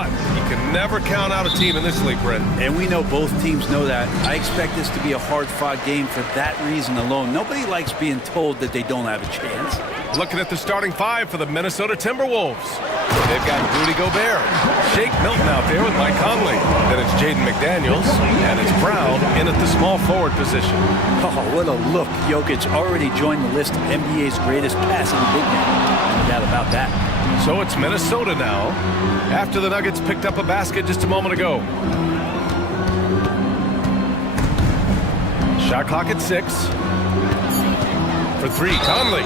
But you can never count out a team in this league, Brent. And we know both teams know that. I expect this to be a hard-fought game for that reason alone. Nobody likes being told that they don't have a chance. Looking at the starting five for the Minnesota Timberwolves. They've got Rudy Gobert, Shake Milton out there with Mike Conley. Then it's Jaden McDaniels, and it's Brown in at the small forward position. Oh, what a look. Jokic already joined the list of NBA's greatest passing big men. No doubt about that. So it's Minnesota now, after the Nuggets picked up a basket just a moment ago. Shot clock at 6. For 3, Conley.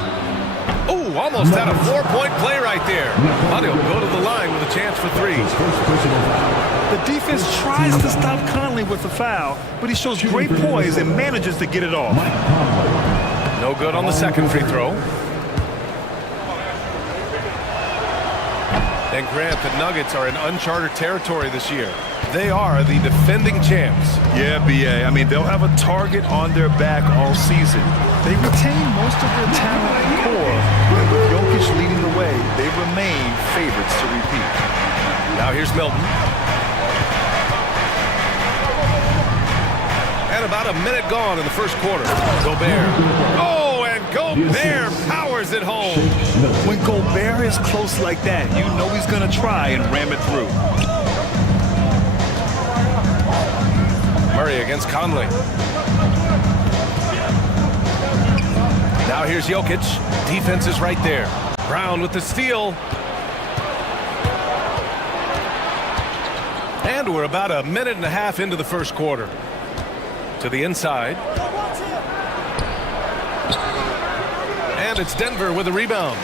Oh, almost had a 4-point play right there. But he'll go to the line with a chance for 3. The defense tries to stop Conley with the foul, but he shows great poise and manages to get it off. No good on the second free throw. And Grant, the Nuggets are in uncharted territory this year. They are the defending champs. Yeah, B.A. I mean, they'll have a target on their back all season. They retain most of their talent and core, and with Jokic leading the way, they remain favorites to repeat. Now here's Milton. And about a minute gone in the first quarter. Gobert. Oh, and Gobert powers it home. When Gobert is close like that, you know he's going to try and ram it through. Murray against Conley. Now here's Jokic. Defense is right there. Brown with the steal. And we're about a minute and a half into the first quarter. To the inside. And it's Denver with a rebound.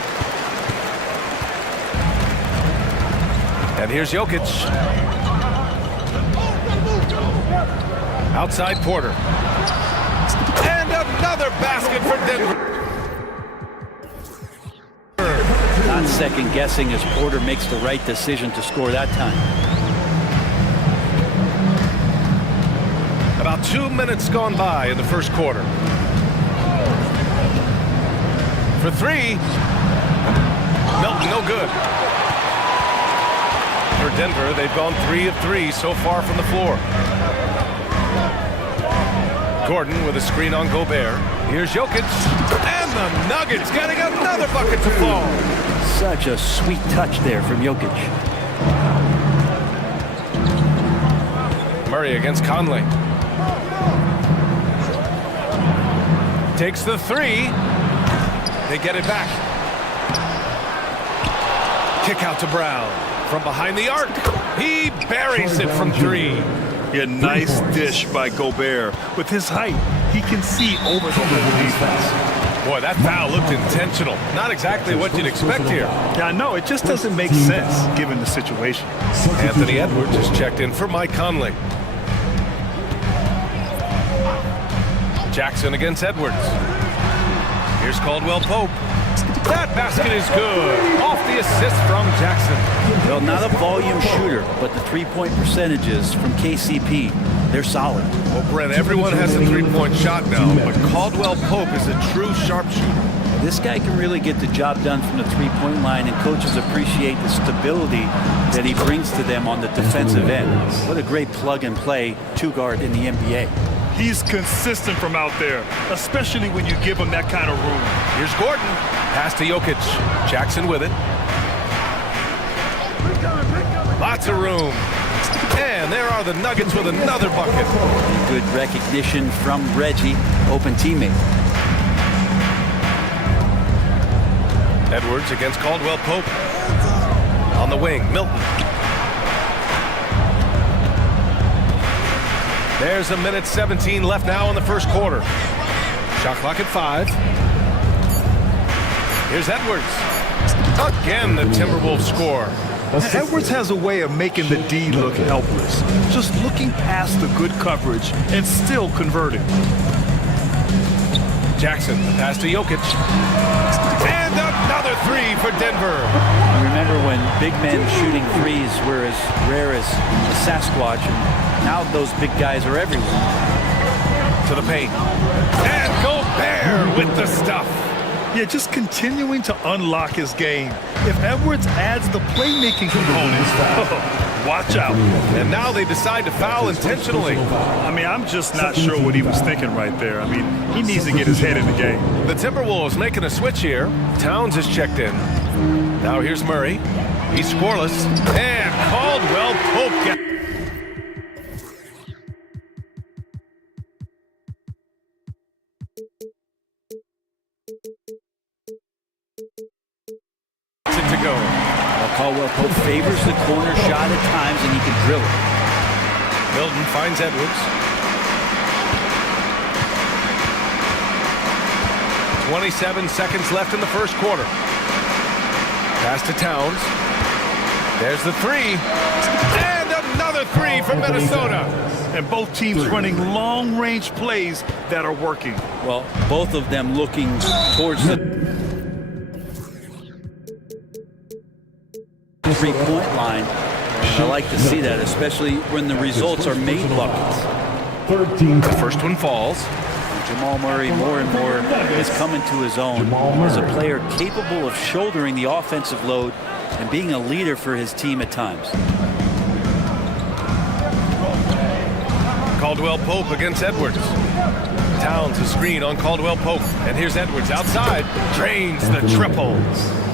And here's Jokic. Outside Porter. And another basket for Denver. Not second guessing as Porter makes the right decision to score that time. About 2 minutes gone by in the first quarter. For 3. Milton, no good. For Denver, they've gone 3 of 3 so far from the floor. Gordon with a screen on Gobert. Here's Jokic. And the Nuggets getting another bucket to fall. Such a sweet touch there from Jokic. Murray against Conley. Takes the 3. They get it back. Kick out to Brown. From behind the arc. He buries it from 3. A nice dish by Gobert. With his height, he can see over the whole defense. Boy, that foul looked intentional. Not exactly what you'd expect here. Yeah, I know. It just doesn't make sense given the situation. Anthony Edwards is checked in for Mike Conley. Jackson against Edwards. Here's Caldwell Pope. That basket is good. Off the assist from Jackson. Well, not a volume shooter, but the three-point percentages from KCP, they're solid. Well, Brent, everyone has a three-point shot now, but Caldwell Pope is a true sharpshooter. This guy can really get the job done from the three-point line, and coaches appreciate the stability that he brings to them on the defensive end. What a great plug-and-play two-guard in the NBA. He's consistent from out there, especially when you give him that kind of room. Here's Gordon. Pass to Jokic. Jackson with it. Lots of room. And there are the Nuggets with another bucket. Good recognition from Reggie, open teammate. Edwards against Caldwell Pope. On the wing, Milton. There's a minute 17 left now in the first quarter. Shot clock at 5. Here's Edwards. Again, the Timberwolves score. Edwards has a way of making the D look helpless. Just looking past the good coverage and still converting. Jackson, the pass to Jokic. And another 3 for Denver. Remember when big men shooting threes were as rare as the Sasquatch, and now those big guys are everywhere. To the paint. And Gobert with the stuff. Yeah, just continuing to unlock his game. If Edwards adds the playmaking components, Watch out. And now they decide to foul intentionally. I mean, I'm just not sure what he was thinking right there. I mean, he needs to get his head in the game. The Timberwolves making a switch here. Towns is checked in. Now here's Murray. He's scoreless. And Caldwell Pope gets it to go. Well, Caldwell Pope favors the corner shot at times, and he can drill it. Milton finds Edwards. 27 seconds left in the first quarter. Pass to Towns. There's the three. And another three from Minnesota. And both teams running long-range plays that are working. Well, both of them looking towards the three-point line. I like to see that, especially when the results are made buckets. The first one falls. Jamal Murray more and more is coming to his own as a player capable of shouldering the offensive load and being a leader for his team at times. Caldwell Pope against Edwards. Towns a screen on Caldwell Pope. And here's Edwards outside. Drains the triple.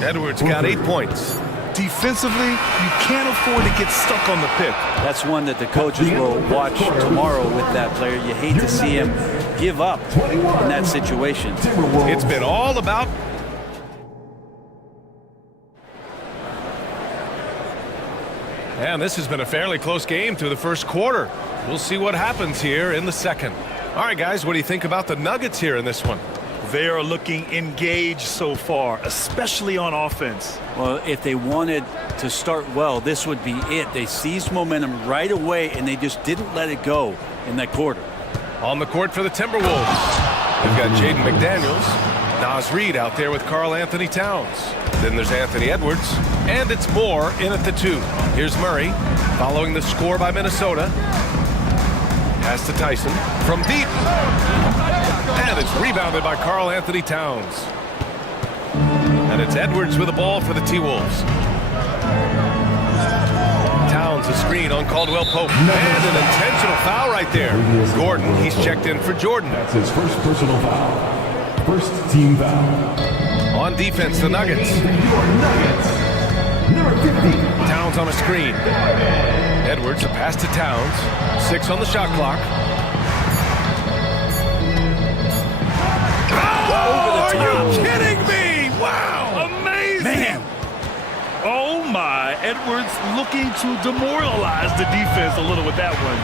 Edwards got 8 points. Defensively, you can't afford to get stuck on the pick. That's one that the coaches will watch tomorrow with that player. You hate to see him give up in that situation. It's been all about... And this has been a fairly close game through the first quarter. We'll see what happens here in the second. All right, guys, what do you think about the Nuggets here in this one? They are looking engaged so far, especially on offense. Well, if they wanted to start well, this would be it. They seized momentum right away, and they just didn't let it go in that quarter. On the court for the Timberwolves, we've got Jaden McDaniels, Naz Reid out there with Karl Anthony Towns. Then there's Anthony Edwards, and it's Moore in at the 2. Here's Murray, following the score by Minnesota. Pass to Tyson from deep. And it's rebounded by Karl Anthony Towns. And it's Edwards with the ball for the T-Wolves. Towns a screen on Caldwell Pope. And an intentional foul right there. Gordon, he's checked in for Jordan. That's his first personal foul. First team foul. On defense, the Nuggets. Number 50. Towns on a screen. Edwards, a pass to Towns. 6 on the shot clock. Are you kidding me? Wow! Amazing! Man. Oh my, Edwards looking to demoralize the defense a little with that one.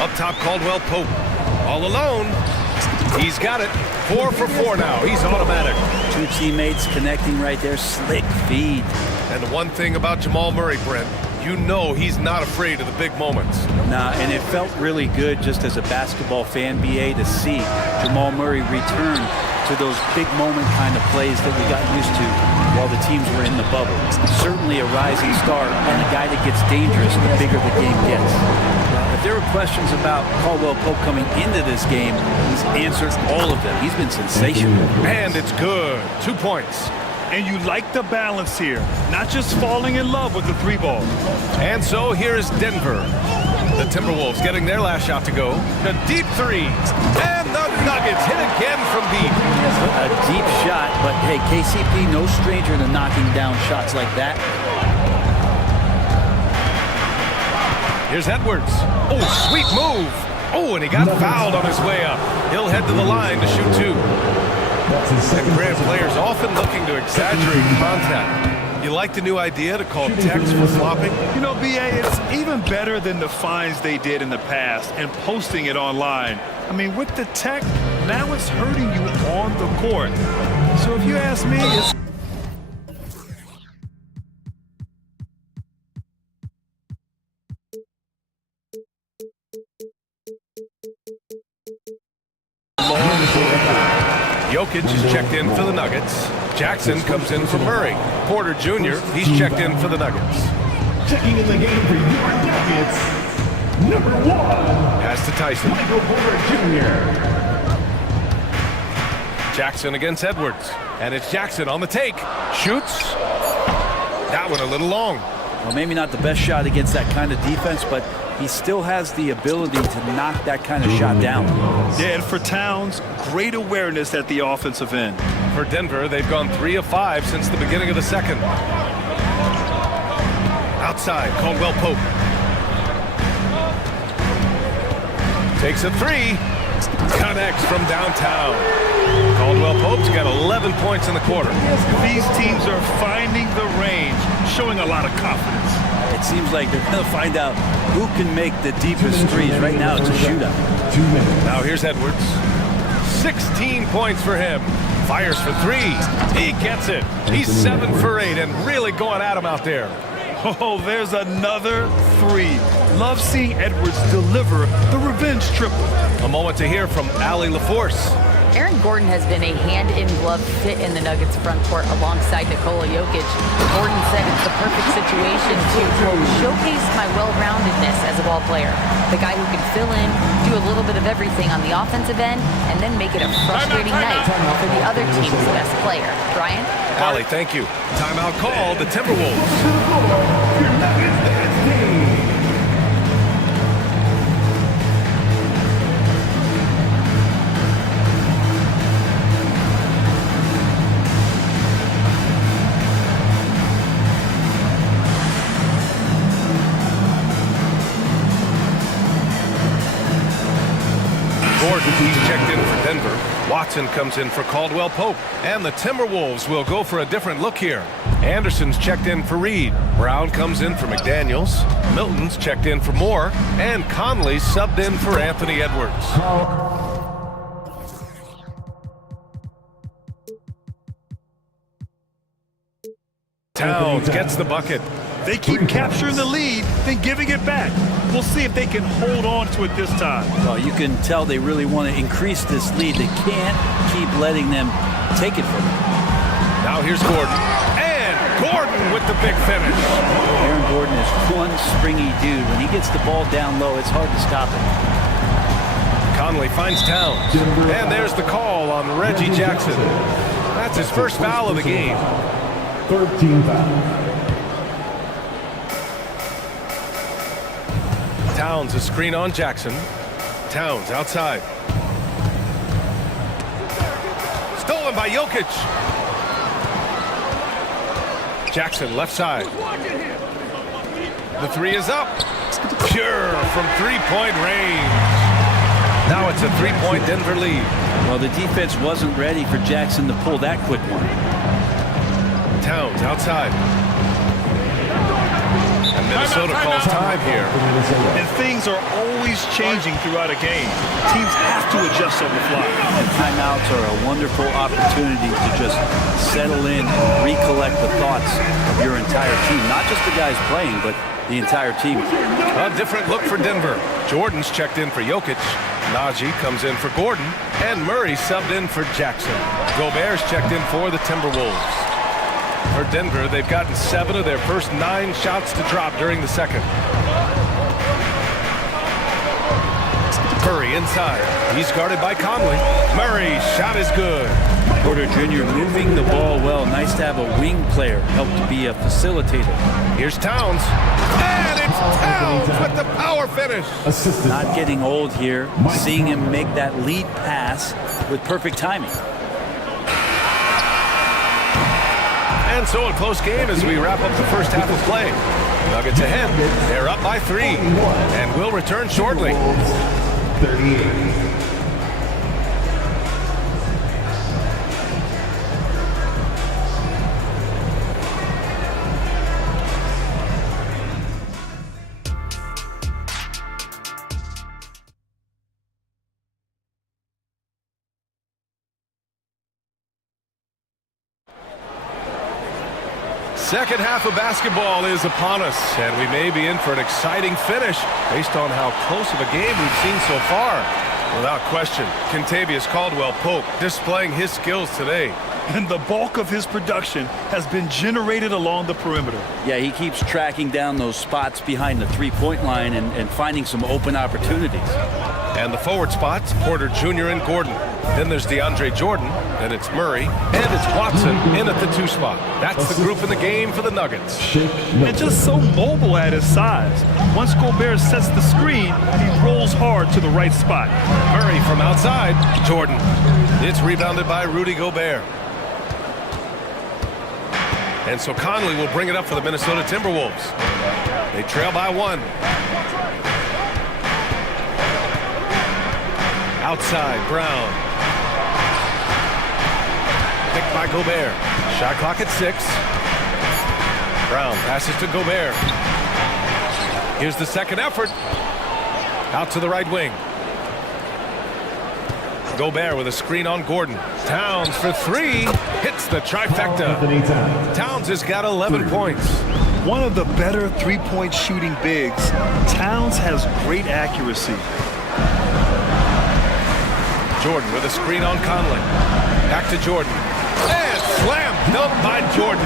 Up top, Caldwell Pope. All alone. He's got it. 4 for 4 now. He's automatic. 2 teammates connecting right there. Slick feed. And the one thing about Jamal Murray, Brent, you know he's not afraid of the big moments. Nah, and it felt really good just as a basketball fan, BA, to see Jamal Murray return to those big moment kind of plays that we got used to while the teams were in the bubble. Certainly a rising star and a guy that gets dangerous the bigger the game gets. If there were questions about Caldwell Pope coming into this game, he's answered all of them. He's been sensational. And it's good. 2 points. And you like the balance here, not just falling in love with the 3 ball. And so here's Denver. The Timberwolves getting their last shot to go. The deep 3. And the Nuggets hit again from deep. A deep shot, but hey, KCP no stranger to knocking down shots like that. Here's Edwards. Oh, sweet move. Oh, and he got fouled on his way up. He'll head to the line to shoot 2. And Grant players often looking to exaggerate contact. You like the new idea to call text for flopping? You know, BA, it's even better than the fines they did in the past and posting it online. I mean, with the tech, now it's hurting you on the court. So if you ask me, it's... Jokic is checked in for the Nuggets. Jackson comes in for Murray. Porter Jr., he's checked in for the Nuggets. Checking in the game for your Nuggets, number 1. Pass to Tyson. Michael Porter Jr. Jackson against Edwards. And it's Jackson on the take. Shoots. That one a little long. Well, maybe not the best shot against that kind of defense, but he still has the ability to knock that kind of shot down. Yeah, and for Towns, great awareness at the offensive end. For Denver, they've gone 3 of 5 since the beginning of the second. Outside, Caldwell Pope. Takes a 3. Connects from downtown. Caldwell Pope's got 11 points in the quarter. These teams are finding the range, showing a lot of confidence. It seems like they're going to find out who can make the deepest threes. Right now, it's a shootout. Now here's Edwards. 16 points for him. Fires for 3. He gets it. He's 7 for 8 and really going at him out there. Oh, there's another 3. Love seeing Edwards deliver the revenge triple. A moment to hear from Allie LaForce. Aaron Gordon has been a hand-in-glove fit in the Nuggets front court alongside Nikola Jokic. Gordon said it's the perfect situation to, quote, showcase my well-roundedness as a ball player. The guy who can fill in, do a little bit of everything on the offensive end, and then make it a frustrating night for the other team's best player. Brian? Allie, thank you. Timeout called the Timberwolves. He's checked in for Denver. Watson comes in for Caldwell Pope. And the Timberwolves will go for a different look here. Anderson's checked in for Reed. Brown comes in for McDaniels. Milton's checked in for Moore. And Conley subbed in for Anthony Edwards. Towns gets the bucket. They keep capturing the lead, then giving it back. We'll see if they can hold on to it this time. Well, you can tell they really want to increase this lead. They can't keep letting them take it from them. Now here's Gordon. And Gordon with the big finish. Aaron Gordon is one springy dude. When he gets the ball down low, it's hard to stop him. Conley finds Towns. And there's the call on Reggie Jackson. That's his first foul of the game. 13 foul. Towns a screen on Jackson. Towns outside. Stolen by Jokic. Jackson left side. The 3 is up. Pure from three-point range. Now it's a 3-point Denver lead. Well, the defense wasn't ready for Jackson to pull that quick one. Towns outside. And Minnesota calls time here. And things are always changing throughout a game. Teams have to adjust on the fly. And timeouts are a wonderful opportunity to just settle in and recollect the thoughts of your entire team. Not just the guys playing, but the entire team. A different look for Denver. Jordan's checked in for Jokic. Najee comes in for Gordon. And Murray subbed in for Jackson. Gobert's checked in for the Timberwolves. For Denver, they've gotten 7 of their first 9 shots to drop during the second. Curry inside. He's guarded by Conley. Murray's shot is good. Porter Jr. moving the ball well. Nice to have a wing player help to be a facilitator. Here's Towns. And it's Towns with the power finish. Not getting old here. Seeing him make that lead pass with perfect timing. And so a close game as we wrap up the first half of play. Nuggets ahead. They're up by 3. And we'll return shortly. 38. Second half of basketball is upon us, and we may be in for an exciting finish based on how close of a game we've seen so far. Without question, Kentavious Caldwell-Pope displaying his skills today. And the bulk of his production has been generated along the perimeter. Yeah, he keeps tracking down those spots behind the three-point line and finding some open opportunities. And the forward spots, Porter Jr. and Gordon. Then there's DeAndre Jordan, Then it's Murray, and it's Watson in at the 2 spot. That's the group in the game for the Nuggets. And just so mobile at his size. Once Gobert sets the screen, he rolls hard to the right spot. Murray from outside, Jordan. It's rebounded by Rudy Gobert. And so Conley will bring it up for the Minnesota Timberwolves. They trail by 1. Outside, Brown. Picked by Gobert. Shot clock at 6. Brown passes to Gobert. Here's the second effort. Out to the right wing. Gobert with a screen on Gordon. Towns for 3. Hits the trifecta. Towns has got 11 points. One of the better three-point shooting bigs. Towns has great accuracy. Jordan with a screen on Conley. Back to Jordan. And slam dunk by Jordan.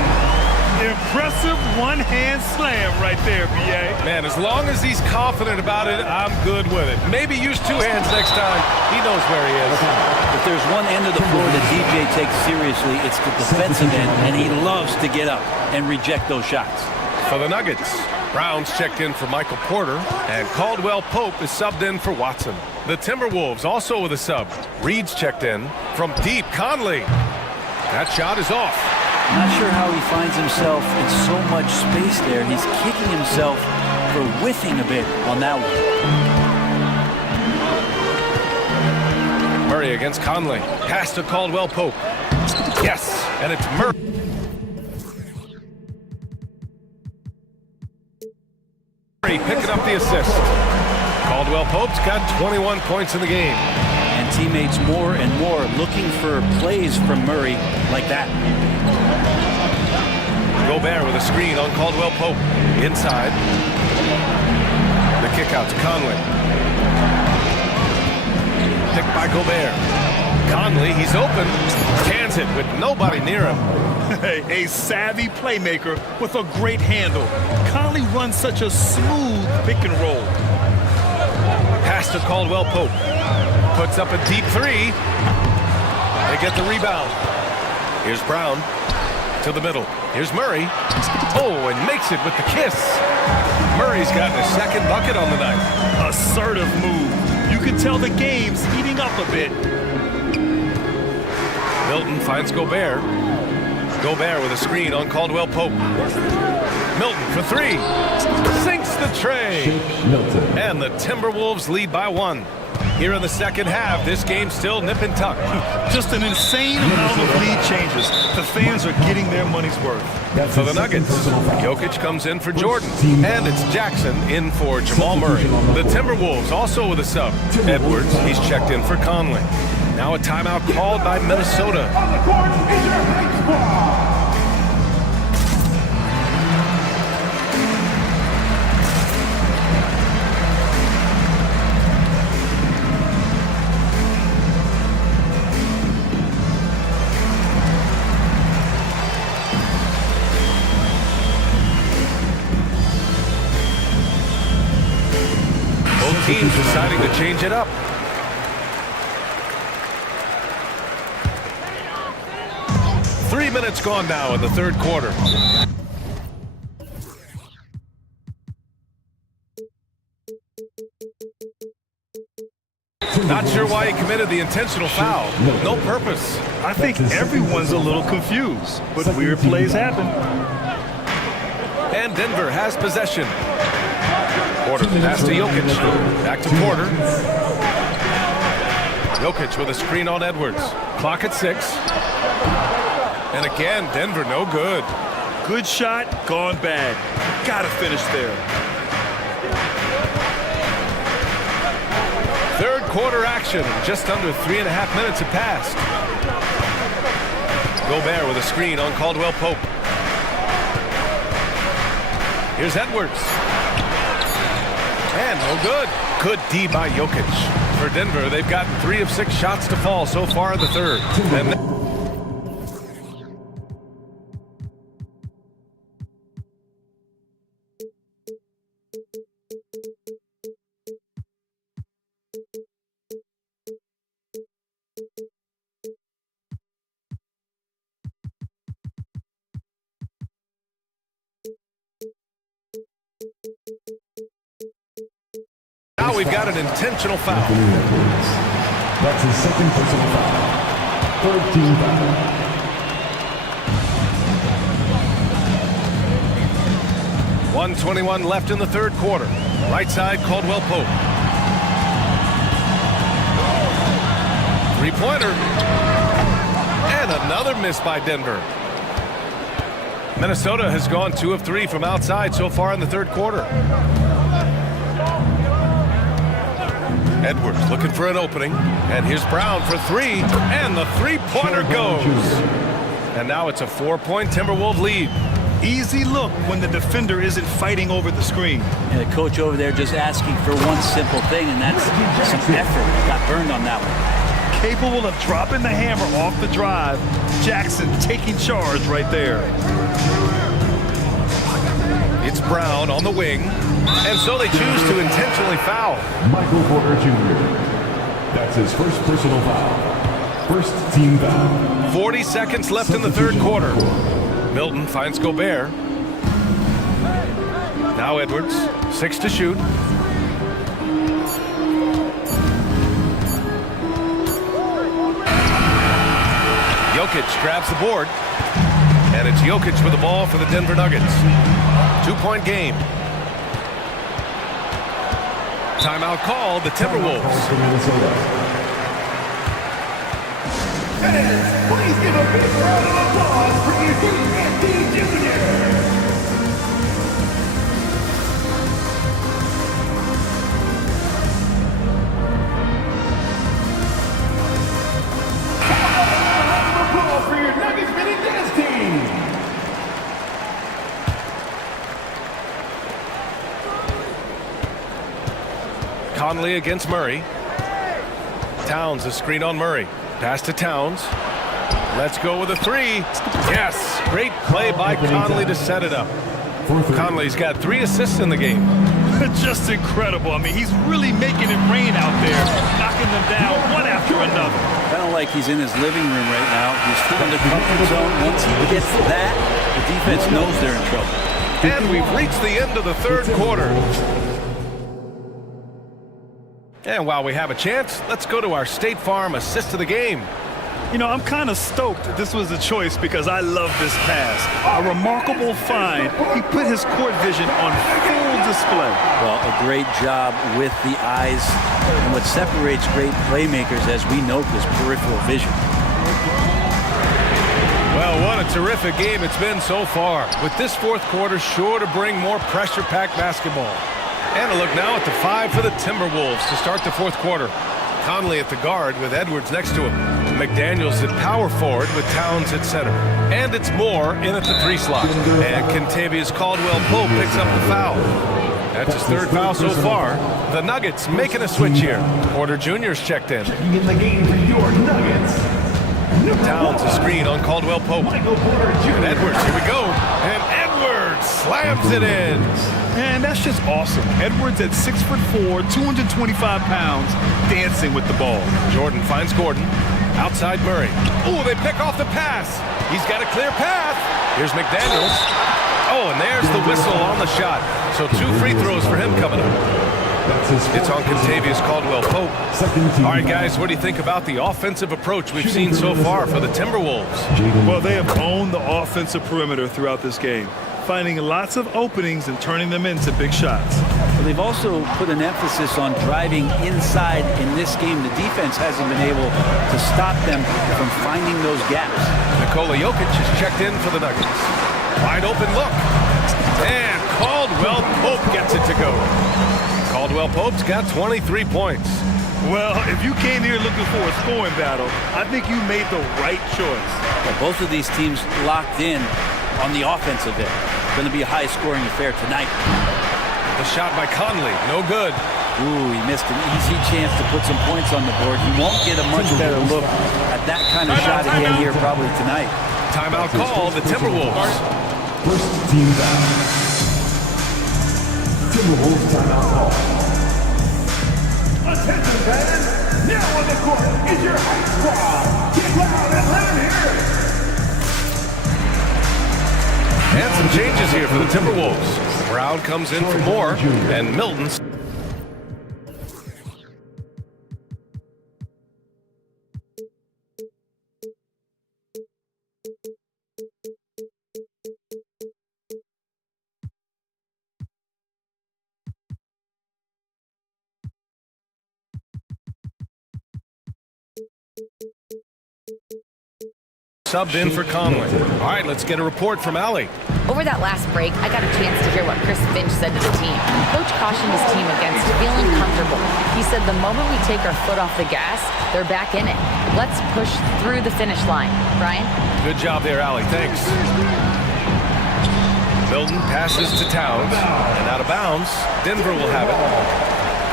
Impressive one-hand slam right there, B.A. Man, as long as he's confident about it, I'm good with it. Maybe use 2 hands next time. He knows where he is. If there's one end of the floor that DJ takes seriously, it's the defensive end, and he loves to get up and reject those shots. For the Nuggets, Brown's checked in for Michael Porter, and Caldwell Pope is subbed in for Watson. The Timberwolves also with a sub. Reed's checked in from deep. Conley. That shot is off. Not sure how he finds himself in so much space there. He's kicking himself for whiffing a bit on that one. Murray against Conley. Pass to Caldwell Pope. Yes, and it's Murray. Picking up the assist. Caldwell Pope's got 21 points in the game. And teammates more and more looking for plays from Murray like that. Gobert with a screen on Caldwell Pope. Inside. The kick out to Conley. Picked by Gobert. Conley, he's open. Cans it with nobody near him. A savvy playmaker with a great handle. Conley runs such a smooth pick and roll. Pass to Caldwell Pope. Puts up a deep 3. They get the rebound. Here's Brown to the middle. Here's Murray. Oh, and makes it with the kiss. Murray's gotten his second bucket on the night. Assertive move. You can tell the game's heating up a bit. Milton finds Gobert. Gobert with a screen on Caldwell Pope. Milton for 3. Sinks the tray. And the Timberwolves lead by 1. Here in the second half, this game's still nip and tuck. Just an insane amount of lead changes. The fans are getting their money's worth. For the Nuggets, Jokic comes in for Jordan. And it's Jackson in for Jamal Murray. The Timberwolves also with a sub. Edwards, he's checked in for Conley. Now a timeout called by Minnesota. Both teams deciding to change it up. Three minutes gone now in the third quarter. Not sure why he committed the intentional foul. No purpose. I think everyone's a little confused, but weird plays happen. And Denver has possession. Porter pass to Jokic. Back to Porter. Jokic with a screen on Edwards. Clock at 6. And again, Denver no good. Good shot, gone bad. Gotta finish there. Third quarter action. Just under 3.5 minutes have passed. Gobert with a screen on Caldwell Pope. Here's Edwards. And no good. Good D by Jokic. For Denver, they've gotten 3 of 6 shots to fall so far in the third. And Now we've got an intentional foul. That's his second personal foul. Third team foul. .121 left in the third quarter. Right side, Caldwell Pope. Three-pointer. And another miss by Denver. Minnesota has gone 2 of 3 from outside so far in the third quarter. Edwards looking for an opening. And here's Brown for 3. And the three-pointer goes. And now it's a 4-point Timberwolves lead. Easy look when the defender isn't fighting over the screen. And the coach over there just asking for one simple thing, and that's some effort. Got burned on that one. Capable of dropping the hammer off the drive. Jackson taking charge right there. It's Brown on the wing. And so they choose to intentionally foul. Michael Porter Jr. That's his first personal foul. First team foul. 40 seconds left in the third quarter. Milton finds Gobert. Now Edwards, 6 to shoot. Jokic grabs the board. And it's Jokic with the ball for the Denver Nuggets. 2-point game. Timeout called, the Timberwolves. Fans, please give a big round of applause for E.D. Jr. Applause for your Nuggets mini dance team. Conley against Murray. Towns a screen on Murray. Pass to Towns. Let's go with a 3. Yes, great play by Conley to set it up. Conley's got 3 assists in the game. Just incredible. I mean, he's really making it rain out there, knocking them down one after another. Kind of like he's in his living room right now. He's in the comfort zone. Once he gets that, the defense knows they're in trouble. And we've reached the end of the third quarter. And while we have a chance, let's go to our State Farm assist of the game. You know, I'm kind of stoked that this was a choice because I love this pass. A remarkable find. He put his court vision on full display. Well, a great job with the eyes. And what separates great playmakers, as we note, is peripheral vision. Well, what a terrific game it's been so far. With this fourth quarter sure to bring more pressure-packed basketball. And a look now at the 5 for the Timberwolves to start the fourth quarter. Conley at the guard with Edwards next to him. McDaniels at power forward with Towns at center. And it's Moore in at the 3 slot. And Kentavious Caldwell-Pope picks up the foul. That's his 3rd foul so far. The Nuggets making a switch here. Porter Jr.'s checked in. Checking in the game for your Nuggets. Towns a screen on Caldwell-Pope. Michael Porter Jr. And Edwards, here we go. And Edwards slams it in. And that's just awesome. Edwards at 6'4", 225 pounds, dancing with the ball. Jordan finds Gordon. Outside Murray. Ooh, they pick off the pass. He's got a clear path. Here's McDaniels. Oh, and there's the whistle on the shot. So 2 free throws for him coming up. It's on Kentavious Caldwell-Pope. All right, guys, what do you think about the offensive approach we've seen so far for the Timberwolves? Well, they have owned the offensive perimeter throughout this game, finding lots of openings and turning them into big shots. But they've also put an emphasis on driving inside in this game. The defense hasn't been able to stop them from finding those gaps. Nikola Jokic is checked in for the Nuggets. Wide open look. And Caldwell-Pope gets it to go. Caldwell-Pope's got 23 points. Well, if you came here looking for a scoring battle, I think you made the right choice. Well, both of these teams locked in on the offensive end. Going to be a high-scoring affair tonight. The shot by Conley, no good. Ooh, he missed an easy chance to put some points on the board. He won't get a much better look at that kind of shot again here probably tonight. Timeout call, the Timberwolves. First team down. Timberwolves timeout call. Attention fans, now on the court is your hype squad. Get loud and let them hear it. And some changes here for the Timberwolves. Brown comes in for Moore, and Milton. subbed in for Conley. All right, let's get a report from Allie. Over that last break, I got a chance to hear what Chris Finch said to the team. Coach cautioned his team against feeling comfortable. He said the moment we take our foot off the gas, they're back in it. Let's push through the finish line. Brian? Good job there, Allie. Thanks. Milton passes to Towns, and out of bounds, Denver will have it.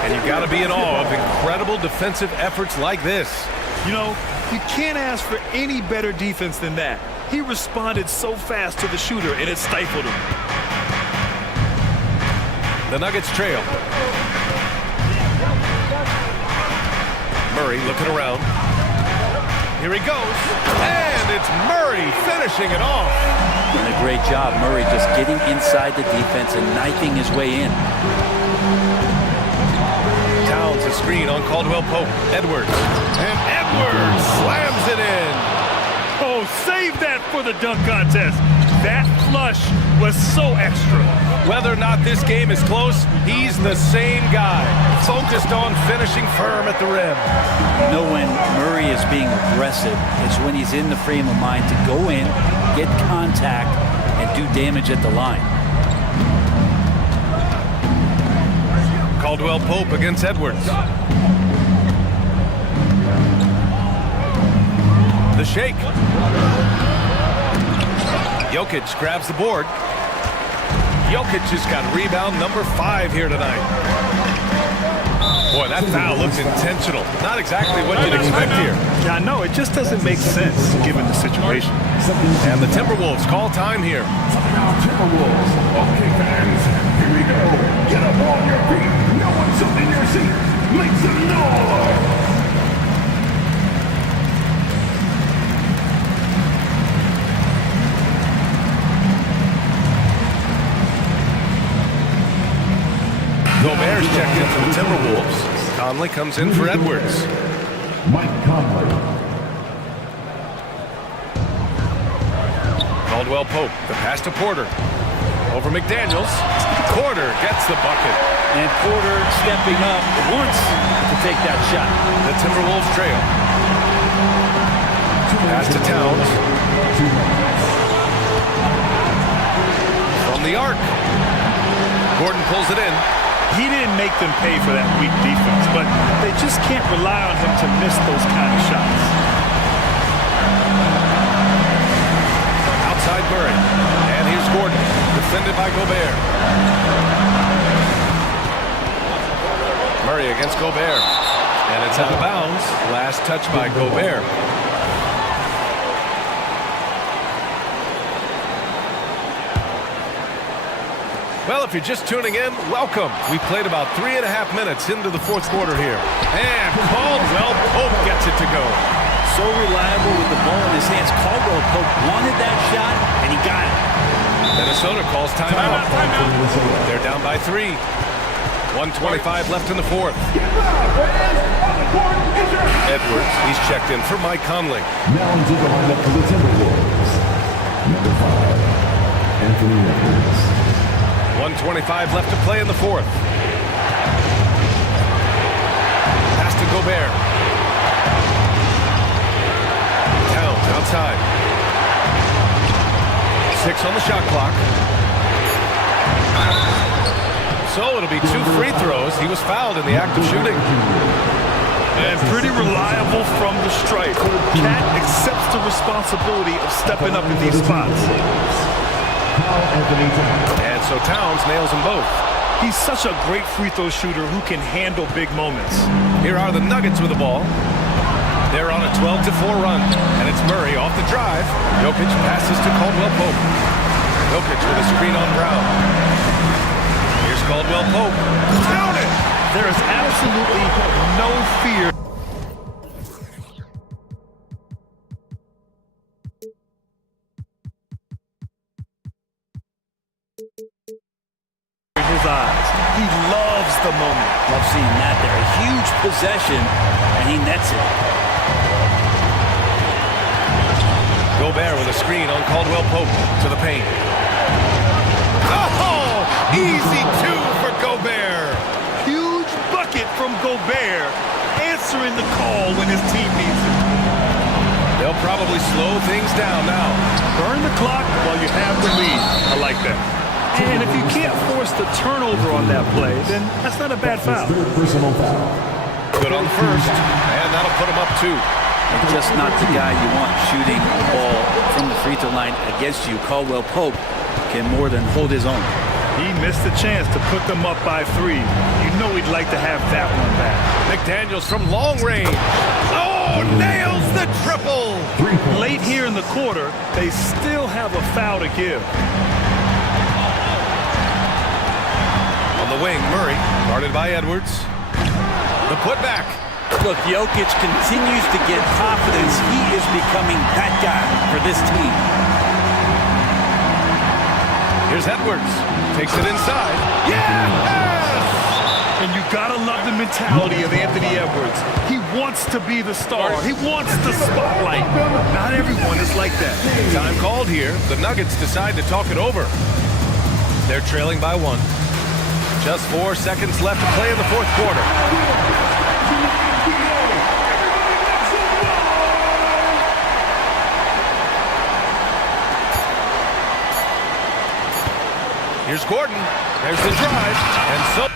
And you've got to be in awe of incredible defensive efforts like this. You know, you can't ask for any better defense than that. He responded so fast to the shooter, and it stifled him. The Nuggets trail. Murray looking around. Here he goes, and it's Murray finishing it off. And a great job, Murray just getting inside the defense and knifing his way in. Towns a screen on Caldwell Pope. Edwards. And Edwards slams it in. Oh, save that for the dunk contest. That flush was so extra. Whether or not this game is close, he's the same guy. Focused on finishing firm at the rim. You know when Murray is being aggressive, it's when he's in the frame of mind to go in, get contact, and do damage at the line. Caldwell Pope against Edwards. The shake. Jokic grabs the board. Jokic has got rebound number 5 here tonight. Boy, that foul looks intentional. Not exactly what you'd expect here. Yeah, I know. It just doesn't make sense given the situation. And the Timberwolves call time here. Timberwolves. Okay, fans, here we go. Get up on your feet. No one's up in your seat. Make some noise. Gobert's checked in for the Timberwolves. Conley comes in for Edwards. Mike Conley. Caldwell Pope, the pass to Porter. Over McDaniels. Porter gets the bucket. And Porter stepping up once to take that shot. The Timberwolves trail. Pass to Towns. From the arc. Gordon pulls it in. He didn't make them pay for that weak defense, but they just can't rely on him to miss those kind of shots. Outside Murray. And here's Gordon, defended by Gobert. Murray against Gobert. And it's out of bounds. Last touch by Gobert. Well, if you're just tuning in, welcome. We played about 3.5 minutes into the fourth quarter here. And Caldwell Pope gets it to go. So reliable with the ball in his hands. Caldwell Pope wanted that shot, and he got it. Minnesota calls timeout. They're down by 3. 1:25 left in the fourth. Edwards, he's checked in for Mike Conley. Now into the lineup for the Timberwolves. Number 5, Anthony Edwards. 1:25 left to play in the fourth. Pass to Gobert. Towns outside. 6 on the shot clock. So it'll be 2 free throws. He was fouled in the act of shooting. And pretty reliable from the stripe. Cat accepts the responsibility of stepping up in these spots. And so Towns nails them both. He's such a great free throw shooter who can handle big moments. Here are the Nuggets with the ball. They're on a 12-4 run. And it's Murray off the drive. Jokic passes to Caldwell Pope. Jokic with a screen on Brown. Here's Caldwell Pope. Down it! There is absolutely no fear. In his eyes. He loves the moment. Love seeing that there. A huge possession, and he nets it. Gobert with a screen on Caldwell Pope to the paint. Oh! Easy 2 for Gobert. Huge bucket from Gobert, answering the call when his team needs it. They'll probably slow things down now. Burn the clock while you have the lead. I like that. And if you can't force the turnover on that play, then that's not a bad foul. Personal foul. Good on the first, and that'll put him up 2. Just not the guy you want shooting the ball from the free throw line against you. Caldwell Pope can more than hold his own. He missed the chance to put them up by 3. You know he'd like to have that one back. McDaniels from long range. Oh, nails the triple. Late here in the quarter, they still have a foul to give. On the wing, Murray, guarded by Edwards. The putback. Look, Jokic continues to get confidence. He is becoming that guy for this team. Here's Edwards. Takes it inside. Yes! And you gotta love the mentality of Anthony Edwards. He wants to be the star. He wants the spotlight. Not everyone is like that. Time called here. The Nuggets decide to talk it over. They're trailing by 1. Just 4 seconds left to play in the fourth quarter. Here's Gordon. There's the drive. And so...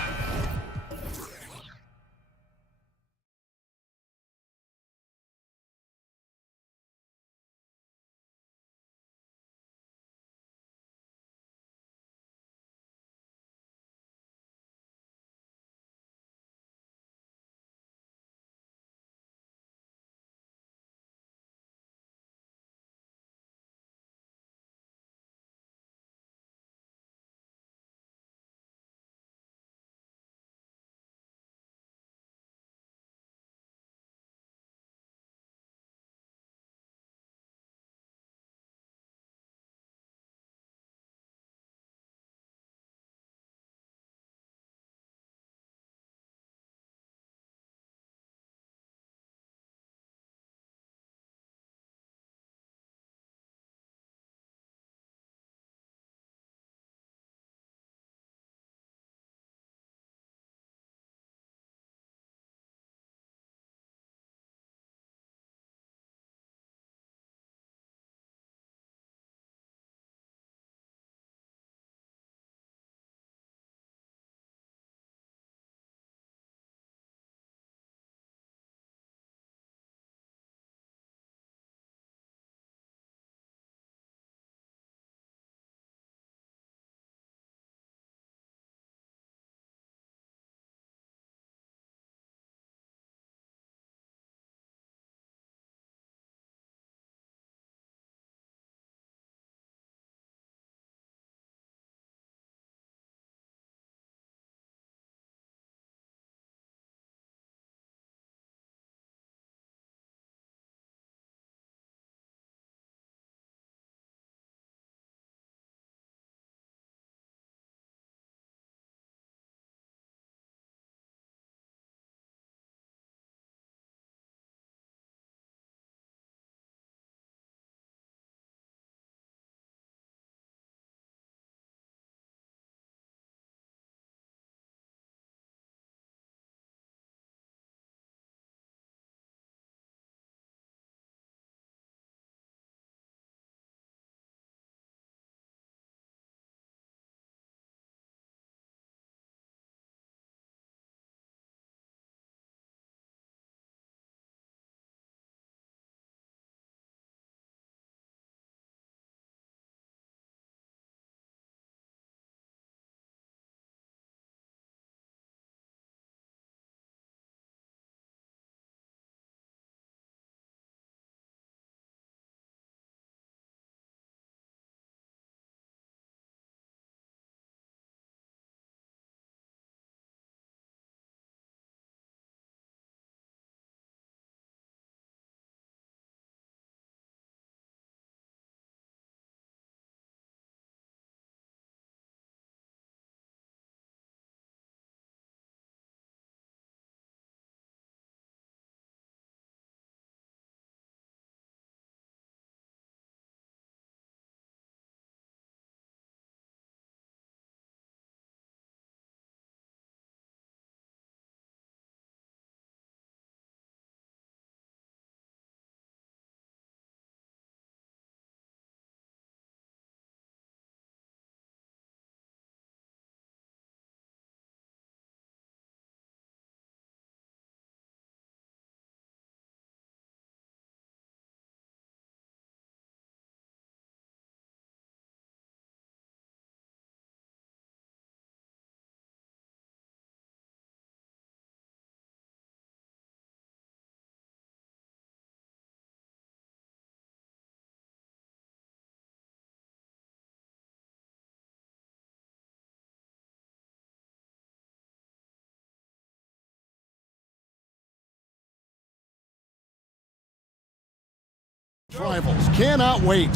Rivals cannot wait.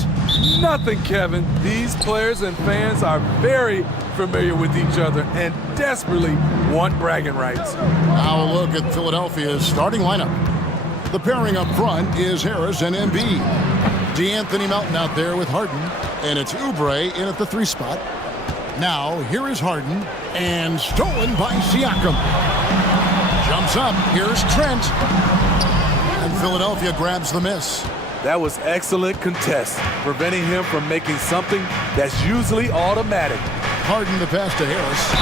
Nothing, Kevin. These players and fans are very familiar with each other and desperately want bragging rights. Now a look at Philadelphia's starting lineup. The pairing up front is Harris and Embiid. DeAnthony Melton out there with Harden, and it's Oubre in at the 3 spot. Now here is Harden, and stolen by Siakam. Jumps up, here's Trent. And Philadelphia grabs the miss. That was excellent contest, preventing him from making something that's usually automatic. Harden the pass to Harris.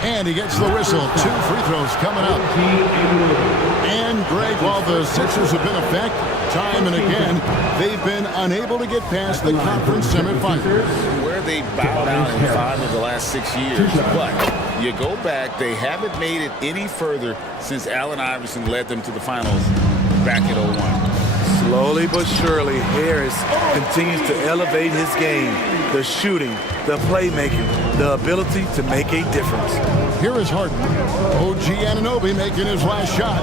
And he gets the whistle. 2 free throws coming up. And Greg, while the Sixers have been a fact, time and again, they've been unable to get past the conference semifinals. Where they bowed out in 5 of the last 6 years. But you go back, they haven't made it any further since Allen Iverson led them to the finals back in 01. Slowly but surely, Harris continues to elevate his game. The shooting, the playmaking, the ability to make a difference. Here is Harden. OG Anunoby making his last shot.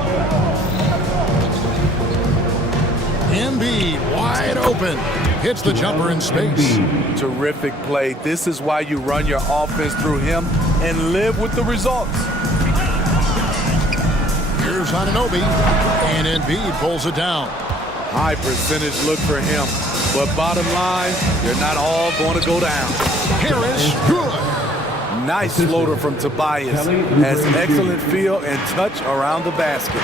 Embiid wide open. Hits the jumper in space. Terrific play. This is why you run your offense through him and live with the results. Here's Anunoby. And Embiid pulls it down. High percentage look for him. But bottom line, they're not all going to go down. Harris, good. Nice floater from Tobias. Has excellent feel and touch around the basket.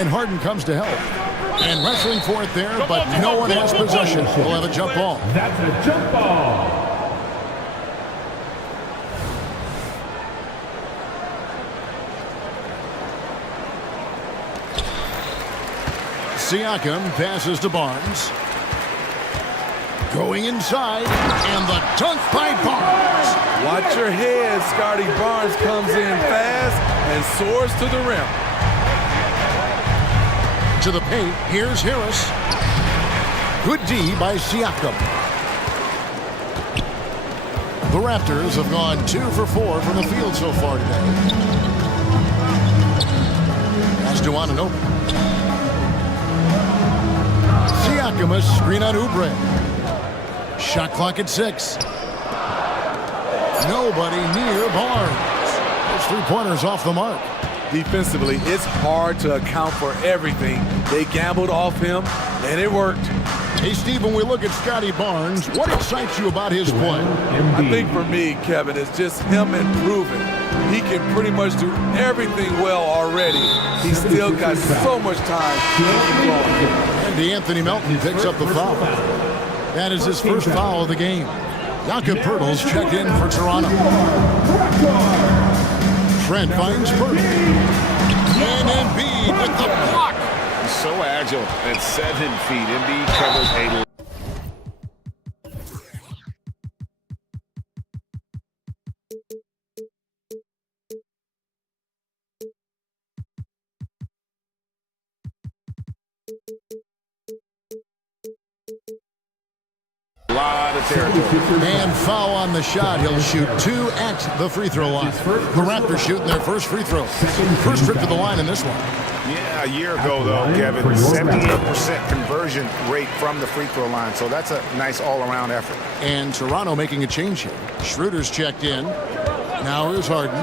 And Harden comes to help. And wrestling for it there, but no one has possession. We'll have a jump ball. That's a jump ball. Siakam passes to Barnes. Going inside, and the dunk by Barnes. Watch your head. Scotty Barnes comes in fast and soars to the rim. To the paint, here's Harris. Good D by Siakam. The Raptors have gone 2 for 4 from the field so far today. As to Anunoby. Siakam a screen on Oubre. Shot clock at 6. Nobody near Barnes. Those 3-pointers off the mark. Defensively, it's hard to account for everything. They gambled off him, and it worked. Hey, Steve, when we look at Scotty Barnes, what excites you about his play? I think for me, Kevin, it's just him improving. He can pretty much do everything well already. He's still got so much time to keep going. And DeAnthony Melton picks up the foul. That is his first foul of the game. Jakob Poeltl's checked in for Toronto. Trent finds Poeltl. And Embiid with the block. He's so agile at 7 feet. Embiid covers a lot of territory. And foul on the shot. He'll shoot 2 at the free throw line. The Raptors shooting their first free throw. First trip to the line in this one. Yeah, a year ago, though, Kevin, 78% conversion rate from the free throw line. So that's a nice all-around effort. And Toronto making a change here. Schroeder's checked in. Now here's Harden.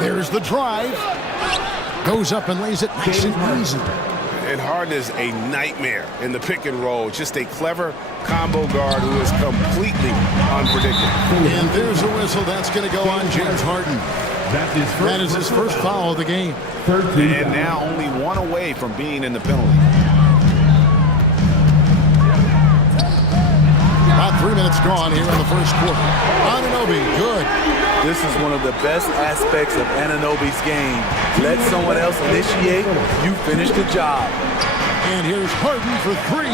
There's the drive. Goes up and lays it nice and easy. And Harden is a nightmare in the pick and roll. Just a clever combo guard who is completely unpredictable. And there's a whistle. That's going to go on James Harden. That is his first foul of the game. And now only 1 away from being in the penalty. About 3 minutes gone here in the first quarter. Anunoby, good. This is one of the best aspects of Anunoby's game. Let someone else initiate, you finish the job. And here's Harden for 3.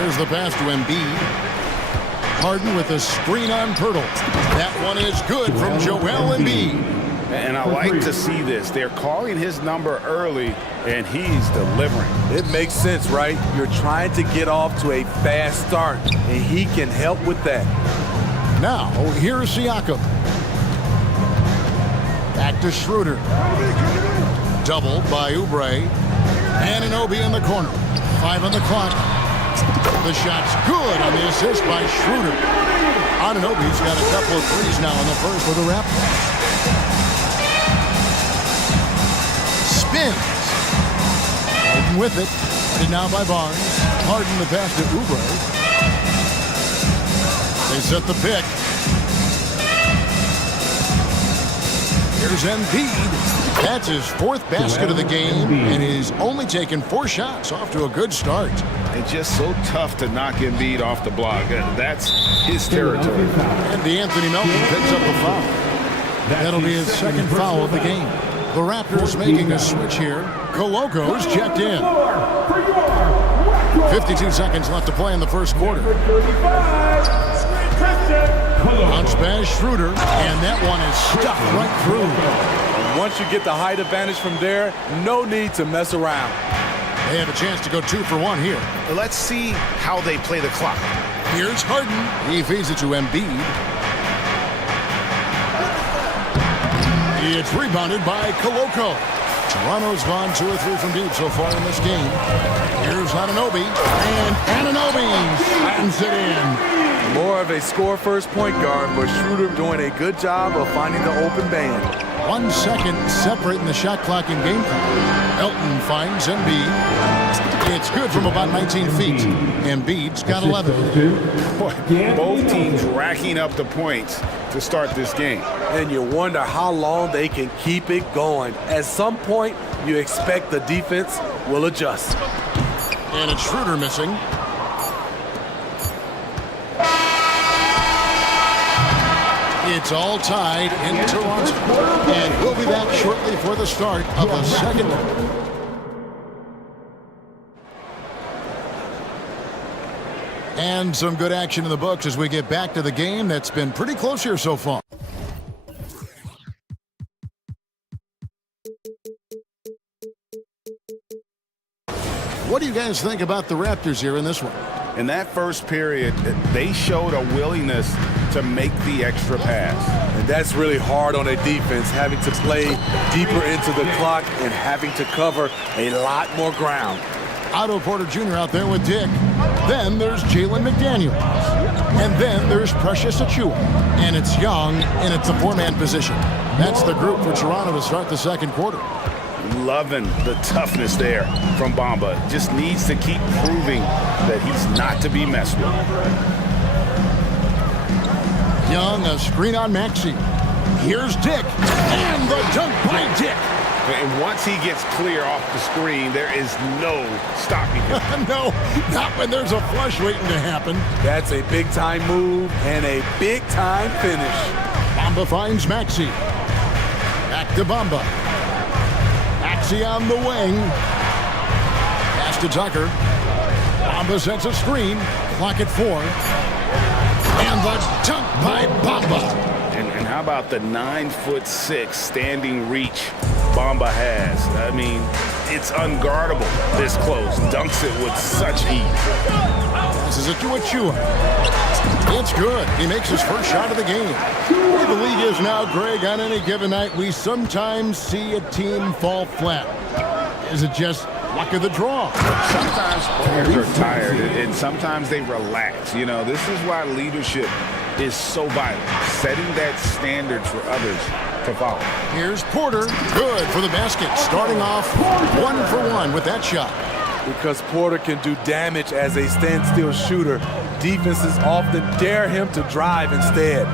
Here's the pass to Embiid. Harden with a screen on Poeltl. That one is good from Joel Embiid. And I like to see this. They're calling his number early, and he's delivering. It makes sense, right? You're trying to get off to a fast start, and he can help with that. Now, here's Siakam. Back to Schroeder. Doubled by Oubre. Anunoby in the corner. 5 on the clock. The shot's good on the assist by Schroeder. Anunoby's got a couple of threes now in the first for the Raptors. Spins. Open with it. And now by Barnes. Harden the pass to Oubre. They set the pick. Here's Embiid. That's his 4th basket of the game, and he's only taken 4 shots. Off to a good start. It's just so tough to knock Embiid off the block. That's his territory. And Anthony Melton picks up a foul. That'll be his 2nd foul of the game. The Raptors making a switch here. Coloco's checked in. 52 seconds left to play in the first quarter. Bounce pass Schroeder, and that one is stuffed right through. Once you get the height advantage from there, no need to mess around. They have a chance to go 2 for 1 here. Let's see how they play the clock. Here's Harden. He feeds it to Embiid. It's rebounded by Coloco. Toronto's gone 2 or 3 from deep so far in this game. Here's Anunoby, and Anunoby slams it in. More of a score-first point guard, but Schroeder doing a good job of finding the open band. 1 second separating the shot clock in game time. Elton finds Embiid. It's good from about 19 feet. Embiid's got 11. Both teams racking up the points to start this game. And you wonder how long they can keep it going. At some point, you expect the defense will adjust. And it's Schroeder missing. It's all tied in Toronto. And we'll be back shortly for the start of the second. And some good action in the books as we get back to the game that's been pretty close here so far. What do you guys think about the Raptors here in this one? In that first period, they showed a willingness to make the extra pass. And that's really hard on a defense, having to play deeper into the clock and having to cover a lot more ground. Otto Porter Jr. out there with Dick. Then there's Jalen McDaniels. And then there's Precious Achiuwa. And it's Young, and it's a 4-man position. That's the group for Toronto to start the second quarter. Loving the toughness there from Bamba. Just needs to keep proving that he's not to be messed with. Young, a screen on Maxey. Here's Dick. And the dunk by Dick. And once he gets clear off the screen, there is no stopping him. No, not when there's a flush waiting to happen. That's a big-time move and a big-time finish. Bamba finds Maxey. Back to Bamba. Maxey on the wing. Pass to Tucker. Bamba sets a screen. Clock at 4. And the dunk by Bamba. And how about the 9'6" standing reach Bamba has? I mean, it's unguardable this close. Dunks it with such ease. This is it to Achiuwa. It's good. He makes his first shot of the game. Where the league is now, Greg, on any given night, we sometimes see a team fall flat. Is it just luck of the draw? Sometimes players are tired, and sometimes they relax. You know, this is why leadership is so vital. Setting that standard for others to follow. Here's Porter. Good for the basket. Starting off 1 for 1 with that shot. Because Porter can do damage as a standstill shooter, defenses often dare him to drive instead.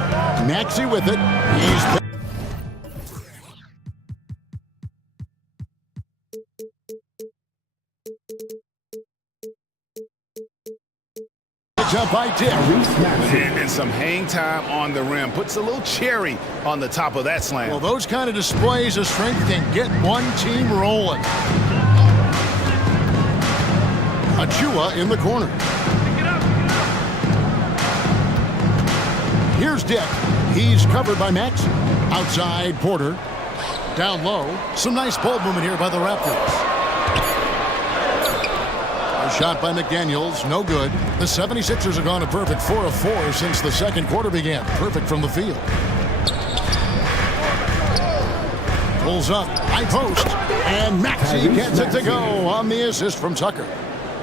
Maxey with it. He's up by Dick. And some hang time on the rim. Puts a little cherry on the top of that slam. Well, those kind of displays of strength can get one team rolling. Achiuwa in the corner. Here's Dick. He's covered by Maxey. Outside, Porter. Down low. Some nice ball movement here by the Raptors. A shot by McDaniels, no good. The 76ers have gone a perfect 4 of 4 since the second quarter began. Perfect from the field. Pulls up, high post, and Maxey gets it to go on the assist from Tucker.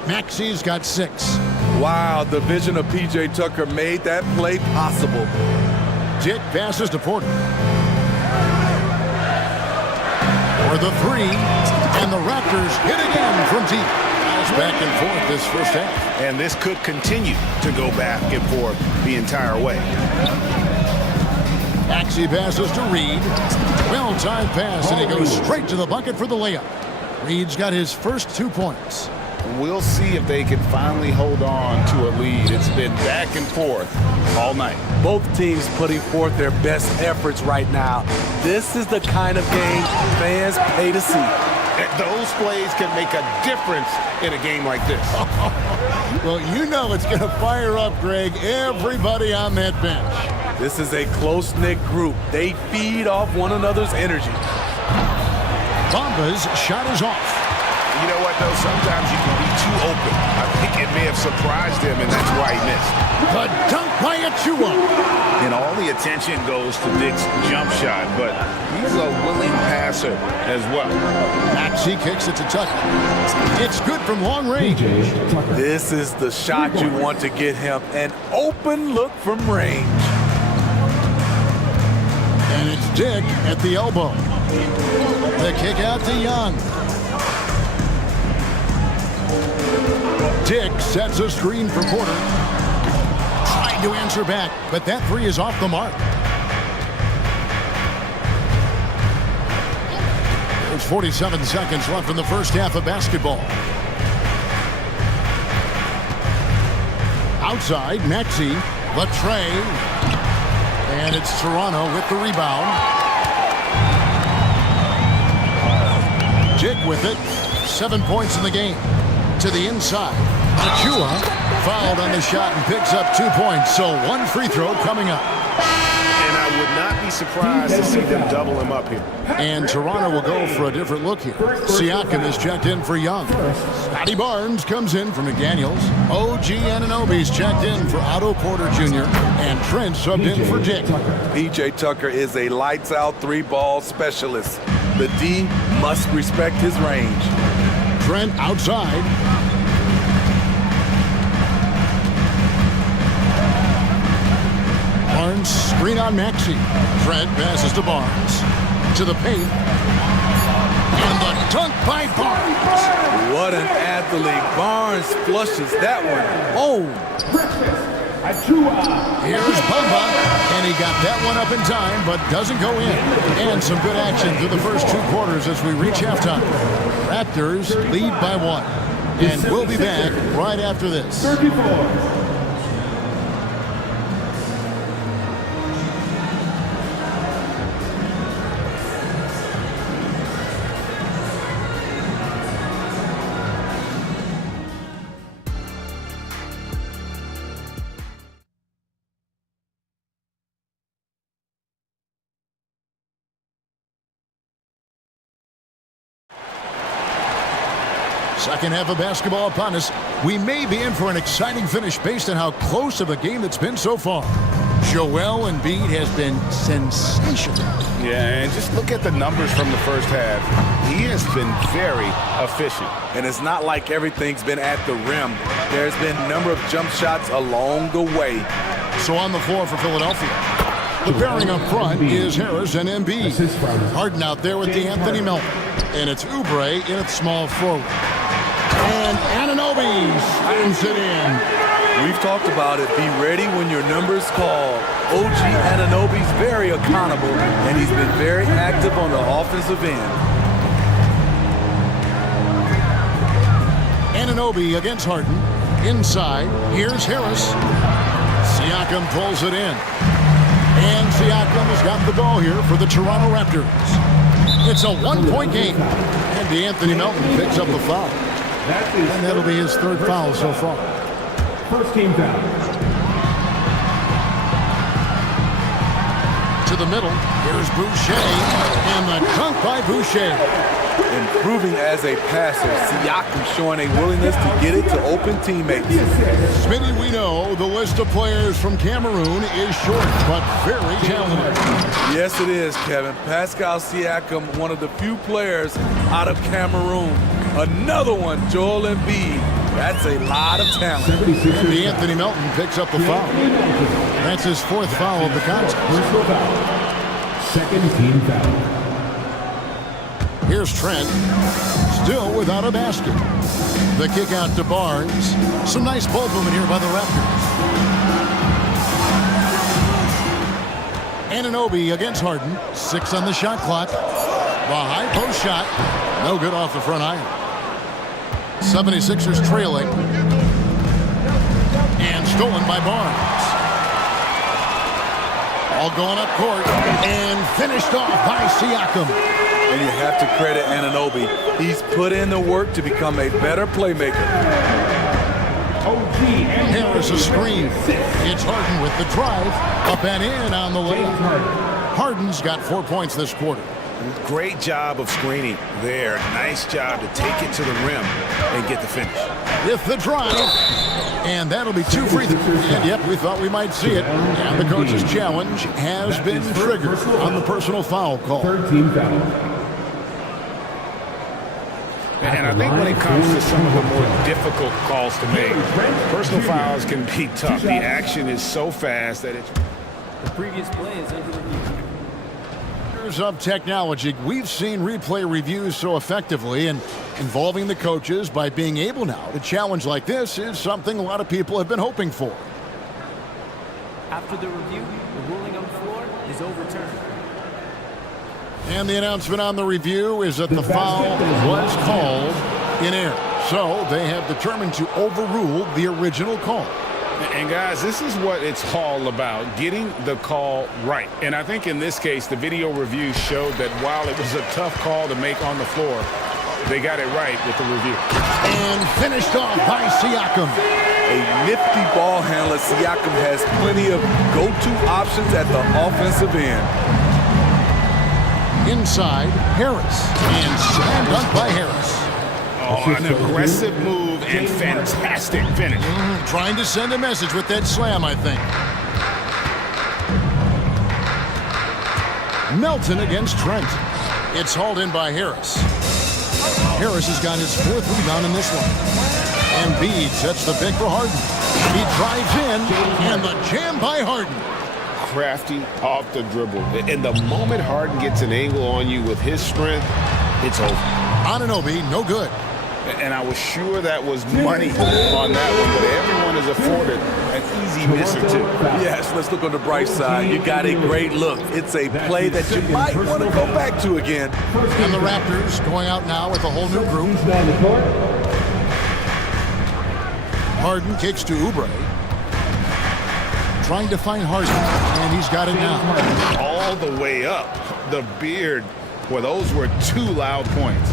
Maxey's got 6. Wow, the vision of P.J. Tucker made that play possible. Dick passes to Porter. For the 3, and the Raptors hit again from deep. It's back and forth this first half. And this could continue to go back and forth the entire way. Maxey passes to Reed. Well-timed pass, and he goes straight to the bucket for the layup. Reed's got his first 2 points. We'll see if they can finally hold on to a lead. It's been back and forth all night. Both teams putting forth their best efforts right now. This is the kind of game fans pay to see. Those plays can make a difference in a game like this. Well, you know it's going to fire up, Greg, everybody on that bench. This is a close-knit group. They feed off one another's energy. Bamba's shot is off. You know what, though? Sometimes you can be too open. I think it may have surprised him, and that's why he missed. The dunk by Achua. And all the attention goes to Dick's jump shot, but he's a willing passer as well. Maxey kicks it to Tucker. It's good from long range. This is the shot you want to get him. An open look from range. And it's Dick at the elbow. The kick out to Young. Dick sets a screen for Porter. Trying to answer back, but that 3 is off the mark. There's 47 seconds left in the first half of basketball. Outside, Maxey, Latre, and it's Toronto with the rebound. Dick with it, 7 points in the game. To the inside. Achua fouled on the shot and picks up 2 points. So 1 free throw coming up. And I would not be surprised to see them double him up here. And Toronto will go for a different look here. Siakam is checked in for Young. Scotty Barnes comes in for McDaniels. OG Anunoby's checked in for Otto Porter Jr. And Trent subbed in for Dick. P.J. Tucker is a lights-out 3-ball specialist. The D must respect his range. Trent outside. Barnes screen on Maxey. Trent passes to Barnes. To the paint. And the dunk by Barnes. What an athlete. Barnes flushes that one home. Here's Bamba. And he got that one up in time, but doesn't go in. And some good action through the first 2 quarters as we reach halftime. Raptors lead by 1. And we'll be back right after this. 34. Second half of basketball upon us. We may be in for an exciting finish based on how close of a game it's been so far. Joel Embiid has been sensational. Yeah, and just look at the numbers from the first half. He has been very efficient. And it's not like everything's been at the rim. There's been a number of jump shots along the way. So on the floor for Philadelphia. The pairing up front is Harris and Embiid. Harden out there with D'Anthony Melton. And it's Oubre in at small forward. And Anunoby slams it in. We've talked about it. Be ready when your number's called. OG Anunoby's very accountable, and he's been very active on the offensive end. Anunoby against Harden. Inside, here's Harris. Siakam pulls it in. And Siakam has got the ball here for the Toronto Raptors. It's a 1-point game. And D'Anthony Melton picks up the foul. And that'll be his 3rd foul so far. First team foul. To the middle, here's Boucher. And the dunk by Boucher. Improving as a passer, Siakam showing a willingness to get it to open teammates. Smitty, we know the list of players from Cameroon is short, but very talented. Yes, it is, Kevin. Pascal Siakam, one of the few players out of Cameroon. Another one, Joel Embiid. That's a lot of talent. Anthony Melton picks up the foul. That's his fourth foul of the contest. Second team foul. Here's Trent, still without a basket. The kick out to Barnes. Some nice ball movement here by the Raptors. Anunoby against Harden. 6 on the shot clock. The high post shot. No good off the front iron. 76ers trailing. And stolen by Barnes. All going up court. And finished off by Siakam. And you have to credit Anunoby. He's put in the work to become a better playmaker. Harris a screen. It's Harden with the drive. Up and in on the layup. Harden's got 4 points this quarter. Great job of screening there. Nice job to take it to the rim and get the finish. With the drive. And that'll be 2 free throws. And yep, we thought we might see it. And the coach's challenge has been triggered on the personal foul call. Third team foul. And I think when it comes to some of the more difficult calls to make, personal fouls can be tough. The action is so fast that it's... The previous play is under review. Of technology, we've seen replay reviews so effectively, and involving the coaches by being able now to challenge like this is something a lot of people have been hoping for. After the review, the ruling on the floor is overturned. And the announcement on the review is that the foul was called in error. So they have determined to overrule the original call. And guys, this is what it's all about, getting the call right. And I think in this case, the video review showed that while it was a tough call to make on the floor, they got it right with the review. And finished off by Siakam. A nifty ball handler. Siakam has plenty of go-to options at the offensive end. Inside, Harris. And slam dunk by Harris. Oh, an aggressive move and fantastic finish. Trying to send a message with that slam, I think. Melton against Trent. It's hauled in by Harris. Harris has got his 4th rebound in this one. Embiid sets the pick for Harden. He drives in, and the jam by Harden. Crafty off the dribble. And the moment Harden gets an angle on you with his strength, it's over. Anunoby, no good. And I was sure that was money on that one, but everyone is afforded an easy miss or two. Yes, let's look on the bright side. You got a great look. It's a play that you might want to go back to again. And the Raptors going out now with a whole new group. Harden kicks to Oubre. Trying to find Harden, and he's got it now. All the way up. The beard. Well, those were 2 loud points.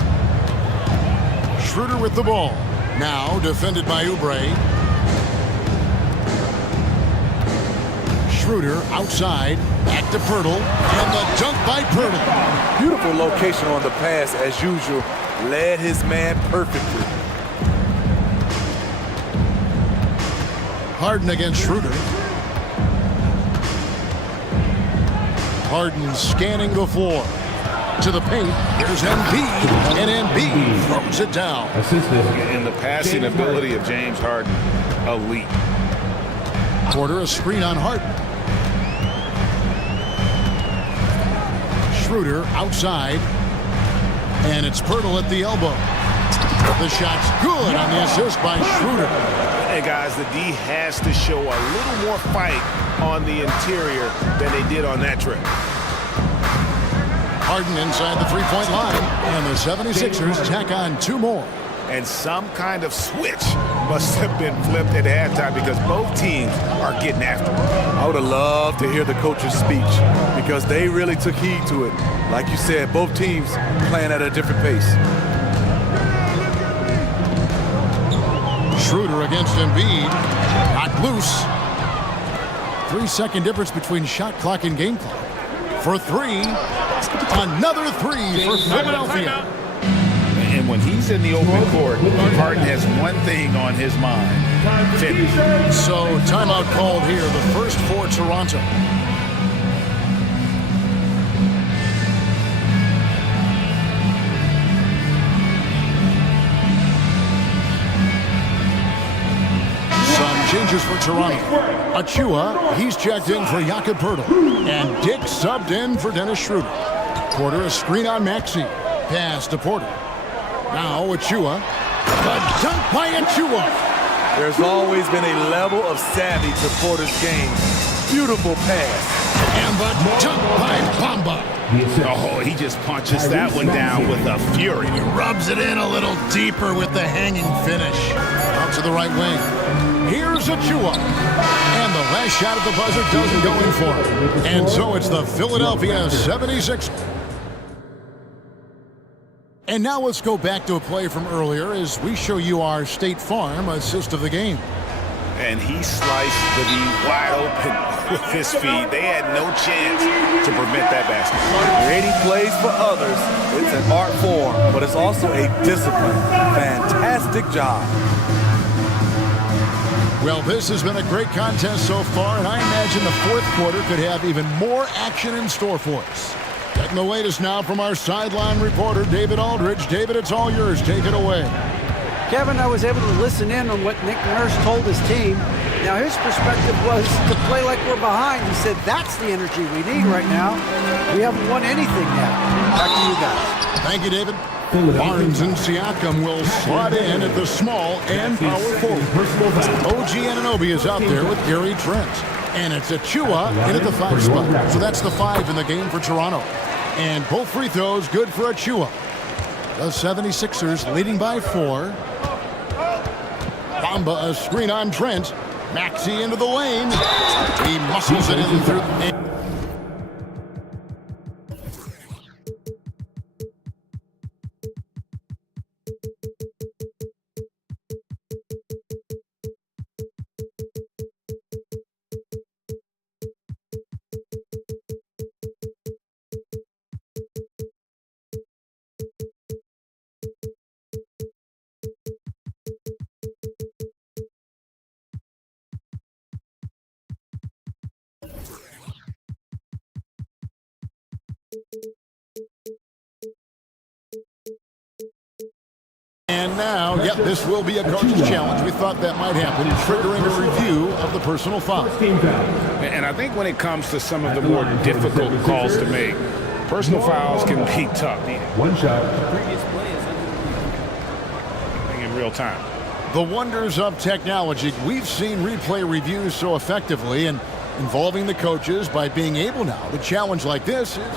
Schroeder with the ball. Now defended by Oubre. Schroeder outside. Back to Pirtle. And the dunk by Pirtle. Beautiful location on the pass as usual. Led his man perfectly. Harden against Schroeder. Harden scanning the floor. To the paint. Here's Embiid. And Embiid throws it down. And the passing ability of James Harden, elite. Porter a screen on Harden. Schroeder outside. And it's Pirtle at the elbow. The shot's good on the assist by Schroeder. And guys, the D has to show a little more fight on the interior than they did on that trip. Harden inside the three-point line, and the 76ers tack on 2 more. And some kind of switch must have been flipped at halftime because both teams are getting after it. I would have loved to hear the coach's speech because they really took heed to it. Like you said, both teams playing at a different pace. Schroeder against Embiid. Knocked loose. 3-second difference between shot clock and game clock. For 3. Another 3 for Philadelphia. And when he's in the open court, Harden has one thing on his mind. Finish. So timeout called here, the first for Toronto. changes for Toronto. Achua, he's checked in for Jakob Poeltl. And Dick subbed in for Dennis Schroeder. Porter, a screen on Maxey. Pass to Porter. Now Achua. The dunk by Achua. There's always been a level of savvy to Porter's game. Beautiful pass. And the dunk by Bamba. Oh, he just punches that one down with a fury. He rubs it in a little deeper with the hanging finish. Out to the right wing. Here's Achua. And the last shot at the buzzer doesn't go in for him. And so it's the Philadelphia 76. And now let's go back to a play from earlier as we show you our State Farm assist of the game. And he sliced the D wide open with his feet. They had no chance to prevent that basket. Creating plays for others, it's an art form, but it's also a discipline. Fantastic job. Well, this has been a great contest so far, and I imagine the fourth quarter could have even more action in store for us. Getting the latest now from our sideline reporter, David Aldridge. David, it's all yours. Take it away. Kevin, I was able to listen in on what Nick Nurse told his team. Now, his perspective was to play like we're behind. He said that's the energy we need right now. We haven't won anything yet. Back to you guys. Thank you, David. Barnes and Siakam will slot in at the small and power forward. OG Anunoby is out there with Gary Trent. And it's Achua in at the 5 spot. So that's the 5 in the game for Toronto. And both free throws good for Achua. The 76ers leading by 4. Bamba, a screen on Trent. Maxey into the lane. He muscles it in through. And now, this will be a coach's challenge. We thought that might happen, triggering a review of the personal foul. And I think when it comes to some of the more difficult calls to make, personal fouls can be tough. One shot. In real time. The wonders of technology. We've seen replay reviews so effectively, and involving the coaches by being able now to challenge like this is...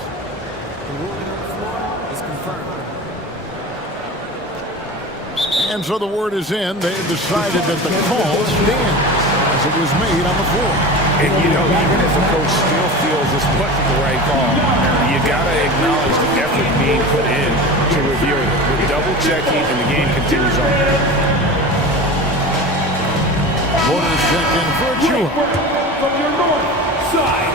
And so the word is in. They've decided that the call stands as it was made on the floor. And, you know, even if a coach still feels this wasn't the right call, you got to acknowledge the effort being put in to reviewing it. We're double-checking, and the game continues on. Porter's checked in for Achua. From your north side.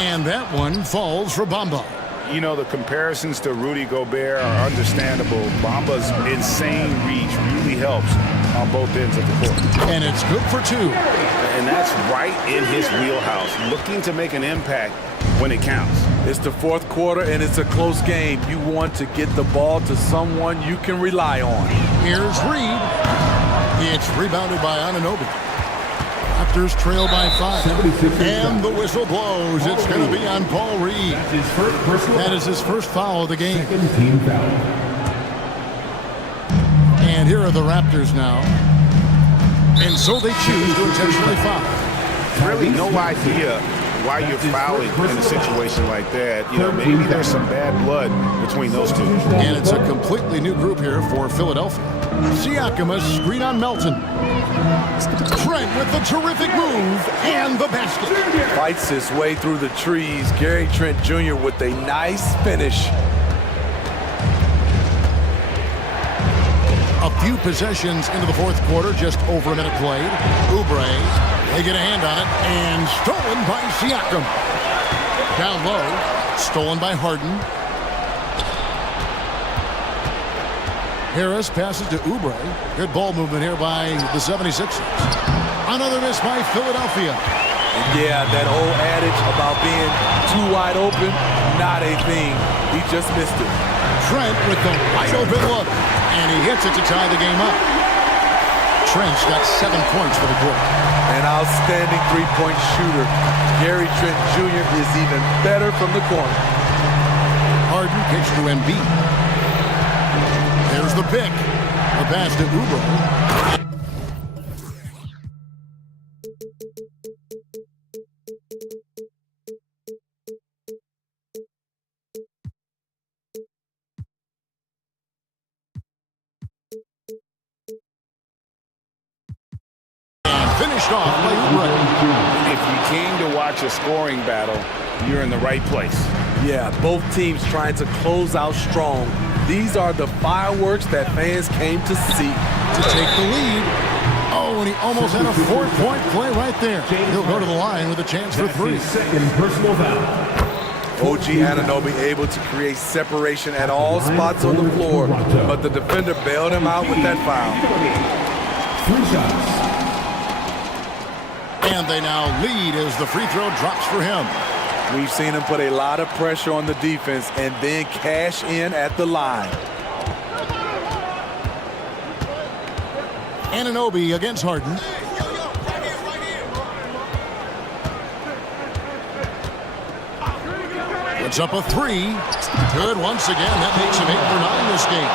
And that one falls for Bamba. You know, the comparisons to Rudy Gobert are understandable. Bamba's insane reach really helps on both ends of the court. And it's good for 2. And that's right in his wheelhouse, looking to make an impact when it counts. It's the fourth quarter, and it's a close game. You want to get the ball to someone you can rely on. Here's Reed. It's rebounded by Anunoby. Raptors trail by 5. And the whistle blows. It's going to be on Paul Reed. That is his first foul of the game. Team foul. And here are the Raptors now. And so they choose to intentionally foul. Really no idea why you're fouling in a situation like that. You know, maybe there's some bad blood between those two. And it's a completely new group here for Philadelphia. Siakam, a screen on Melton. Trent with the terrific move and the basket. Fights his way through the trees. Gary Trent Jr. with a nice finish. A few possessions into the fourth quarter, just over a minute played. Oubre, they get a hand on it, and stolen by Siakam. Down low, stolen by Harden. Harris passes to Oubre. Good ball movement here by the 76ers. Another miss by Philadelphia. Yeah, that old adage about being too wide open, not a thing. He just missed it. Trent with the wide open look, and he hits it to tie the game up. Trent's got 7 points for the quarter. An outstanding three-point shooter. Gary Trent Jr. is even better from the corner. Harden kicks to Embiid. There's the pick. The pass to Uber. Finished off by Uber. If you came to watch a scoring battle, you're in the right place. Yeah, both teams trying to close out strong. These are the fireworks that fans came to see. To take the lead. Oh, and he almost had a 4-point play right there. He'll go to the line with a chance for 3. Second personal foul. OG Anunoby able to create separation at all spots on the floor, but the defender bailed him out with that foul. 3 shots. And they now lead as the free throw drops for him. We've seen him put a lot of pressure on the defense and then cash in at the line. Anunoby against Harden. Puts up a 3. Good once again. That makes him 8 for 9 this game.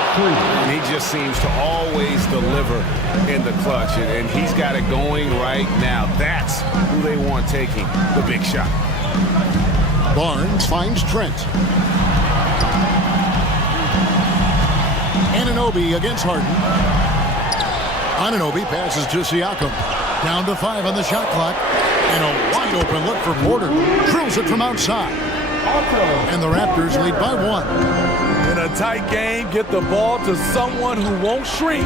And he just seems to always deliver in the clutch, and he's got it going right now. That's who they want taking the big shot. Barnes finds Trent. Anunoby against Harden. Anunoby passes to Siakam. Down to 5 on the shot clock. And a wide open look for Porter. Drills it from outside. And the Raptors lead by 1. In a tight game, get the ball to someone who won't shrink.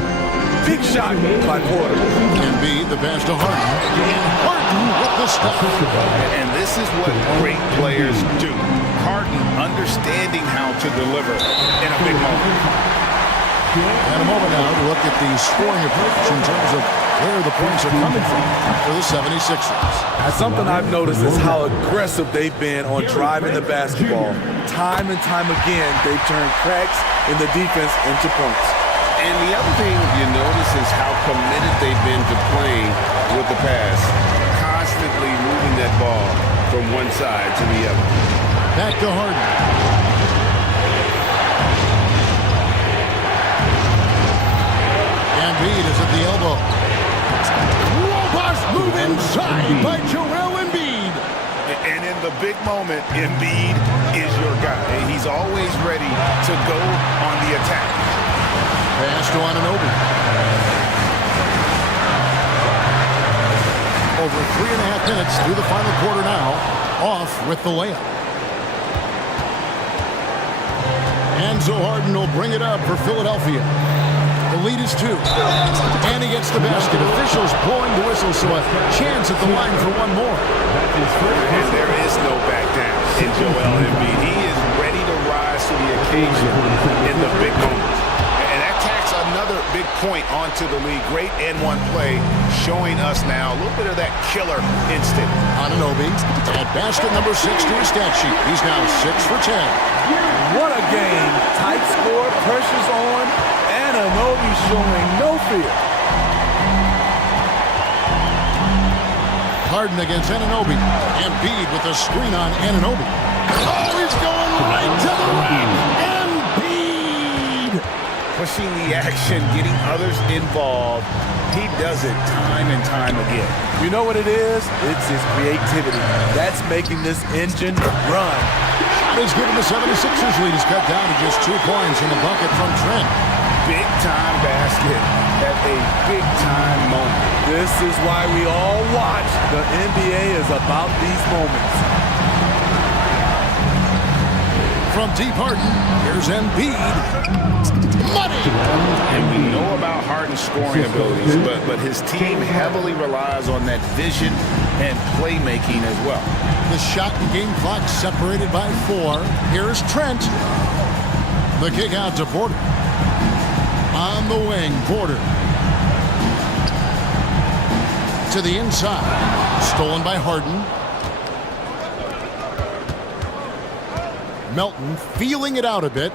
Big shot by Porter. Embiid, the pass to Harden. And Harden with the stop. And this is what great players do. Harden understanding how to deliver in a big moment. And a moment now to look at the scoring approach in terms of where the points are coming from for the 76ers. Something I've noticed is how aggressive they've been on driving the basketball. Time and time again, they've turned cracks in the defense into points. And the other thing you notice is how committed they've been to playing with the pass. Constantly moving that ball from one side to the other. Back to Harden. Embiid is at the elbow. Robust move inside by Joel Embiid. And in the big moment, Embiid is your guy. He's always ready to go on the attack. Pass to Anunoby. Over 3.5 minutes through the final quarter now. Off with the layup. Enzo Harden will bring it up for Philadelphia. The lead is 2. And he gets the basket. Officials blowing the whistle, so a chance at the line for one more. And there is no back down in Joel Embiid. He is ready to rise to the occasion in the big moments. And that tacks another big point onto the league. Great N1 play, showing us now a little bit of that killer instinct. Anunoby at basket number 6 to his stat sheet. He's now 6 for 10. What a game. Tight score, pressure's on. Anunoby showing no fear. Harden against Anunoby. Embiid with a screen on Anunoby. Oh, he's going right to the rim. Embiid! Pushing the action, getting others involved. He does it time and time again. You know what it is? It's his creativity. That's making this engine run. Is given the 76ers lead. He's cut down to just 2 points in the bucket from Trent. Big time basket at a big time moment. This is why we all watch. The NBA is about these moments. From deep Harden, here's Embiid. Money! And we know about Harden's scoring abilities, but his team heavily relies on that vision and playmaking as well. The shot and game clock separated by 4. Here's Trent. The kick out to Porter. On the wing, Porter. To the inside. Stolen by Harden. Melton feeling it out a bit.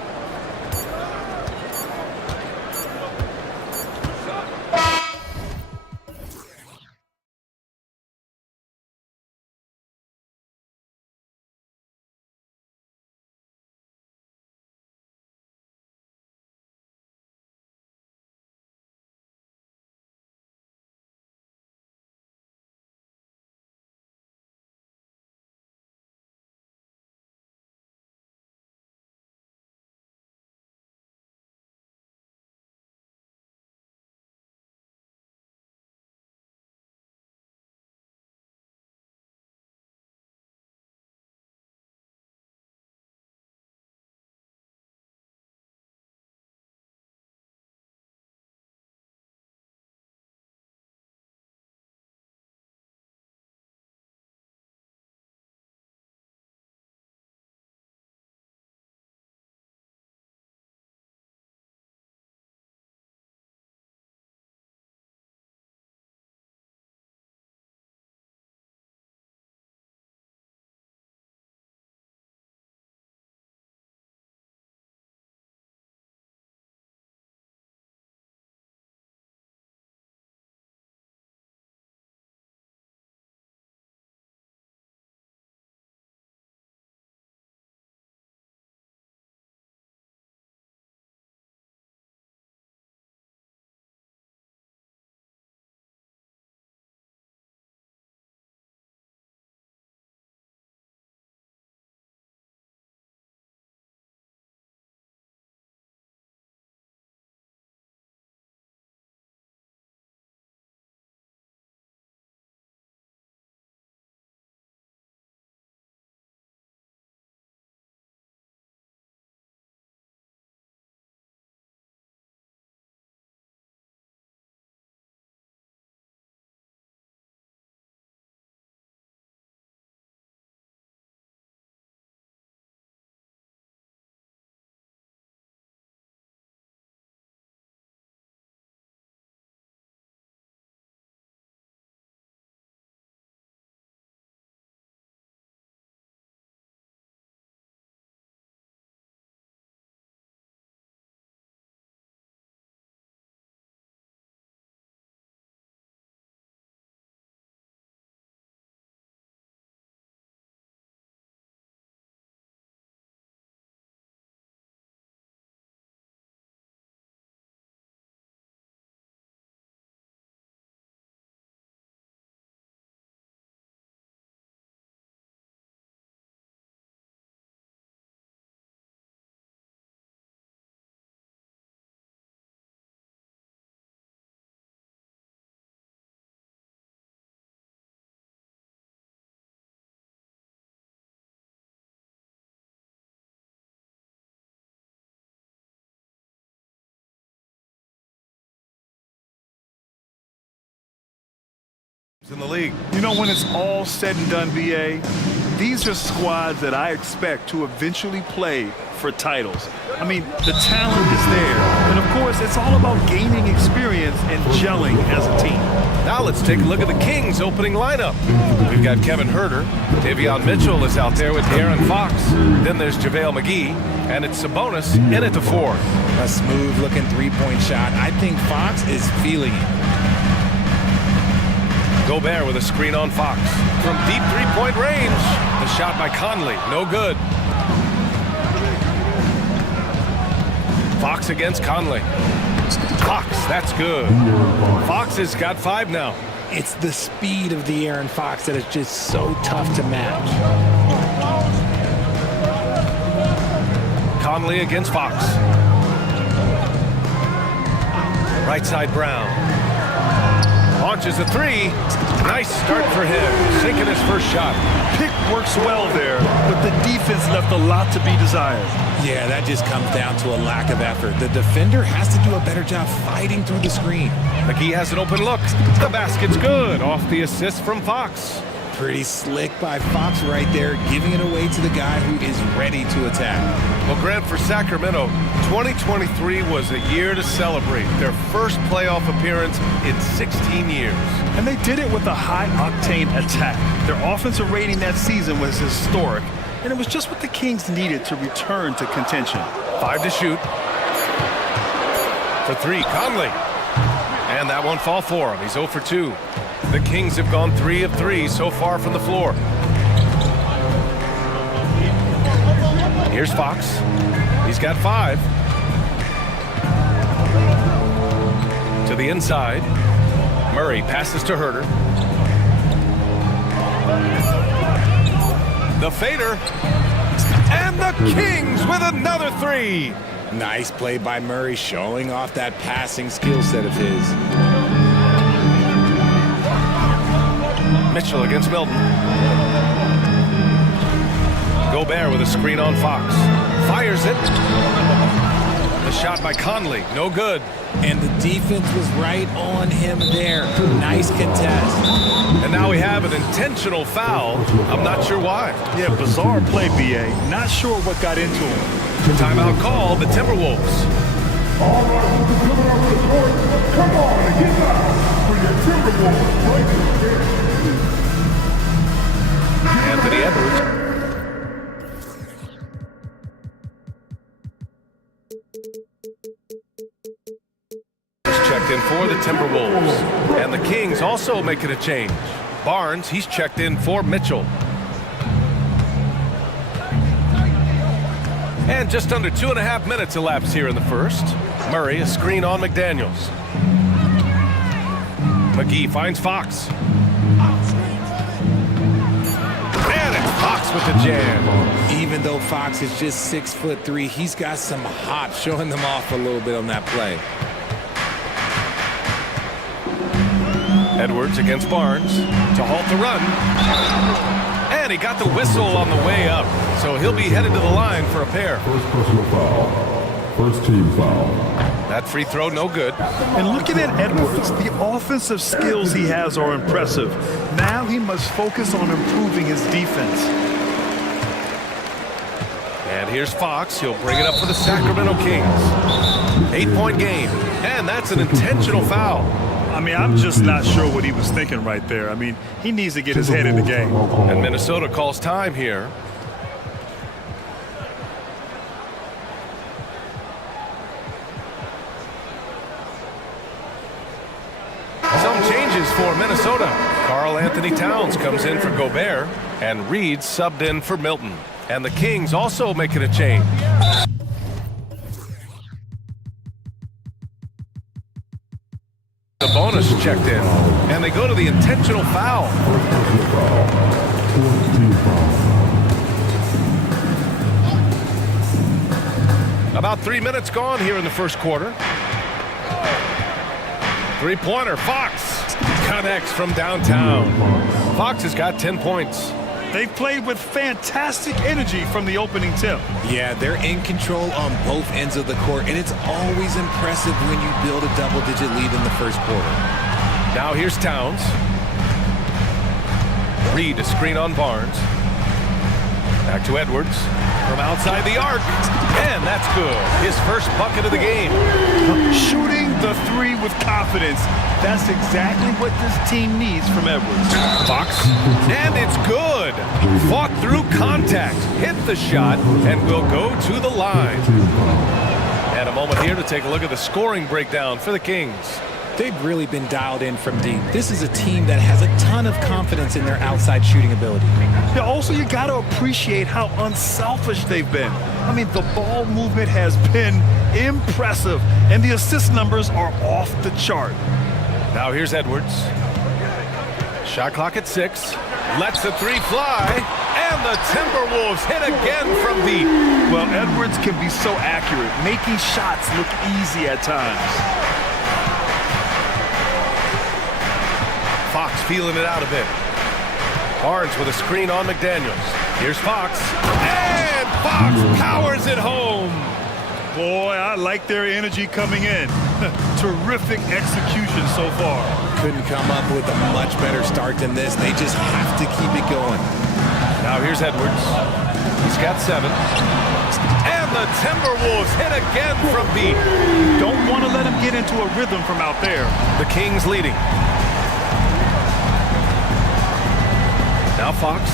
in the league. You know, when it's all said and done, BA, these are squads that I expect to eventually play for titles. I mean, the talent is there. And of course, it's all about gaining experience and gelling as a team. Now let's take a look at the Kings opening lineup. We've got Kevin Herter. Davion Mitchell is out there with De'Aaron Fox. Then there's JaVale McGee. And it's Sabonis in at the 4. A smooth-looking three-point shot. I think Fox is feeling it. Gobert with a screen on Fox. From deep three-point range. The shot by Conley. No good. Fox against Conley. Fox, that's good. Fox has got 5 now. It's the speed of De'Aaron Fox that is just so tough to match. Conley against Fox. Right side Brown. Launches a 3. Nice start for him. Sinking his first shot. Pick works well there, but the defense left a lot to be desired. Yeah, that just comes down to a lack of effort. The defender has to do a better job fighting through the screen. McGee has an open look. The basket's good. Off the assist from Fox. Pretty slick by Fox right there, giving it away to the guy who is ready to attack. Well, Grant, for Sacramento, 2023 was a year to celebrate. Their first playoff appearance in 16 years. And they did it with a high-octane attack. Their offensive rating that season was historic, and it was just what the Kings needed to return to contention. 5 to shoot. For 3, Conley. And that won't fall for him. He's 0 for 2. The Kings have gone 3 of 3 so far from the floor. Here's Fox. He's got 5. To the inside. Murray passes to Herter. The fader. And the Kings with another 3. Nice play by Murray, showing off that passing skill set of his. Mitchell against Milton. Gobert with a screen on Fox. Fires it. The shot by Conley. No good. And the defense was right on him there. Nice contest. And now we have an intentional foul. I'm not sure why. Yeah, bizarre play, BA. Not sure what got into him. Timeout called the Timberwolves. All right, who's coming over the court? Come on and get out for your Timberwolves. Anthony Edwards. Checked in for the Timberwolves. And the Kings also making a change. Barnes, he's checked in for Mitchell. And just under 2.5 minutes elapsed here in the first. Murray, a screen on McDaniels. McGee finds Fox. And it's Fox with the jam. Even though Fox is just 6'3", he's got some hop, showing them off a little bit on that play. Edwards against Barnes to halt the run. And he got the whistle on the way up. So he'll be headed to the line for a pair. First personal foul. First team foul. That free throw, no good. And looking at Edwards, the offensive skills he has are impressive. Now he must focus on improving his defense. And here's Fox. He'll bring it up for the Sacramento Kings. 8-point game. And that's an intentional foul. I mean, I'm just not sure what he was thinking right there. I mean, he needs to get his head in the game. And Minnesota calls time here. Some changes for Minnesota. Karl Anthony Towns comes in for Gobert, and Reed subbed in for Milton. And the Kings also making a change. The bonus checked in, and they go to the intentional foul. About 3 minutes gone here in the first quarter. Three-pointer, Fox connects from downtown. Fox has got 10 points. They've played with fantastic energy from the opening tip. Yeah, they're in control on both ends of the court, and it's always impressive when you build a double-digit lead in the first quarter. Now here's Towns. Reed to screen on Barnes. Back to Edwards from outside the arc. And that's good. His first bucket of the game. Shooting the three with confidence. That's exactly what this team needs from Edwards. Fox. And it's good. Fought through contact. Hit the shot and will go to the line. And a moment here to take a look at the scoring breakdown for the Kings. They've really been dialed in from deep. This is a team that has a ton of confidence in their outside shooting ability. Yeah, also, you got to appreciate how unselfish they've been. I mean, the ball movement has been impressive, and the assist numbers are off the chart. Now here's Edwards. Shot clock at 6. Lets the three fly, and the Timberwolves hit again from deep. Well, Edwards can be so accurate, making shots look easy at times. Fox feeling it out a bit. Barnes with a screen on McDaniels. Here's Fox. And Fox powers it home. Boy, I like their energy coming in. Terrific execution so far. Couldn't come up with a much better start than this. They just have to keep it going. Now here's Edwards. He's got 7. And the Timberwolves hit again from deep. Don't want to let him get into a rhythm from out there. The Kings leading. Now Fox,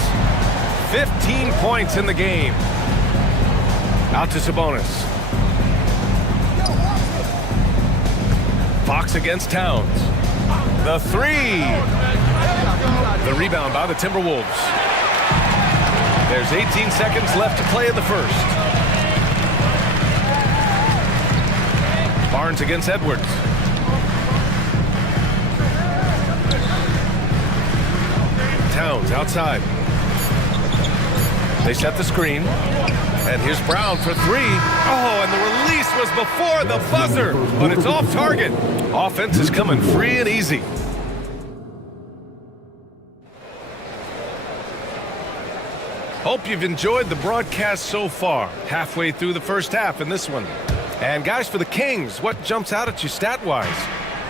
15 points in the game. Out to Sabonis. Fox against Towns. The 3. The rebound by the Timberwolves. There's 18 seconds left to play in the first. Barnes against Edwards. Towns outside. They set the screen. And here's Brown for 3. Oh, and the release was before the buzzer, but it's off target. Offense is coming free and easy. Hope you've enjoyed the broadcast so far. Halfway through the first half in this one. And guys, for the Kings, what jumps out at you stat-wise?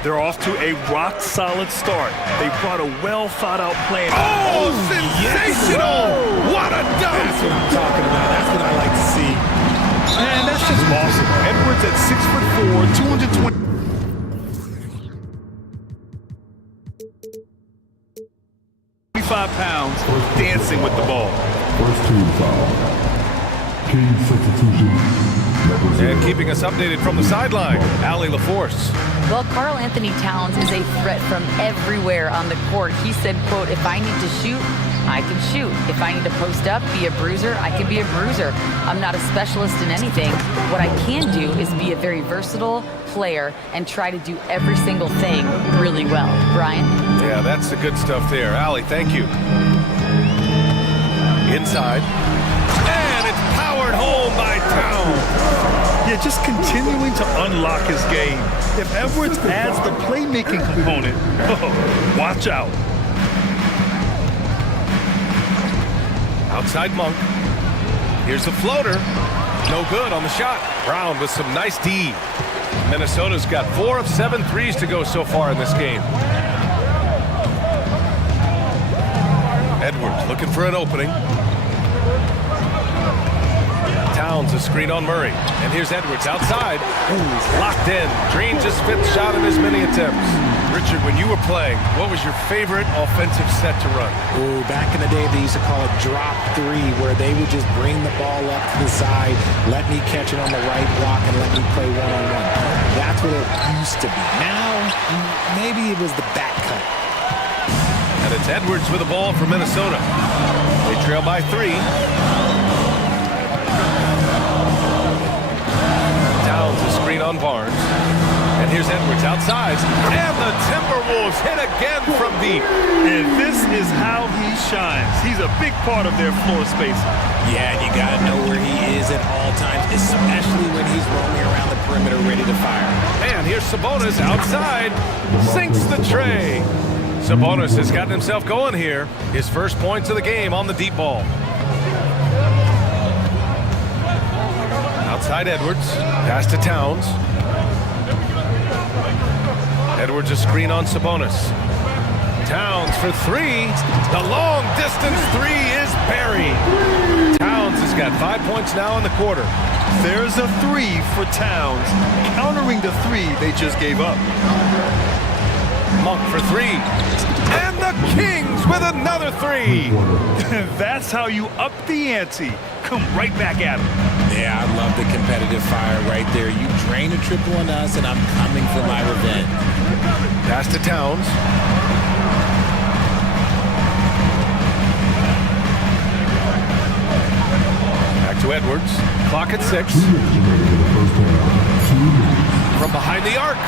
They're off to a rock-solid start. They brought a well-thought-out plan. Oh, sensational! Yes. What a dunk! That's what I'm talking about. That's what I like to see. Man, that's just awesome. Edwards at 6'4", 220. £5, dancing with the ball. First team foul. King substitution. And keeping us updated from the sideline, Allie LaForce. Well, Karl Anthony Towns is a threat from everywhere on the court. He said, quote, if I need to shoot, I can shoot. If I need to post up, be a bruiser, I can be a bruiser. I'm not a specialist in anything. What I can do is be a very versatile player and try to do every single thing really well. Brian? Yeah, that's the good stuff there. Allie, thank you. Inside. And it's powered home by Towns. Yeah, just continuing to unlock his game. If Edwards adds the playmaking component, oh, watch out. Outside Monk. Here's the floater. No good on the shot. Brown with some nice D. Minnesota's got 4 of 7 threes to go so far in this game. Edwards looking for an opening. Towns a screen on Murray. And here's Edwards outside. Ooh, locked in. Green just 5th shot in as many attempts. Richard, when you were playing, what was your favorite offensive set to run? Ooh, back in the day, they used to call it drop 3, where they would just bring the ball up to the side, let me catch it on the right block, and let me play one-on-one. That's what it used to be. Now, maybe it was the back cut. And it's Edwards with the ball for Minnesota. They trail by 3. Towns a screen on Barnes. And here's Edwards outside. And the Timberwolves hit again from deep. And this is how he shines. He's a big part of their floor spacing. Yeah, and you got to know where he is at all times, especially when he's roaming around the perimeter ready to fire. And here's Sabonis outside. Sinks the tray. Sabonis has gotten himself going here. His first points of the game on the deep ball. Outside Edwards. Pass to Towns. Edwards a screen on Sabonis. Towns for three. The long distance three is buried. Towns has got 5 points now in the quarter. There's a three for Towns, countering the three they just gave up. Monk for three. And the Kings with another three. That's how you up the ante. Come right back at him. Yeah, I love the competitive fire right there. You drain a triple on us, and I'm coming for my revenge. Pass to Towns. Back to Edwards. Clock at 6. From behind the arc.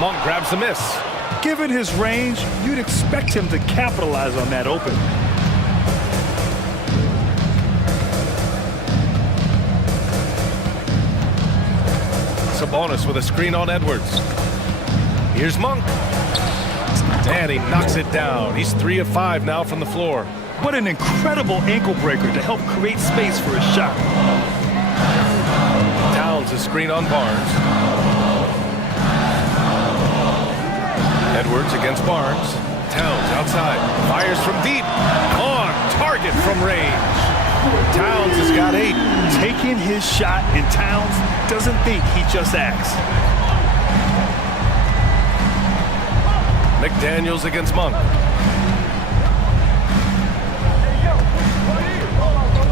Monk grabs the miss. Given his range, you'd expect him to capitalize on that open. Sabonis with a screen on Edwards. Here's Monk. And he knocks it down. He's 3 of 5 now from the floor. What an incredible ankle breaker to help create space for a shot. Towns a screen on Barnes. Edwards against Barnes. Towns outside. Fires from deep. On target from range. Towns has got 8. Taking his shot, and Towns doesn't think he just asked. McDaniels against Monk.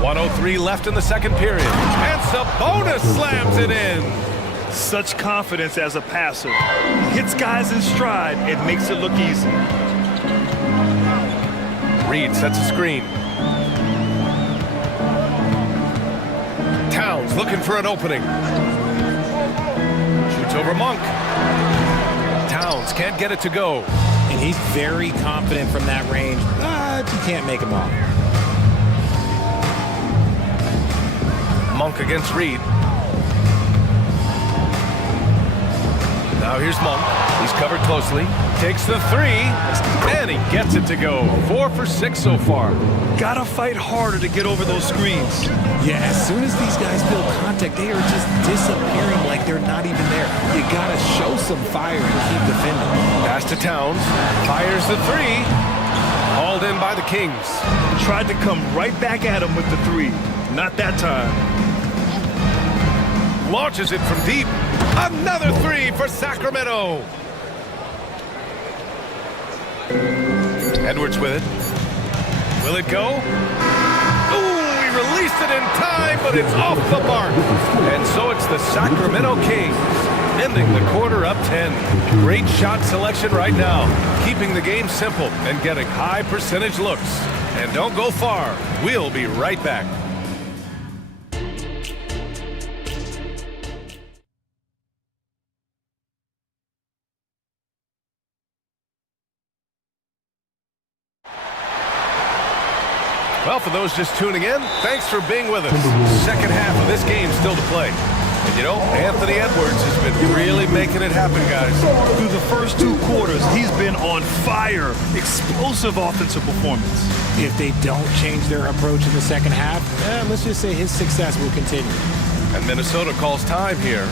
1:03 left in the second period. And Sabonis slams it in. Such confidence as a passer. He hits guys in stride and makes it look easy. Reed sets a screen. Towns looking for an opening. Shoots over Monk. Towns can't get it to go. And he's very confident from that range, but you can't make him off. Monk against Reed. Now here's Monk. He's covered closely. Takes the three, and he gets it to go. 4 for 6 so far. Gotta fight harder to get over those screens. Yeah, as soon as these guys feel contact, they are just disappearing like they're not even there. You gotta show some fire and keep defending. Pass to Towns. Fires the three. Hauled in by the Kings. Tried to come right back at him with the three. Not that time. Launches it from deep. Another three for Sacramento. Edwards with it. Will it go? Ooh, he released it in time, but it's off the mark. And so it's the Sacramento Kings, ending the quarter up 10. Great shot selection right now, keeping the game simple and getting high percentage looks. And don't go far. We'll be right back. Well, for those just tuning in, thanks for being with us. Second half of this game still to play. And you know, Anthony Edwards has been really making it happen, guys. Through the first 2 quarters, he's been on fire. Explosive offensive performance. If they don't change their approach in the second half, let's just say his success will continue. And Minnesota calls time here.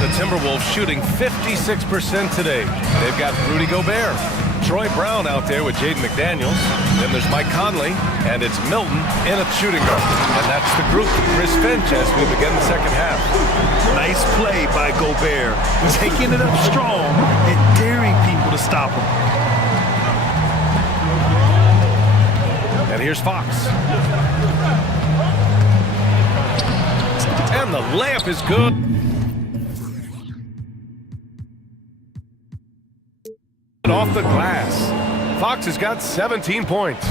The Timberwolves shooting 56% today. They've got Rudy Gobert, Troy Brown out there with Jaden McDaniels. Then there's Mike Conley, and it's Milton in at shooting guard. And that's the group to Chris Finch as we begin the second half. Nice play by Gobert, taking it up strong and daring people to stop him. And here's Fox. And the layup is good. Off the glass. Fox has got 17 points.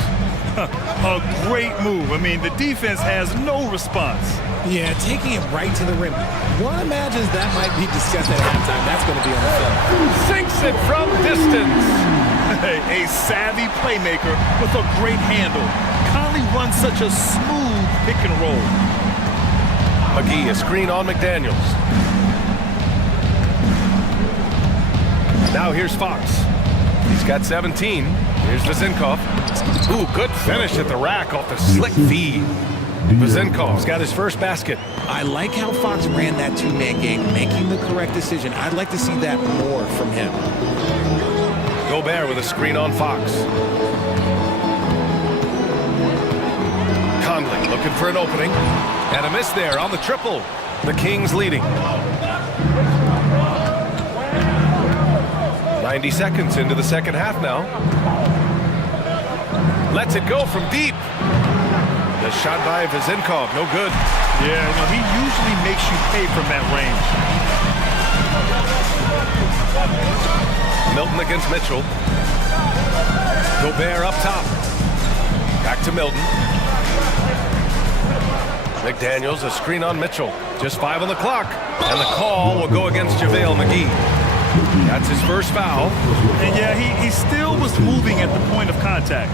A great move. I mean, the defense has no response. Yeah, taking it right to the rim. One imagines that might be discussed at halftime. That's going to be on the film. Sinks it from distance. A savvy playmaker with a great handle. Conley runs such a smooth pick and roll. McGee, a screen on McDaniels. Now here's Fox. He's got 17. Here's Vezinkov. Ooh, good finish at the rack off the slick feed. Vazenkov's got his first basket. I like how Fox ran that two-man game, making the correct decision. I'd like to see that more from him. Gobert with a screen on Fox. Conley looking for an opening. And a miss there on the triple. The Kings leading. 90 seconds into the second half now. Lets it go from deep. The shot by Vazenkov, no good. Yeah, he usually makes you pay from that range. Milton against Mitchell. Gobert up top. Back to Milton. McDaniels, a screen on Mitchell. Just 5 on the clock. And the call will go against JaVale McGee. That's his first foul. And yeah, he still was moving at the point of contact.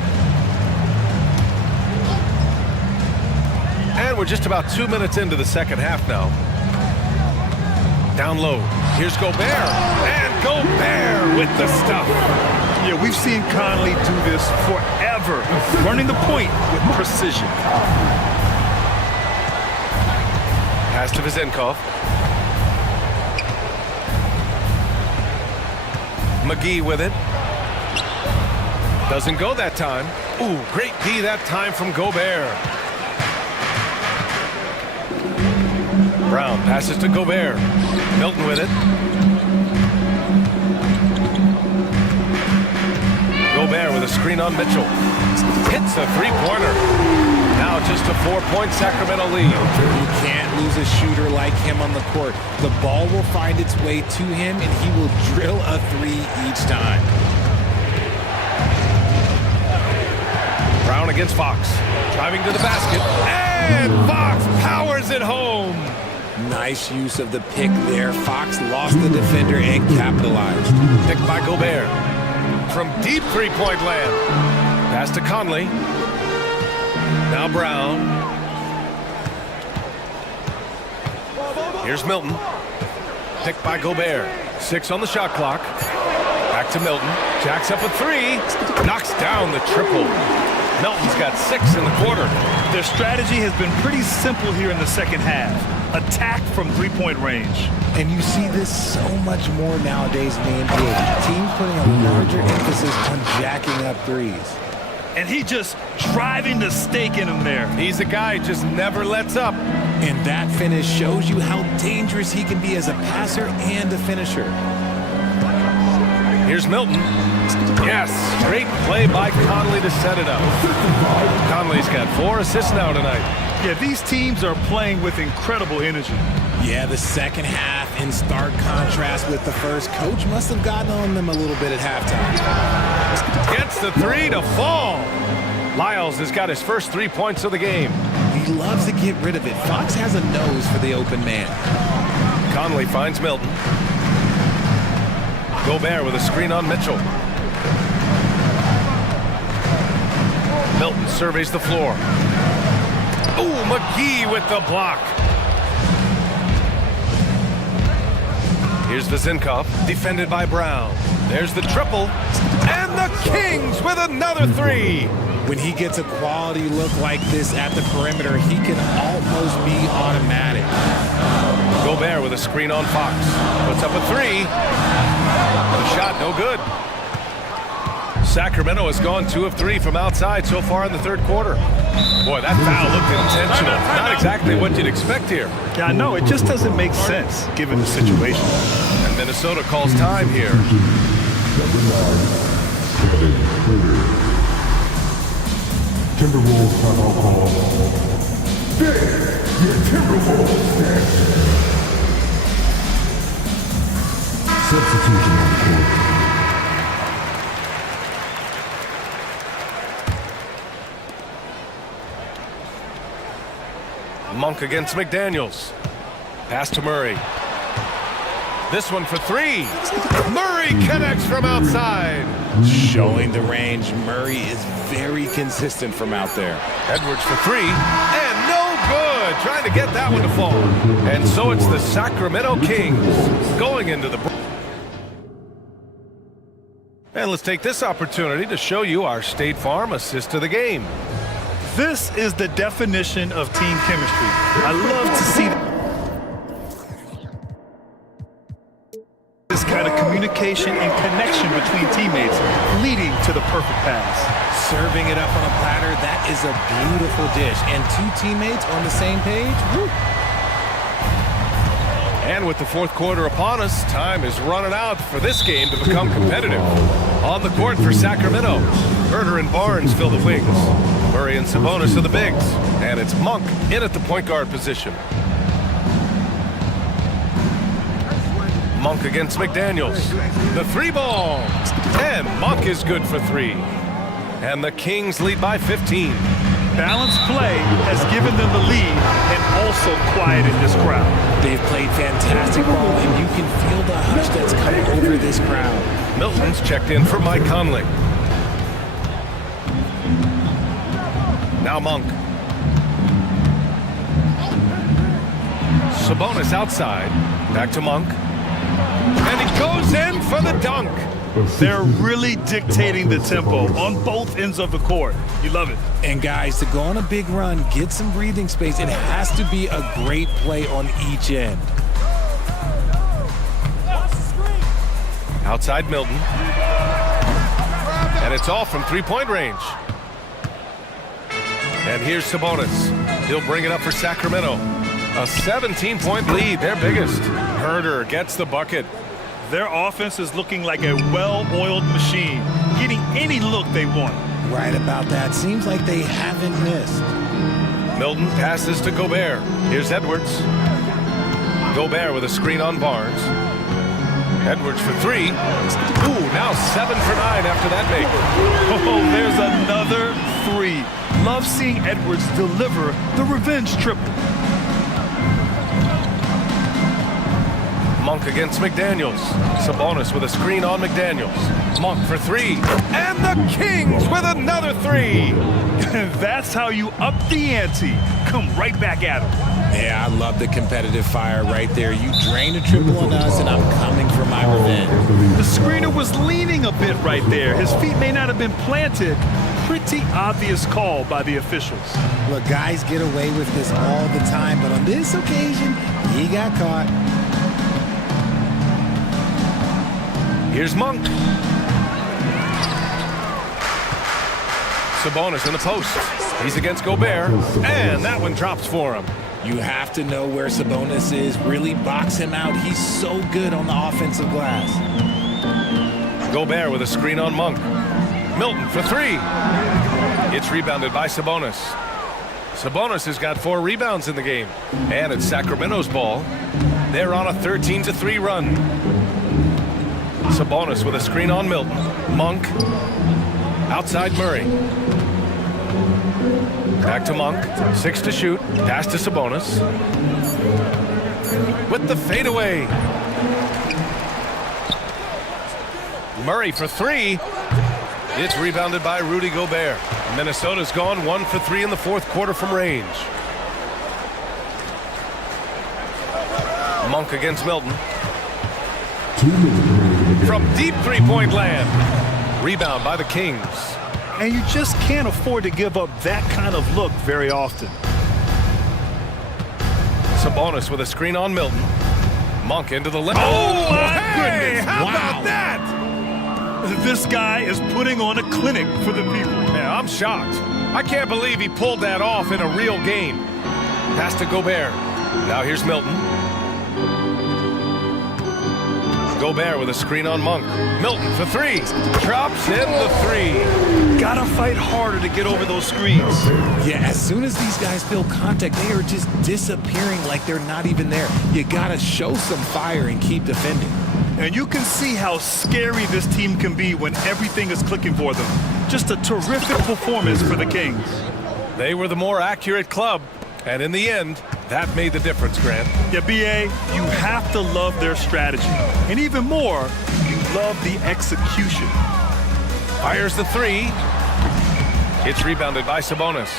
And we're just about 2 minutes into the second half now. Down low. Here's Gobert. And Gobert with the stuff. Yeah, we've seen Conley do this forever. Running the point with precision. Pass to Vazenkov. McGee with it. Doesn't go that time. Ooh, great D that time from Gobert. Brown passes to Gobert. Milton with it. Gobert with a screen on Mitchell. Hits a three-pointer. Now just a 4-point Sacramento lead. You can't lose a shooter like him on the court. The ball will find its way to him, and he will drill a three each time. Brown against Fox. Driving to the basket. And Fox powers it home. Nice use of the pick there. Fox lost the defender and capitalized. Picked by Gobert. From deep three-point land. Pass to Conley. Now Brown. Here's Milton. Picked by Gobert. 6 on the shot clock. Back to Milton. Jacks up a three. Knocks down the triple. Milton's got 6 in the quarter. Their strategy has been pretty simple here in the second half. Attack from three-point range. And you see this so much more nowadays in the NBA. Teams putting a larger emphasis on jacking up threes. And he just driving the stake in him there. He's a guy who just never lets up. And that finish shows you how dangerous he can be as a passer and a finisher. Here's Milton. Yes, great play by Conley to set it up. Conley's got 4 assists now tonight. Yeah, these teams are playing with incredible energy. Yeah, the second half in stark contrast with the first. Coach must have gotten on them a little bit at halftime. Gets the three to fall. Lyles has got his first 3 points of the game. He loves to get rid of it. Fox has a nose for the open man. Conley finds Milton. Gobert with a screen on Mitchell. Milton surveys the floor. Ooh, McGee with the block. Here's Vazenkov, defended by Brown. There's the triple. And the Kings with another 3. When he gets a quality look like this at the perimeter, he can almost be automatic. Gobert with a screen on Fox. Puts up a 3. The shot no good. Sacramento has gone 2 of 3 from outside so far in the third quarter. Boy, that foul looked intentional. Not exactly what you'd expect here. Yeah, I know. It just doesn't make sense given the situation. And Minnesota calls time here. Timberwolves timeout call. Your Timberwolves next. Substitution on the court. Monk against McDaniels. Pass to Murray. This one for 3. Murray connects from outside. Showing the range, Murray is very consistent from out there. Edwards for 3. And no good. Trying to get that one to fall. And so it's the Sacramento Kings going into the break. And let's take this opportunity to show you our State Farm assist of the game. This is the definition of team chemistry. I love to see this kind of communication and connection between teammates leading to the perfect pass. Serving it up on a platter, that is a beautiful dish. And two teammates on the same page, woo. And with the fourth quarter upon us, time is running out for this game to become competitive. On the court for Sacramento, Herder and Barnes fill the wings. Murray and Sabonis are the bigs. And it's Monk in at the point guard position. Monk against McDaniels. The three ball. And Monk is good for three. And the Kings lead by 15. Balanced play has given them the lead and also quieted this crowd. They've played fantastic ball, and you can feel the hush that's come over this crowd. Milton's checked in for Mike Conley. Now Monk. Sabonis outside. Back to Monk. And he goes in for the dunk. They're really dictating the tempo on both ends of the court. You love it. And guys, to go on a big run, get some breathing space, it has to be a great play on each end. Outside Milton. And it's off from three-point range. And here's Sabonis. He'll bring it up for Sacramento. A 17-point lead, their biggest. Herder gets the bucket. Their offense is looking like a well-oiled machine, getting any look they want. Right about that. Seems like they haven't missed. Milton passes to Gobert. Here's Edwards. Gobert with a screen on Barnes. Edwards for three. Ooh, now 7 for 9 after that make. Oh, there's another three. Love seeing Edwards deliver the revenge triple. Monk against McDaniels. Sabonis with a screen on McDaniels. Monk for three. And the Kings with another three. That's how you up the ante. Come right back at him. Yeah, I love the competitive fire right there. You drain a triple on us, and I'm coming for my revenge. The screener was leaning a bit right there. His feet may not have been planted. Pretty obvious call by the officials. Look, guys get away with this all the time, but on this occasion, he got caught. Here's Monk. Sabonis in the post. He's against Gobert. And that one drops for him. You have to know where Sabonis is. Really box him out. He's so good on the offensive glass. Gobert with a screen on Monk. Milton for three. It's rebounded by Sabonis. Sabonis has got 4 rebounds in the game. And it's Sacramento's ball. They're on a 13-3 run. Sabonis with a screen on Milton. Monk. Outside Murray. Back to Monk. 6 to shoot. Pass to Sabonis. With the fadeaway. Murray for three. It's rebounded by Rudy Gobert. Minnesota's gone 1 for 3 in the fourth quarter from range. Monk against Milton. From deep three-point land. Rebound by the Kings. And you just can't afford to give up that kind of look very often. Sabonis with a screen on Milton. Monk into the left. Oh, my goodness. How about that? This guy is putting on a clinic for the people. Yeah, I'm shocked. I can't believe he pulled that off in a real game. Pass to Gobert. Now here's Milton. Gobert with a screen on Monk. Milton for three. Drops in the three. Gotta fight harder to get over those screens. Yeah, as soon as these guys feel contact, they are just disappearing like they're not even there. You gotta show some fire and keep defending. And you can see how scary this team can be when everything is clicking for them. Just a terrific performance for the Kings. They were the more accurate club, and in the end, that made the difference, Grant. Yeah, B.A., you have to love their strategy. And even more, you love the execution. Fires the three. It's rebounded by Sabonis.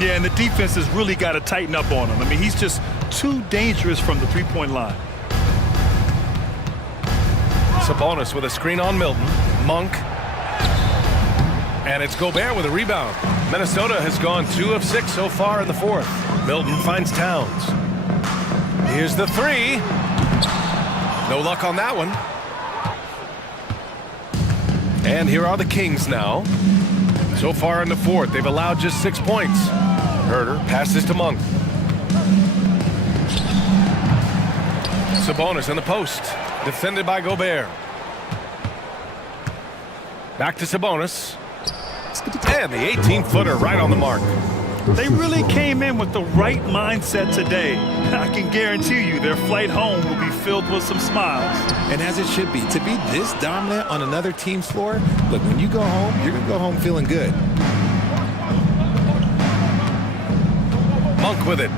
Yeah, and the defense has really got to tighten up on him. I mean, he's just too dangerous from the three-point line. Sabonis with a screen on Milton. Monk. And it's Gobert with a rebound. Minnesota has gone 2 of 6 so far in the fourth. Milton finds Towns. Here's the three. No luck on that one. And here are the Kings now. So far in the fourth, they've allowed just 6 points. Herder passes to Monk. Sabonis in the post. Defended by Gobert. Back to Sabonis. And the 18-footer right on the mark. They really came in with the right mindset today. I can guarantee you their flight home will be filled with some smiles. And as it should be, to be this dominant on another team's floor, look, when you go home, you're going to go home feeling good. Monk with it.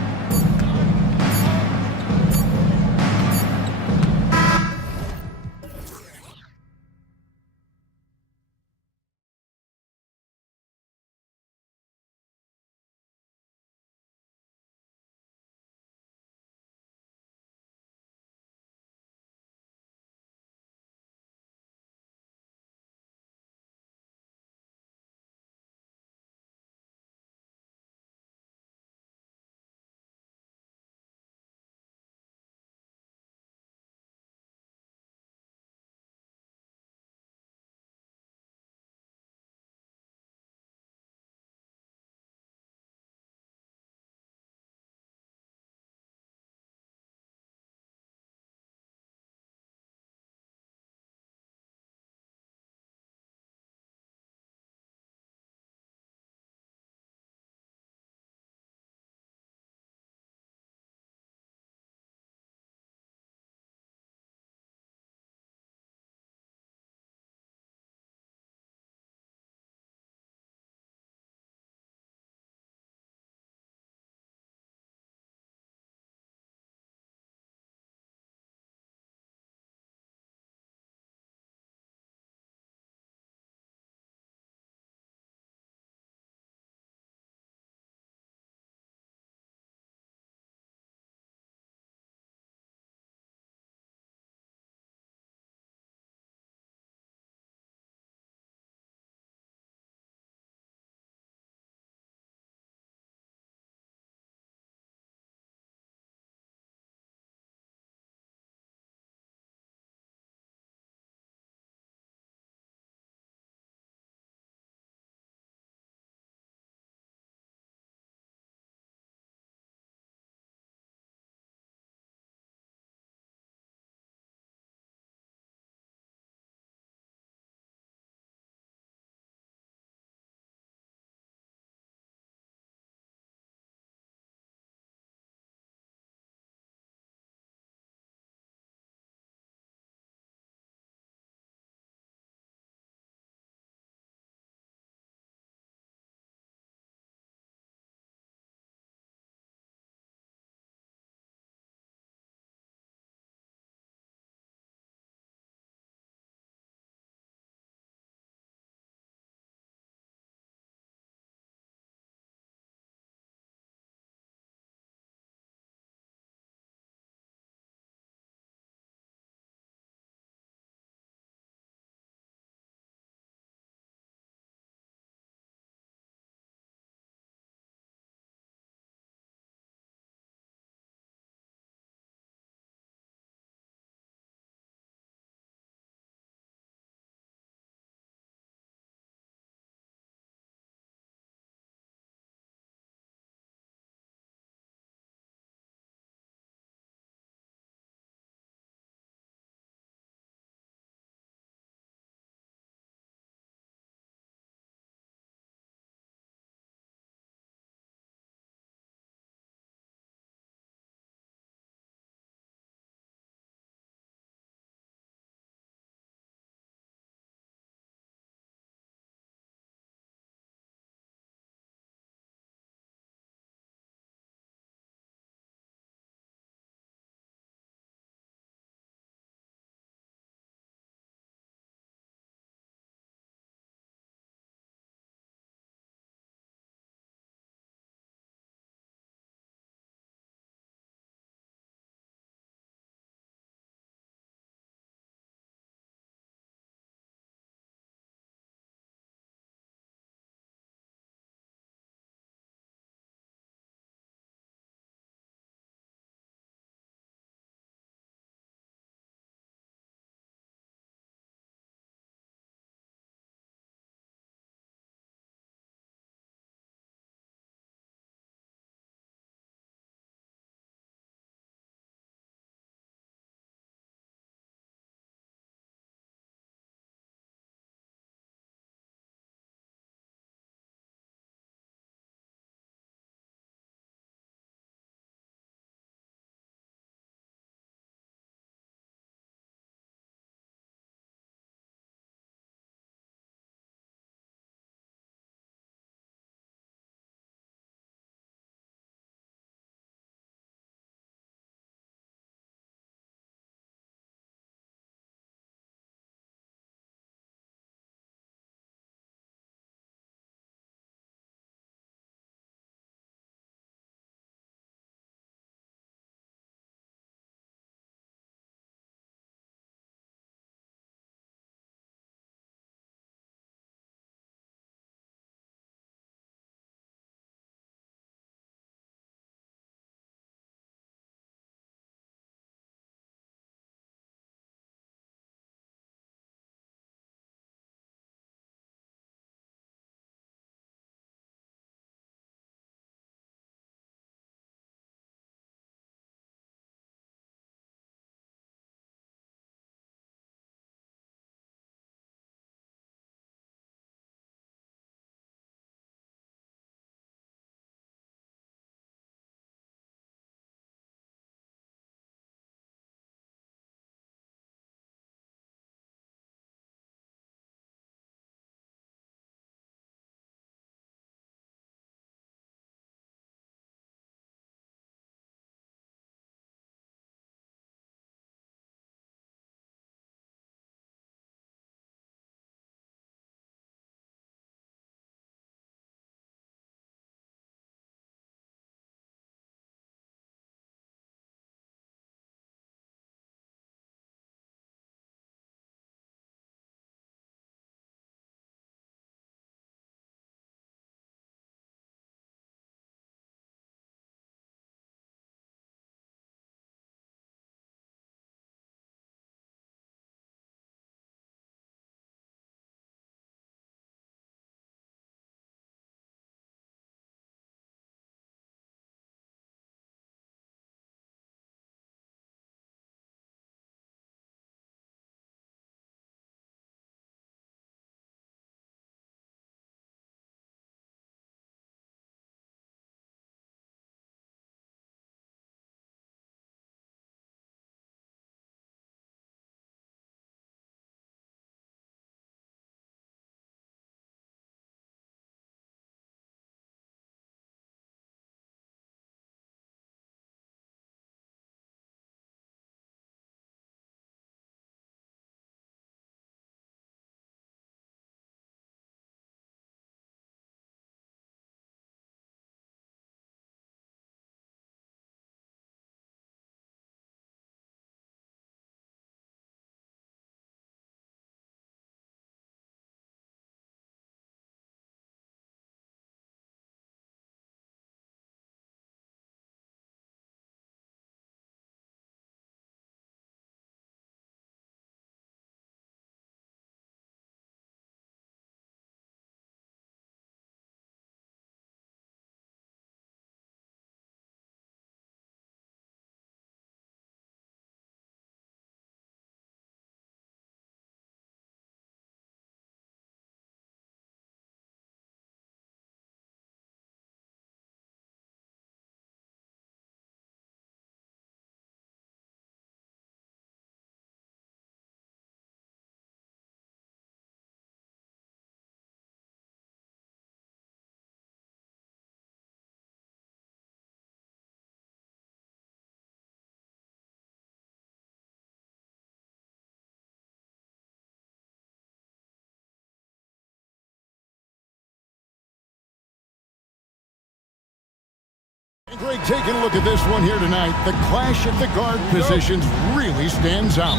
Greg, taking a look at this one here tonight, the clash at the guard positions really stands out.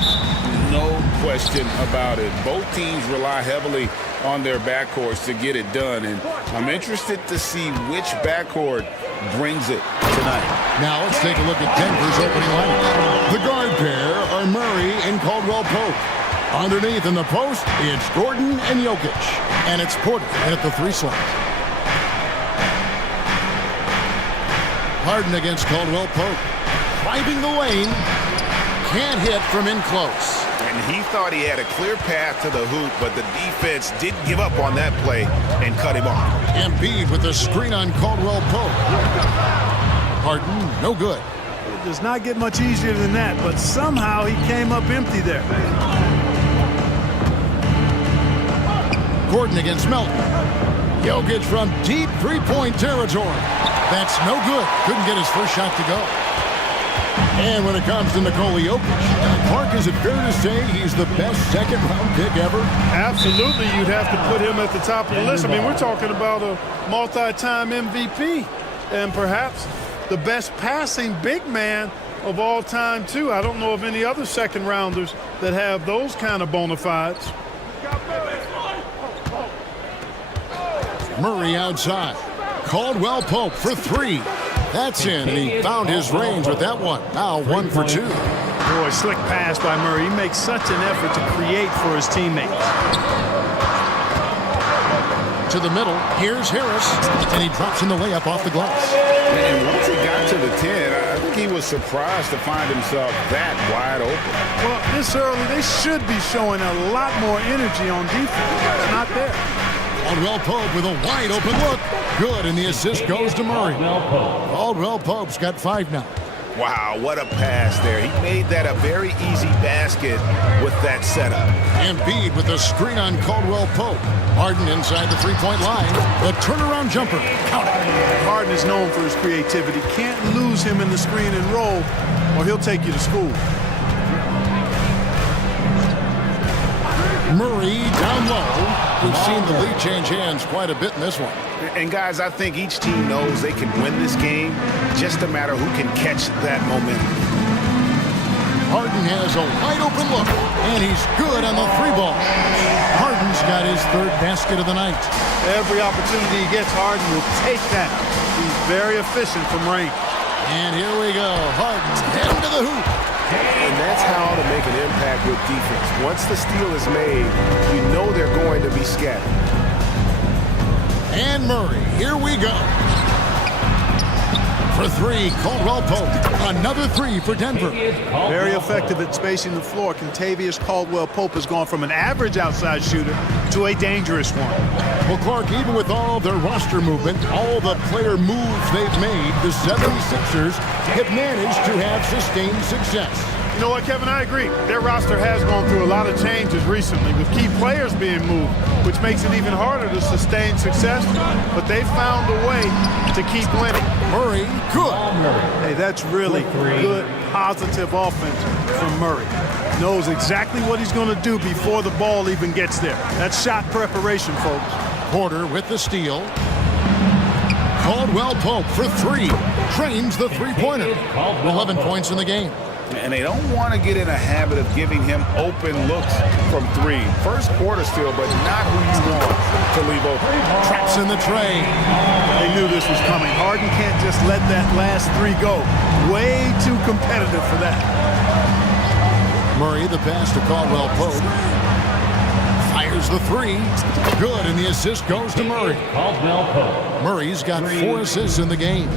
No question about it. Both teams rely heavily on their backcourts to get it done, and I'm interested to see which backcourt brings it tonight. Now let's take a look at Denver's opening lineup. The guard pair are Murray and Caldwell Pope. Underneath in the post, it's Gordon and Jokic. And it's Porter at the 3 slot. Harden against Caldwell Pope. Driving the lane. Can't hit from in close. And he thought he had a clear path to the hoop, but the defense didn't give up on that play and cut him off. Embiid with the screen on Caldwell Pope. Harden, no good. It does not get much easier than that, but somehow he came up empty there. Gordon against Melton. Jokic from deep three-point territory. That's no good. Couldn't get his first shot to go. And when it comes to Nikola Jokic, Clark, is it fair to say he's the best second-round pick ever? Absolutely, you'd have to put him at the top of the list. I mean, we're talking about a multi-time MVP and perhaps the best passing big man of all time, too. I don't know of any other second-rounders that have those kind of bona fides. Murray outside. Caldwell Pope for 3. That's in, and he found his range with that one. Now 1 for 2. Boy, slick pass by Murray. He makes such an effort to create for his teammates. To the middle, here's Harris, and he drops in the layup off the glass. And once he got to the 10, I think he was surprised to find himself that wide open. Well, this early, they should be showing a lot more energy on defense. It's not there. Caldwell Pope with a wide open look. Good, and the assist goes to Murray. Caldwell Pope's got 5 now. Wow, what a pass there. He made that a very easy basket with that setup. Embiid with the screen on Caldwell Pope. Harden inside the three-point line. The turnaround jumper. Count it. Harden is known for his creativity. Can't lose him in the screen and roll, or he'll take you to school. Murray down low. We've seen the lead change hands quite a bit in this one. And guys, I think each team knows they can win this game. Just a matter who can catch that momentum. Harden has a wide open look, and he's good on the 3-ball. Harden's got his 3rd basket of the night. Every opportunity he gets, Harden will take that. He's very efficient from range. And here we go. Harden heading to the hoop. And that's how to make an impact with defense. Once the steal is made, you know they're going to be scattered. And Murray, here we go. For 3, Caldwell Pope. Another 3 for Denver. Very effective at spacing the floor. Kentavious Caldwell Pope has gone from an average outside shooter to a dangerous one. Well, Clark, even with all their roster movement, all the player moves they've made, the 76ers have managed to have sustained success. You know what, Kevin? I agree. Their roster has gone through a lot of changes recently with key players being moved, which makes it even harder to sustain success. But they found a way to keep winning. Murray, good. Hey, that's really good, positive offense from Murray. Knows exactly what he's going to do before the ball even gets there. That's shot preparation, folks. Porter with the steal. Caldwell Pope for 3. Trains the 3-pointer. 11 points in the game. And they don't want to get in a habit of giving him open looks from 3. First quarter still, but not who you want to leave open. Traps in the tray. They knew this was coming. Harden can't just let that last 3 go. Way too competitive for that. Murray, the pass to Caldwell Pope. Fires the 3. Good, and the assist goes to Murray. Murray's got 4 assists in the game.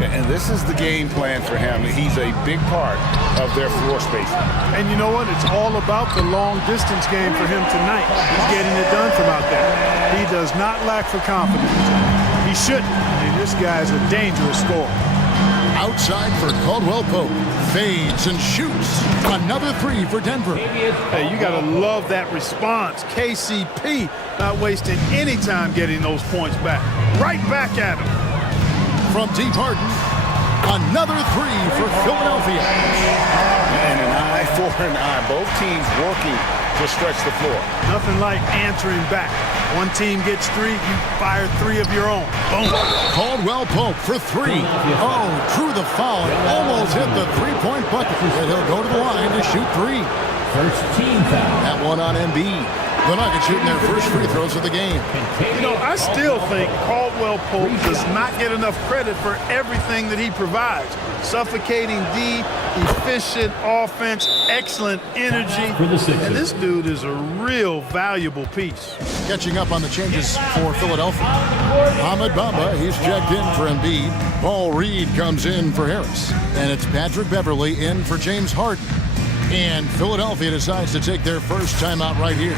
And this is the game plan for him. He's a big part of their floor space. And you know what? It's all about the long distance game for him tonight. He's getting it done from out there. He does not lack for confidence. He shouldn't. I mean, this guy's a dangerous scorer. Outside for Caldwell Pope. Fades and shoots. Another 3 for Denver. Hey, you got to love that response. KCP not wasting any time getting those points back. Right back at him. From deep Harden, another 3 for Philadelphia. And an eye for an eye. Both teams working to stretch the floor. Nothing like answering back. One team gets 3, you fire 3 of your own. Boom. Caldwell Pope for 3. Oh, drew the foul and almost hit the three-point bucket. And he'll go to the line to shoot 3. First team foul. That one on Embiid. The Nuggets shooting their first free throws of the game. You know, I still think Caldwell Pope does not get enough credit for everything that he provides. Suffocating D, efficient offense, excellent energy. And this dude is a real valuable piece. Catching up on the changes for Philadelphia. Ahmed Bamba, he's checked in for Embiid. Paul Reed comes in for Harris. And it's Patrick Beverley in for James Harden. And Philadelphia decides to take their first timeout right here.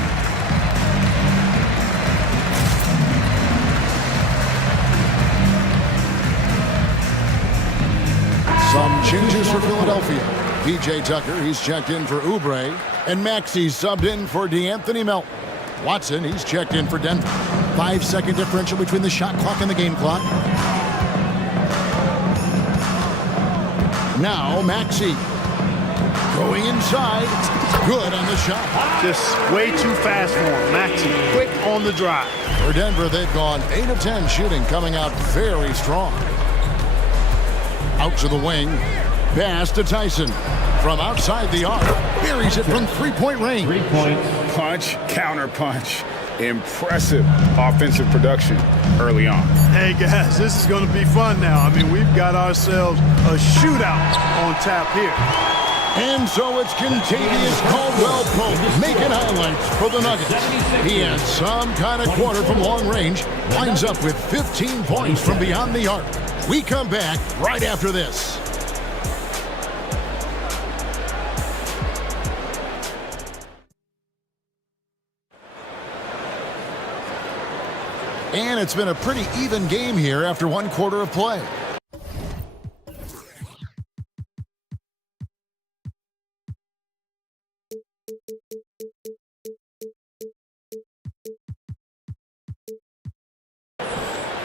Some changes for Philadelphia. P.J. Tucker, he's checked in for Oubre. And Maxey's subbed in for DeAnthony Melton. Watson, he's checked in for Denver. 5-second differential between the shot clock and the game clock. Now Maxey. Going inside. Good on the shot. Just way too fast for him. Maxey, quick on the drive. For Denver, they've gone 8 of 10 shooting, coming out very strong. Out to the wing. Pass to Tyson. From outside the arc. Buries it from three-point range. 3 points. Punch, counter punch. Impressive offensive production early on. Hey, guys, this is going to be fun now. I mean, we've got ourselves a shootout on tap here. And so it's Contavious Caldwell Pope making highlights for the Nuggets. He has some kind of quarter from long range. Winds up with 15 points from beyond the arc. We come back right after this. And it's been a pretty even game here after 1 quarter of play.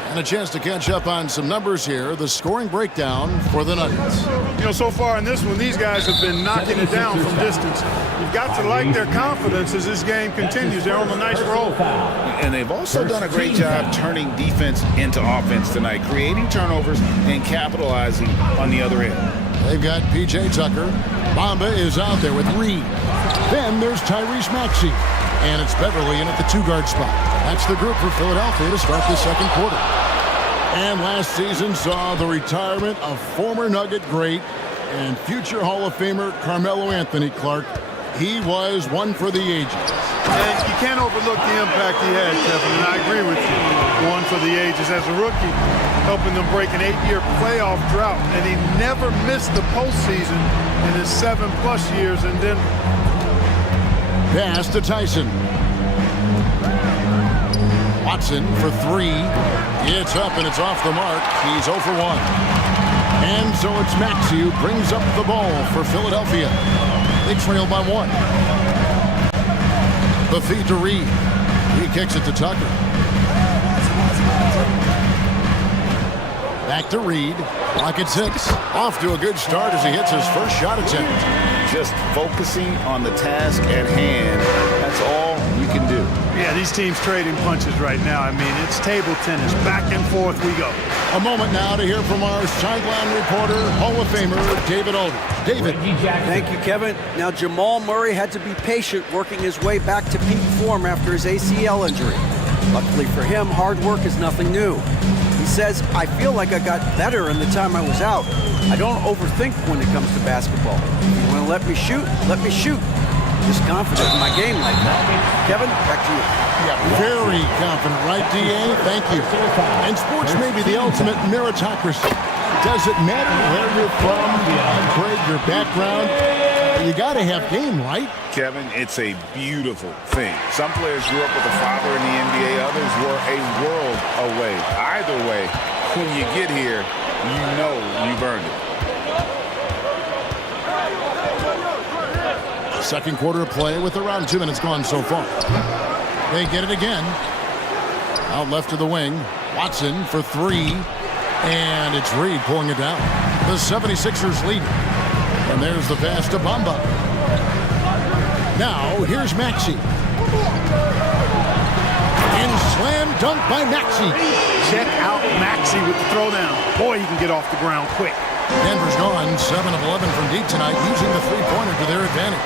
And a chance to catch up on some numbers here. The scoring breakdown for the Nuggets. You know, so far in this one, these guys have been knocking it down from distance. You've got to like their confidence as this game continues. They're on a nice roll. And they've also done a great job turning defense into offense tonight, creating turnovers and capitalizing on the other end. They've got P.J. Tucker. Bamba is out there with Reed. Then there's Tyrese Maxey. And it's Beverley in at the 2-guard spot. That's the group for Philadelphia to start the second quarter. And last season saw the retirement of former Nugget great and future Hall of Famer Carmelo Anthony Clark. He was one for the ages. And you can't overlook the impact he had, Kevin, and I agree with you. One for the ages as a rookie, helping them break an 8-year playoff drought, and he never missed the postseason in his 7+ years in Denver. Pass to Tyson. Watson for 3. It's up and it's off the mark. He's 0 for 1. And so it's Maxey who brings up the ball for Philadelphia. They trail by 1. The feed to Reed. He kicks it to Tucker. Back to Reed. Clock at 6. Off to a good start as he hits his first shot attempt. Just focusing on the task at hand. That's all you can do. Yeah, these teams trading punches right now. I mean, it's table tennis. Back and forth we go. A moment now to hear from our sideline reporter, Hall of Famer David Aldridge. David. Thank you, Kevin. Now, Jamal Murray had to be patient working his way back to peak form after his ACL injury. Luckily for him, hard work is nothing new. He says, I feel like I got better in the time I was out. I don't overthink when it comes to basketball. If you want to let me shoot, let me shoot. Just confident in my game like that. Kevin, back to you. Yeah, very confident, right, D.A.? Thank you. And sports may be the ultimate meritocracy. Does it matter where you're from, your grade, your background? You got to have game, right? Kevin, it's a beautiful thing. Some players grew up with a father in the NBA. Others were a world away. Either way, when you get here, you know you've earned it. Second quarter of play with around 2 minutes gone so far. They get it again. Out left to the wing. Watson for 3. And it's Reed pulling it down. The 76ers lead. And there's the pass to Bamba. Now here's Maxey. dunk by Maxey. Check out Maxey with the throwdown. Boy, he can get off the ground quick. Denver's gone 7 of 11 from deep tonight, using the three-pointer to their advantage.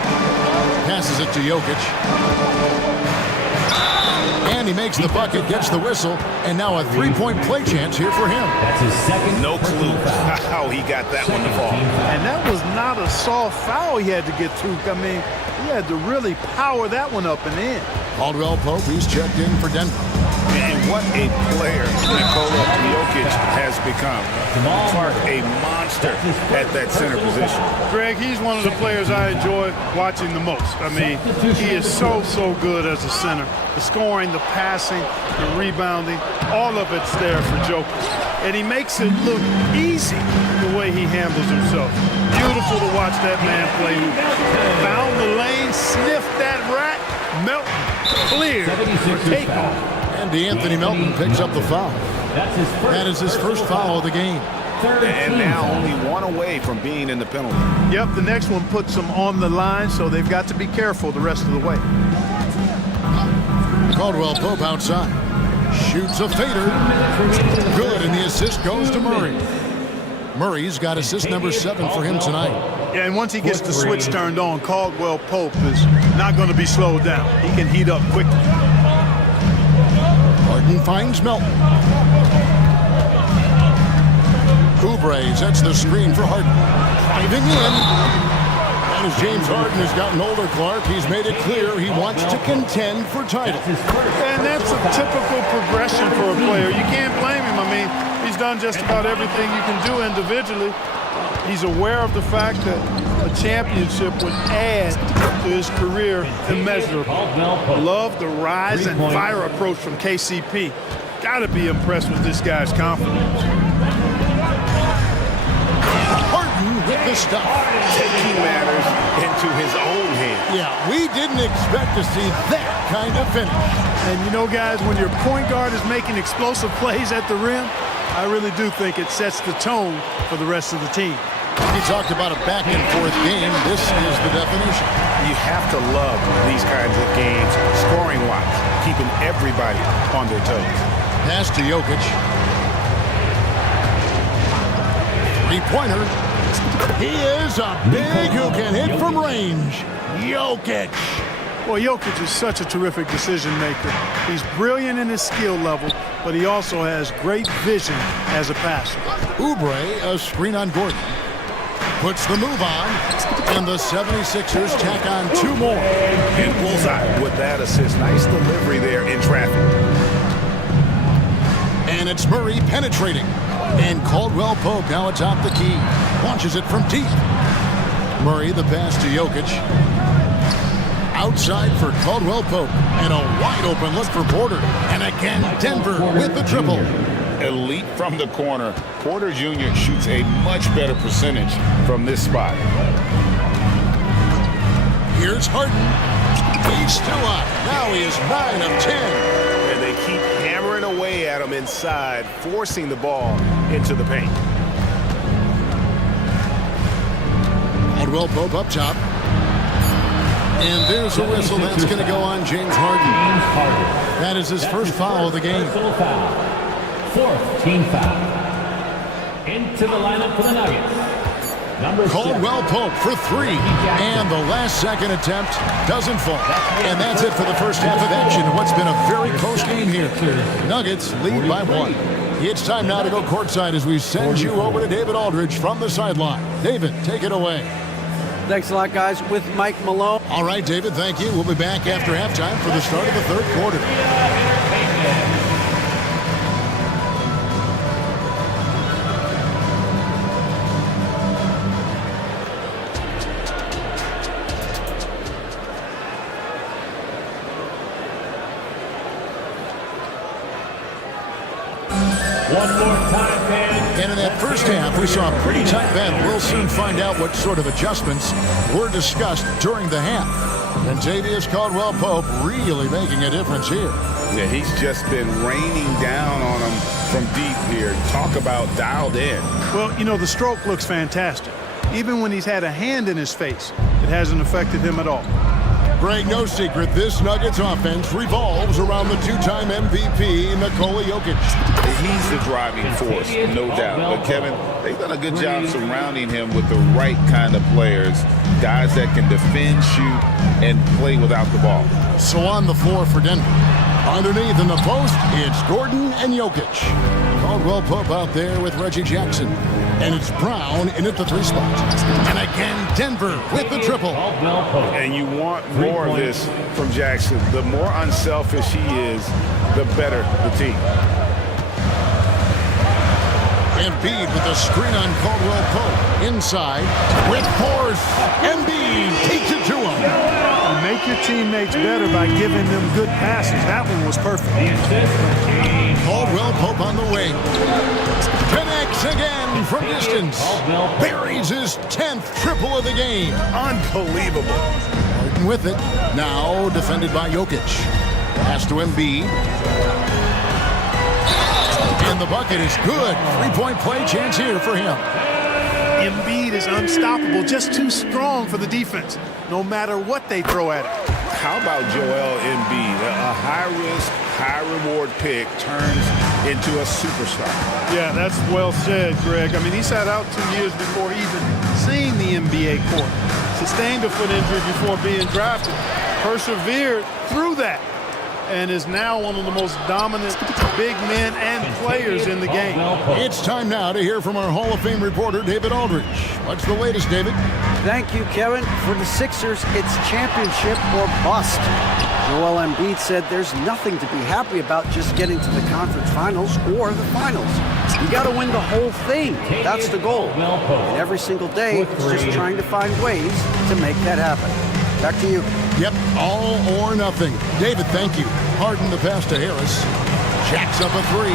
Passes it to Jokic. And he makes the bucket, gets the whistle, and now a three-point play chance here for him. That's his second. No clue how he got that one to fall. And that was not a soft foul he had to get through. I mean, he had to really power that one up and in. Caldwell Pope, he's checked in for Denver. And what a player Nikola Jokic has become. Clark, a monster at that center position. Greg, he's one of the players I enjoy watching the most. I mean, he is so good as a center. The scoring, the passing, the rebounding, all of it's there for Jokic. And he makes it look easy the way he handles himself. Beautiful to watch that man play. Found the lane, sniffed that rack, Melton clear for takeoff. And Anthony Melton picks up the foul. That is his first foul of the game. And now only one away from being in the penalty. Yep, the next one puts them on the line, so they've got to be careful the rest of the way. Caldwell Pope outside. Shoots a fader. Good, and the assist goes to Murray. Murray's got assist number 7 for him tonight. Yeah, and once he gets the switch turned on, Caldwell Pope is not going to be slowed down. He can heat up quickly. Harden finds Melton. Oubre sets the screen for Harden. Driving in. And as James Harden has gotten older, Clark, he's made it clear he wants to contend for titles. And that's a typical progression for a player. You can't blame him. I mean, he's done just about everything you can do individually. He's aware of the fact that a championship would add to his career immeasurably. Love the rise and fire approach from KCP. Got to be impressed with this guy's confidence. Harden with the stuff. Taking matters into his own hands. Yeah, we didn't expect to see that kind of finish. And you know, guys, when your point guard is making explosive plays at the rim, I really do think it sets the tone for the rest of the team. He talked about a back-and-forth game. This is the definition. You have to love these kinds of games, scoring-wise, keeping everybody on their toes. Pass to Jokic. Three-pointer. He is a big who can hit from range. Jokic. Well, Jokic is such a terrific decision maker. He's brilliant in his skill level, but he also has great vision as a passer. Oubre, a screen on Gordon. Puts the move on, and the 76ers tack on 2 more. And bullseye with that assist. Nice delivery there in traffic. And it's Murray penetrating. And Caldwell Pope now atop the key. Launches it from deep. Murray, the pass to Jokic. Outside for Caldwell Pope. And a wide open look for Porter. And again, Denver with the triple. Elite from the corner. Porter Jr. shoots a much better percentage from this spot. Here's Harden. He's still up. Now he is 9 of 10. And they keep hammering away at him inside, forcing the ball into the paint. Caldwell Pope up top. And there's a whistle that's going to go on James Harden. That is his first foul of the game. 4th team foul. Into the lineup for the Nuggets. Caldwell Pope for 3. And the last second attempt doesn't fall. And that's it for the first half of action in what's been a very close game here. Nuggets lead by 1. It's time now to go courtside as we send you over to David Aldridge from the sideline. David, take it away. Thanks a lot, guys, with Mike Malone. All right, David, thank you. We'll be back after halftime for the start of the 3rd quarter. One more time, fans. And in that first half, we saw a pretty tight battle. We'll soon find out what sort of adjustments were discussed during the half. And Tavius Caldwell Pope really making a difference here. Yeah, he's just been raining down on him from deep here. Talk about dialed in. Well, you know, the stroke looks fantastic. Even when he's had a hand in his face, it hasn't affected him at all. Greg, no secret, this Nuggets offense revolves around the two-time MVP, Nikola Jokic. He's the driving force, no doubt. But, Kevin, they've done a good job surrounding him with the right kind of players, guys that can defend, shoot, and play without the ball. So on the floor for Denver. Underneath in the post, it's Gordon and Jokic. Caldwell Pope out there with Reggie Jackson. And it's Brown in at the three spot. And again, Denver with the triple. And you want more of this from Jackson. The more unselfish he is, the better the team. Embiid with the screen on Caldwell Pope. Inside with force. Embiid takes it to him. You make your teammates better by giving them good passes. That one was perfect. Caldwell Pope on the wing. Connects again from distance. Buries his 10th triple of the game. Unbelievable. Harden with it. Now defended by Jokic. Pass to Embiid. And the bucket is good. Three-point play chance here for him. Embiid is unstoppable, just too strong for the defense, no matter what they throw at him. How about Joel Embiid? A high-risk, high-reward pick turns into a superstar. Yeah, that's well said, Greg. I mean, he sat out 2 years before even seeing the NBA court. Sustained a foot injury before being drafted. Persevered through that. And is now one of the most dominant big men and players in the game. It's time now to hear from our Hall of Fame reporter, David Aldridge. What's the latest, David? Thank you, Kevin. For the Sixers, it's championship or bust. Joel Embiid said there's nothing to be happy about just getting to the conference finals or the finals. You got to win the whole thing. That's the goal. And every single day, it's just trying to find ways to make that happen. Back to you. Yep, all or nothing. David, thank you. Harden the pass to Harris. Jacks up a three.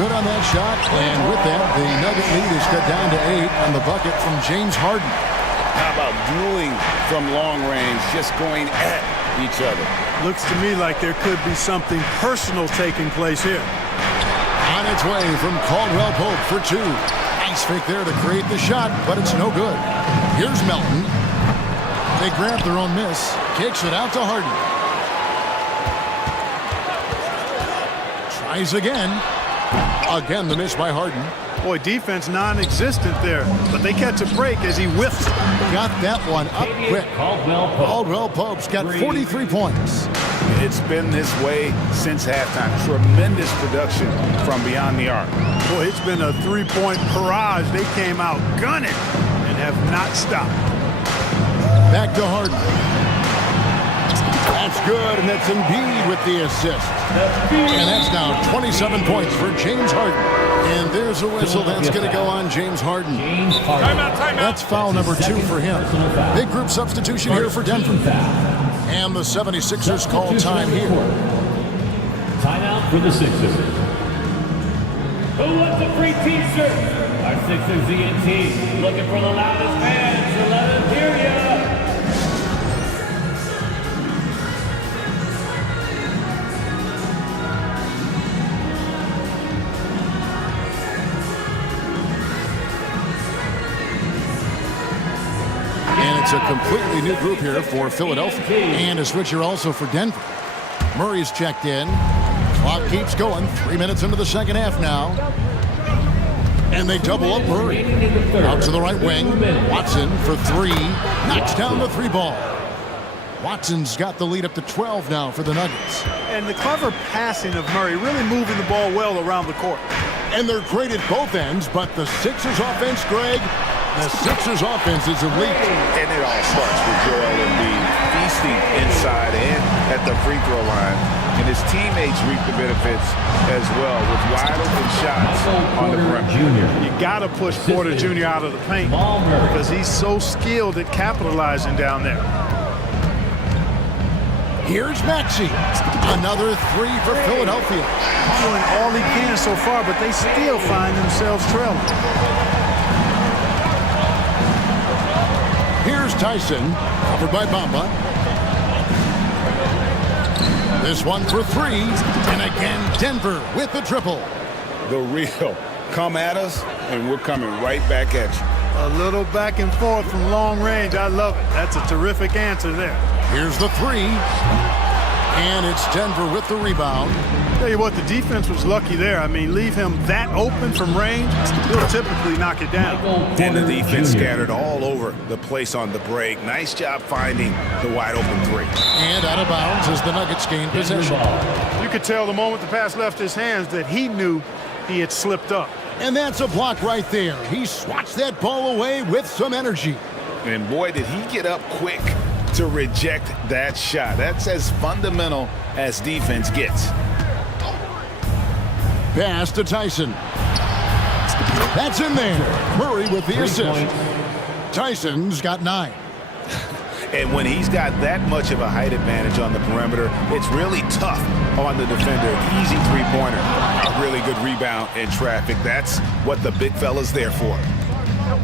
Good on that shot. And with that, the Nugget lead is cut down to 8 on the bucket from James Harden. How about dueling from long range, just going at each other? Looks to me like there could be something personal taking place here. On its way from Caldwell Pope for 2. Nice fake there to create the shot, but it's no good. Here's Melton. They grab their own miss. Kicks it out to Harden. Tries again. Again, the miss by Harden. Boy, defense non-existent there, but they catch a break as he whiffs. Got that one up quick. Caldwell Pope's got 43 points. It's been this way since halftime. Tremendous production from beyond the arc. Boy, it's been a three-point barrage. They came out gunning and have not stopped. Back to Harden. That's good, and that's Embiid with the assist. And that's now 27 points for James Harden. And there's a whistle that's going to go on James Harden. Timeout. That's foul number 2 for him. Big group substitution here for Denver. And the 76ers call time here. Timeout for the Sixers. Who wants a free t-shirt? Our Sixers ENT looking for the loudest fans to let us hear ya. And it's a completely new group here for Philadelphia. And a switcher also for Denver. Murray's checked in. Clock keeps going. 3 minutes into the second half now. And they double up Murray. Out to the right wing. Watson for 3. Knocks down the 3 ball. Watson's got the lead up to 12 now for the Nuggets. And the clever passing of Murray, really moving the ball well around the court. And they're great at both ends, but the Sixers offense, Greg, the Sixers offense is elite. And it all starts with Joel Embiid feasting inside and at the free throw line. And his teammates reap the benefits as well with wide open shots on the perimeter. You got to push Porter Jr. out of the paint because he's so skilled at capitalizing down there. Here's Maxey. Another 3 for Philadelphia. Doing all he can so far, but they still find themselves trailing. Here's Tyson, covered by Bamba. This one for 3, and again Denver with the triple. The real. Come at us, and we're coming right back at you. A little back and forth from long range. I love it. That's a terrific answer there. Here's the three. And it's Denver with the rebound. Tell you what, the defense was lucky there. I mean, leave him that open from range, he'll typically knock it down. And the defense scattered all over the place on the break. Nice job finding the wide open three. And out of bounds as the Nuggets gain possession. You could tell the moment the pass left his hands that he knew he had slipped up. And that's a block right there. He swats that ball away with some energy. And boy, did he get up quick to reject that shot. That's as fundamental as defense gets. Pass to Tyson. That's in there. Murray with the assist. Tyson's got 9. And when he's got that much of a height advantage on the perimeter, it's really tough on the defender. Easy three-pointer. A really good rebound in traffic. That's what the big fella's there for.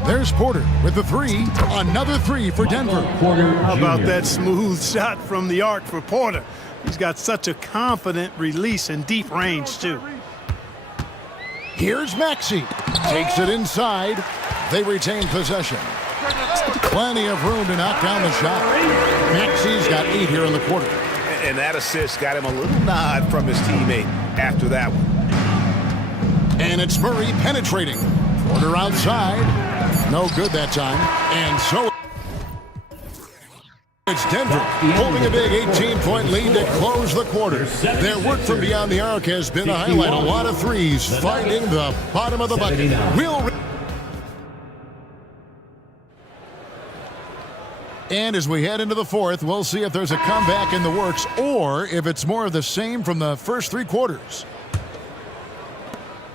There's Porter with the three. Another three for Denver. How about that smooth shot from the arc for Porter? He's got such a confident release and deep range, too. Here's Maxey. Takes it inside. They retain possession. Plenty of room to knock down the shot. Maxey's got 8 here in the quarter. And that assist got him a little nod from his teammate after that one. And it's Murray penetrating. Porter outside. No good that time. And so it's Denver holding a big 18-point lead to close the quarter. Their work from beyond the arc has been a highlight. A lot of threes finding the bottom of the bucket. And as we head into the fourth, we'll see if there's a comeback in the works or if it's more of the same from the first 3 quarters.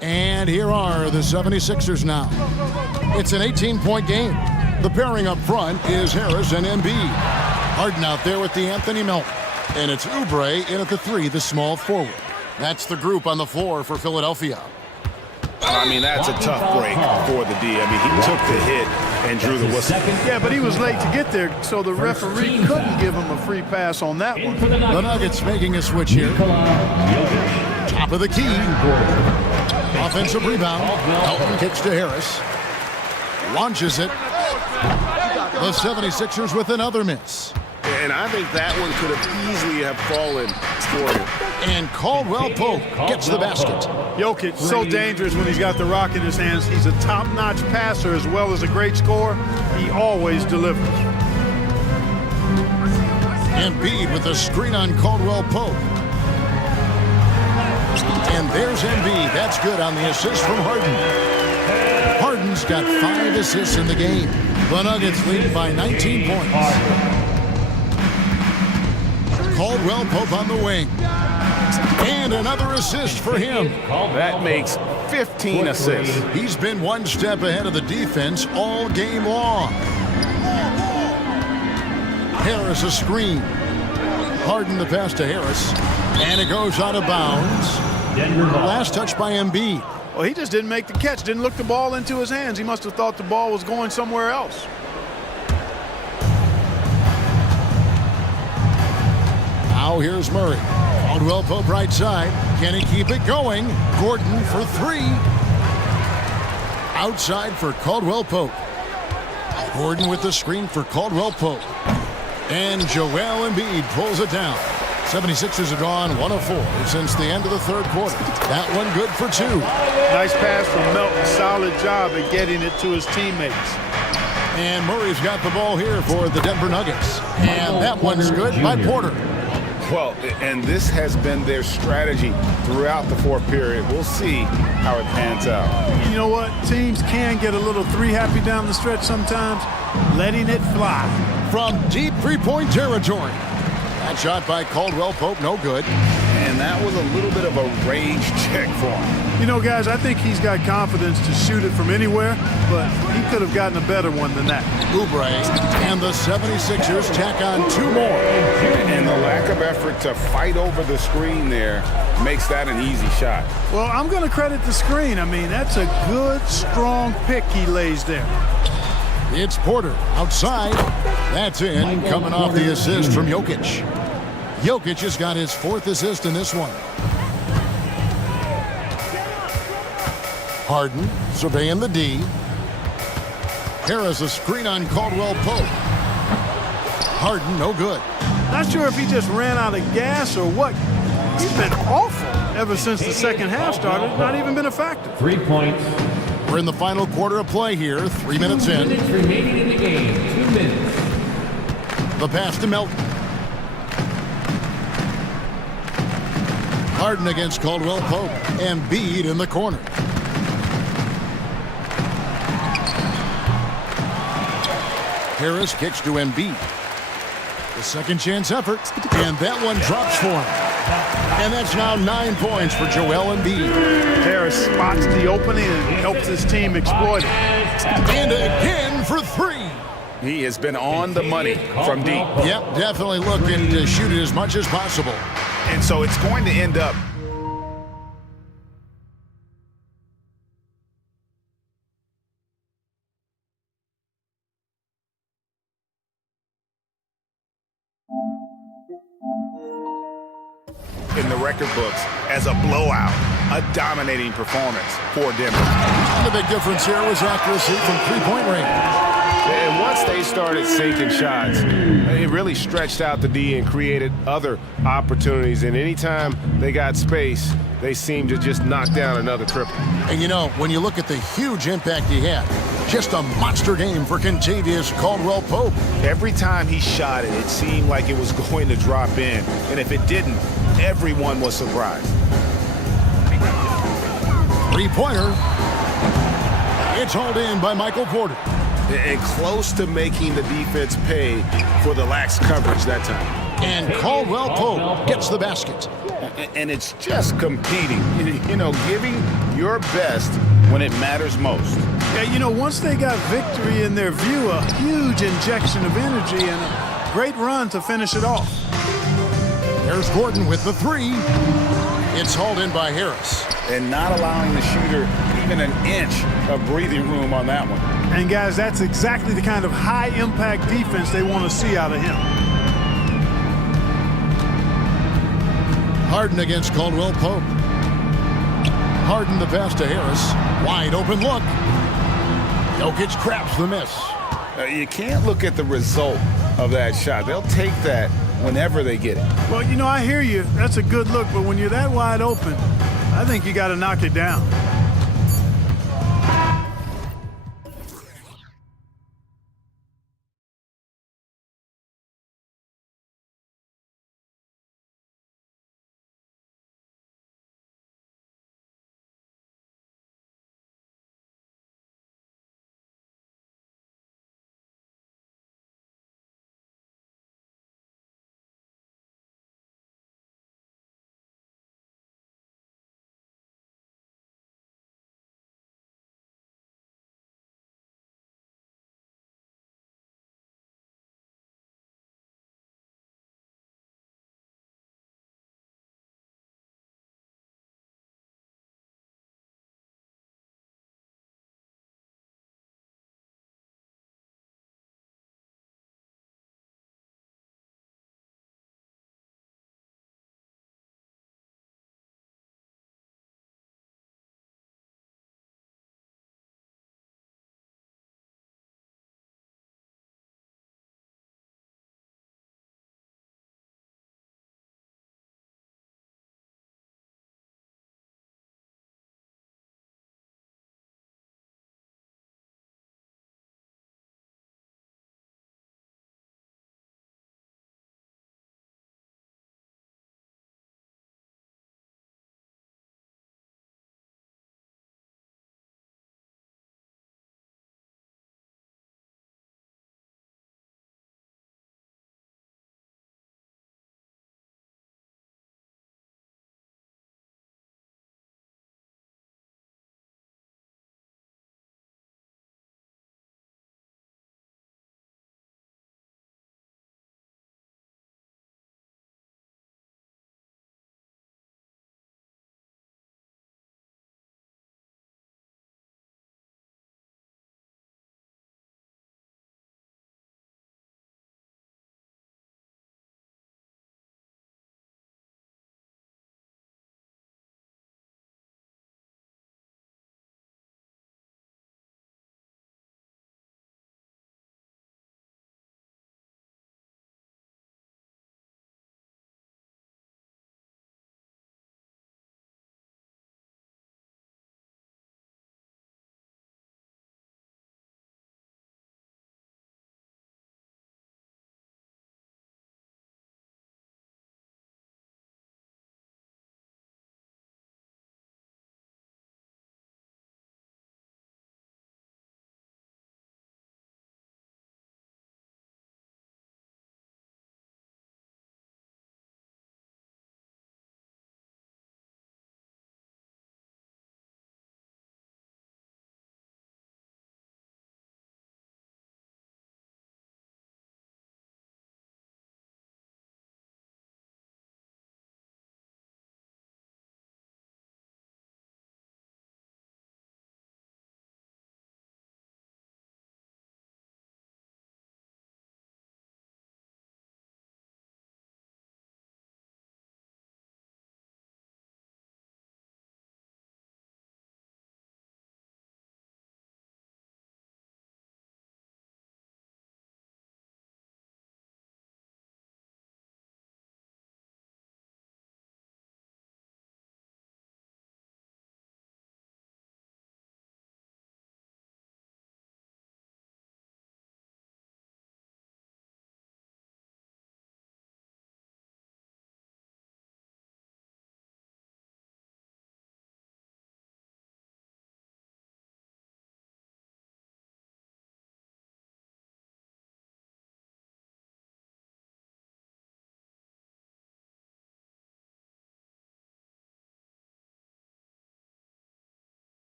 And here are the 76ers now. It's an 18-point game. The pairing up front is Harris and Embiid. Harden out there with the Anthony Melton. And it's Oubre in at the 3, the small forward. That's the group on the floor for Philadelphia. I mean, that's a tough break for the D. I mean, he took the hit and drew the whistle. Yeah, but he was late to get there, so the referee couldn't give him a free pass on that one. The Nuggets making a switch here. Top of the key. Offensive rebound. Melton kicks to Harris. Launches it. The 76ers with another miss. And I think that one could have easily have fallen for him. And Caldwell Pope gets the basket. Jokic, so dangerous when he's got the rock in his hands. He's a top-notch passer as well as a great scorer. He always delivers. Embiid with a screen on Caldwell Pope. And there's Embiid. That's good on the assist from Harden. Harden's got 5 assists in the game. The Nuggets lead by 19 points. Caldwell Pope on the wing. And another assist for him. That makes 15 assists. He's been one step ahead of the defense all game long. Harris a screen. Harden the pass to Harris. And it goes out of bounds. Last touch by Embiid. Well, he just didn't make the catch. Didn't look the ball into his hands. He must have thought the ball was going somewhere else. Now here's Murray. Caldwell Pope right side. Can he keep it going? Gordon for 3. Outside for Caldwell Pope. Gordon with the screen for Caldwell Pope. And Joel Embiid pulls it down. 76ers have gone 1 of 4 since the end of the third quarter. That one good for 2. Nice pass from Melton. Solid job at getting it to his teammates. And Murray's got the ball here for the Denver Nuggets. And that one's good by Porter. Well, and this has been their strategy throughout the fourth period. We'll see how it pans out. You know what? Teams can get a little three-happy down the stretch sometimes. Letting it fly. From deep three-point territory. That shot by Caldwell Pope, no good. And that was a little bit of a rage check for him. You know, guys, I think he's got confidence to shoot it from anywhere, but he could have gotten a better one than that. Oubre and the 76ers tack on 2 more. And the lack of effort to fight over the screen there makes that an easy shot. Well, I'm going to credit the screen. I mean, that's a good, strong pick he lays there. It's Porter outside. That's in, coming off the assist from Jokic. Jokic has got his 4th assist in this one. Harden surveying the D. Harris a screen on Caldwell Pope. Harden no good. Not sure if he just ran out of gas or what. He's been awful ever since the second half started. Not even been a factor. 3 points. We're in the final quarter of play here, 3 minutes in. Minutes remaining in the game. 2 minutes. The pass to Melton. Harden against Caldwell Pope. And Embiid in the corner. Harris kicks to Embiid. The second chance effort. And that one drops for him. And that's now 9 points for Joel Embiid. Harris spots the opening and helps his team exploit it. And again for 3. He has been on the money from deep. Yep, definitely looking to shoot it as much as possible. And so it's going to end up in the record books as a blowout, a dominating performance for Denver. And the big difference here was accuracy from three-point range. And once they started sinking shots, it really stretched out the D and created other opportunities. And anytime they got space, they seemed to just knock down another triple. And you know, when you look at the huge impact he had, just a monster game for Kentavious Caldwell Pope. Every time he shot it, it seemed like it was going to drop in. And if it didn't, everyone was surprised. Three-pointer. It's hauled in by Michael Porter. And close to making the defense pay for the lax coverage that time. And Caldwell Pope gets the basket. And it's just competing, you know, giving your best when it matters most. Yeah, you know, once they got victory in their view, a huge injection of energy and a great run to finish it off. There's Gordon with the 3. It's hauled in by Harris. And not allowing the shooter even an inch of breathing room on that one. And guys, that's exactly the kind of high-impact defense they want to see out of him. Harden against Caldwell Pope. Harden the pass to Harris. Wide open look. Jokic craps the miss. You can't look at the result of that shot. They'll take that whenever they get it. Well, you know, I hear you. That's a good look, but when you're that wide open, I think you got to knock it down.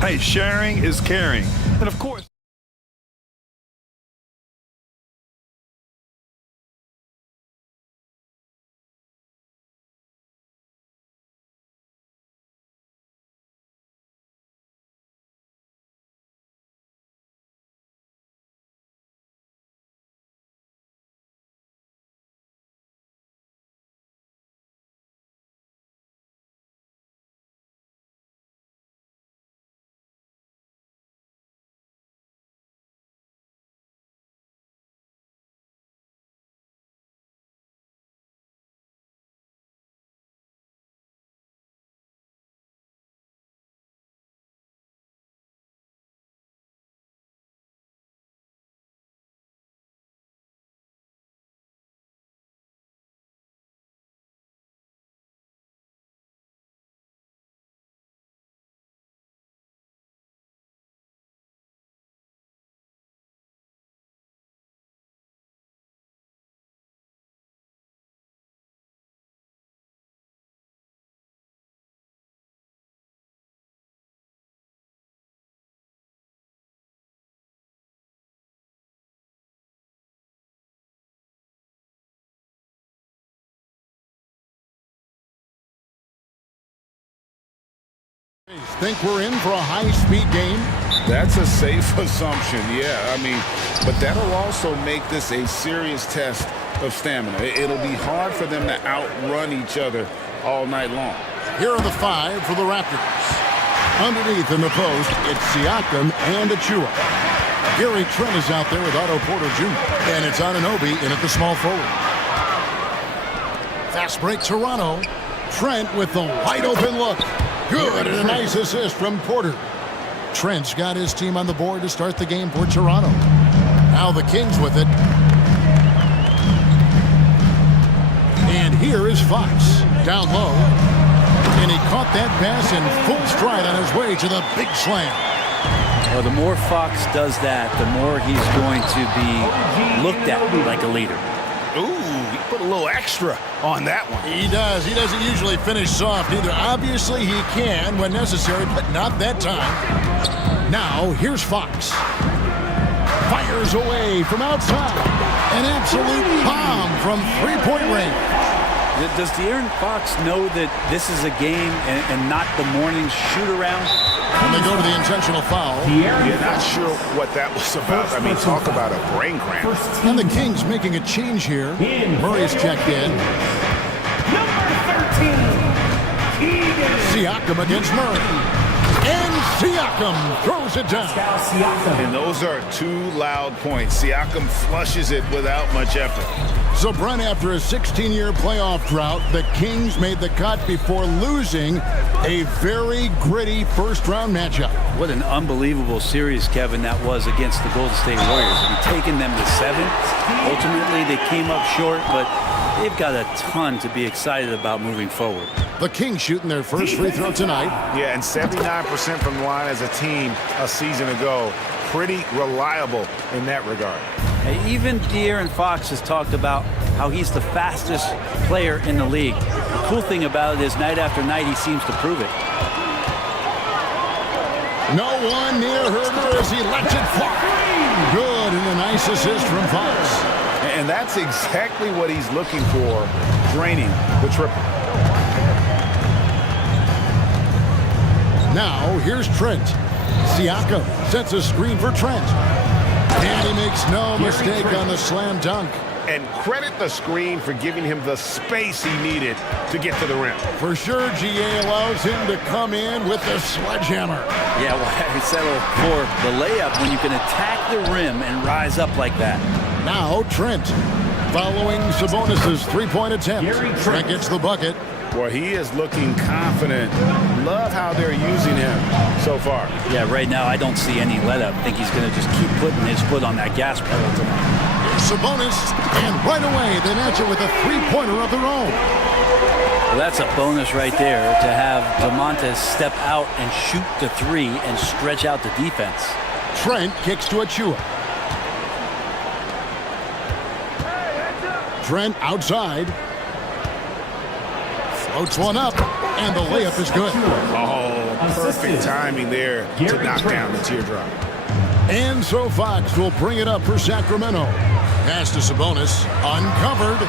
Hey, sharing is caring. And of course, Think we're in for a high-speed game? That's a safe assumption, yeah. I mean, but that'll also make this a serious test of stamina. It'll be hard for them to outrun each other all night long. Here are the 5 for the Raptors. Underneath in the post, it's Siakam and Achua. Gary Trent is out there with Otto Porter Jr. And it's Anunoby in at the small forward. Fast break Toronto. Trent with the wide open look. Good, and a nice assist from Porter. Trent's got his team on the board to start the game for Toronto. Now the Kings with it. And here is Fox. Down low. And he caught that pass in full stride on his way to the big slam. Well, the more Fox does that, the more he's going to be looked at like a leader. Ooh, he put a little extra on that one. He does. He doesn't usually finish soft either. Obviously, he can when necessary, but not that time. Now, here's Fox. Fires away from outside. An absolute bomb from three-point range. Does De'Aaron Fox know that this is a game and not the morning shoot-around? And they go to the intentional foul. You're not sure what that was about. I mean, talk about a brain cramp. And the Kings making a change here. Murray's checked in. Number 13, Siakam against Murray. And Siakam throws it down. And those are 2 loud points. Siakam flushes it without much effort. So, Brent, after a 16-year playoff drought, the Kings made the cut before losing a very gritty first-round matchup. What an unbelievable series, Kevin, that was against the Golden State Warriors. I mean, taking them to 7. Ultimately, they came up short, but they've got a ton to be excited about moving forward. The Kings shooting their first free throw tonight. Yeah, and 79% from the line as a team a season ago. Pretty reliable in that regard. Even De'Aaron Fox has talked about how he's the fastest player in the league. The cool thing about it is night after night he seems to prove it. No one near Herder as he lets it fly. Good, and a nice assist from Fox. And that's exactly what he's looking for, draining the triple. Now, here's Trent. Siakam sets a screen for Trent. And he makes no mistake on the slam dunk. And credit the screen for giving him the space he needed to get to the rim. For sure, GA allows him to come in with the sledgehammer. Yeah, well, I settle for the layup when you can attack the rim and rise up like that. Now, Trent. Following Sabonis' three-point attempt. Trent gets the bucket. Well, he is looking confident. Love how they're using him so far. Yeah, right now I don't see any let-up. I think he's going to just keep putting his foot on that gas pedal tonight. Here's Sabonis, and right away they match it with a three-pointer of their own. Well, that's a bonus right there to have DeMontis step out and shoot the 3 and stretch out the defense. Trent kicks to Achua. Trent outside. Floats one up, and the layup is good. Oh, Perfect timing there to knock down the teardrop. And so Fox will bring it up for Sacramento. Pass to Sabonis, uncovered.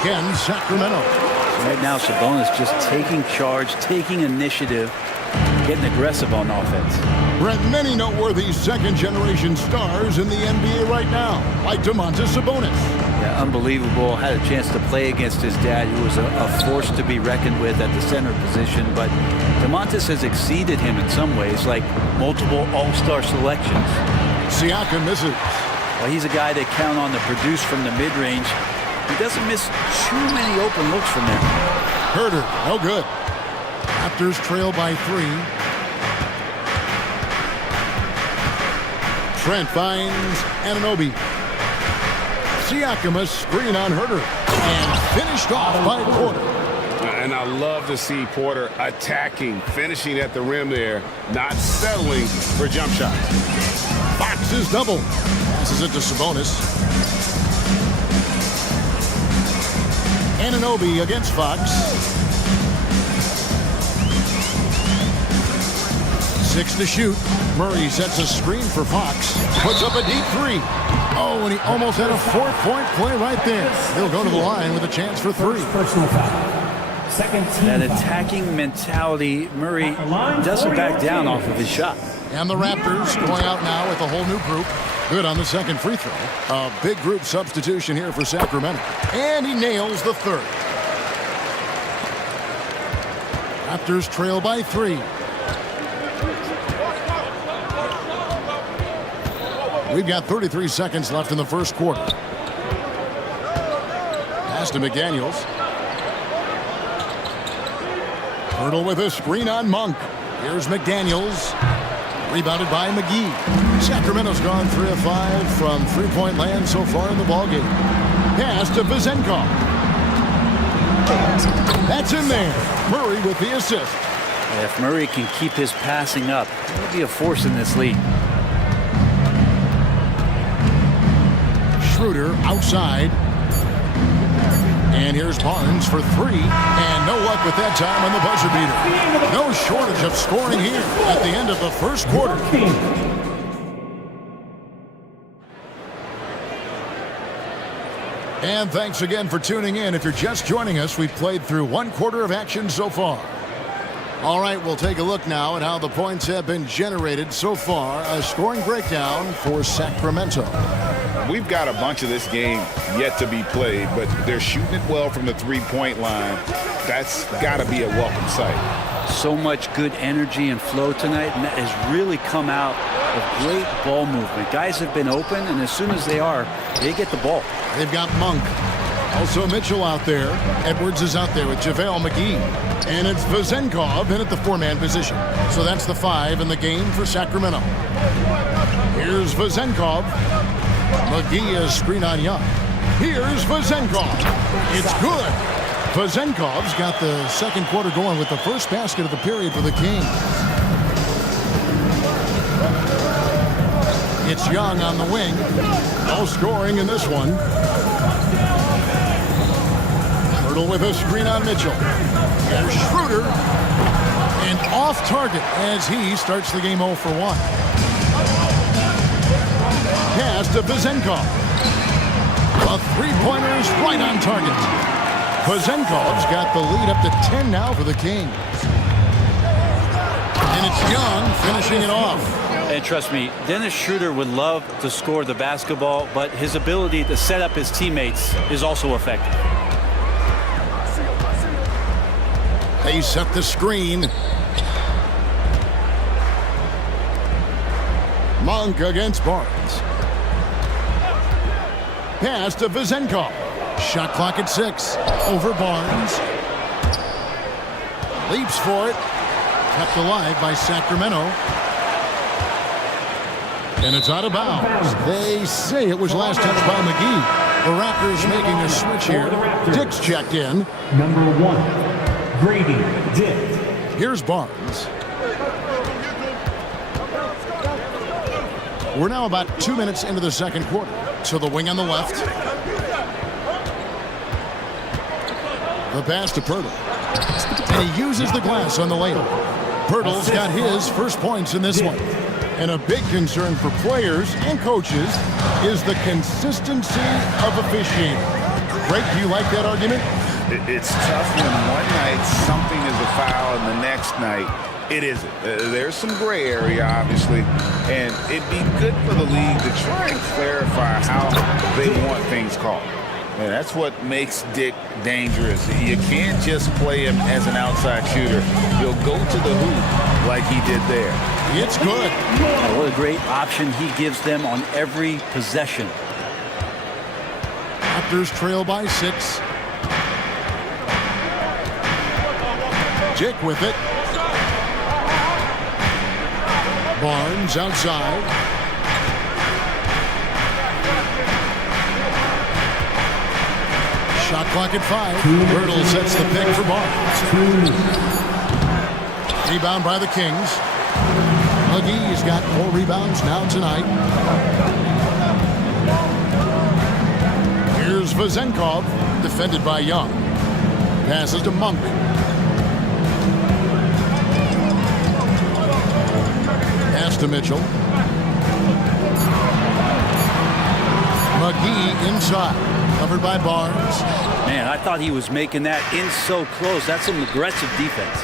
Again, Sacramento. Right now, Sabonis just taking charge, taking initiative, getting aggressive on offense. Brent, many noteworthy second-generation stars in the NBA right now, like Domantas Sabonis. Yeah, unbelievable. Had a chance to play against his dad, who was a force to be reckoned with at the center position. But Domantas has exceeded him in some ways, like multiple all-star selections. Siakam misses. Well, he's a guy they count on to produce from the mid-range. He doesn't miss too many open looks from there. Herter, no good. Raptors trail by 3. Trent finds Anunoby. Siakam a screen on Herter. And finished off by Porter. And I love to see Porter attacking, finishing at the rim there, not settling for jump shots. Fox is double. Passes it to Sabonis. Anunoby against Fox. 6 to shoot. Murray sets a screen for Fox. Puts up a deep 3. Oh, and he almost had a 4-point play right there. He'll go to the line with a chance for 3. That attacking mentality, Murray doesn't back down off of his shot. And the Raptors going out now with a whole new group. Good on the second free throw. A big group substitution here for Sacramento. And he nails the third. Raptors trail by 3. We've got 33 seconds left in the first quarter. Pass to McDaniels. Hurdle with a screen on Monk. Here's McDaniels. Rebounded by McGee. Sacramento's gone 3 of 5 from three-point land so far in the ballgame. Pass to Vezenkov. That's in there. Murray with the assist. If Murray can keep his passing up, he'll be a force in this league. Schroeder outside. And here's Barnes for 3. And no luck with that time on the buzzer beater. No shortage of scoring here at the end of the first quarter. And thanks again for tuning in. If you're just joining us, we've played through 1 quarter of action so far. All right, we'll take a look now at how the points have been generated so far. A scoring breakdown for Sacramento. We've got a bunch of this game yet to be played, but they're shooting it well from the three-point line. That's got to be a welcome sight. So much good energy and flow tonight, and that has really come out of great ball movement. Guys have been open, and as soon as they are, they get the ball. They've got Monk. Also Mitchell out there. Edwards is out there with JaVale McGee. And it's Vezenkov in at the 4-man position. So that's the 5 in the game for Sacramento. Here's Vezenkov. McGee is screen on Young. Here's Vezenkov. It's good. Vezenkov's got the second quarter going with the first basket of the period for the Kings. It's Young on the wing. No scoring in this one. Hurdle with a screen on Mitchell. Here's Schroeder. And off target as he starts the game 0 for 1. Pass to Vezenkov. A three-pointer is right on target. Vezenkov's got the lead up to 10 now for the Kings. And it's Young finishing it off. And trust me, Dennis Schroeder would love to score the basketball, but his ability to set up his teammates is also effective. They set the screen. Monk against Barnes. Pass to Vezenkov. Shot clock at 6. Over Barnes. Leaps for it. Kept alive by Sacramento. And it's out of bounds. They say it was last touched by McGee. The Raptors making a switch here. Dick's checked in. Number 1. Grady Dick. Here's Barnes. We're now about 2 minutes into the second quarter. To the wing on the left. The pass to Pirtle. And he uses the glass on the layup. Pirtle's got his first points in this one. And a big concern for players and coaches is the consistency of officiating. Greg, do you like that argument? It's tough when one night something is a foul and the next night it isn't. There's some gray area, obviously, and it'd be good for the league to try and clarify how they want things called. And that's what makes Dick dangerous. You can't just play him as an outside shooter. He'll go to the hoop like he did there. It's good. What a great option he gives them on every possession. Raptors trail by 6. Dick with it. Barnes outside. Shot clock at 5. Pirtle sets the pick for Barnes. Rebound by the Kings. McGee's got 4 rebounds now tonight. Here's Vazenkov, defended by Young. Passes to Monk. Pass to Mitchell. McGee inside. Covered by Barnes. Man, I thought he was making that in so close. That's some aggressive defense.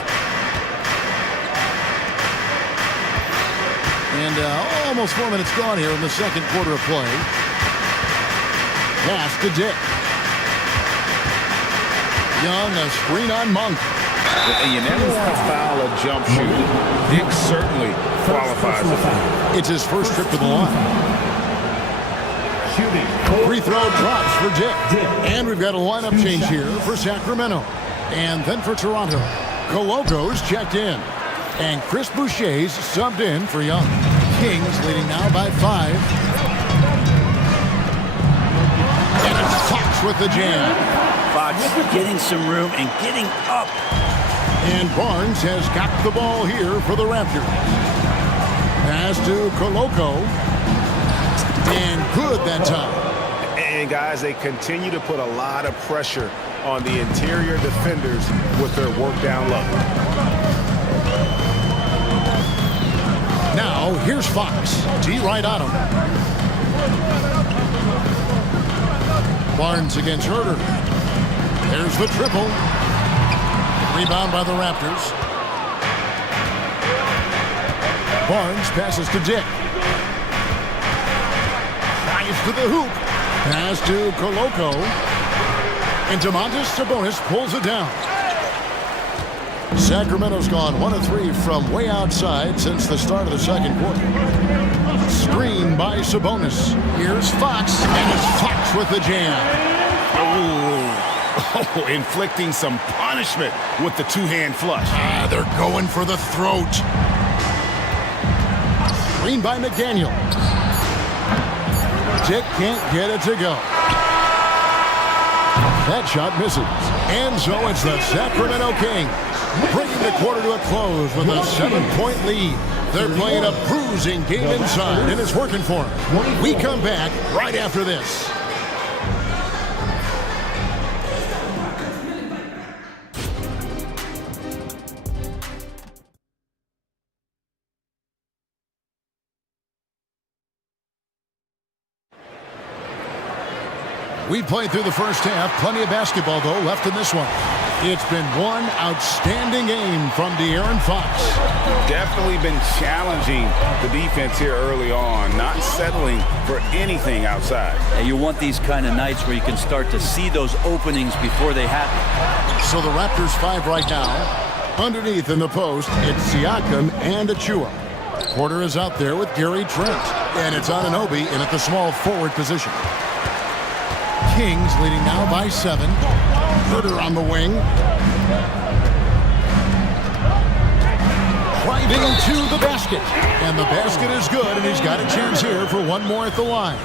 And almost 4 minutes gone here in the second quarter of play. Pass to Dick. Young, a screen on Monk. You never want to foul a jump shooter. Dick certainly qualifies as that. It's his first trip to the line. Free throw drops for Dick. And we've got a lineup change here for Sacramento. And then for Toronto. Coloco's checked in. And Chris Boucher's subbed in for Young. Kings leading now by 5. And it's Fox with the jam. Fox getting some room and getting up. And Barnes has got the ball here for the Raptors. Pass to Coloco. And good that time. And guys, they continue to put a lot of pressure on the interior defenders with their work down low. Now, here's Fox. D right on him. Barnes against Herter. There's the triple. Rebound by the Raptors. Barnes passes to Dick. Drives to the hoop. Pass to Coloco. And Domantas Sabonis pulls it down. Sacramento's gone 1 of 3 from way outside since the start of the second quarter. Screen by Sabonis. Here's Fox, and it's Fox with the jam. Oh, inflicting some punishment with the two-hand flush. They're going for the throat. Screen by McDaniel. Dick can't get it to go. That shot misses. And so it's the Sacramento Kings bringing the quarter to a close with a 7-point lead. They're playing a bruising game inside, and it's working for them. We come back right after this. We played through the first half. Plenty of basketball, though, left in this one. It's been one outstanding game from De'Aaron Fox. Definitely been challenging the defense here early on, not settling for anything outside. And you want these kind of nights where you can start to see those openings before they happen. So the Raptors 5 right now. Underneath in the post, it's Siakam and Achua. Porter is out there with Gary Trent. And it's Anunoby in at the small forward position. Kings leading now by 7. Herter on the wing. Driving to the basket. And the basket is good, and he's got a chance here for one more at the line.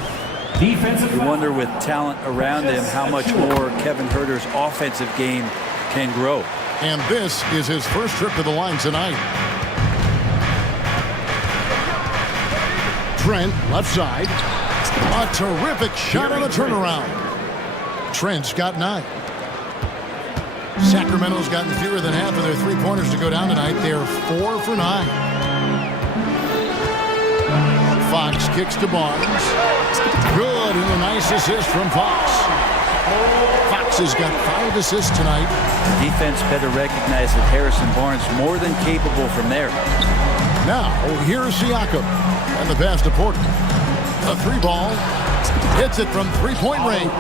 You wonder with talent around him how much more Kevin Herter's offensive game can grow. And this is his first trip to the line tonight. Trent, left side. A terrific shot on the turnaround. Trent's got 9. Sacramento's gotten fewer than half of their three-pointers to go down tonight. They're 4 for 9. Fox kicks to Barnes. Good, and a nice assist from Fox. Fox has got 5 assists tonight. Defense better recognize that Harrison Barnes more than capable from there. Now, here's Siakam. And the pass to Porter. A 3-ball. Hits it from three-point range.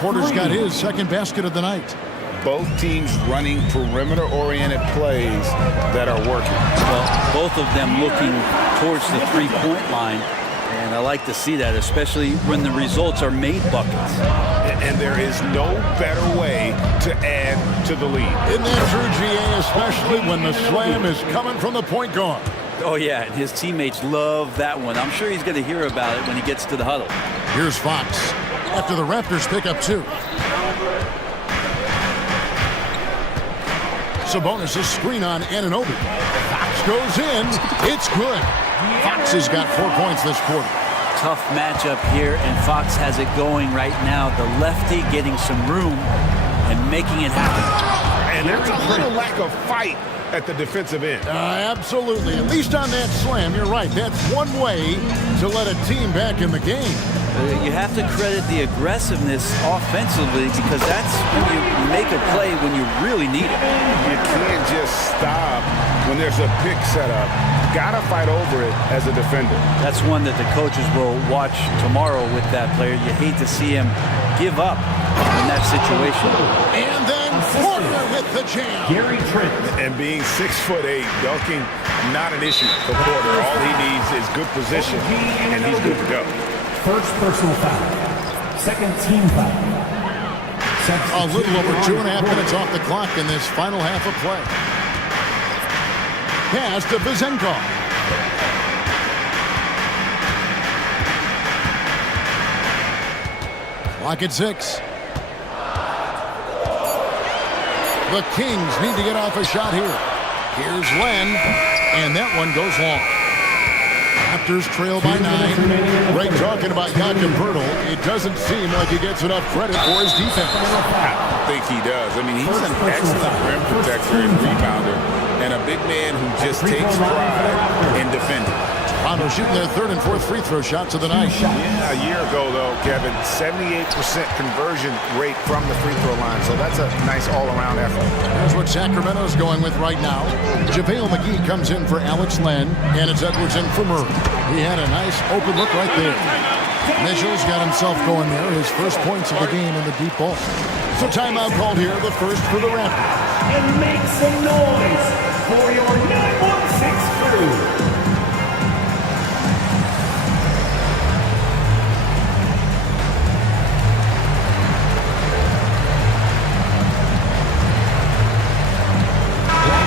Porter's got his second basket of the night. Both teams running perimeter-oriented plays that are working. Well, both of them looking towards the three-point line. And I like to see that, especially when the results are made buckets. And there is no better way to add to the lead. Isn't that true, GA, especially when the slam is coming from the point guard? Oh, yeah, and his teammates love that one. I'm sure he's going to hear about it when he gets to the huddle. Here's Fox after the Raptors pick up 2. Sabonis' screen on Anunoby. Fox goes in. It's good. Fox has got 4 points this quarter. Tough matchup here, and Fox has it going right now. The lefty getting some room and making it happen. And there's a little lack of fight at the defensive end. Absolutely. At least on that slam, you're right. That's one way to let a team back in the game. You have to credit the aggressiveness offensively, because that's when you make a play when you really need it. You can't just stop when there's a pick set up. Gotta fight over it as a defender. That's one that the coaches will watch tomorrow with that player. You hate to see him give up in that situation. And then Porter with the jam. Gary Trent. And being 6'8", dunking, not an issue for Porter. All he needs is good position, and he's good to go. First personal foul. Second team foul. A little over 2.5 minutes off the clock in this final half of play. Pass to Vizenkov. Clock at 6. The Kings need to get off a shot here. Here's Len, and that one goes long. Raptors trail by 9. Greg talking about Jakob Poeltl. It doesn't seem like he gets enough credit for his defense. I think he does. I mean, he's an excellent rim protector and rebounder, and a big man who just takes pride in defending. Toronto shooting their 3rd and 4th free throw shots of the night. Yeah, a year ago, though, Kevin, 78% conversion rate from the free throw line, so that's a nice all-around effort. Here's what Sacramento's going with right now. JaVale McGee comes in for Alex Len, and it's Edwards in for Murray. He had a nice open look right there. Mitchell's got himself going there, his first points of the game in the deep ball. So timeout called here, the first for the Raptors. And make some noise for your 916 crew.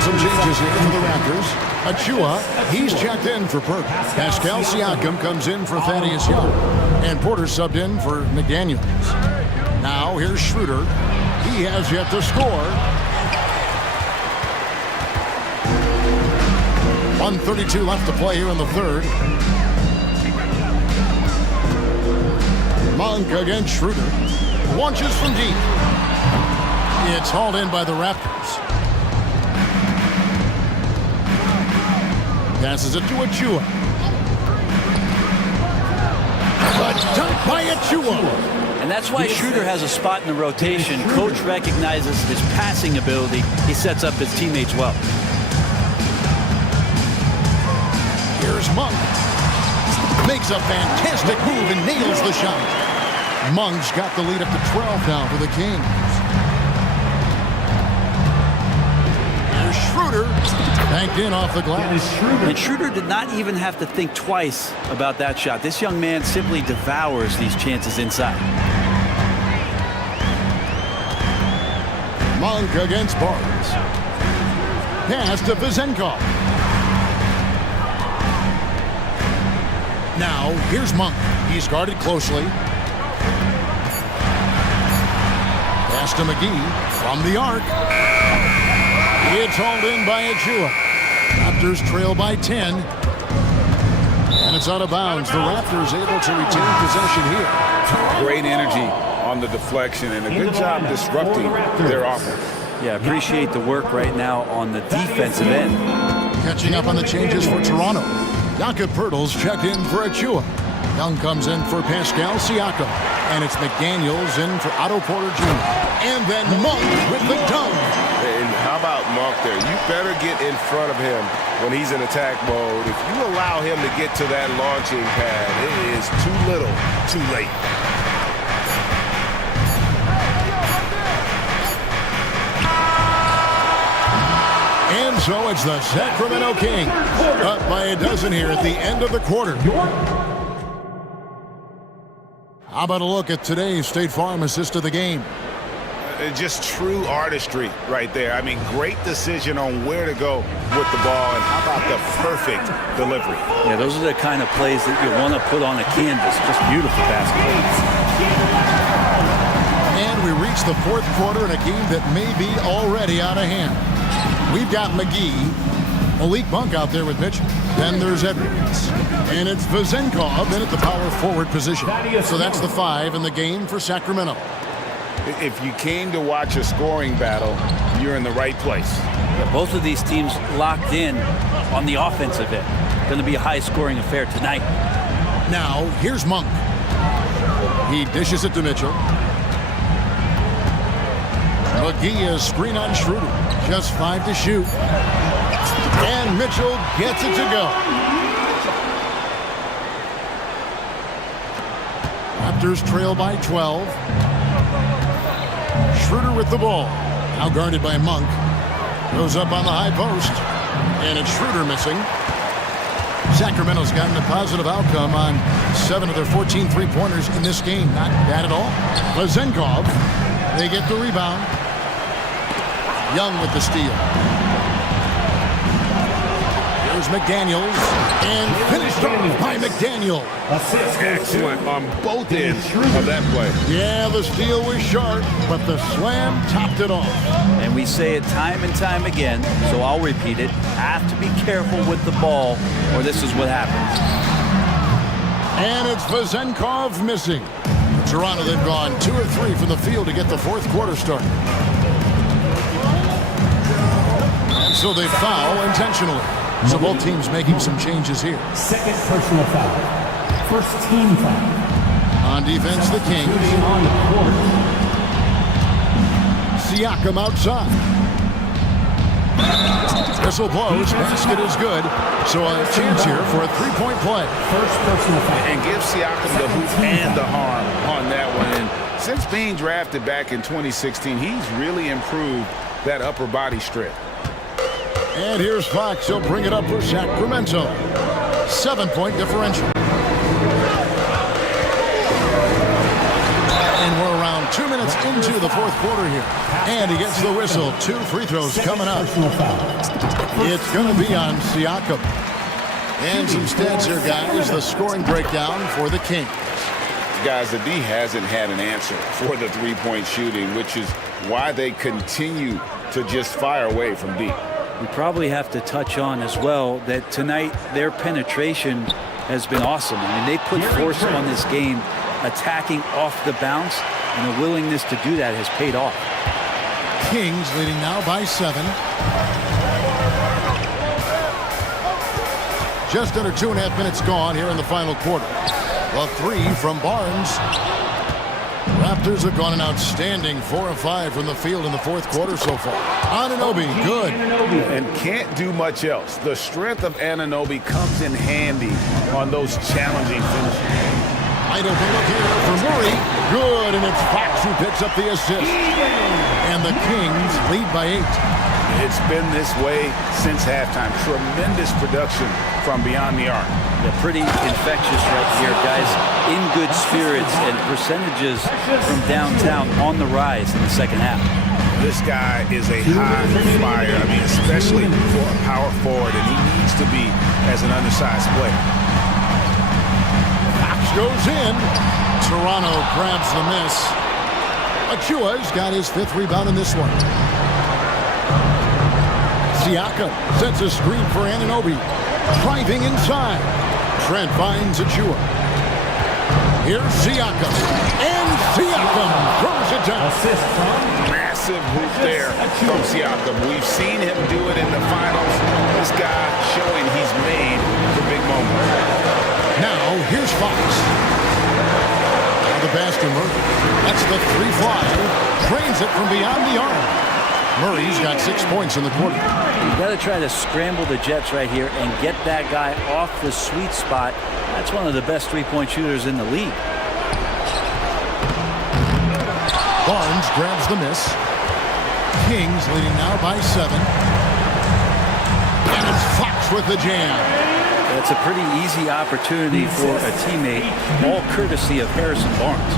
Some changes here for the Raptors. Achua, he's checked in for Perk. Pascal Siakam comes in for Thaddeus Young. And Porter subbed in for McDaniels. Now here's Schroeder. He has yet to score. 1:32 left to play here in the 3rd. Monk against Schroeder. Launches from deep. It's hauled in by the Raptors. Passes it to Achua. A dunk by Achua. And that's why Schroeder has a spot in the rotation. Coach recognizes his passing ability. He sets up his teammates well. Here's Monk. Makes a fantastic move and nails the shot. Monk's got the lead up to 12 now for the Kings. Here's Schroeder. Banked in off the glass. And Schroeder did not even have to think twice about that shot. This young man simply devours these chances inside. Monk against Barnes. Pass to Vizenkov. Now, here's Monk. He's guarded closely. Pass to McGee from the arc. It's hauled in by Achua. Raptors trail by 10. And it's out of bounds. The Raptors able to retain possession here. Great energy on the deflection, and a good job disrupting their offense. Yeah, appreciate the work right now on the defensive end. Catching up on the changes for Toronto. Jakob Poeltl's checked in for Achua. Young comes in for Pascal Siakam. And it's McDaniels in for Otto Porter Jr. And then Monk with the dunk. And how about Monk there? You better get in front of him when he's in attack mode. If you allow him to get to that launching pad, it is too little, too late. And so it's the Sacramento Kings up by a dozen here at the end of the quarter. How about a look at today's State Farm assist of the game? Just true artistry right there. I mean, great decision on where to go with the ball, and how about the perfect delivery? Yeah, those are the kind of plays that you want to put on a canvas. Just beautiful basketball. And we reach the fourth quarter in a game that may be already out of hand. We've got McGee, Malik Monk out there with Mitchell. Then there's Edwards. And it's Vezenkov in at the power forward position. So that's the 5 in the game for Sacramento. If you came to watch a scoring battle, you're in the right place. Yeah, both of these teams locked in on the offensive end. Going to be a high-scoring affair tonight. Now, here's Monk. He dishes it to Mitchell. McGee is screen on Schroeder. Just 5 to shoot. And Mitchell gets it to go. Raptors trail by 12. Schroeder with the ball. Now guarded by Monk. Goes up on the high post. And it's Schroeder missing. Sacramento's gotten a positive outcome on 7 of their 14 three-pointers in this game. Not bad at all. Vezenkov, they get the rebound. Young with the steal. Here's McDaniels, and finished off by McDaniel. Excellent on both ends of that play. Yeah, the steal was sharp, but the slam topped it off. And we say it time and time again, so I'll repeat it. Have to be careful with the ball, or this is what happens. And it's Vezenkov missing. Toronto, they've gone 2 of 3 from the field to get the fourth quarter started. So they foul intentionally. So both teams making some changes here. Second personal foul. First team foul. On defense, the Kings. On the court. Siakam outside. Whistle blows. Basket is good. So a chance here for a three-point play. First personal foul. And give Siakam the hoop and the harm on that one. And since being drafted back in 2016, he's really improved that upper body strength. And here's Fox. He'll bring it up for Sacramento. 7-point differential. And we're around 2 minutes into the fourth quarter here. And he gets the whistle. 2 free throws coming up. It's going to be on Siakam. And some stats here, guys. The scoring breakdown for the Kings. Guys, the D hasn't had an answer for the three-point shooting, which is why they continue to just fire away from deep. We probably have to touch on as well that tonight their penetration has been awesome. I mean, they put force on this game, attacking off the bounce, and the willingness to do that has paid off. Kings leading now by 7. Just under 2.5 minutes gone here in the final quarter. A 3 from Barnes. Raptors have gone an outstanding 4 of 5 from the field in the fourth quarter so far. Anunoby, good. And can't do much else. The strength of Anunoby comes in handy on those challenging finishes. Wide open look here for Murray. Good, and it's Fox who picks up the assist. And the Kings lead by 8. It's been this way since halftime. Tremendous production from beyond the arc. They're pretty infectious right here, guys. In good spirits and percentages from downtown on the rise in the second half. This guy is a high flyer. I mean, especially for a power forward, and he needs to be as an undersized player. Fox goes in. Toronto grabs the miss. Achua's got his 5th rebound in this one. Siakam sets a screen for Anunoby. Driving inside. Trent finds Achua. Here's Siakam. And Siakam throws it down. Assist from Massive hoop there from Siakam. We've seen him do it in the finals. This guy showing he's made for big moments. Now, here's Fox. Now the pass to Murray. That's the 3-fly. Drains it from beyond the arc. Murray's got 6 points in the quarter. You've got to try to scramble the Jets right here and get that guy off the sweet spot. That's one of the best three-point shooters in the league. Barnes grabs the miss. Kings leading now by 7. And it's Fox with the jam. That's a pretty easy opportunity for a teammate, all courtesy of Harrison Barnes.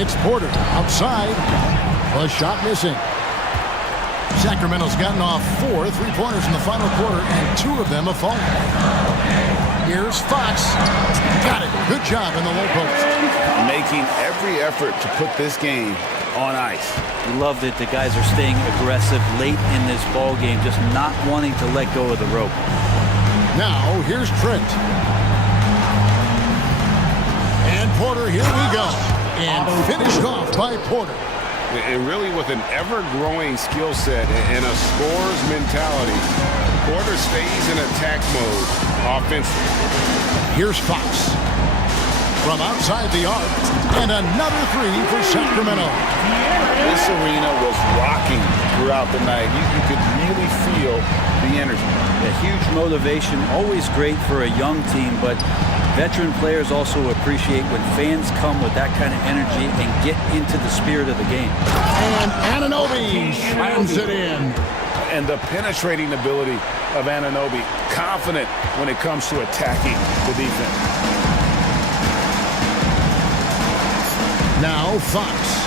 It's Porter outside. A shot missing. Sacramento's gotten off 4 3-pointers in the final quarter, and 2 of them have fallen. Here's Fox. Got it. Good job in the low post. Making every effort to put this game on ice. Love that the guys are staying aggressive late in this ball game, just not wanting to let go of the rope. Now, here's Trent. And Porter, here we go. And finished off by Porter. And really with an ever-growing skill set and a scorer's mentality, Porter stays in attack mode offensively. Here's Fox. From outside the arc, and another 3 for Sacramento. This arena was rocking throughout the night. You could really feel the energy. A huge motivation, always great for a young team, but veteran players also appreciate when fans come with that kind of energy and get into the spirit of the game. And Anunoby slams it in. And the penetrating ability of Anunoby, confident when it comes to attacking the defense. Now Fox.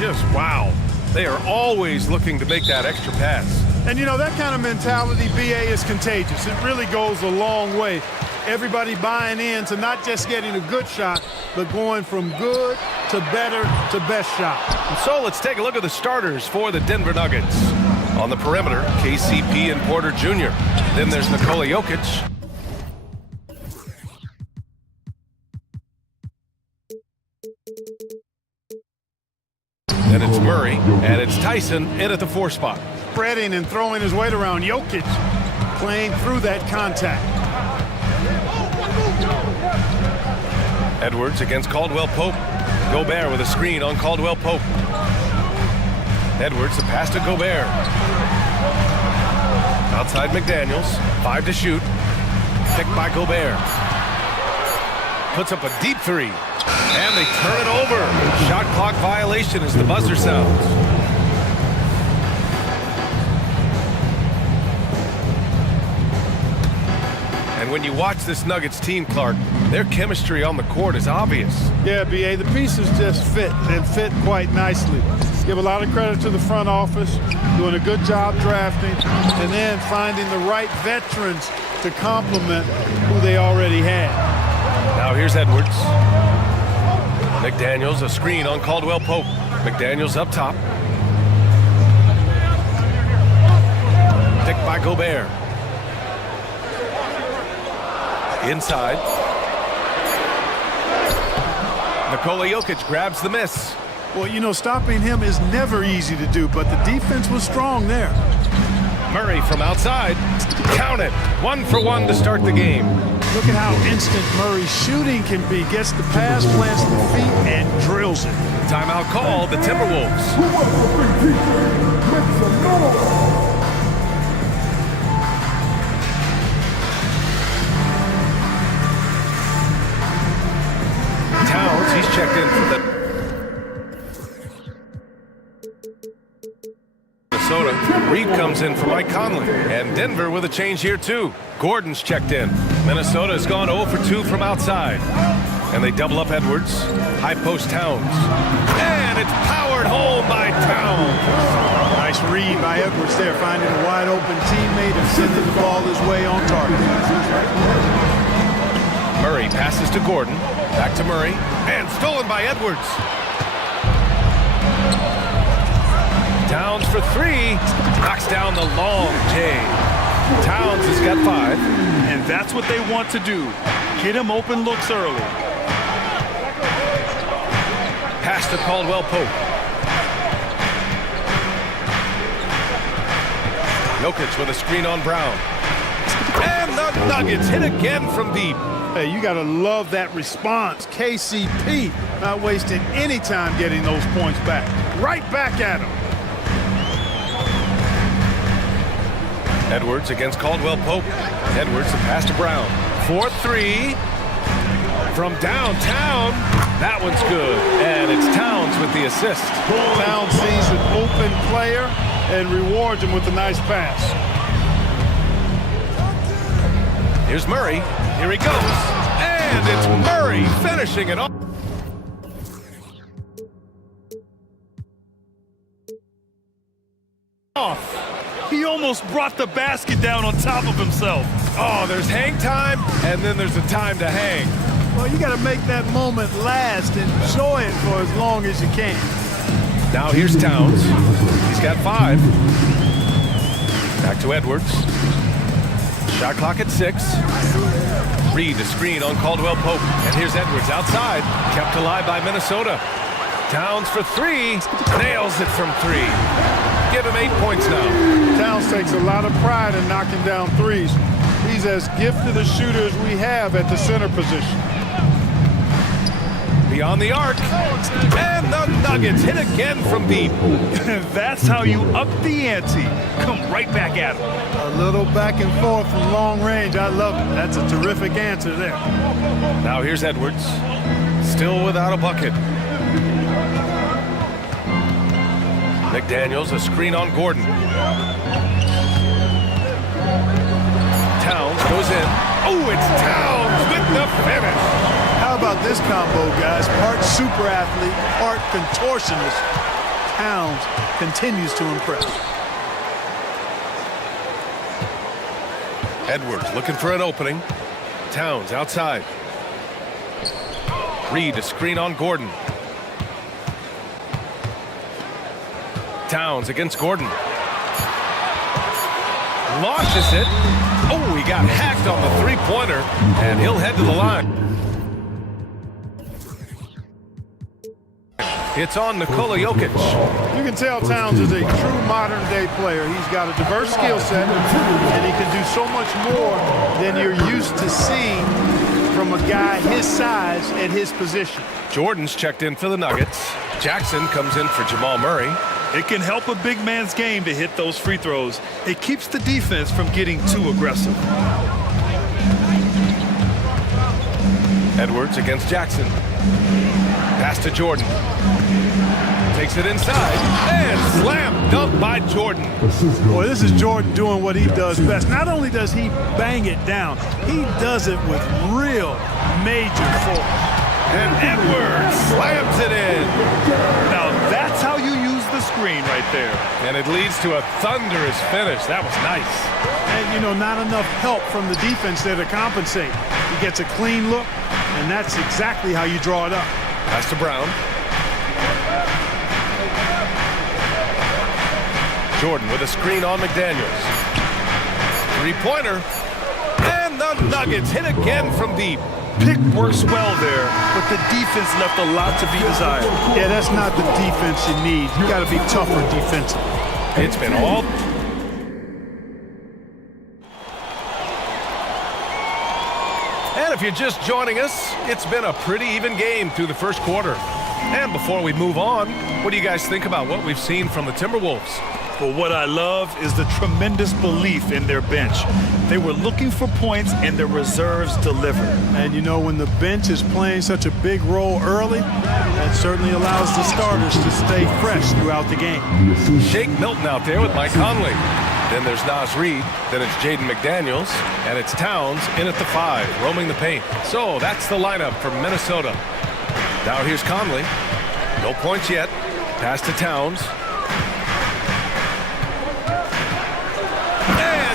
just wow. They are always looking to make that extra pass. And you know, that kind of mentality, BA, is contagious. It really goes a long way. Everybody buying in to not just getting a good shot, but going from good to better to best shot. And so let's take a look at the starters for the Denver Nuggets. On the perimeter, KCP and Porter Jr. Then there's Nikola Jokic. Then it's Murray, and it's Tyson in at the 4 spot. Spreading and throwing his weight around. Jokic playing through that contact. Edwards against Caldwell Pope. Gobert with a screen on Caldwell Pope. Edwards, the pass to Gobert. Outside McDaniels, 5 to shoot. Picked by Gobert. Puts up a deep 3. And they turn it over. Shot clock violation as the buzzer sounds. And when you watch this Nuggets team, Clark, their chemistry on the court is obvious. Yeah, BA, the pieces just fit and fit quite nicely. Give a lot of credit to the front office, doing a good job drafting, and then finding the right veterans to complement who they already had. Now here's Edwards. McDaniels, a screen on Caldwell Pope. McDaniels up top. Picked by Gobert. Inside. Nikola Jokic grabs the miss. Well, you know, stopping him is never easy to do, but the defense was strong there. Murray from outside. Count it. 1 for 1 to start the game. Look at how instant Murray's shooting can be. Gets the pass, plants the feet, and drills it. Timeout call, the Timberwolves. Towns, he's checked in for the Minnesota. Reed comes in for Mike Conley. And Denver with a change here too. Gordon's checked in. Minnesota has gone 0 for 2 from outside. And they double up Edwards. High post Towns. And it's powered home by Towns. Nice read by Edwards there, finding a wide open teammate and sending the ball his way on target. Murray passes to Gordon. Back to Murray. And stolen by Edwards. Towns for 3. Knocks down the long J. Towns has got 5. And that's what they want to do. Get him open looks early. Pass to Caldwell Pope. Jokic with a screen on Brown. And the Nuggets hit again from deep. Hey, you got to love that response. KCP not wasting any time getting those points back. Right back at him. Edwards against Caldwell Pope. Edwards, the pass to Brown. 4-3 from downtown. That one's good. And it's Towns with the assist. Towns sees an open player and rewards him with a nice pass. Here's Murray. Here he goes. And it's Murray finishing it off. He almost brought the basket down on top of himself. Oh, there's hang time, and then there's a time to hang. Well, you got to make that moment last and enjoy it for as long as you can. Now here's Towns. He's got 5. Back to Edwards. Shot clock at 6. Reed, the screen on Caldwell Pope. And here's Edwards outside. Kept alive by Minnesota. Towns for 3. Nails it from 3. Give him 8 points now. Towns takes a lot of pride in knocking down threes. He's as gifted a shooter as we have at the center position. Beyond the arc. And the Nuggets hit again from deep. That's how you up the ante. Come right back at him. A little back and forth from long range. I love it. That's a terrific answer there. Now here's Edwards. Still without a bucket. McDaniels, a screen on Gordon. Towns goes in. Oh, it's Towns with the finish. How about this combo, guys? Part super athlete, part contortionist. Towns continues to impress. Edwards looking for an opening. Towns outside. Reed a screen on Gordon. Towns against Gordon. Launches it. Oh, he got hacked on the three-pointer, and he'll head to the line. It's on Nikola Jokic. You can tell Towns is a true modern-day player. He's got a diverse skill set, and he can do so much more than you're used to seeing from a guy his size at his position. Jordan's checked in for the Nuggets. Jackson comes in for Jamal Murray. It can help a big man's game to hit those free throws. It keeps the defense from getting too aggressive. Edwards against Jackson. Pass to Jordan. Takes it inside. And slam dunk by Jordan. Boy, this is Jordan doing what he does best. Not only does he bang it down, he does it with real major force. And Edwards slams it in. Now that's how you use the screen right there. And it leads to a thunderous finish. That was nice. And, you know, not enough help from the defense there to compensate. He gets a clean look, and that's exactly how you draw it up. Pass to Brown. Jordan with a screen on McDaniels. Three-pointer. And the Nuggets hit again from deep. Pick works well there, but the defense left a lot to be desired. Yeah, that's not the defense you need. You got to be tougher defensively. It's been all... And if you're just joining us, it's been a pretty even game through the first quarter. And before we move on, what do you guys think about what we've seen from the Timberwolves? But what I love is the tremendous belief in their bench. They were looking for points, and their reserves delivered. And you know, when the bench is playing such a big role early, that certainly allows the starters to stay fresh throughout the game. Shake Milton out there with Mike Conley. Then there's Naz Reid. Then it's Jaden McDaniels. And it's Towns in at the 5, roaming the paint. So that's the lineup for Minnesota. Now here's Conley. No points yet. Pass to Towns.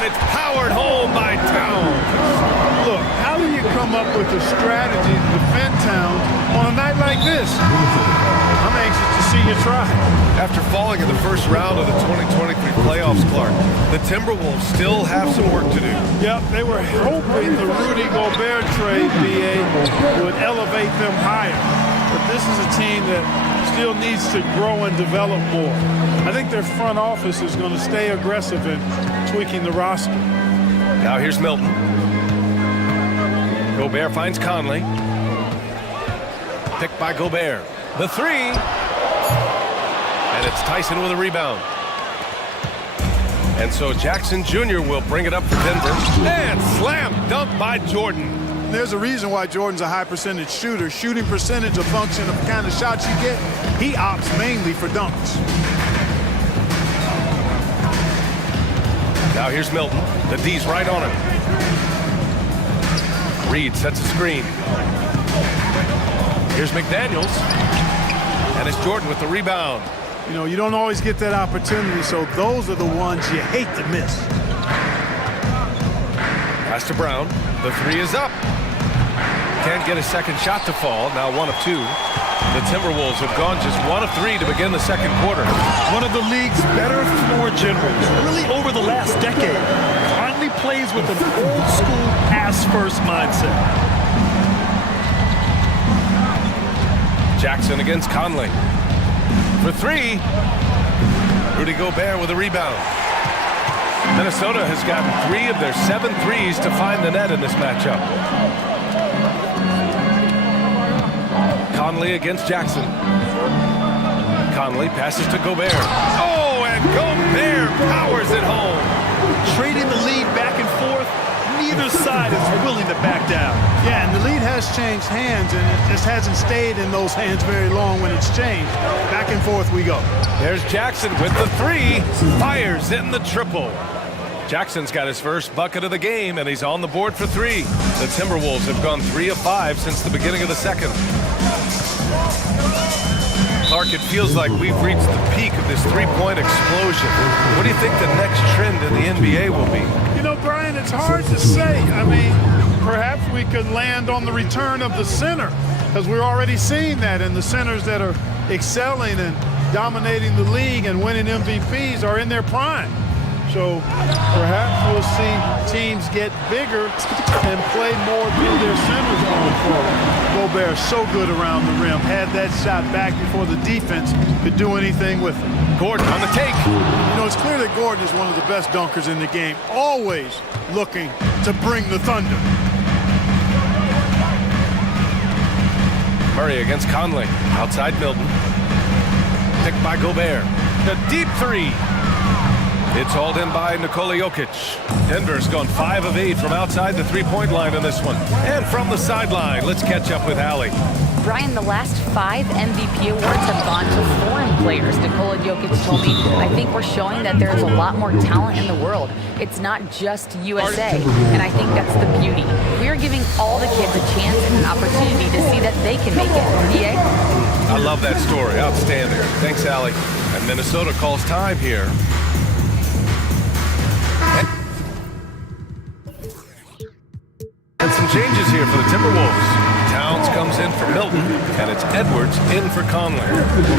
It's powered home by Towns. Look, how do you come up with a strategy to defend Towns on a night like this? I'm anxious to see you try. After falling in the first round of the 2023 playoffs, Clark, the Timberwolves still have some work to do. Yep, they were hoping the Rudy Gobert trade, BA, would elevate them higher. But this is a team that still needs to grow and develop more. I think their front office is going to stay aggressive in tweaking the roster. Now here's Milton. Gobert finds Conley. Picked by Gobert. The 3. And it's Tyson with a rebound. And so Jackson Jr. will bring it up for Denver. And slam dunk by Jordan. There's a reason why Jordan's a high percentage shooter. Shooting percentage a function of the kind of shots you get. He opts mainly for dunks. Now here's Milton. The D's right on him. Reed sets a screen. Here's McDaniels. And it's Jordan with the rebound. You know, you don't always get that opportunity, so those are the ones you hate to miss. Pass to Brown. The 3 is up. Can't get a second shot to fall. Now 1 of 2. The Timberwolves have gone just 1 of 3 to begin the second quarter. One of the league's better floor generals, really over the last decade. Finally plays with an old-school pass-first mindset. Jackson against Conley. For 3. Rudy Gobert with a rebound. Minnesota has gotten 3 of their 7 threes to find the net in this matchup. Conley against Jackson. Conley passes to Gobert. Oh, and Gobert powers it home. Trading the lead back and forth, neither side is willing to back down. Yeah, and the lead has changed hands, and it just hasn't stayed in those hands very long when it's changed. Back and forth we go. There's Jackson with the 3. Fires in the triple. Jackson's got his first bucket of the game, and he's on the board for 3. The Timberwolves have gone 3 of 5 since the beginning of the second. Clark, it feels like we've reached the peak of this three-point explosion. What do you think the next trend in the NBA will be? You know, Brian, it's hard to say. I mean, perhaps we could land on the return of the center, because we're already seeing that, and the centers that are excelling and dominating the league and winning MVPs are in their prime. So perhaps we'll see teams get bigger and play more through their centers going forward. Gobert so good around the rim, had that shot back before the defense could do anything with it. Gordon on the take. You know, it's clear that Gordon is one of the best dunkers in the game, always looking to bring the thunder. Murray against Conley. Outside Milton. Picked by Gobert. The deep three. It's hauled in by Nikola Jokic. Denver's gone 5 of 8 from outside the three-point line in this one. And from the sideline, let's catch up with Allie. Brian, the last 5 MVP awards have gone to foreign players. Nikola Jokic told me, I think we're showing that there's a lot more talent in the world. It's not just USA, and I think that's the beauty. We are giving all the kids a chance and an opportunity to see that they can make it. BA? I love that story. Outstanding. Thanks, Allie. And Minnesota calls time here. And some changes here for the Timberwolves. Towns comes in for Milton, and it's Edwards in for Conley.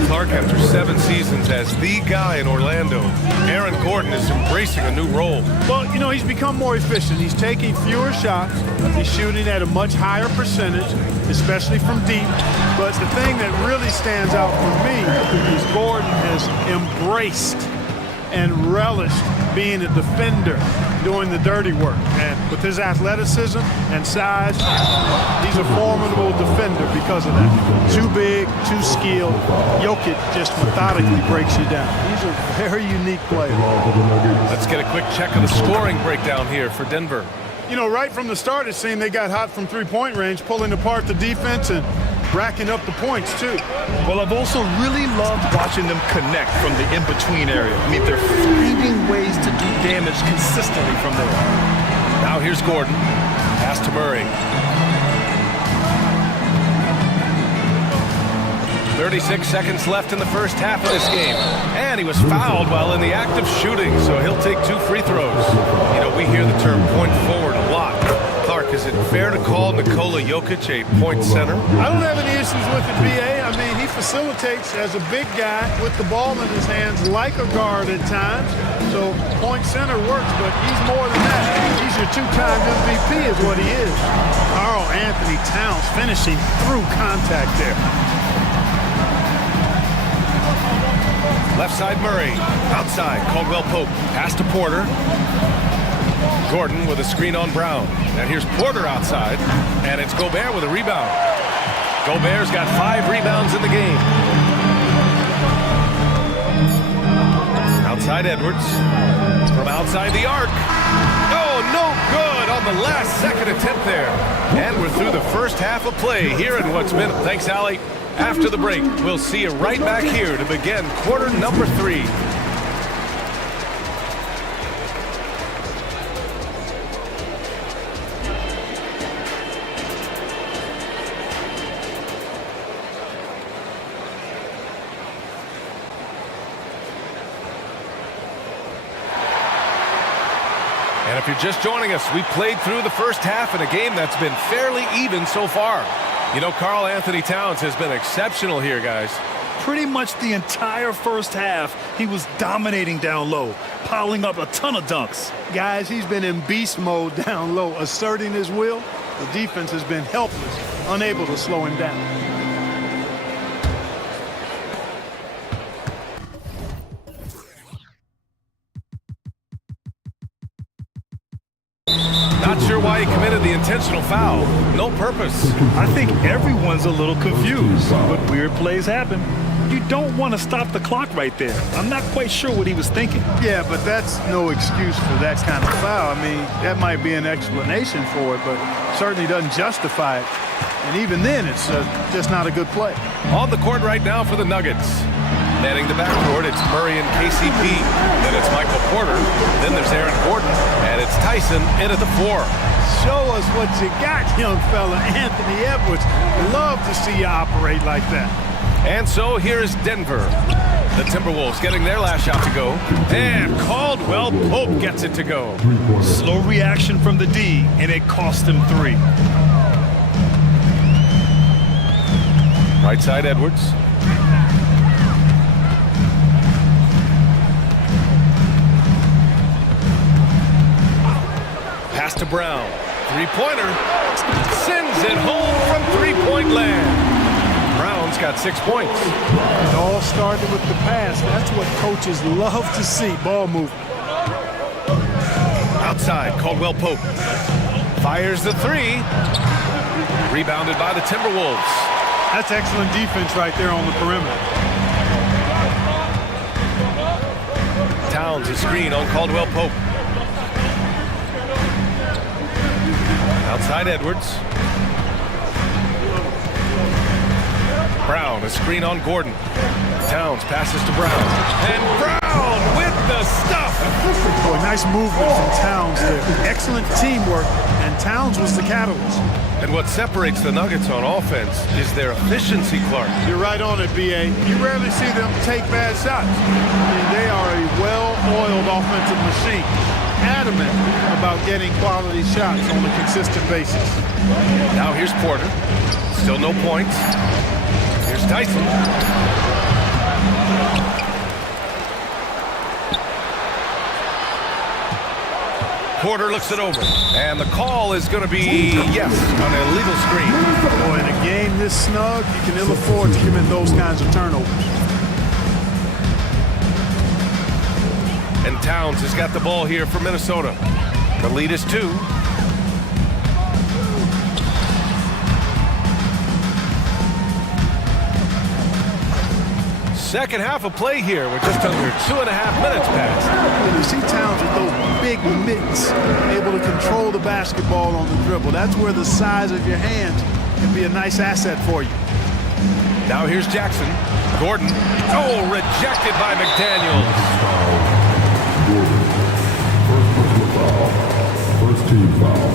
Clark, after 7 seasons as the guy in Orlando, Aaron Gordon is embracing a new role. Well, you know, he's become more efficient. He's taking fewer shots. He's shooting at a much higher percentage, especially from deep. But the thing that really stands out for me is Gordon has embraced and relished being a defender, doing the dirty work. And with his athleticism and size, he's a formidable defender because of that. Too big, too skilled. Jokic just methodically breaks you down. He's a very unique player. Let's get a quick check of the scoring breakdown here for Denver. You know, right from the start, it seemed they got hot from three-point range, pulling apart the defense and racking up the points, too. Well, I've also really loved watching them connect from the in-between area. I mean, they're finding ways to do damage consistently from there. Now here's Gordon. Pass to Murray. 36 seconds left in the first half of this game. And he was fouled while in the act of shooting, so he'll take 2 free throws. You know, we hear the term point forward a lot. Clark, is it fair to call Nikola Jokic a point center? I don't have any issues with it, BA. I mean, he facilitates as a big guy with the ball in his hands like a guard at times. So point center works, but he's more than that. He's your 2-time MVP is what he is. Karl Anthony Towns finishing through contact there. Left side Murray. Outside Caldwell Pope. Pass to Porter. Gordon with a screen on Brown. And here's Porter outside. And it's Gobert with a rebound. Gobert's got 5 rebounds in the game. Outside Edwards. From outside the arc. Oh, no good on the last second attempt there. And we're through the first half of play here in what's been. Thanks, Allie. After the break, we'll see you right back here to begin quarter number 3. And if you're just joining us, we played through the first half in a game that's been fairly even so far. You know, Karl Anthony Towns has been exceptional here, guys. Pretty much the entire first half, he was dominating down low, piling up a ton of dunks. Guys, he's been in beast mode down low, asserting his will. The defense has been helpless, unable to slow him down. Not sure why he committed the intentional foul. No purpose. I think everyone's a little confused, but weird plays happen. You don't want to stop the clock right there. I'm not quite sure what he was thinking. Yeah, but that's no excuse for that kind of foul. I mean, that might be an explanation for it, but certainly doesn't justify it. And even then, it's just not a good play. On the court right now for the Nuggets. Manning the backcourt, it's Murray and KCP. Then it's Michael Porter. Then there's Aaron Gordon. And it's Tyson in at the 4. Show us what you got, young fella. Anthony Edwards. Love to see you operate like that. And so here is Denver. The Timberwolves getting their last shot to go. And Caldwell Pope gets it to go. Slow reaction from the D, and it cost him 3. Right side Edwards. Pass to Brown. Three-pointer. Sends it home from three-point land. Brown's got 6 points. It all started with the pass. That's what coaches love to see, ball movement. Outside, Caldwell Pope. Fires the three. Rebounded by the Timberwolves. That's excellent defense right there on the perimeter. Towns a screen on Caldwell Pope. Outside Edwards. Brown, a screen on Gordon. Towns passes to Brown. And Brown with the stuff. Boy, nice movement from Towns there. Excellent teamwork, and Towns was the catalyst. And what separates the Nuggets on offense is their efficiency, Clark. You're right on it, B.A. You rarely see them take bad shots. I mean, they are a well-oiled offensive machine. Adamant about getting quality shots on a consistent basis. Now here's Porter. Still no points. Here's Tyson. Porter looks it over. And the call is going to be, yes, an illegal screen. Boy, in a game this snug, you can ill afford to commit those kinds of turnovers. And Towns has got the ball here for Minnesota. The lead is 2. Second half of play here with just under 2.5 minutes passed. You see Towns with those big mitts, able to control the basketball on the dribble. That's where the size of your hands can be a nice asset for you. Now here's Jackson. Gordon. Oh, rejected by McDaniels. First team foul.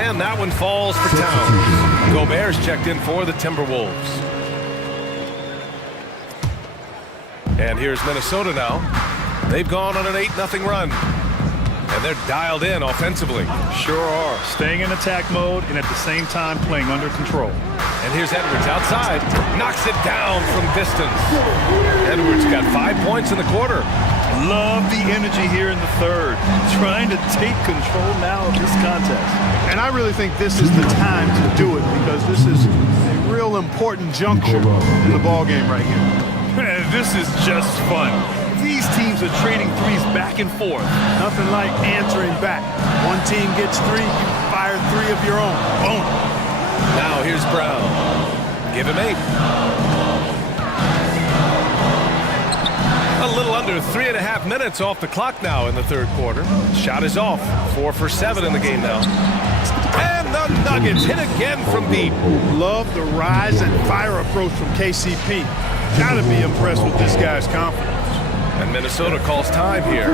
And that one falls for Towns. Gobert's checked in for the Timberwolves. And here's Minnesota now. They've gone on an 8-0 run. And they're dialed in offensively. Sure are. Staying in attack mode and at the same time playing under control. And here's Edwards outside. Knocks it down from distance. Edwards got 5 points in the quarter. Love the energy here in the third. Trying to take control now of this contest. And I really think this is the time to do it because this is a real important juncture in the ballgame right here. Man, this is just fun. These teams are trading threes back and forth. Nothing like answering back. One team gets 3, you fire 3 of your own. Boom. Now here's Brown. Give him 8. A little under 3.5 minutes off the clock now in the third quarter. Shot is off. 4 for 7 in the game now. And the Nuggets hit again from deep. Love the rise and fire approach from KCP. Gotta be impressed with this guy's confidence. And Minnesota calls time here.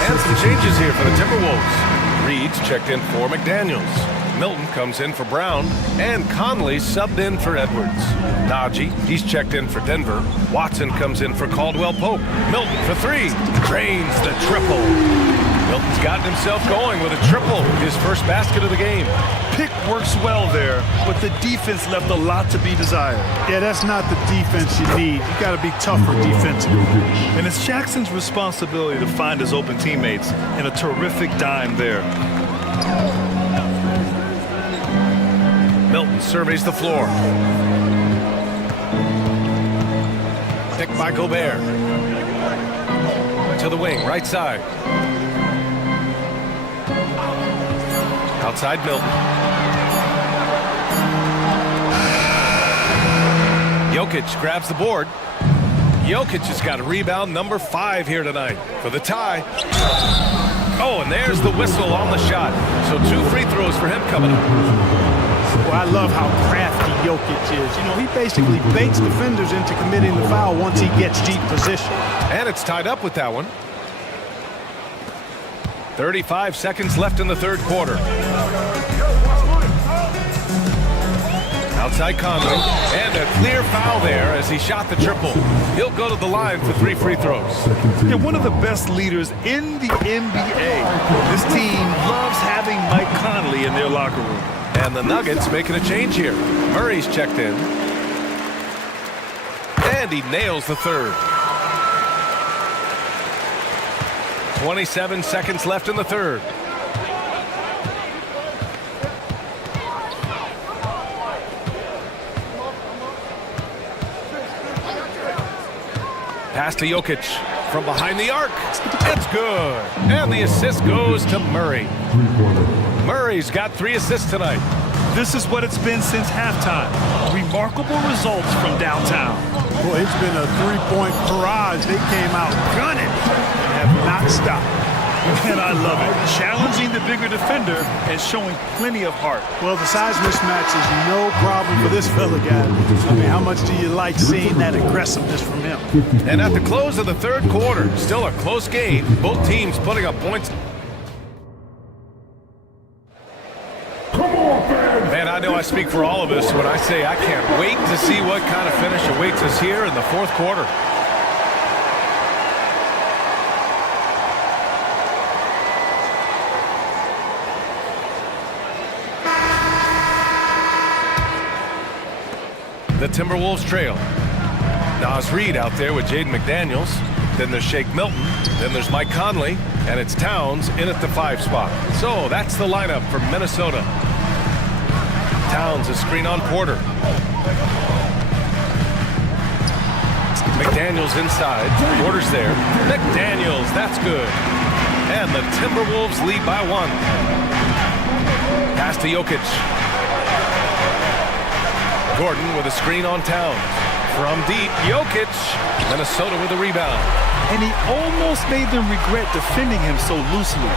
And some changes here for the Timberwolves. Reed's checked in for McDaniels. Milton comes in for Brown. And Conley subbed in for Edwards. Najee, he's checked in for Denver. Watson comes in for Caldwell Pope. Milton for 3. Drains the triple. Milton's gotten himself going with a triple, his first basket of the game. Pick works well there, but the defense left a lot to be desired. Yeah, that's not the defense you need. You got to be tougher defensively. And it's Jackson's responsibility to find his open teammates, and a terrific dime there. Milton surveys the floor. Picked by Gobert. To the wing, right side. Outside Milton. Jokic grabs the board. Jokic has got a rebound number 5 here tonight for the tie. Oh, and there's the whistle on the shot. So 2 free throws for him coming up. Well, I love how crafty Jokic is. You know, he basically baits defenders into committing the foul once he gets deep position. And it's tied up with that one. 35 seconds left in the third quarter. Outside Conley, and a clear foul there as he shot the triple. He'll go to the line for 3 free throws. Yeah, one of the best leaders in the NBA. This team loves having Mike Conley in their locker room. And the Nuggets making a change here. Murray's checked in. And he nails the third. 27 seconds left in the third. Pass to Jokic from behind the arc. It's good. And the assist goes to Murray. Murray's got 3 assists tonight. This is what it's been since halftime. Remarkable results from downtown. Boy, it's been a 3-point barrage. They came out gunning and have not stopped. And I love it. Challenging the bigger defender and showing plenty of heart. Well, the size mismatch is no problem for this fella, guy. I mean, how much do you like seeing that aggressiveness from him? And at the close of the third quarter, still a close game. Both teams putting up points. Man, I know I speak for all of us when I say I can't wait to see what kind of finish awaits us here in the fourth quarter. The Timberwolves trail. Nas Reed out there with Jaden McDaniels. Then there's Shake Milton. Then there's Mike Conley. And it's Towns in at the 5 spot. So that's the lineup for Minnesota. Towns a screen on Porter. McDaniels inside. Porter's there. McDaniels, that's good. And the Timberwolves lead by 1. Pass to Jokic. Gordon with a screen on Towns. From deep, Jokic. Minnesota with a rebound. And he almost made them regret defending him so loosely.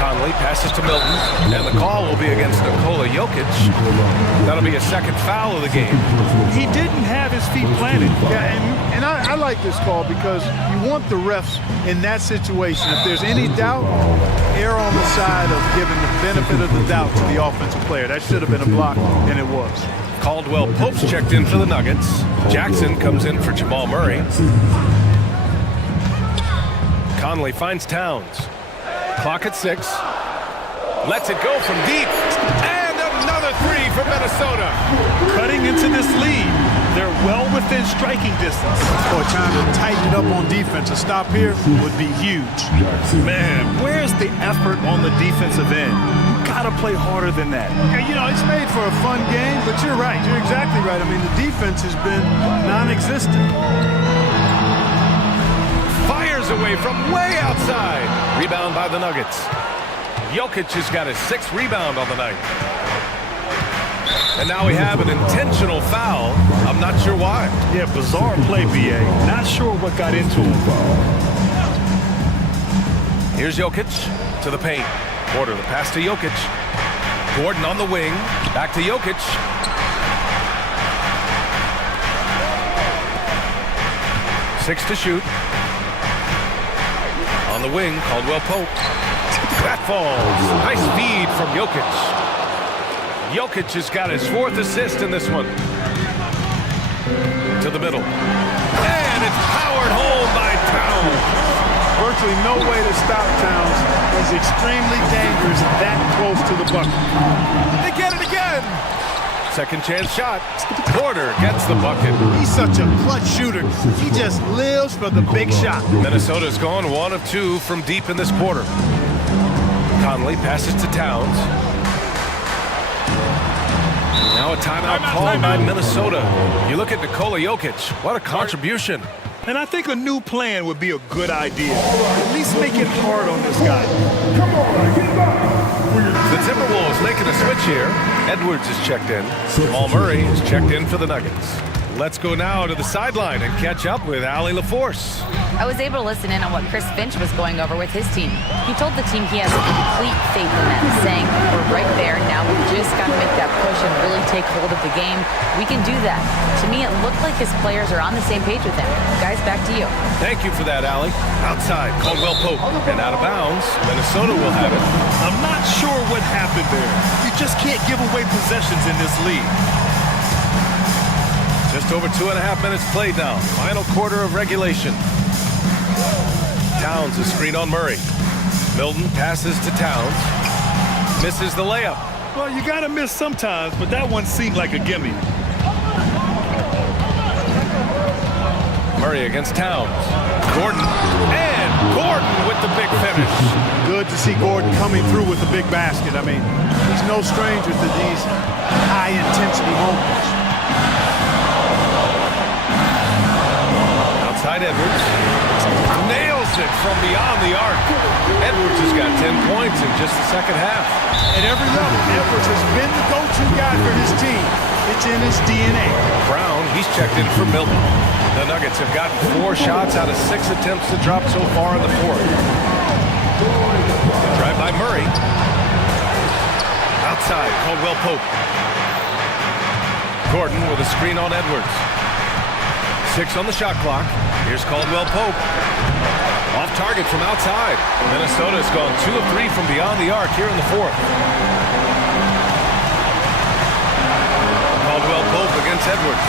Conley passes to Milton, and the call will be against Nikola Jokic. That'll be a second foul of the game. He didn't have his feet planted. Yeah, and I like this call because you want the refs in that situation. If there's any doubt, err on the side of giving the benefit of the doubt to the offensive player. That should have been a block, and it was. Caldwell Pope's checked in for the Nuggets. Jackson comes in for Jamal Murray. Conley finds Towns. Clock at 6. Lets it go from deep. And another 3 for Minnesota. Cutting into this lead. They're well within striking distance. Boy, trying to tighten it up on defense. A stop here would be huge. Man, where's the effort on the defensive end? You gotta play harder than that. Yeah, you know, it's made for a fun game, but you're right. You're exactly right. I mean, the defense has been non-existent. Fires away from way outside. Rebound by the Nuggets. Jokic has got his 6th rebound on the night. And now we have an intentional foul. I'm not sure why. Yeah, bizarre play, BA. Not sure what got into him. Here's Jokic to the paint. Porter, the pass to Jokic. Gordon on the wing. Back to Jokic. Six to shoot. On the wing, Caldwell Pope. That falls. Nice feed from Jokic. Jokic has got his 4th assist in this one. To the middle. And it's powered home by Towns. Virtually no way to stop Towns. He's extremely dangerous that close to the bucket. They get it again. Second chance shot. Porter gets the bucket. He's such a clutch shooter. He just lives for the big shot. Minnesota's gone 1 of 2 from deep in this quarter. Conley passes to Towns. Now a timeout called by Minnesota. You look at Nikola Jokic. What a contribution. And I think a new plan would be a good idea. At least make it hard on this guy. The Timberwolves making a switch here. Edwards is checked in. Jamal Murray is checked in for the Nuggets. Let's go now to the sideline and catch up with Allie LaForce. I was able to listen in on what Chris Finch was going over with his team. He told the team he has complete faith in them, saying, we're right there, now we just got to make that push situation, really take hold of the game. We can do that. To me, it looked like his players are on the same page with him. Guys, back to you. Thank you for that, Allie. Outside, Caldwell Pope. And out of bounds, Minnesota will have it. I'm not sure what happened there. You just can't give away possessions in this league. Just over 2.5 minutes played now. Final quarter of regulation. Towns a screen on Murray. Milton passes to Towns. Misses the layup. Well, you got to miss sometimes, but that one seemed like a gimme. Murray against Towns. Gordon. And Gordon with the big finish. Good to see Gordon coming through with the big basket. I mean, he's no stranger to these high-intensity moments. Outside Edwards. Nails it from beyond the arc. Edwards has got 10 points in just the second half. At every level, Edwards has been the go-to guy for his team. It's in his DNA. Brown, he's checked in for Milton. The Nuggets have gotten 4 shots out of 6 attempts to drop so far in the fourth. Drive by Murray. Outside, Caldwell Pope. Gordon with a screen on Edwards. 6 on the shot clock. Here's Caldwell Pope. Off target from outside. Minnesota's gone 2 of 3 from beyond the arc here in the fourth. Caldwell Pope against Edwards.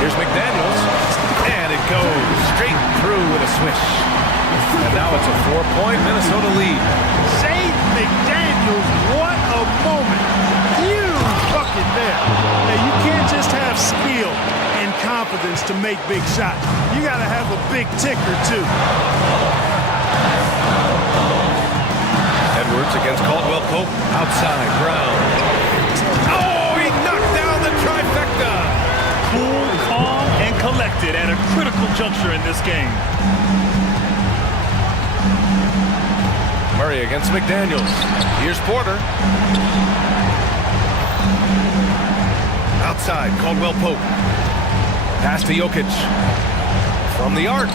Here's McDaniels. And it goes straight through with a swish. And now it's a 4-point Minnesota lead. Shane McDaniels, what a moment. Huge bucket there. Now, you can't just have skill and confidence to make big shots. You got to have a big ticker, too. Edwards against Caldwell Pope. Outside, Brown. Oh, he knocked down the trifecta. Cool, calm, and collected at a critical juncture in this game. Murray against McDaniels. Here's Porter. Outside, Caldwell Pope. Pass to Jokic. From the arc.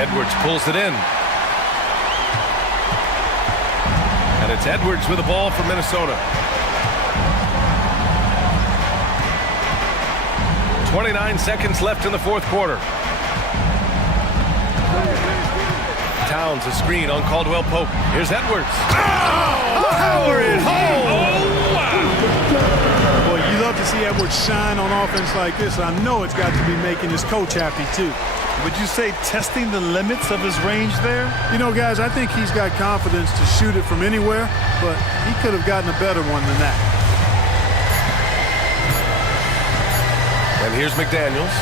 Edwards pulls it in. And it's Edwards with the ball for Minnesota. 29 seconds left in the fourth quarter. Towns a screen on Caldwell Pope. Here's Edwards. Oh! Power it home! Oh, wow! Boy, you love to see Edwards shine on offense like this. I know it's got to be making his coach happy, too. Would you say testing the limits of his range there? You know, guys, I think he's got confidence to shoot it from anywhere, but he could have gotten a better one than that. And here's McDaniels.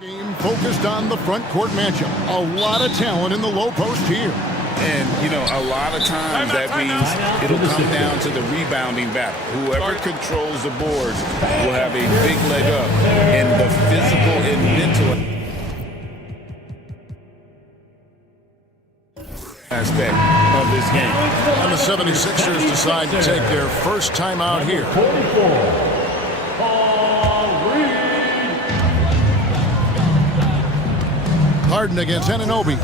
Game focused on the front court matchup. A lot of talent in the low post here. And, you know, a lot of times that means it'll come down to the rebounding battle. Whoever controls the boards will have a big leg up in the physical and mental aspect of this game. And the 76ers decide to take their first time out here. Harden against Anunoby.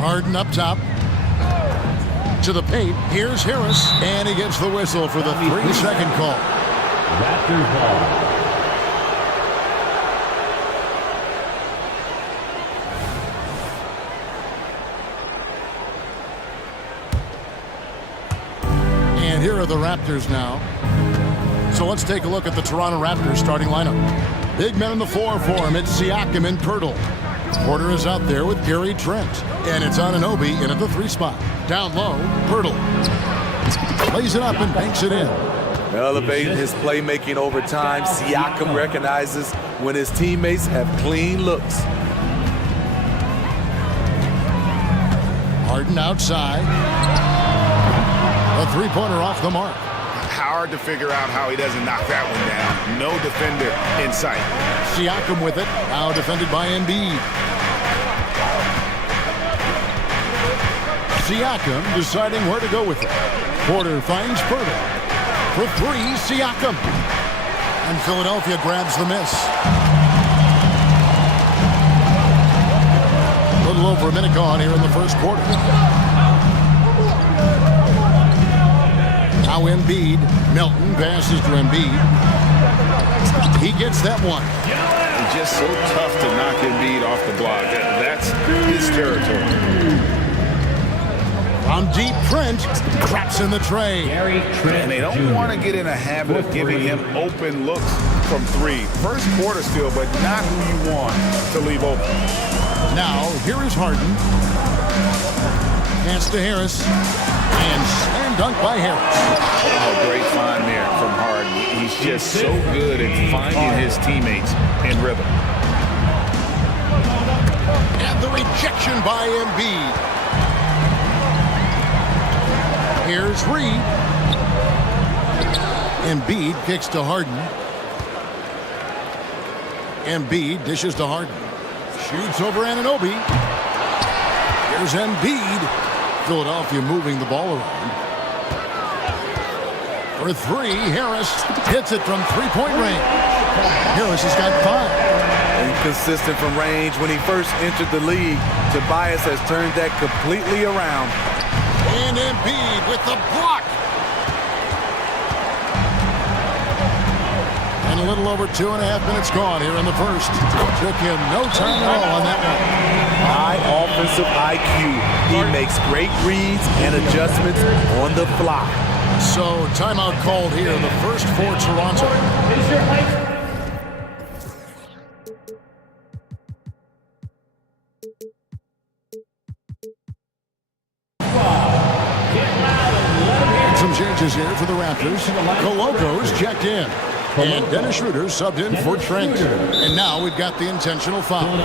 Harden up top. To the paint. Here's Harris. And he gets the whistle for the 3-second call. Raptors ball. And here are the Raptors now. So let's take a look at the Toronto Raptors starting lineup. Big men in the 4 for him. It's Siakam and Pirtle. Porter is out there with Gary Trent. And it's Anunoby in at the 3 spot. Down low, Pirtle. Plays it up and banks it in. Elevating his playmaking over time, Siakam recognizes when his teammates have clean looks. Harden outside. A 3-pointer off the mark. Hard to figure out how he doesn't knock that one down. No defender in sight. Siakam with it. Now defended by Embiid. Siakam deciding where to go with it. Porter finds Pirtle. For 3, Siakam. And Philadelphia grabs the miss. A little over a minute gone here in the first quarter. Now Embiid. Melton passes to Embiid. He gets that one. It's just so tough to knock Embiid off the block. That's his territory. On deep, Trent traps in the tray. Gary Trent. And they don't want to get in a habit of giving him open looks from 3. First quarter still, but not who you want to leave open. Now, here is Harden. Pass to Harris. And slam dunk by Harris. Oh, great find there from Harden. He's just so good at finding his teammates in rhythm. And the rejection by Embiid. Here's Reed. Embiid kicks to Harden. Embiid dishes to Harden. Shoots over Anunoby. Here's Embiid. Philadelphia moving the ball around. For 3, Harris hits it from 3-point range. Harris has got 5. Inconsistent from range when he first entered the league. Tobias has turned that completely around. And Embiid with the block. And a little over 2.5 minutes gone here in the first. Took him no time at all on that one. High offensive IQ. He makes great reads and adjustments on the fly. So timeout called here, the first for Toronto. Some changes here for the Raptors. Coloco's checked in. And Dennis Schroeder subbed in for Trent. And now we've got the intentional foul.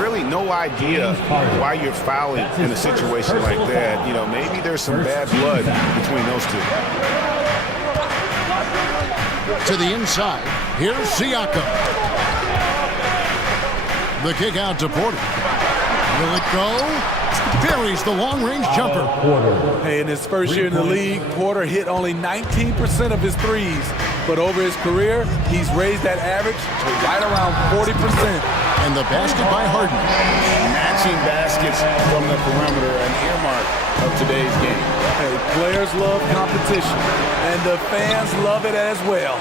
Really no idea why you're fouling in a situation like that. You know, maybe there's some bad blood between those two. To the inside. Here's Siakam. The kick out to Porter. Will it go? Buries the long-range jumper. Hey, in his first year in the league, Porter hit only 19% of his threes. But over his career, he's raised that average to right around 40%. And the basket by Harden. Matching baskets from the perimeter, an earmark of today's game. Hey, players love competition, and the fans love it as well.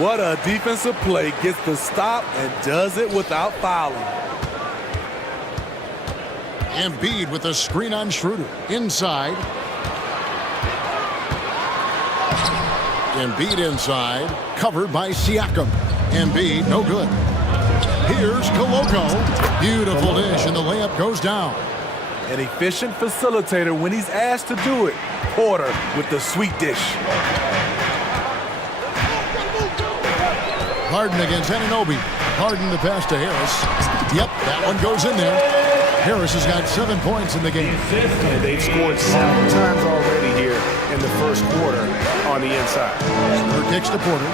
What a defensive play. Gets the stop and does it without fouling. Embiid with a screen on Schroeder. Inside. Embiid inside. Covered by Siakam. Embiid, no good. Here's Coloco. Beautiful dish, and the layup goes down. An efficient facilitator when he's asked to do it. Porter with the sweet dish. Harden against Anunoby. Harden the pass to Harris. Yep, that one goes in there. Harris has got 7 points in the game. And they've scored 7 times already here in the first quarter on the inside. Her kicks to Porter.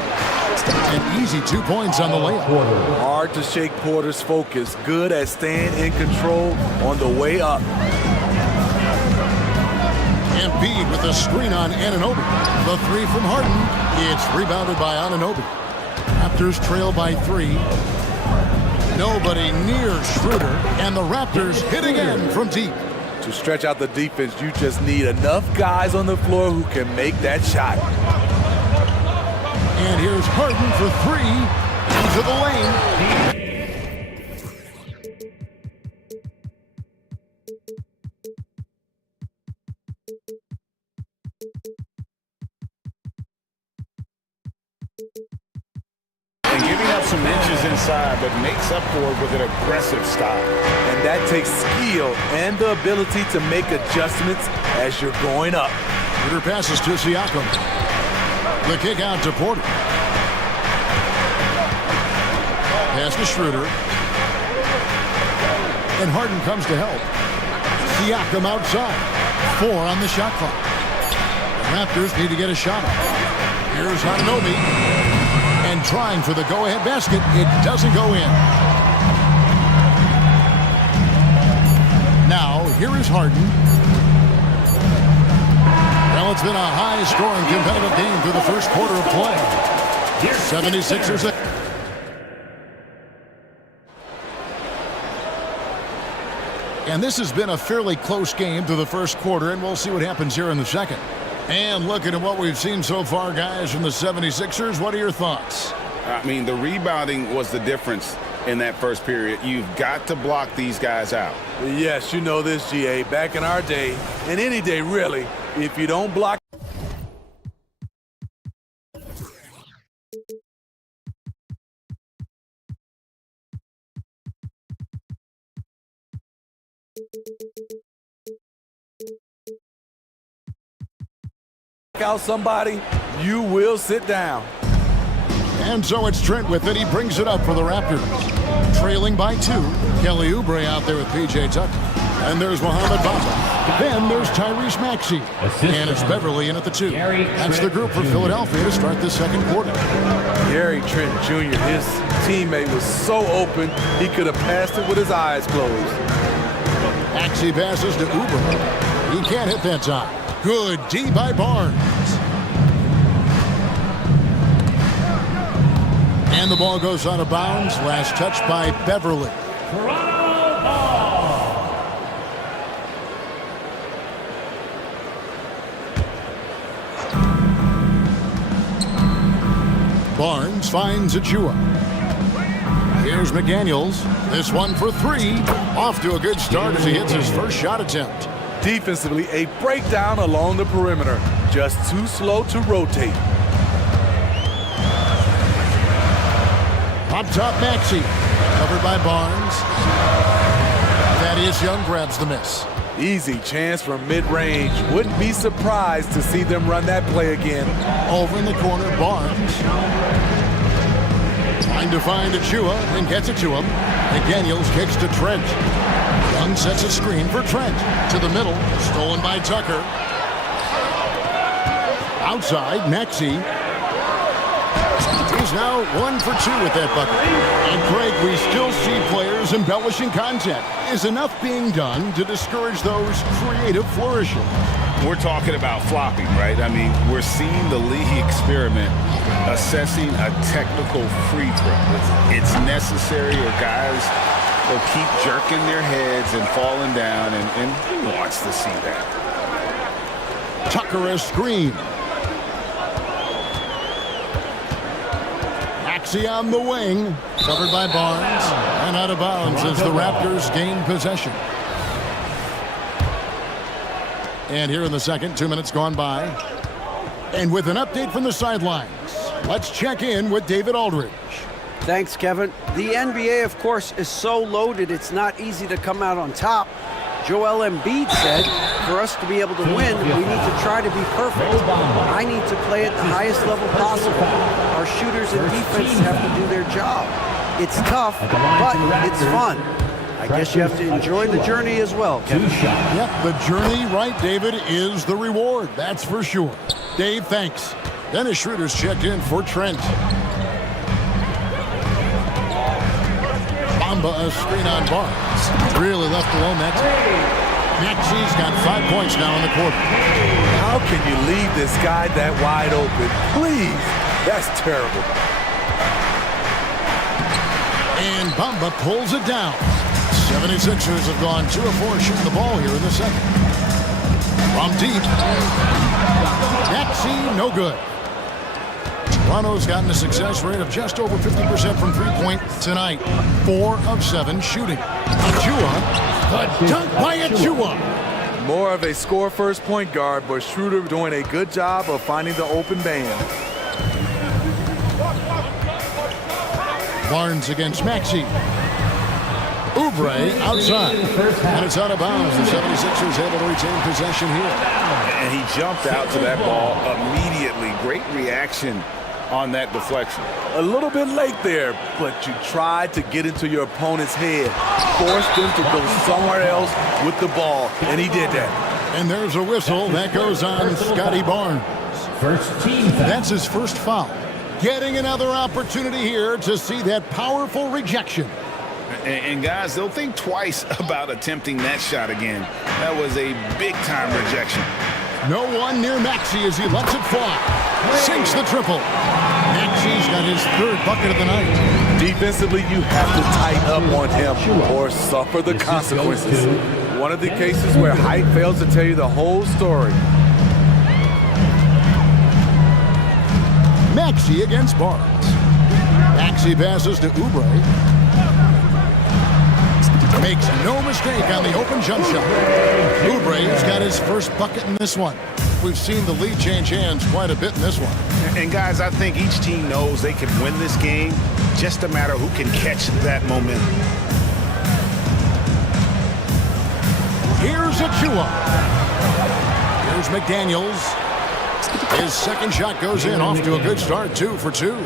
An easy 2 points on the layup. Hard to shake Porter's focus. Good at staying in control on the way up. Embiid with the screen on Anunoby. The three from Harden. It's rebounded by Anunoby. Raptors trail by 3. Nobody near Schroeder. And the Raptors hit again from deep. To stretch out the defense, you just need enough guys on the floor who can make that shot. And here's Harden for 3. Into the lane. And giving up some inches inside, but makes up for it with an aggressive style. And that takes skill and the ability to make adjustments as you're going up. Schroeder passes to Siakam. The kick out to Porter. Pass to Schroeder. And Harden comes to help. Siakam outside. 4 on the shot clock. The Raptors need to get a shot up. Here's Anunoby. And trying for the go-ahead basket. It doesn't go in. Now, here is Harden. Well, it's been a high-scoring competitive game through the first quarter of play. 76ers. And this has been a fairly close game through the first quarter, and we'll see what happens here in the second. And looking at what we've seen so far, guys, from the 76ers, what are your thoughts? I mean, the rebounding was the difference in that first period. You've got to block these guys out. Yes, you know this, GA. Back in our day, and any day really, if you don't block out somebody, you will sit down. And so it's Trent with it. He brings it up for the Raptors. Trailing by 2. Kelly Oubre out there with P.J. Tucker. And there's Mohamed Bamba. Then there's Tyrese Maxey. And it's Beverly in at the 2. That's the group for Philadelphia to start the second quarter. Gary Trent Jr., his teammate was so open, he could have passed it with his eyes closed. Maxey passes to Oubre. He can't hit that time. Good D by Barnes. And the ball goes out of bounds. Last touch by Beverly. Barnes finds Achua. Here's McDaniels. This one for 3. Off to a good start as he hits his first shot attempt. Defensively, a breakdown along the perimeter. Just too slow to rotate. Up top, Maxey. Covered by Barnes. Thaddeus Young grabs the miss. Easy chance from mid-range. Wouldn't be surprised to see them run that play again. Over in the corner, Barnes. Trying to find Achua and gets it to him. McDaniels kicks to Trent. Young sets a screen for Trent. To the middle. Stolen by Tucker. Outside, Maxey. He's now 1 for 2 with that bucket. And Craig, we still see players embellishing content. Is enough being done to discourage those creative flourishes? We're talking about flopping, right? I mean, we're seeing the league experiment assessing a technical free throw. It's necessary, or guys will keep jerking their heads and falling down, and who wants to see that? Tucker a screen. Maxey on the wing. Covered by Barnes. And out of bounds as the Raptors gain possession. And here in the second, 2 minutes gone by. And with an update from the sidelines, let's check in with David Aldridge. Thanks, Kevin. The NBA, of course, is so loaded it's not easy to come out on top. Joel Embiid said for us to be able to win, we need to try to be perfect. I need to play at the highest level possible. Our shooters and defense have to do their job. It's tough, but it's fun. I guess you have to enjoy the journey as well, Kevin. Yep, the journey, right, David, is the reward. That's for sure. Dave, thanks. Dennis Schroeder's checked in for Trent. Bamba, a screen on Barnes. Really left alone that time. Maxi's got 5 points now in the quarter. How can you leave this guy that wide open? Please. That's terrible. And Bamba pulls it down. 76ers have gone 2 of 4 shooting the ball here in the second. From deep. Maxi, no good. Toronto's gotten a success rate of just over 50% from three-point tonight. 4 of 7 shooting. Achua, the dunk by Achua. More of a score-first point guard, but Schroeder doing a good job of finding the open man. Barnes against Maxi. Oubre outside. And it's out of bounds. The 76ers able to retain possession here. And he jumped out to that ball immediately. Great reaction on that deflection. A little bit late there, but you tried to get into your opponent's head. Forced him to go somewhere else with the ball, and he did that. And there's a whistle. That goes on Scotty Barnes. First team foul. That's his first foul. Getting another opportunity here to see that powerful rejection. And guys, they'll think twice about attempting that shot again. That was a big-time rejection. No one near Maxi as he lets it fly. Sinks the triple. Maxi's got his 3rd bucket of the night. Defensively, you have to tighten up on him or suffer the consequences. One of the cases where height fails to tell you the whole story. Maxi against Barnes. Maxi passes to Oubre. Makes no mistake on the open jump shot. Oubre's got his first bucket in this one. We've seen the lead change hands quite a bit in this one. And guys, I think each team knows they can win this game. Just a matter who can catch that momentum. Here's Achua. Here's McDaniels. His second shot goes in, off to a good start, 2 for 2.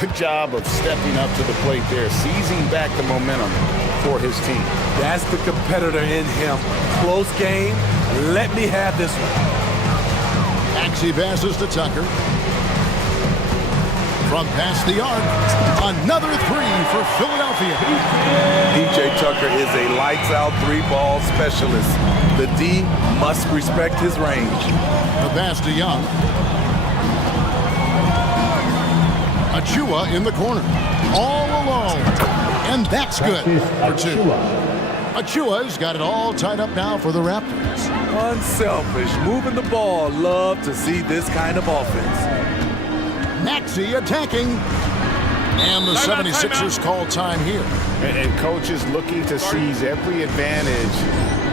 Good job of stepping up to the plate there, seizing back the momentum for his team. That's the competitor in him. Close game. Let me have this one. Maxi passes to Tucker. From past the arc, another 3 for Philadelphia. PJ Tucker is a lights-out 3-ball specialist. The D must respect his range. The pass to Young. Achua in the corner. All alone. And that's good for 2. Achua's got it all tied up now for the Raptors. Unselfish, moving the ball. Love to see this kind of offense. Maxi attacking. And the 76ers call time here. And coach is looking to seize every advantage,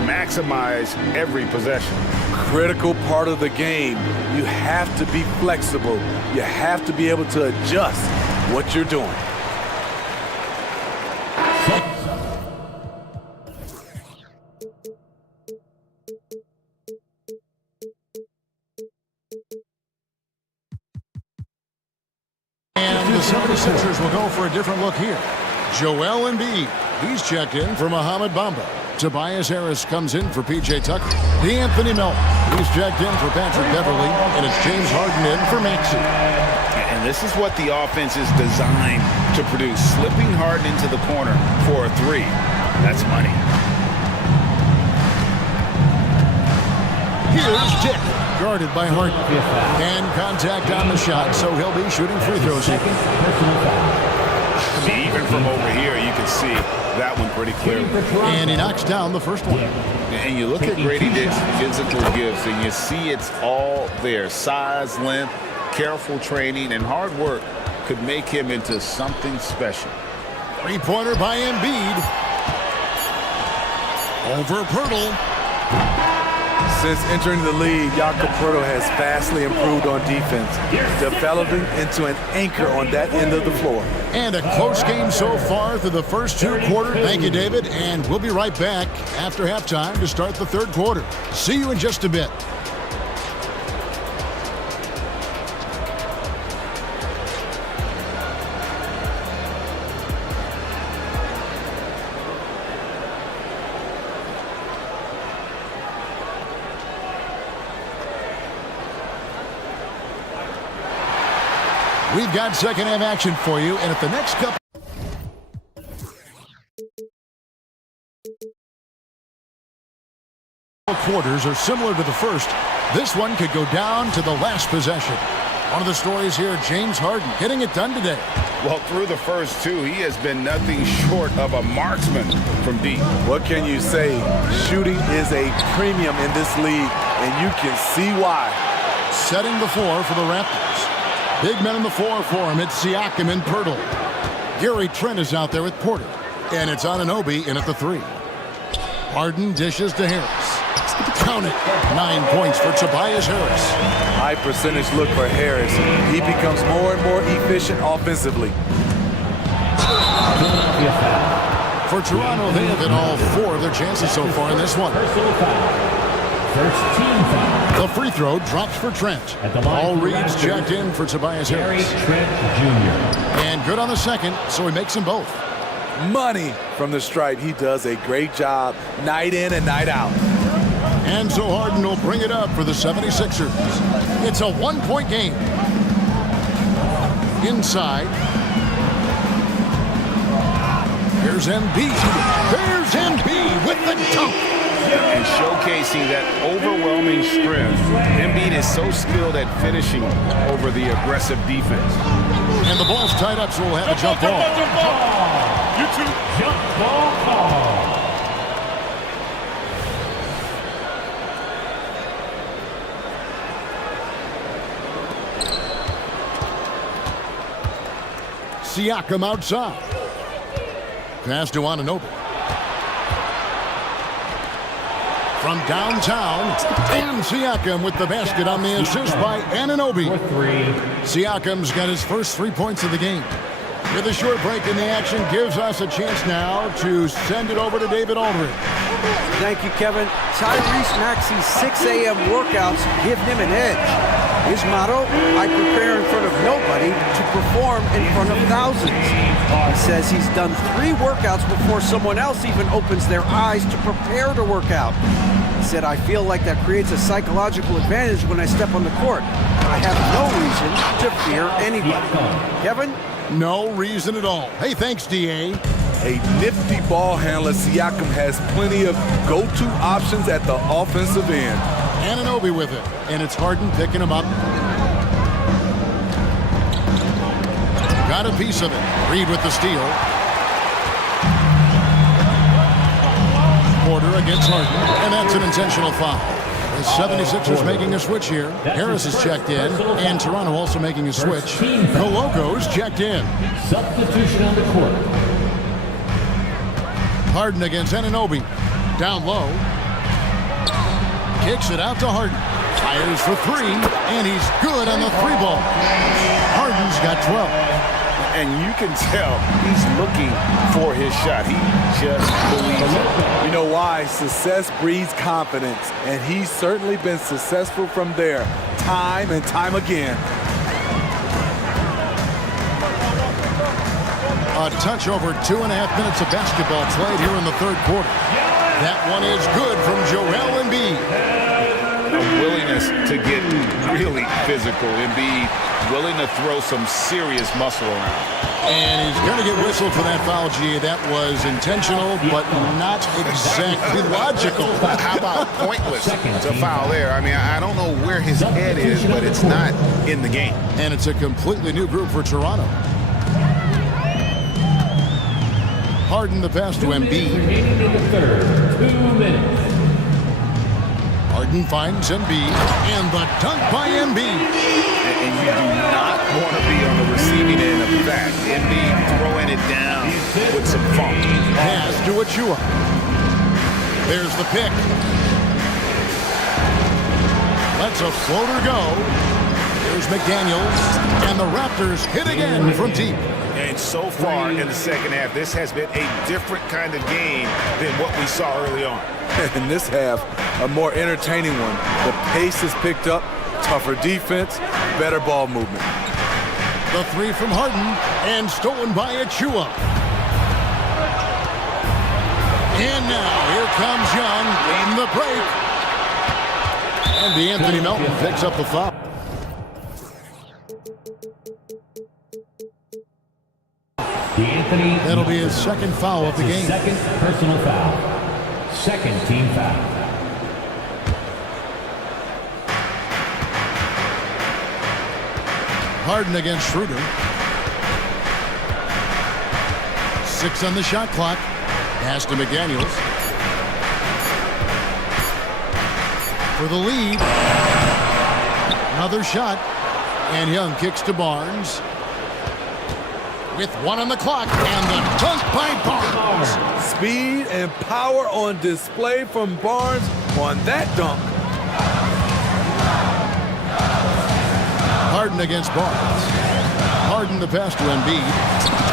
maximize every possession. Critical part of the game. You have to be flexible. You have to be able to adjust what you're doing. And the 76ers will go for a different look here. Joel Embiid. He's checked in for Mohamed Bamba. Tobias Harris comes in for P.J. Tucker. D'Anthony Melton. He's checked in for Patrick Beverly. And it's James Harden in for Maxi. And this is what the offense is designed to produce. Slipping Harden into the corner for a 3. That's money. Here's Dick. Guarded by Harden. And contact on the shot, so he'll be shooting free throws here. Even from over here, you can see that one pretty clearly. And he knocks down the first one. And you look at Grady Dick's physical gifts, and you see it's all there. Size, length, careful training, and hard work could make him into something special. 3-pointer by Embiid. Over Pirtle. Since entering the league, Jakob Poeltl has vastly improved on defense, developing into an anchor on that end of the floor. And a close game so far through the first two quarters. Thank you, David. And we'll be right back after halftime to start the third quarter. See you in just a bit. We've got second half action for you, and at the next couple quarters are similar to the first, this one could go down to the last possession. One of the stories here, James Harden getting it done today. Well, through the first two, he has been nothing short of a marksman from deep. What can you say? Shooting is a premium in this league, and you can see why. Setting the floor for the Raptors. Big men on the floor for him. It's Siakam and Poeltl. Gary Trent is out there with Porter. And it's Anunoby in at the three. Harden dishes to Harris. Count it. 9 points for Tobias Harris. High percentage look for Harris. He becomes more and more efficient offensively. For Toronto, they have hit all 4 of their chances so far in this one. First team foul. The free throw drops for Trent. All reads checked in for Tobias Harris. Trent Jr. And good on the second, so he makes them both. Money from the stripe. He does a great job night in and night out. And so Harden will bring it up for the 76ers. It's a 1-point game. Inside. Here's Embiid. There's Embiid with the dunk. And showcasing that overwhelming strength. Embiid is so skilled at finishing over the aggressive defense. And the ball's tied up, so we'll have a jump ball. You two. Jump ball call. Siakam outside. Pass to Anunoby. From downtown, and Siakam with the basket on the assist by Anunoby. Siakam's got his first 3 points of the game. With a short break in the action, gives us a chance now to send it over to David Aldridge. Thank you, Kevin. Tyrese Maxey's 6 a.m. workouts give him an edge. His motto, I prepare in front of nobody to perform in front of thousands. He says he's done 3 workouts before someone else even opens their eyes to prepare to work out. He said, I feel like that creates a psychological advantage when I step on the court. I have no reason to fear anybody. Kevin? No reason at all. Hey, thanks, D.A. A nifty ball handler, Siakam has plenty of go-to options at the offensive end. Anunoby with it, and it's Harden picking him up. Got a piece of it. Reed with the steal. Porter against Harden, and that's an intentional foul. The 76ers making a switch here. Harris is checked in, and Toronto also making a switch. Koloko's checked in. Substitution on the court. Harden against Anunoby. Down low. Kicks it out to Harden. Fires for 3, and he's good on the 3-ball. Harden's got 12. And you can tell he's looking for his shot. He just believes it. You know why? Success breeds confidence, and he's certainly been successful from there, time and time again. A touch over 2.5 minutes of basketball played here in the third quarter. That one is good from Joel Embiid. A willingness to get really physical. Embiid willing to throw some serious muscle around. And he's going to get whistled for that foul, G. That was intentional, but not exactly logical. How about pointless to foul there? I mean, I don't know where his head is, but it's not in the game. And it's a completely new group for Toronto. Harden the pass to Embiid. Remaining in the third. 2 minutes. Harden finds Embiid, and the dunk by Embiid. And you do not want to be on the receiving end of that. Embiid throwing it down with some funk. Pass to Achua. There's the pick. Lets a floater go. Here's McDaniels, and the Raptors hit again from deep. And so far in the second half, this has been a different kind of game than what we saw early on. In this half, a more entertaining one. The pace is picked up, tougher defense, better ball movement. The three from Harden, and stolen by Achua. And now, here comes Young in the break. And Anthony Melton picks up the foul. That'll be his second foul of the game. Second personal foul. Second team foul. Harden against Schroeder. 6 on the shot clock. Pass to McDaniels. For the lead. Another shot. And Young kicks to Barnes. With 1 on the clock, and the dunk by Barnes. Speed and power on display from Barnes on that dunk. Harden against Barnes. Harden the pass to Embiid.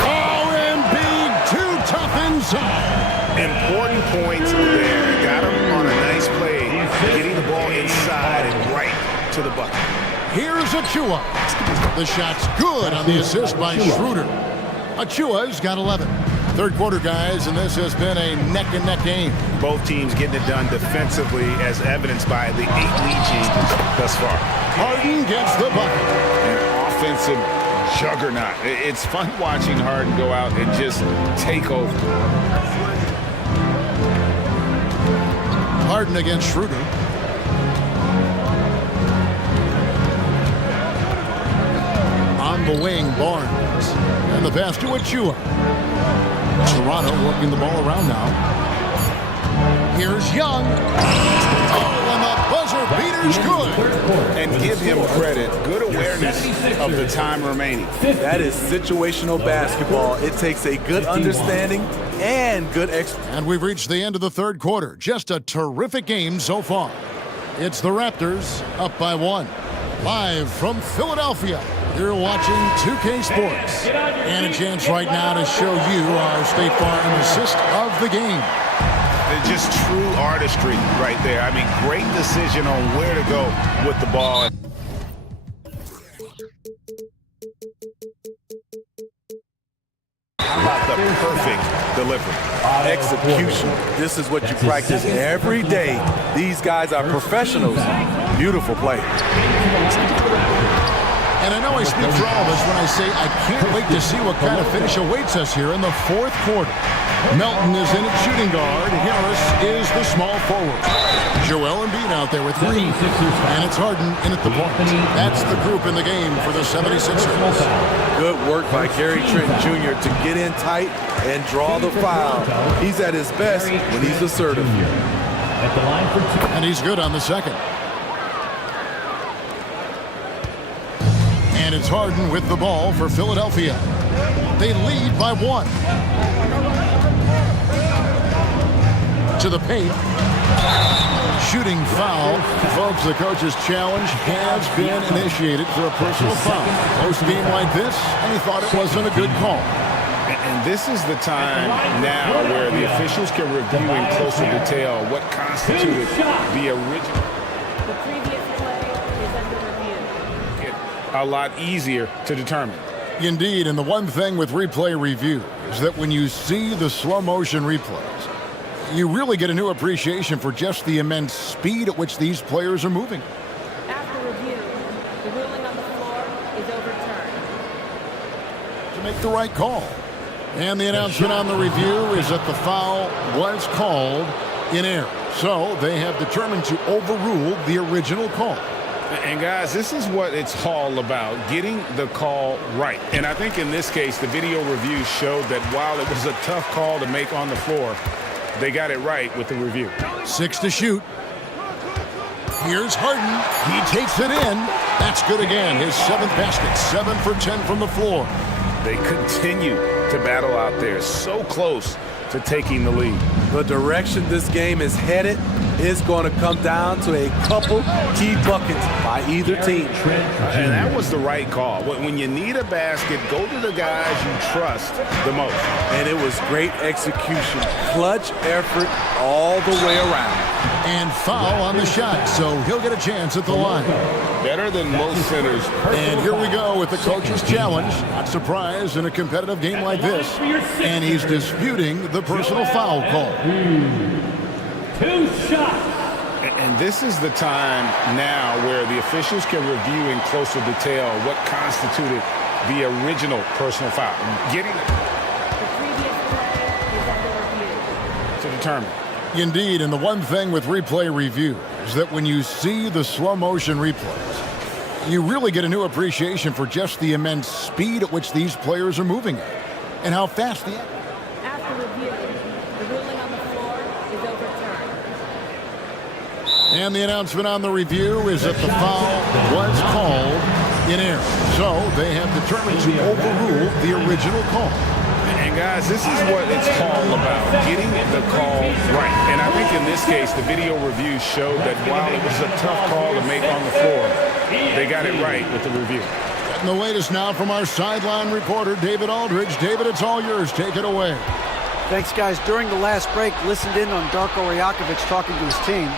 Oh, Embiid, too tough inside. Important points there. Got him on a nice play, getting the ball inside and right to the bucket. Here's Achua. The shot's good on the assist by Schroeder. Achua's got 11. Third quarter, guys, and this has been a neck-and-neck game. Both teams getting it done defensively, as evidenced by the 8 lead changes thus far. Harden gets the bucket. An offensive juggernaut. It's fun watching Harden go out and just take over. Harden against Schroeder. On the wing, Barnes. And the pass to Achua. Toronto working the ball around now. Here's Young. Oh, and the buzzer beater's good. And give him credit. Good awareness of the time remaining. That is situational basketball. It takes a good understanding and good execution. And we've reached the end of the third quarter. Just a terrific game so far. It's the Raptors up by 1. Live from Philadelphia, you're watching 2K Sports. And a chance right now to show you our State Farm assist of the game. Just true artistry right there. I mean, great decision on where to go with the ball. How about the perfect delivery? Execution. This is what you practice every day. These guys are professionals. Beautiful play. And I know I speak for all of us when I say I can't wait to see what kind of finish awaits us here in the fourth quarter. Melton is in at shooting guard. Harris is the small forward. Joel Embiid out there with 3. And it's Harden in at the point. That's the group in the game for the 76ers. Good work by Gary Trent Jr. to get in tight and draw the foul. He's at his best when he's assertive. And he's good on the second. And it's Harden with the ball for Philadelphia. They lead by 1. To the paint. Shooting foul. Folks, the coach's challenge has been initiated for a personal foul. Post-game like this, and he thought it wasn't a good call. And this is the time now where the officials can review in closer detail what constituted the original. The previous play is under review. A lot easier to determine. Indeed, and the one thing with replay review is that when you see the slow motion replays, you really get a new appreciation for just the immense speed at which these players are moving. After review, the ruling on the floor is overturned. To make the right call. And the announcement on the review is that the foul was called in error. So they have determined to overrule the original call. And guys, this is what it's all about, getting the call right. And I think in this case, the video review showed that while it was a tough call to make on the floor, they got it right with the review. 6 to shoot. Here's Harden. He takes it in. That's good again. His 7th basket. 7 for 10 from the floor. They continue to battle out there, so close to taking the lead. The direction this game is headed is going to come down to a couple key buckets by either team. And that was the right call. When you need a basket, go to the guys you trust the most. And it was great execution. Clutch effort all the way around. And foul on the shot, so he'll get a chance at the line. Better than most centers. And here we go with the coach's challenge. Not surprised in a competitive game like this. And he's disputing the personal foul call. 2 shots. And this is the time now where the officials can review in closer detail what constituted the original personal foul. Getting it to determine. Indeed, and the one thing with replay review is that when you see the slow motion replays, you really get a new appreciation for just the immense speed at which these players are moving at and how fast the... After review, the ruling on the floor is overturned. And the announcement on the review is that the foul was called in error. So they have determined to overrule the original call. And guys, this is what it's all about, getting the call right. And I think in this case, the video review showed that while it was a tough call to make on the floor, they got it right with the review. And the latest now from our sideline reporter, David Aldridge. David, it's all yours. Take it away. Thanks, guys. During the last break, listened in on Darko Rajakovic talking to his team.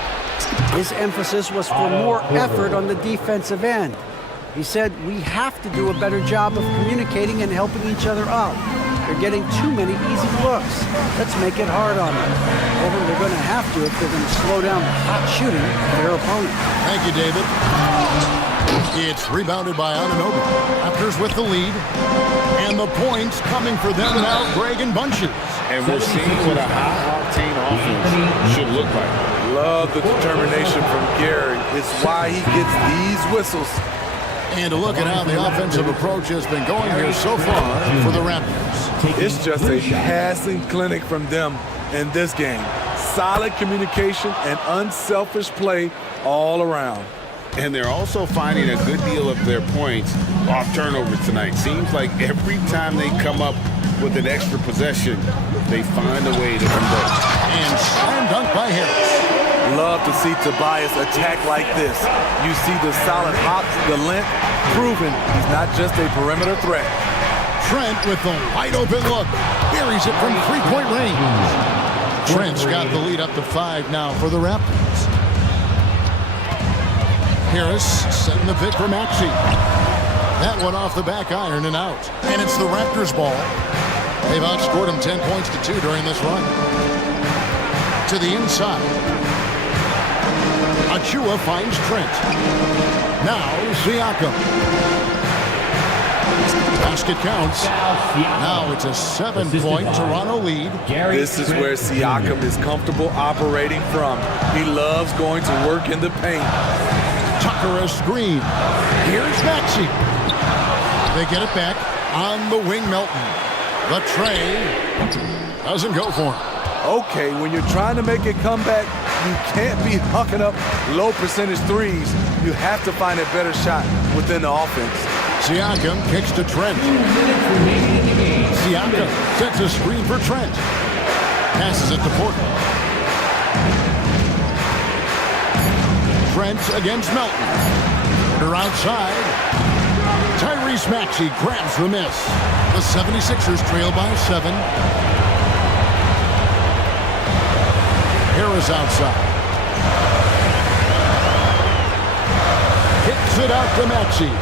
His emphasis was for more effort on the defensive end. He said, we have to do a better job of communicating and helping each other out. They're getting too many easy looks. Let's make it hard on them. However, they're going to have to if they're going to slow down the hot shooting of their opponent. Thank you, David. It's rebounded by Anunoby. Raptors with the lead. And the points coming for them now, Greg and Bunches. And we're seeing what a high-octane offense should look like. Love the determination from Gary. It's why he gets these whistles. And to look at how the offensive approach has been going here so far for the Raptors. It's just a passing clinic from them in this game. Solid communication and unselfish play all around. And they're also finding a good deal of their points off turnovers tonight. Seems like every time they come up with an extra possession, they find a way to convert. And slam dunk by Harris. Love to see Tobias attack like this. You see the solid hops, the length, proving he's not just a perimeter threat. Trent with the wide open look. Buries it from three-point range. Trent's got the lead up to 5 now for the Raptors. Harris setting the pick for Maxey. That one off the back iron and out. And it's the Raptors ball. They've outscored them 10 points to 2 during this run. To the inside. Achua finds Trent. Now Siakam. Basket counts. Now it's a 7-point Toronto lead. This is where Siakam is comfortable operating from. He loves going to work in the paint. Tucker a screen. Here's Maxey. They get it back on the wing. Melton. The tray doesn't go for him. Okay, when you're trying to make a comeback, you can't be hucking up low percentage threes. You have to find a better shot within the offense. Siakam kicks to Trent. Siakam sets a screen for Trent. Passes it to Portland. Trent against Melton. Porter outside. Tyrese Maxey grabs the miss. The 76ers trail by 7. Harris outside. Kicks it out to Maxey.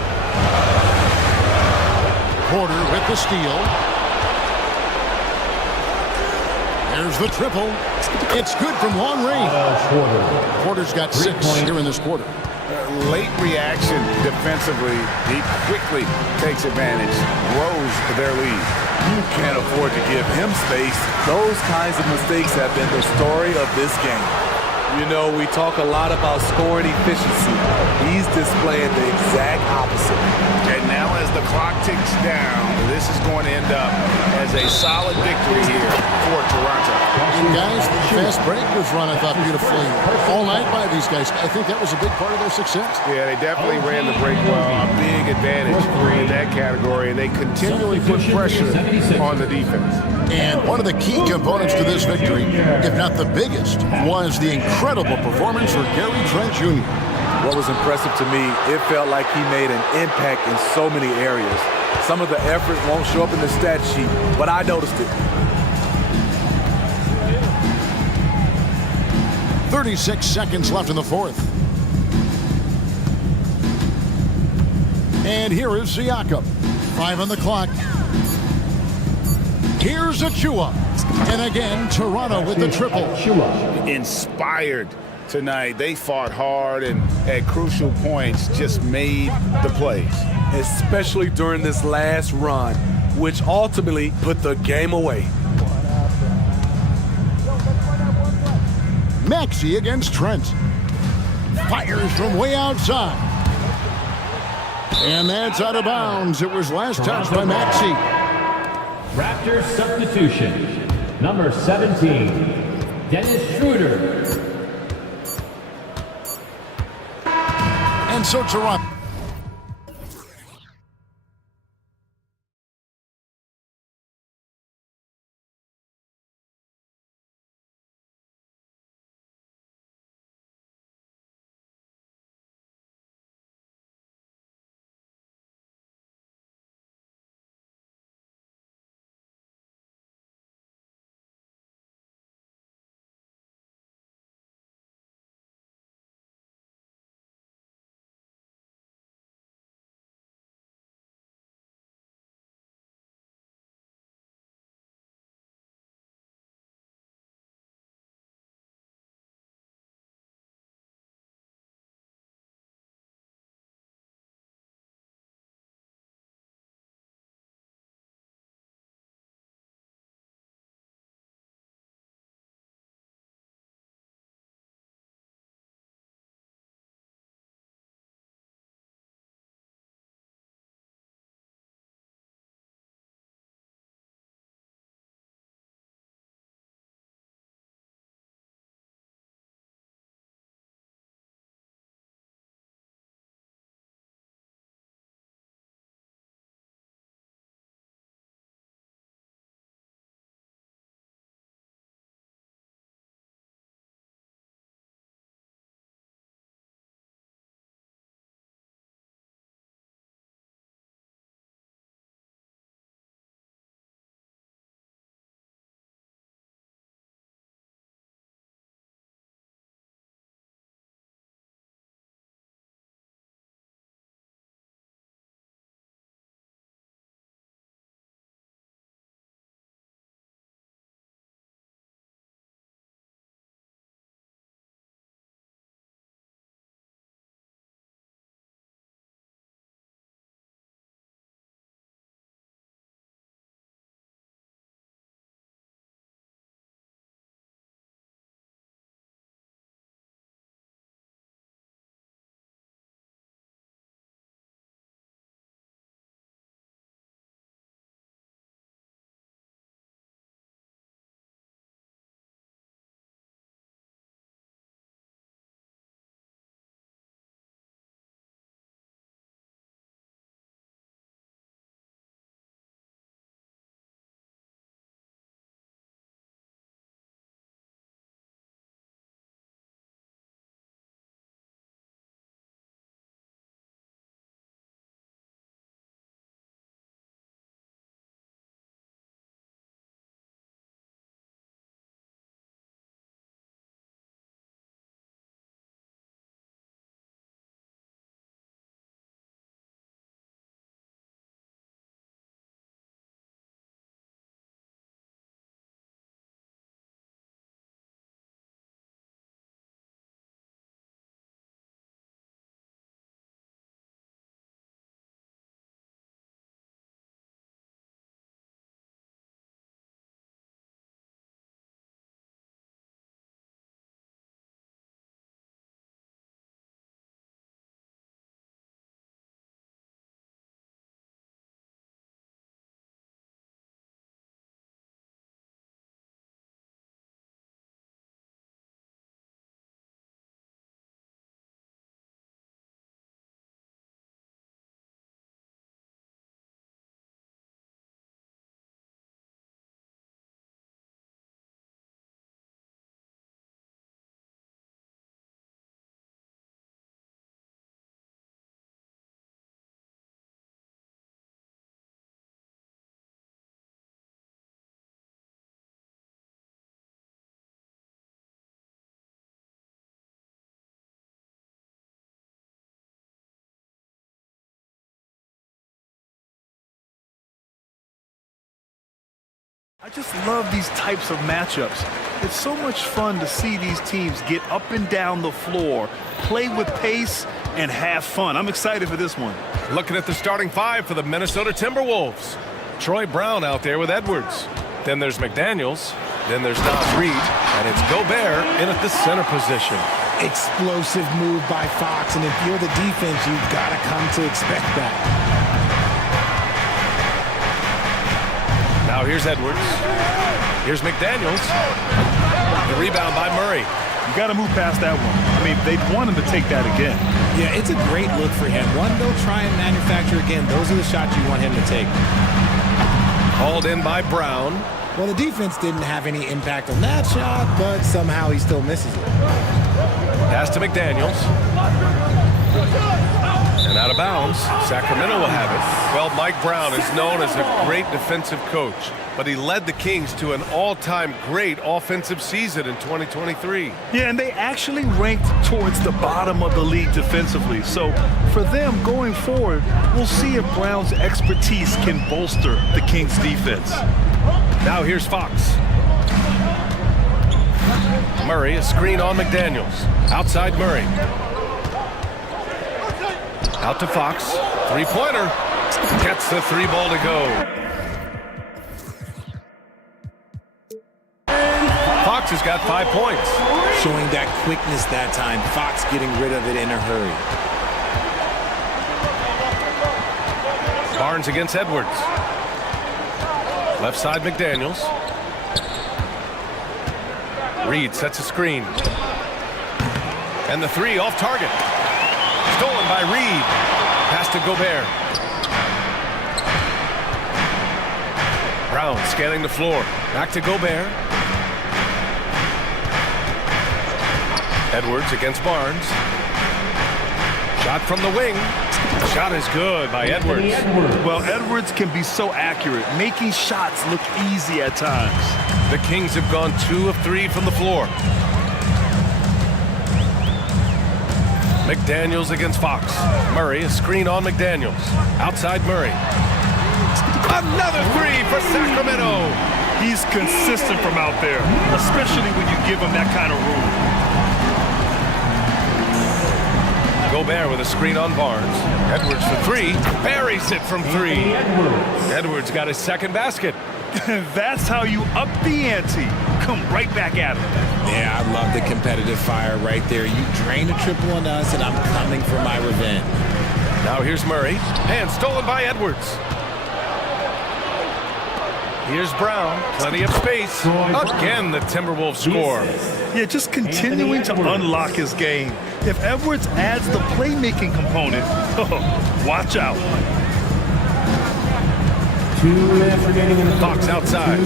Porter with the steal. There's the triple. It's good from long range. Porter's got 6 here in this quarter. Late reaction defensively. He quickly takes advantage, grows their lead. You can't afford to give him space. Those kinds of mistakes have been the story of this game. You know, we talk a lot about scoring efficiency. He's displaying the exact opposite. And now as the clock ticks down, this is going to end up as a solid victory here for Toronto. And guys, the fast break was run, I thought, beautifully all night by these guys. I think that was a big part of their success. Yeah, they definitely ran the break well. A big advantage in that category, and they continually put pressure on the defense. And one of the key components to this victory, if not the biggest, was the incredible performance for Gary Trent Jr. What was impressive to me, it felt like he made an impact in so many areas. Some of the effort won't show up in the stat sheet, but I noticed it. 36 seconds left in the fourth. And here is Siakam. 5 on the clock. Here's Achua. And again, Toronto with the triple. Inspired tonight. They fought hard and at crucial points just made the plays. Especially during this last run, which ultimately put the game away. Maxey against Trent. Fires from way outside. And that's out of bounds. It was last touched by Maxey. Raptors substitution. Number 17, Dennis Schroeder. And so Toronto. I just love these types of matchups. It's so much fun to see these teams get up and down the floor, play with pace, and have fun. I'm excited for this one. Looking at the starting five for the Minnesota Timberwolves. Troy Brown out there with Edwards. Then there's McDaniels. Then there's Nas Reed. And it's Gobert in at the center position. Explosive move by Fox, and if you're the defense, you've got to come to expect that. Now here's Edwards. Here's McDaniels. The rebound by Murray. You got to move past that one. I mean, they'd want him to take that again. Yeah, it's a great look for him. One, they'll try and manufacture again. Those are the shots you want him to take. Hauled in by Brown. Well, the defense didn't have any impact on that shot, but somehow he still misses it. Pass to McDaniels. And out of bounds, Sacramento will have it. Well, Mike Brown is known as a great defensive coach, but he led the Kings to an all-time great offensive season in 2023. Yeah, and they actually ranked towards the bottom of the league defensively. So for them going forward, we'll see if Brown's expertise can bolster the Kings' defense. Now here's Fox. Murray, a screen on McDaniels. Outside Murray. Out to Fox. Three-pointer. Gets the three ball to go. Fox has got 5 points. Showing that quickness that time. Fox getting rid of it in a hurry. Barnes against Edwards. Left side McDaniels. Reed sets a screen. And the three off target. Stolen by Reed. Pass to Gobert. Brown scanning the floor. Back to Gobert. Edwards against Barnes. Shot from the wing. Shot is good by Edwards. Well, Edwards can be so accurate, making shots look easy at times. The Kings have gone 2 of 3 from the floor. McDaniels against Fox. Murray, a screen on McDaniels. Outside Murray. Another three for Sacramento. He's consistent from out there, especially when you give him that kind of room. Gobert with a screen on Barnes. Edwards for three. Buries it from three. Edwards got his second basket. That's how you up the ante. Come right back at him. Yeah, I love the competitive fire right there. You drain a triple on us, and I'm coming for my revenge. Now here's Murray. And stolen by Edwards. Here's Brown. Plenty of space. Again, the Timberwolves score. Yeah, just continuing to unlock his game. If Edwards adds the playmaking component, watch out. Fox outside.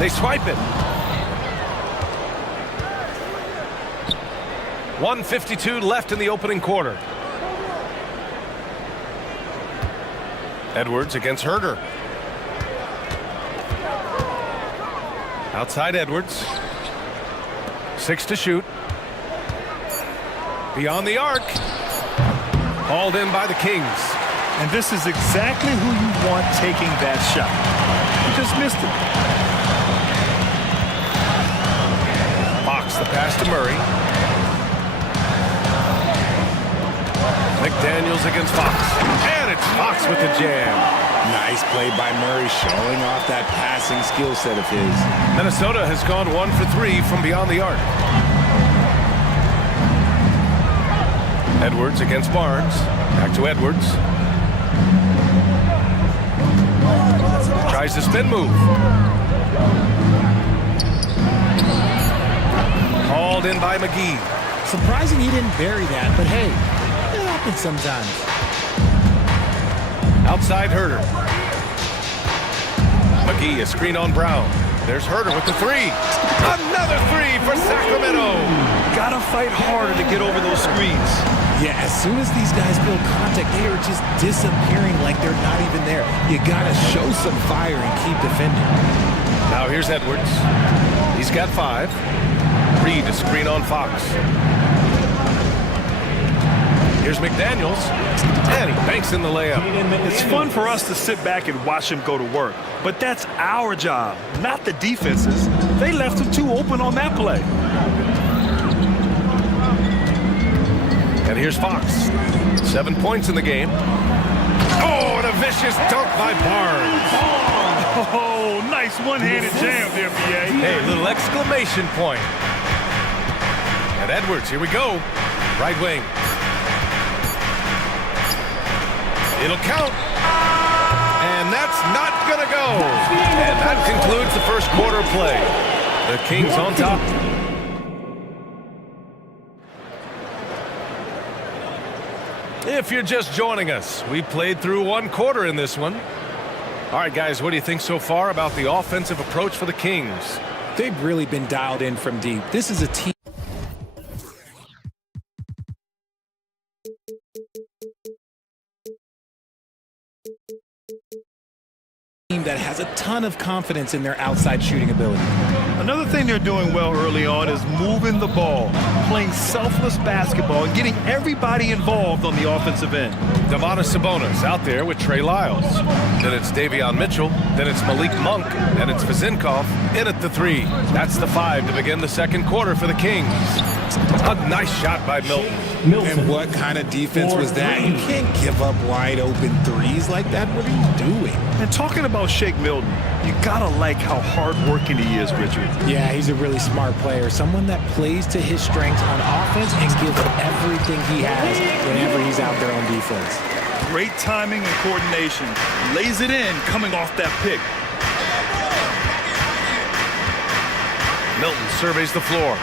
They swipe it. 1:52 left in the opening quarter. Edwards against Herder. Outside Edwards. 6 to shoot. Beyond the arc. Hauled in by the Kings. And this is exactly who you want taking that shot. You just missed it. Fox the pass to Murray. McDaniels against Fox. And it's Fox with the jam. Nice play by Murray, showing off that passing skill set of his. Minnesota has gone 1 for 3 from beyond the arc. Edwards against Barnes. Back to Edwards. Tries the spin move. Hauled in by McGee. Surprising he didn't bury that, but hey, it happens sometimes. Outside Herder. McGee, a screen on Brown. There's Herder with the three. Another three for Sacramento. Gotta fight harder to get over those screens. Yeah, as soon as these guys feel contact, they are just disappearing like they're not even there. You gotta show some fire and keep defending. Now here's Edwards. He's got 5. Reed, a screen on Fox. Here's McDaniels, and he banks in the layup. It's fun for us to sit back and watch him go to work, but that's our job, not the defense's. They left him too open on that play. And here's Fox. 7 points in the game. Oh, and a vicious dunk by Barnes. Oh, nice one-handed jam there, B.A. Hey, little exclamation point. And Edwards, here we go. Right wing. It'll count. And that's not gonna go. And that concludes the first quarter play. The Kings on top. If you're just joining us, we played through one quarter in this one. All right, guys, what do you think so far about the offensive approach for the Kings? They've really been dialed in from deep. This is a team that has a ton of confidence in their outside shooting ability. Another thing they're doing well early on is moving the ball, playing selfless basketball, and getting everybody involved on the offensive end. Domantas Sabonis out there with Trey Lyles. Then it's Davion Mitchell. Then it's Malik Monk. And it's Vezinkov in at the 3. That's the 5 to begin the second quarter for the Kings. A nice shot by Milton. And what kind of defense was that? You can't give up wide open threes like that. What are you doing? And talking about Shake Milton, you gotta like how hard-working he is, Richard. Yeah, he's a really smart player. Someone that plays to his strengths on offense and gives everything he has whenever he's out there on defense. Great timing and coordination. Lays it in coming off that pick. Milton surveys the floor.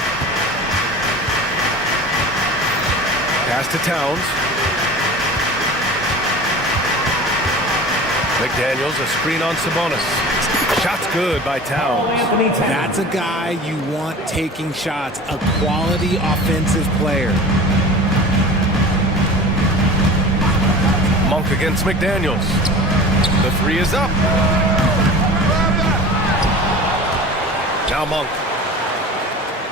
Pass to Towns. McDaniels, a screen on Sabonis. Shot's good by Towns. That's a guy you want taking shots, a quality offensive player. Monk against McDaniels. The 3 is up. Now Monk.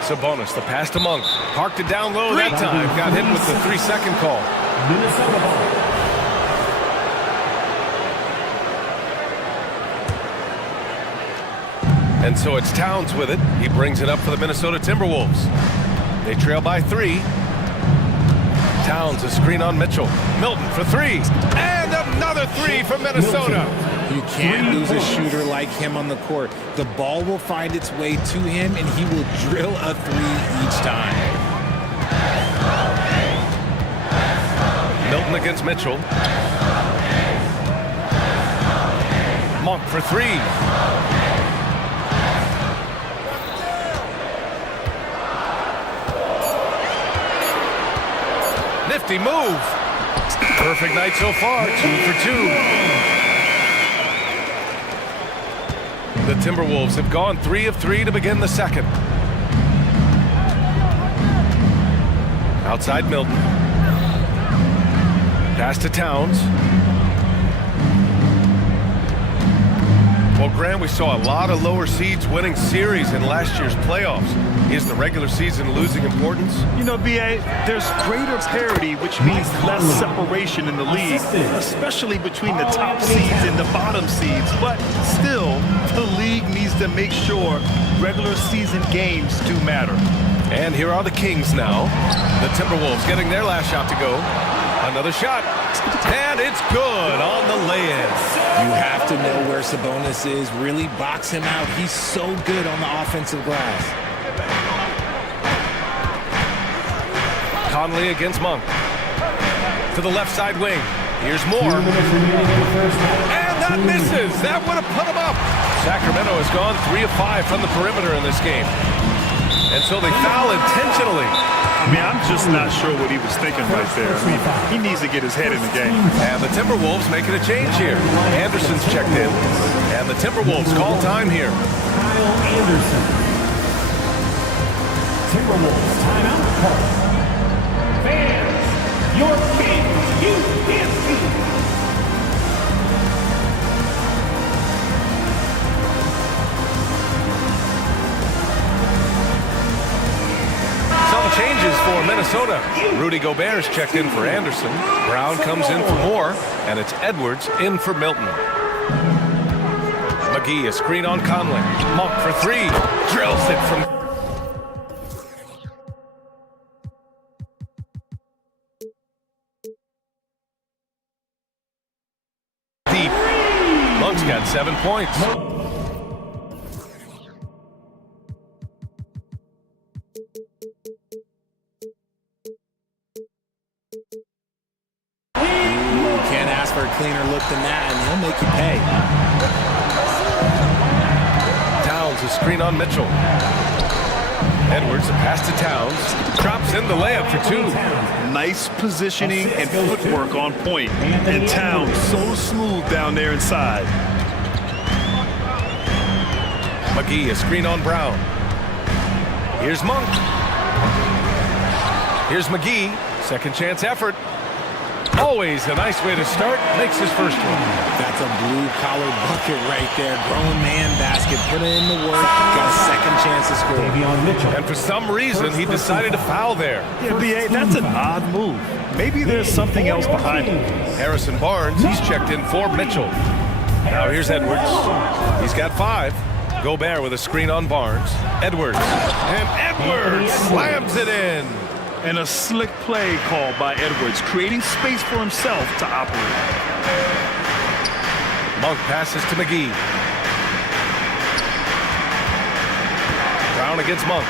Sabonis, the pass to Monk. Parked it down low that time. Got hit with the 3-second call. And so it's Towns with it. He brings it up for the Minnesota Timberwolves. They trail by 3. Towns, a screen on Mitchell. Milton for 3. And another 3 from Minnesota. You can't lose a shooter like him on the court. The ball will find its way to him, and he will drill a 3 each time. Milton against Mitchell. Monk for 3. Nifty move. Perfect night so far, 2 for 2. The Timberwolves have gone 3 of 3 to begin the second. Outside Milton. Pass to Towns. Well, Grant, we saw a lot of lower seeds winning series in last year's playoffs. Is the regular season losing importance? You know, B.A., there's greater parity, which means less separation in the league, especially between the top seeds and the bottom seeds. But still, the league needs to make sure regular season games do matter. And here are the Kings now. The Timberwolves getting their last shot to go. Another shot. And it's good on the lay-in. You have to know where Sabonis is. Really box him out. He's so good on the offensive glass. Conley against Monk. To the left side wing. Here's Moore. And that misses. That would have put him up. Sacramento has gone 3 of 5 from the perimeter in this game. And so they foul intentionally. I mean, I'm just not sure what he was thinking right there. I mean, he needs to get his head in the game. And the Timberwolves making a change here. Anderson's checked in. And the Timberwolves call time here. Kyle Anderson. Timberwolves timeout call. Fans, your Kings, you can't see. changes for Minnesota. Rudy Gobert's checked in for Anderson. Brown comes in for Moore, and it's Edwards in for Milton. McGee, a screen on Conley. Monk for three. Drills it from... deep. Monk's got 7 points. Can't ask for a cleaner look than that, and he'll make you pay. Towns, a screen on Mitchell. Edwards, a pass to Towns. Drops in the layup for two. Nice positioning and footwork on point. And Towns so smooth down there inside. McGee, a screen on Brown. Here's Monk. Here's McGee. Second chance effort. Always a nice way to start. Makes his first one. That's a blue-collar bucket right there. Grown man basket. Put in the work. Got a second chance to score. And for some reason, he decided to foul there. Yeah, B.A., that's an odd move. Maybe there's something else behind it. Harrison Barnes, he's checked in for Mitchell. Now here's Edwards. He's got 5. Gobert with a screen on Barnes. Edwards. And Edwards slams it in. And a slick play called by Edwards, creating space for himself to operate. Monk passes to McGee. Brown against Monk.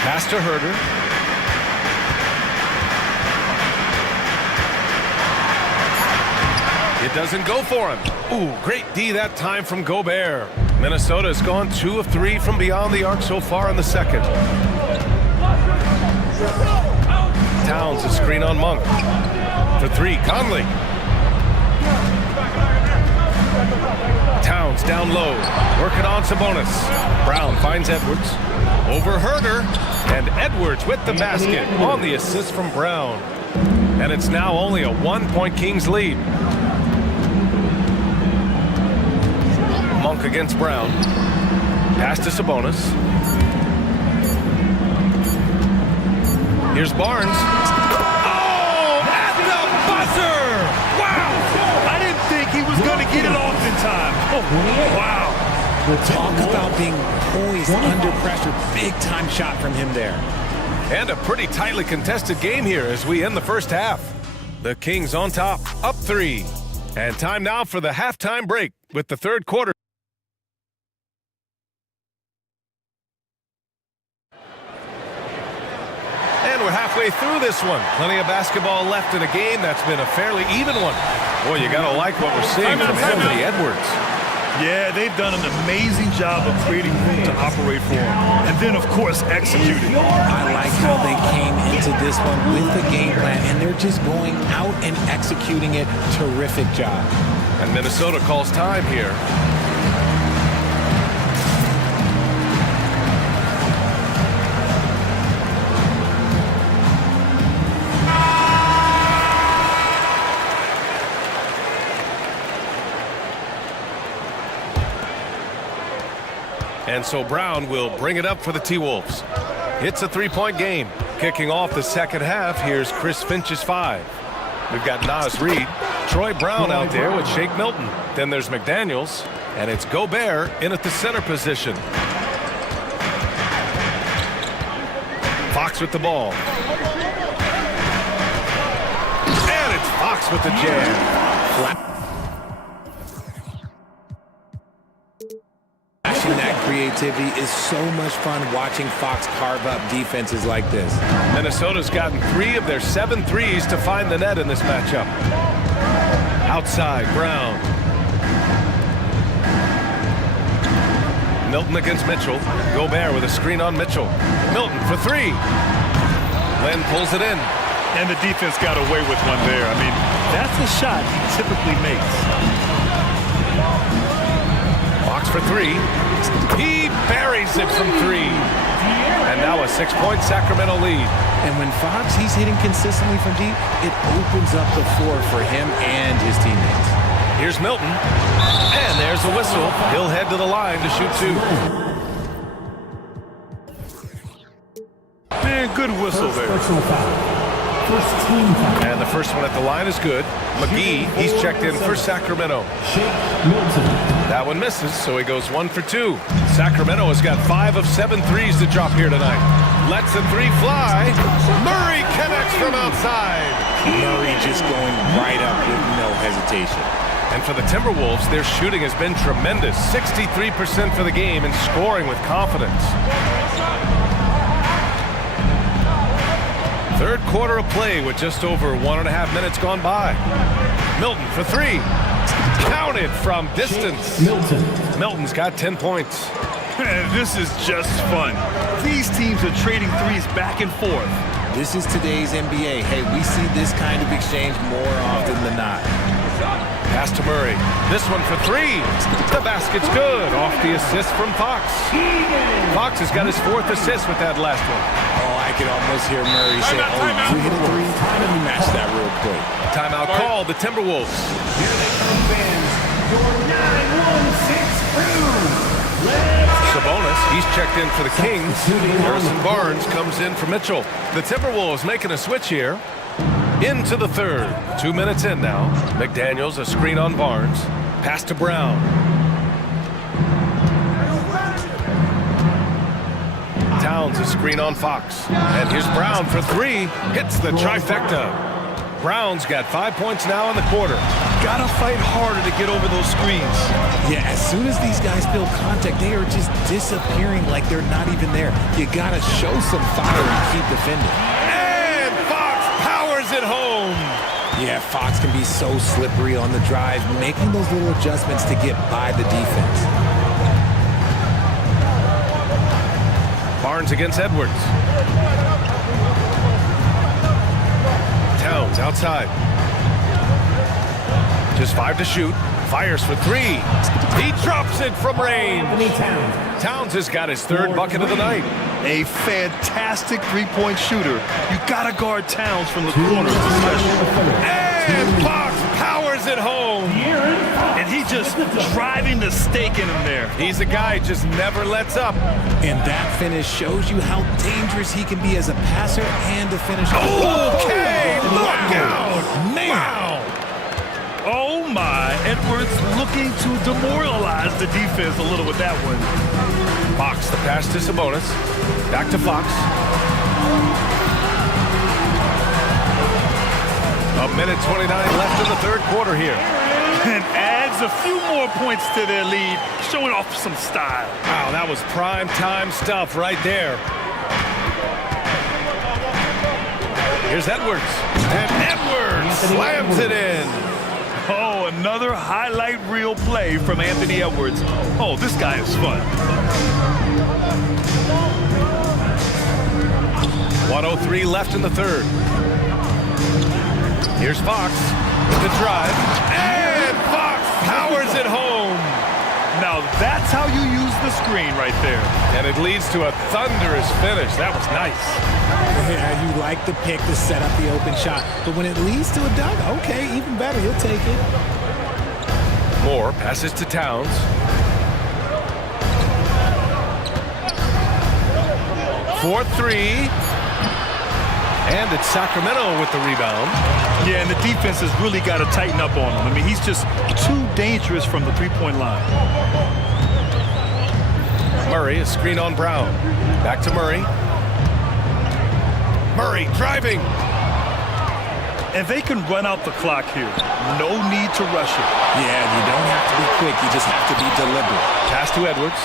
Pass to Herder. It doesn't go for him. Ooh, great D that time from Gobert. Minnesota has gone 2 of 3 from beyond the arc so far in the second. Towns, a screen on Monk. For 3, Conley. Towns down low, working on Sabonis. Brown finds Edwards. Over Herder, and Edwards with the basket on the assist from Brown. And it's now only a 1-point Kings lead. Monk against Brown. Pass to Sabonis. Here's Barnes. Oh, at the buzzer! Wow! I didn't think he was going to get it off in time. Oh, wow. Talk about being poised under pressure. Big time shot from him there. And a pretty tightly contested game here as we end the first half. The Kings on top, up 3. And time now for the halftime break with the third quarter. And we're halfway through this one. Plenty of basketball left in a game that's been a fairly even one. Boy, you gotta like what we're seeing from Anthony Edwards. Yeah, they've done an amazing job of creating room to operate for him. And then, of course, executing. I like how they came into this one with the game plan, and they're just going out and executing it. Terrific job. And Minnesota calls time here. And so Brown will bring it up for the T-Wolves. It's a 3-point game. Kicking off the second half, here's Chris Finch's 5. We've got Naz Reid, Troy Brown out there with Shake Milton. Then there's McDaniels, and it's Gobert in at the center position. Fox with the ball. And it's Fox with the jam. That creativity is so much fun watching Fox carve up defenses like this. Minnesota's gotten 3 of their 7 threes to find the net in this matchup. Outside, Brown. Milton against Mitchell. Gobert with a screen on Mitchell. Milton for 3. Len pulls it in. And the defense got away with one there. I mean, that's a shot he typically makes. Fox for 3. He buries it from 3. And now a 6-point Sacramento lead. And when Fox, he's hitting consistently from deep, it opens up the floor for him and his teammates. Here's Milton. And there's the whistle. He'll head to the line to shoot 2. And good whistle there. And the first one at the line is good. McGee, he's checked in for Sacramento. That one misses, so he goes 1 for 2. Sacramento has got 5 of 7 threes to drop here tonight. Lets a three fly. Murray connects from outside. Murray just going right up with no hesitation. And for the Timberwolves, their shooting has been tremendous. 63% for the game and scoring with confidence. Third quarter of play with just over 1.5 minutes gone by. Milton for 3. Counted from distance. Milton's got 10 points. This is just fun. These teams are trading threes back and forth. This is today's NBA. Hey, we see this kind of exchange more often than not. Pass to Murray. This one for 3. The basket's good. Off the assist from Fox. Fox has got his 4th assist with that last one. Oh, I can almost hear Murray say, you hit a 3? Let me match that real quick. Timeout called, the Timberwolves. Here they come, fans. Your 9-1-6 crew. Sabonis, he's checked in for the Kings. Harrison Barnes comes in for Mitchell. The Timberwolves making a switch here. Into the third. 2 minutes in now. McDaniels, a screen on Barnes. Pass to Brown. Towns, a screen on Fox. And here's Brown for 3. Hits the trifecta. Brown's got 5 points now in the quarter. Gotta fight harder to get over those screens. Yeah, as soon as these guys feel contact, they are just disappearing like they're not even there. You gotta show some fire and keep defending. And Fox powers it home. Yeah, Fox can be so slippery on the drive, making those little adjustments to get by the defense. Barnes against Edwards. Towns outside. Just 5 to shoot. Fires for 3. He drops it from range. Towns has got his 3rd bucket of the night. A fantastic three-point shooter. You gotta guard Towns from the corner. And Fox powers it home. And he just driving the stake in him there. He's a guy who just never lets up. And that finish shows you how dangerous he can be as a passer and a finisher. Okay, look out. Man. Wow. Oh my, Edwards looking to demoralize the defense a little with that one. Fox, the pass to Sabonis. Back to Fox. A minute 29 left in the third quarter here. And adds a few more points to their lead, showing off some style. Wow, that was prime time stuff right there. Here's Edwards. And Edwards slams it in. Oh, another highlight reel play from Anthony Edwards. Oh, this guy is fun. 1:03 left in the third. Here's Fox with the drive. And Fox powers it home. Now that's how you use the screen right there. And it leads to a thunderous finish. That was nice. Yeah, you like the pick to set up the open shot. But when it leads to a dunk, okay, even better. He'll take it. Moore passes to Towns. For 3. And it's Sacramento with the rebound. Yeah, and the defense has really got to tighten up on him. I mean, he's just too dangerous from the three-point line. Murray, a screen on Brown. Back to Murray. Murray driving. And they can run out the clock here. No need to rush it. Yeah, you don't have to be quick. You just have to be deliberate. Pass to Edwards.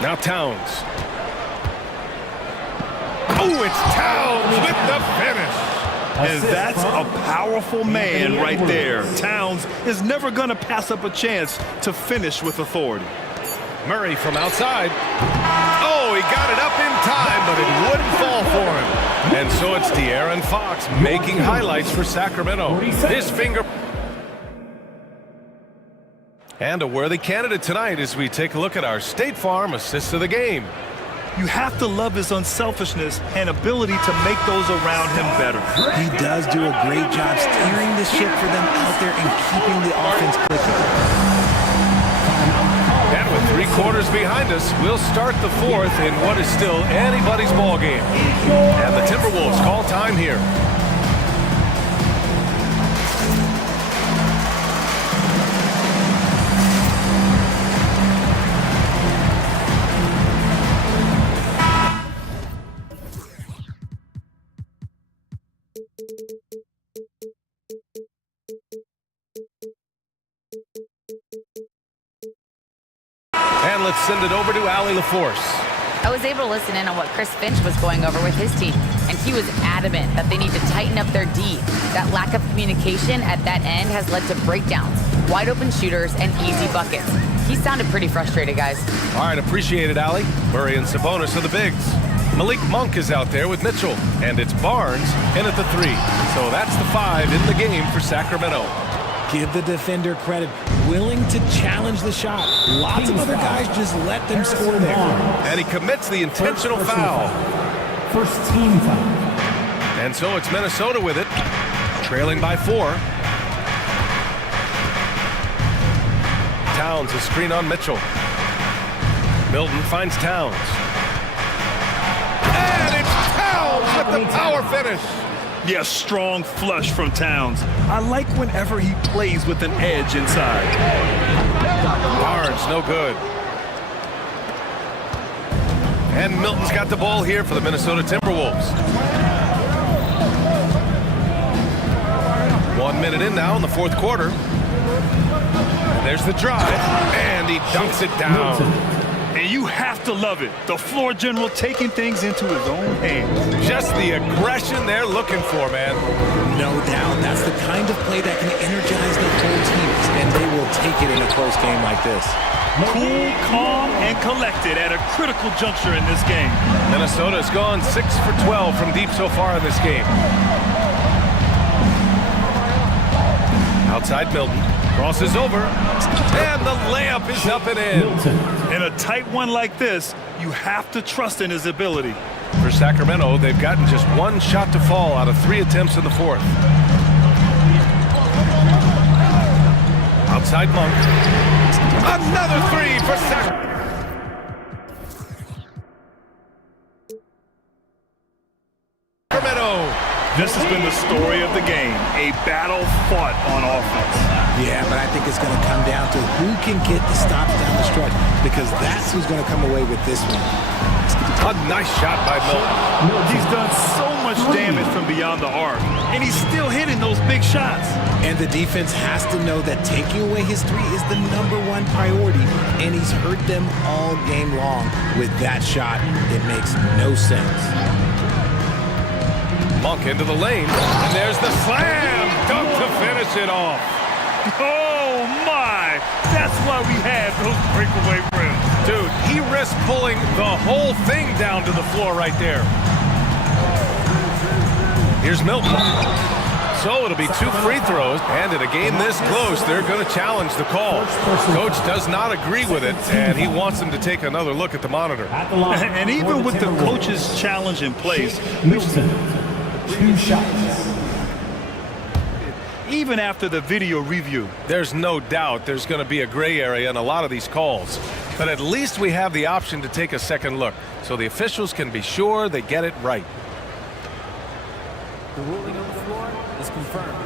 Now Towns. Oh, it's Towns with the finish. And that's a powerful man right there. Towns is never going to pass up a chance to finish with authority. Murray from outside. Oh, he got it up in time, but it wouldn't fall for him. And so it's De'Aaron Fox making highlights for Sacramento. His finger. And a worthy candidate tonight as we take a look at our State Farm assists of the game. You have to love his unselfishness and ability to make those around him better. He does do a great job steering the ship for them out there and keeping the offense clicking. And with 3 quarters behind us. We'll start the 4th in what is still anybody's ball game. And the Timberwolves call time here. And let's send it over to Allie LaForce. I was able to listen in on what Chris Finch was going over with his team, and he was adamant that they need to tighten up their D. That lack of communication at that end has led to breakdowns, wide open shooters, and easy buckets. He sounded pretty frustrated, guys. All right, appreciate it, Allie. Murray and Sabonis are the bigs. Malik Monk is out there with Mitchell, and it's Barnes in at the 3. So that's the 5 in the game for Sacramento. Give the defender credit, willing to challenge the shot. Lots of other guys just let them score there. And he commits the intentional foul. First team foul. And so it's Minnesota with it, trailing by 4. Towns a screen on Mitchell. Milton finds Towns. And it's Towns with the power finish. Yeah, strong flush from Towns. I like whenever he plays with an edge inside. Barnes, no good. And Milton's got the ball here for the Minnesota Timberwolves. 1 minute in now in the 4th quarter. And there's the drive, and he dunks it down. And you have to love it. The floor general taking things into his own hands. Just the aggression they're looking for, man. No doubt. That's the kind of play that can energize the whole teams, and they will take it in a close game like this. Cool, calm, and collected at a critical juncture in this game. Minnesota's gone 6 for 12 from deep so far in this game. Outside Milton. Crosses over. And the layup is up and in. In a tight one like this, you have to trust in his ability. For Sacramento, they've gotten just 1 shot to fall out of 3 attempts in the 4th. Outside Monk. Another 3 for Sacramento. This has been the story of the game, a battle fought on offense. Yeah, but I think it's going to come down to who can get the stops down the stretch, because that's who's going to come away with this one. A nice shot by Milton. He's done so much damage from beyond the arc, and he's still hitting those big shots. And the defense has to know that taking away his 3 is the #1 priority, and he's hurt them all game long with that shot. It makes no sense. Monk into the lane, and there's the slam dunk to finish it off. Oh my! That's why we had those breakaway rims. Dude, he risked pulling the whole thing down to the floor right there. Here's Milton. So it'll be 2 free throws, and in a game this close, they're going to challenge the call. Coach does not agree with it, and he wants them to take another look at the monitor. And even with the coach's challenge in place, 2 shots. even after the video review. There's no doubt there's going to be a gray area in a lot of these calls. But at least we have the option to take a second look, so the officials can be sure they get it right. The ruling on the floor is confirmed.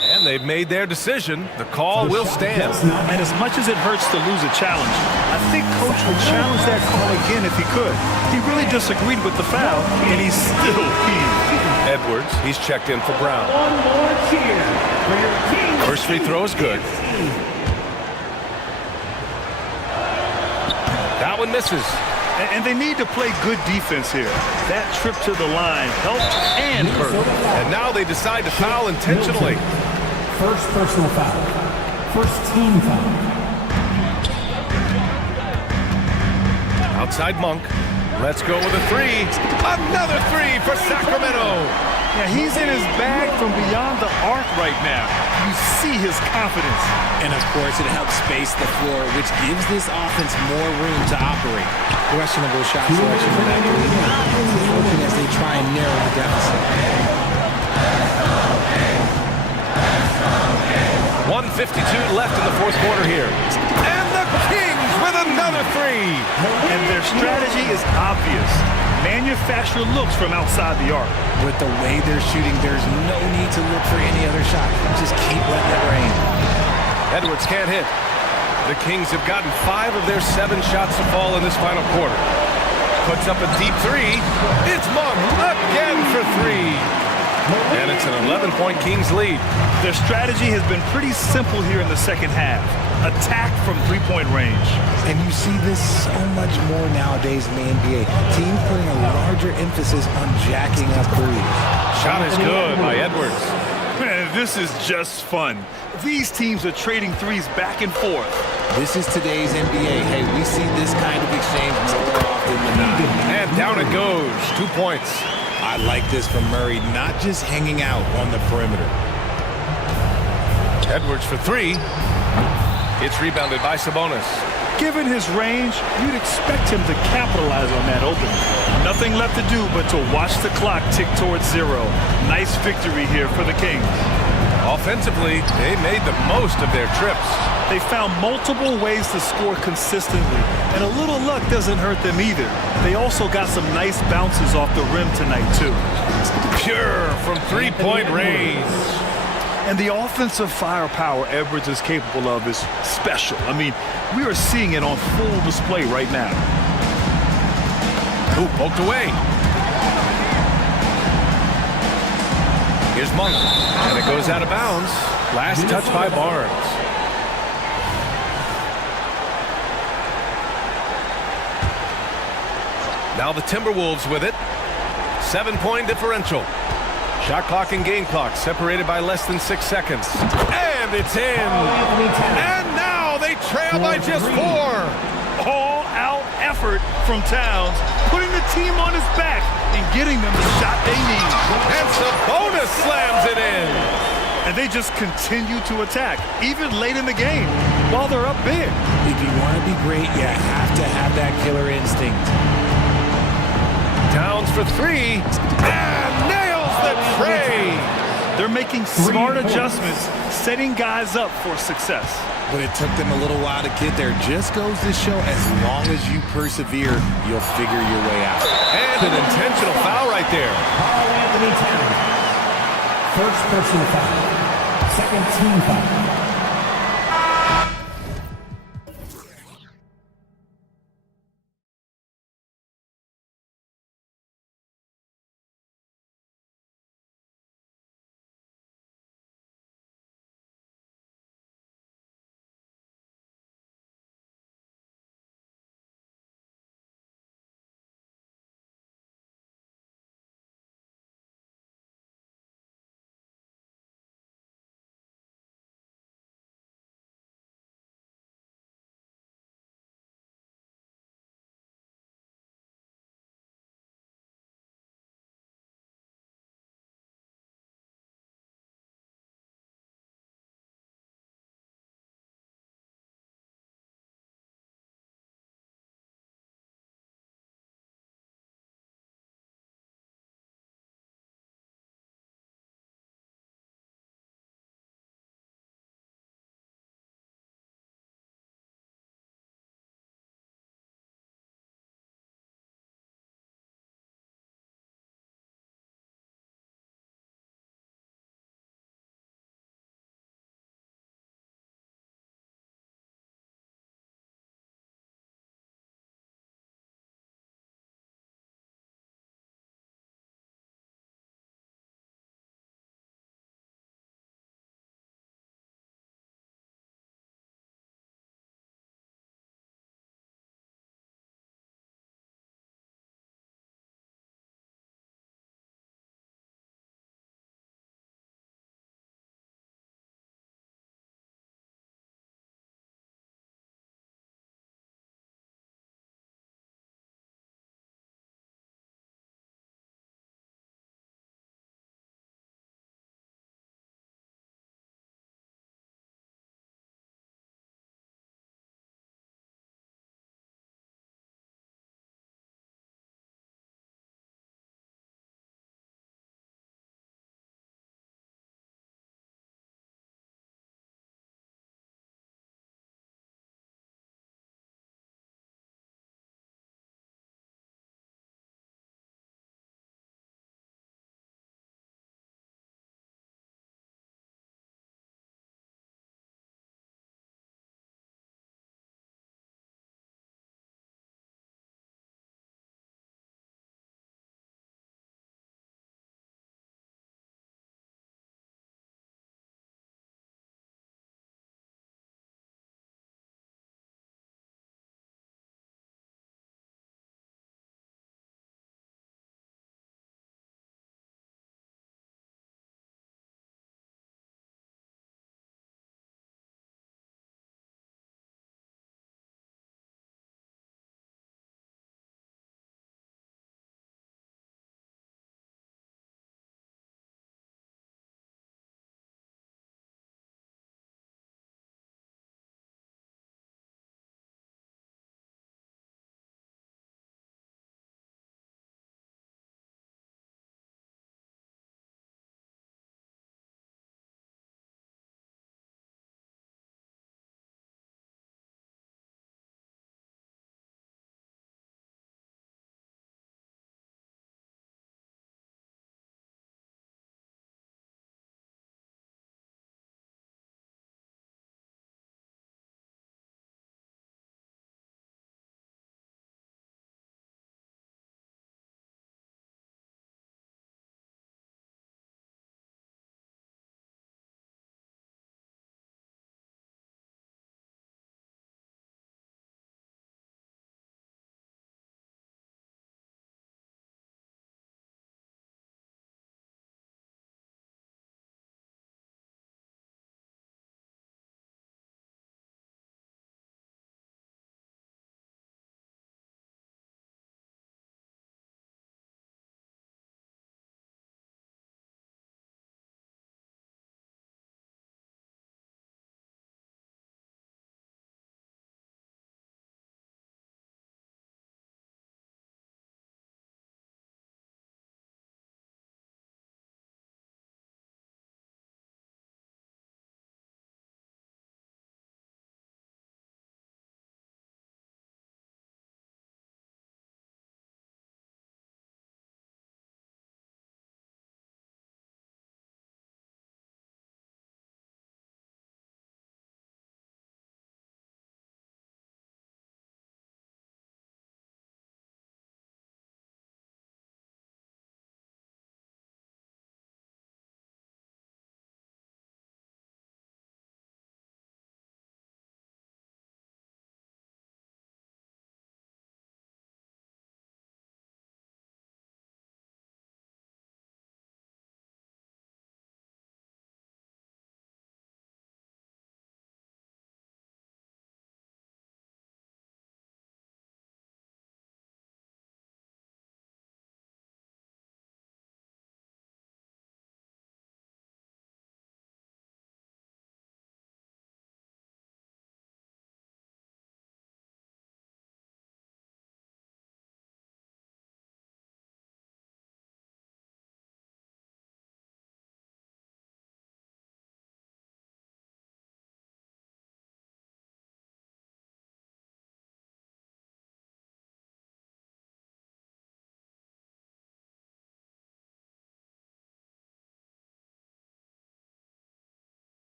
And they've made their decision. The call will stand. And as much as it hurts to lose a challenge, I think Coach would challenge that call again if he could. He really disagreed with the foul, and he's still peeved. Edwards, he's checked in for Brown. One more cheer for your team. First free throw is good. That one misses. And they need to play good defense here. That trip to the line helped and hurt. And now they decide to foul intentionally. First personal foul. First team foul. Outside Monk. Let's go with a three. Another three for Sacramento. Yeah, he's in his bag from beyond the arc right now. You see his confidence. And of course, it helps space the floor, which gives this offense more room to operate. Questionable shot selection for that helping as they try and narrow the deficit. 1:52 left in the fourth quarter here. And the Kings with another three. And their strategy is obvious. Manufacture looks from outside the arc. With the way they're shooting, there's no need to look for any other shot. Just keep letting it rain. Edwards can't hit. The Kings have gotten 5 of their 7 shots to fall in this final quarter. Puts up a deep three. It's Monk again for 3. And it's an 11-point Kings lead. Their strategy has been pretty simple here in the second half. Attack from three-point range. And you see this so much more nowadays in the NBA. Teams putting a larger emphasis on jacking up threes. Shot is good by Edwards. Man, this is just fun. These teams are trading threes back and forth. This is today's NBA. Hey, we see this kind of exchange more often than not. And down it goes. 2 points. I like this from Murray, not just hanging out on the perimeter. Edwards for 3. It's rebounded by Sabonis. Given his range, you'd expect him to capitalize on that opening. Nothing left to do but to watch the clock tick towards 0. Nice victory here for the Kings. Offensively, they made the most of their trips. They found multiple ways to score consistently, and a little luck doesn't hurt them either. They also got some nice bounces off the rim tonight, too. Pure from three-point range. And the offensive firepower Edwards is capable of is special. I mean, we are seeing it on full display right now. Ooh, poked away. Here's Monk, and it goes out of bounds. Last touch by Barnes. Now the Timberwolves with it. 7-point differential. Shot clock and game clock separated by less than 6 seconds. And it's in. And now they trail by just 4. All-out effort from Towns, putting the team on his back and getting them the shot they need. And Sabonis slams it in. And they just continue to attack, even late in the game, while they're up big. If you want to be great, you have to have that killer instinct. Towns for 3. And nails the tray. They're making smart adjustments, setting guys up for success. But it took them a little while to get there. Just goes to show, as long as you persevere, you'll figure your way out. And an intentional foul right there. Anthony Towns. First personal foul. Second team foul.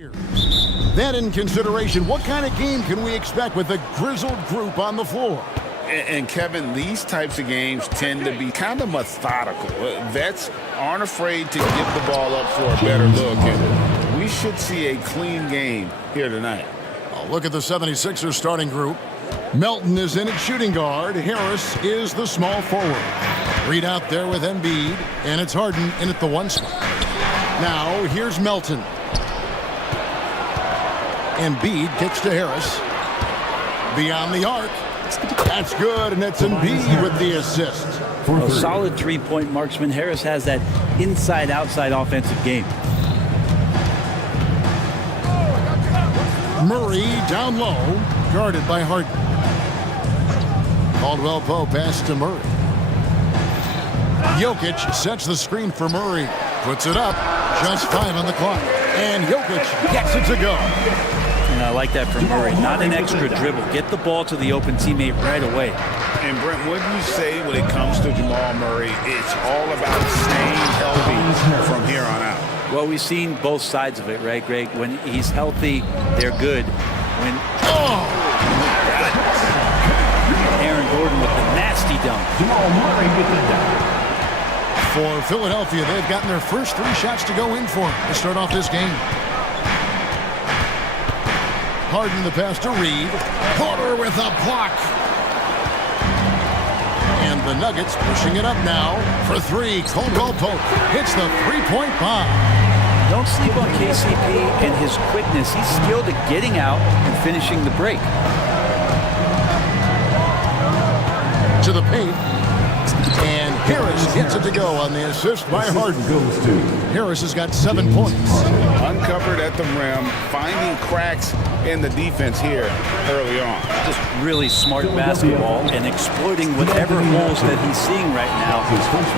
That in consideration, what kind of game can we expect with a grizzled group on the floor? And Kevin, these types of games tend to be kind of methodical. Vets aren't afraid to give the ball up for a better look, and we should see a clean game here tonight. Look at the 76ers starting group. Melton is in at shooting guard. Harris is the small forward. Reed out there with Embiid, and it's Harden in at the 1 spot. Now, here's Melton. Embiid kicks to Harris. Beyond the arc. That's good, and it's Embiid with the assist. A solid three-point marksman. Harris has that inside-outside offensive game. Murray down low, guarded by Harden. Caldwell Pope pass to Murray. Jokic sets the screen for Murray. Puts it up. Just 5 on the clock. And Jokic gets it to go. And I like that from Murray. Not an extra dribble. Get the ball to the open teammate right away. And Brent, what do you say when it comes to Jamal Murray? It's all about staying healthy from here on out. Well, we've seen both sides of it, right, Greg? When he's healthy, they're good. When Aaron Gordon with the nasty dunk. Jamal Murray with the dunk. For Philadelphia, they've gotten their first 3 shots to go in for to start off this game. Harden the pass to Reed. Porter with a block. And the Nuggets pushing it up now for 3. Caldwell Pope hits the 3-point bomb. Don't sleep on KCP and his quickness. He's skilled at getting out and finishing the break. To the paint. And Harris gets it to go on the assist by Harden. Harris has got 7 points. Uncovered at the rim, finding cracks in the defense here early on. Just really smart basketball and exploiting whatever holes that he's seeing right now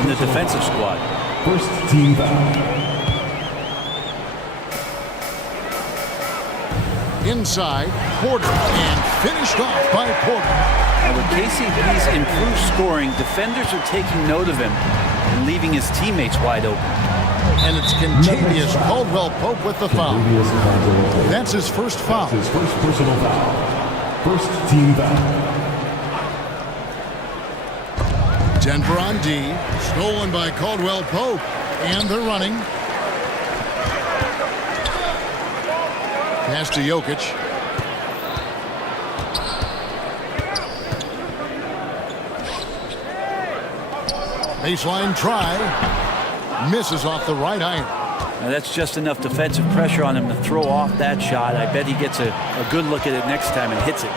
in the defensive squad. First team foul. Inside, Porter, and finished off by Porter. Now with KCP's improved scoring, defenders are taking note of him and leaving his teammates wide open. And it's contagious. Caldwell Pope with the foul. That's his first foul. His first personal foul. First team foul. Denver on D. Stolen by Caldwell Pope. And they're running. Pass to Jokic. Baseline try. Misses off the right iron. Now that's just enough defensive pressure on him to throw off that shot. I bet he gets a good look at it next time and hits it.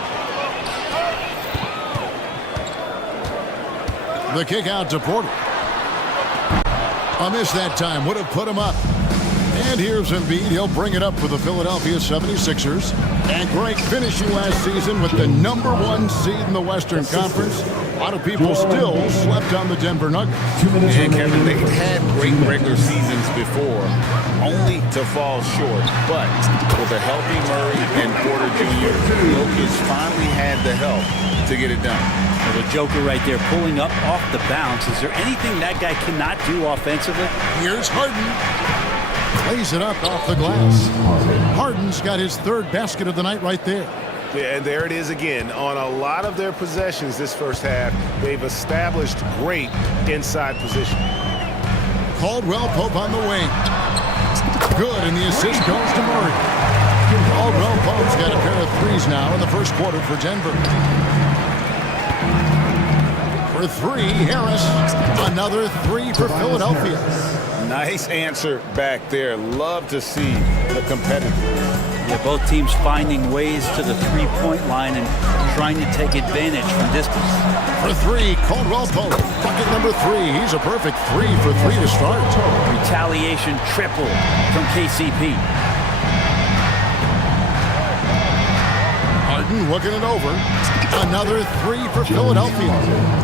The kick out to Porter. A miss that time. Would have put him up. And here's Embiid. He'll bring it up for the Philadelphia 76ers. And great finishing last season with the #1 seed in the Western Conference. A lot of people still slept on the Denver Nuggets. And Kevin, they've had great regular seasons before, only to fall short. But with a healthy Murray and Porter Jr., Jokic finally had the help to get it done. Well, the Joker right there pulling up off the bounce. Is there anything that guy cannot do offensively? Here's Harden. Plays it up off the glass. Harden's got his 3rd basket of the night right there. Yeah, and there it is again. On a lot of their possessions this first half, they've established great inside position. Caldwell Pope on the wing. Good, and the assist goes to Murray. Caldwell Pope's got a pair of 3s now in the first quarter for Denver. For 3, Harris. Another 3 for Philadelphia. Nice answer back there. Love to see the competitive. Yeah, both teams finding ways to the three-point line and trying to take advantage from distance. For 3, Caldwell Pope. Bucket number 3. He's a perfect 3 for 3 to start. Retaliation triple from KCP. Harden looking it over. Another 3 for Philadelphia.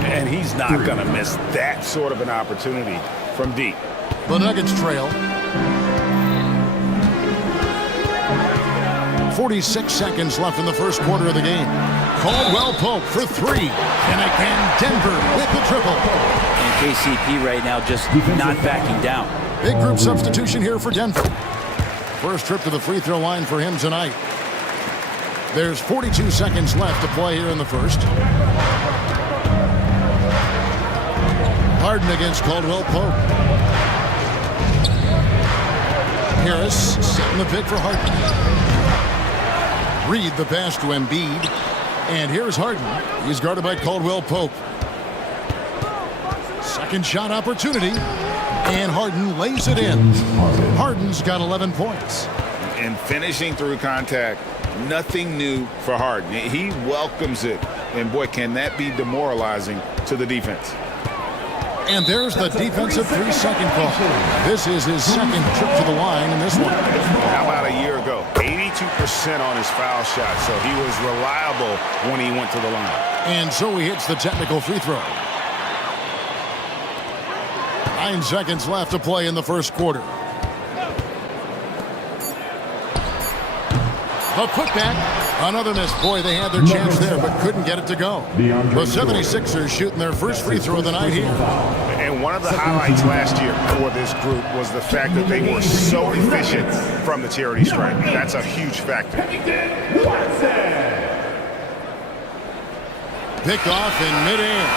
And he's not going to miss that sort of an opportunity from deep. The Nuggets trail. 46 seconds left in the first quarter of the game. Caldwell Pope for 3. And again, Denver with the triple. And KCP right now just not backing down. Big group substitution here for Denver. First trip to the free throw line for him tonight. There's 42 seconds left to play here in the first. Harden against Caldwell Pope. Harris setting the pick for Harden. Reed the pass to Embiid. And here's Harden. He's guarded by Caldwell Pope. Second shot opportunity. And Harden lays it in. Harden's got 11 points. And finishing through contact, nothing new for Harden. He welcomes it. And boy, can that be demoralizing to the defense. And there's the defensive 3-second call. This is his second trip to the line in this one. How about a year ago? 82% on his foul shot, so he was reliable when he went to the line. And so he hits the technical free throw. 9 seconds left to play in the first quarter. A putback. Another miss. Boy, they had their chance there, but couldn't get it to go. The 76ers shooting their first free throw of the night here. And one of the highlights last year for this group was the fact that they were so efficient from the charity stripe. That's a huge factor. Picked off in midair.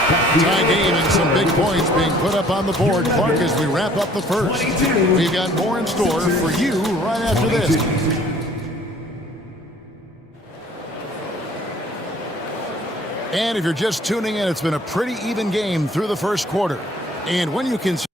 Tie game and some big points being put up on the board. Clark, as we wrap up the first. We've got more in store for you right after this. And if you're just tuning in, it's been a pretty even game through the first quarter. And when you consider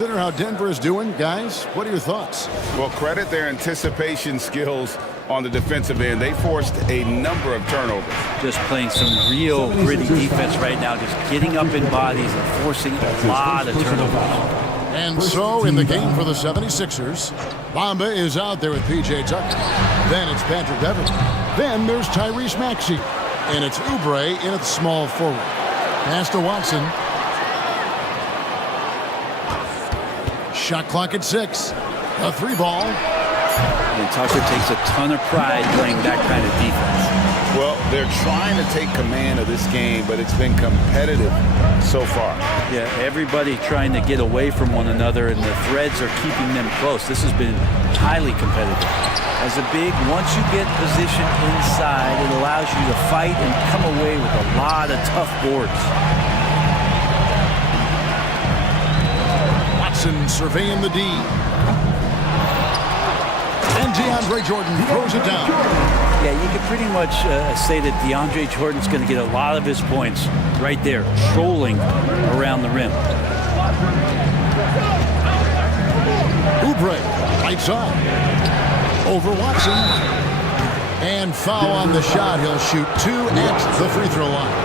how Denver is doing, guys, what are your thoughts? Well, credit their anticipation skills on the defensive end. They forced a number of turnovers. Just playing some real gritty defense right now, just getting up in bodies and forcing a lot of turnovers. And so in the game for the 76ers, Bamba is out there with P.J. Tucker. Then it's Patrick Beverly. Then there's Tyrese Maxey. And it's Oubre in at small forward. Pass to Watson. Shot clock at 6. A 3-ball. And Tucker takes a ton of pride playing that kind of defense. Well, they're trying to take command of this game, but it's been competitive so far. Yeah, everybody trying to get away from one another, and the threads are keeping them close. This has been highly competitive. As a big, once you get positioned inside, it allows you to fight and come away with a lot of tough boards. Watson surveying the D. And DeAndre Jordan throws it down. Yeah, you can pretty much say that DeAndre Jordan's going to get a lot of his points right there, trolling around the rim. Oubre, right side. Over Watson. And foul on the shot. He'll shoot 2 at the free throw line.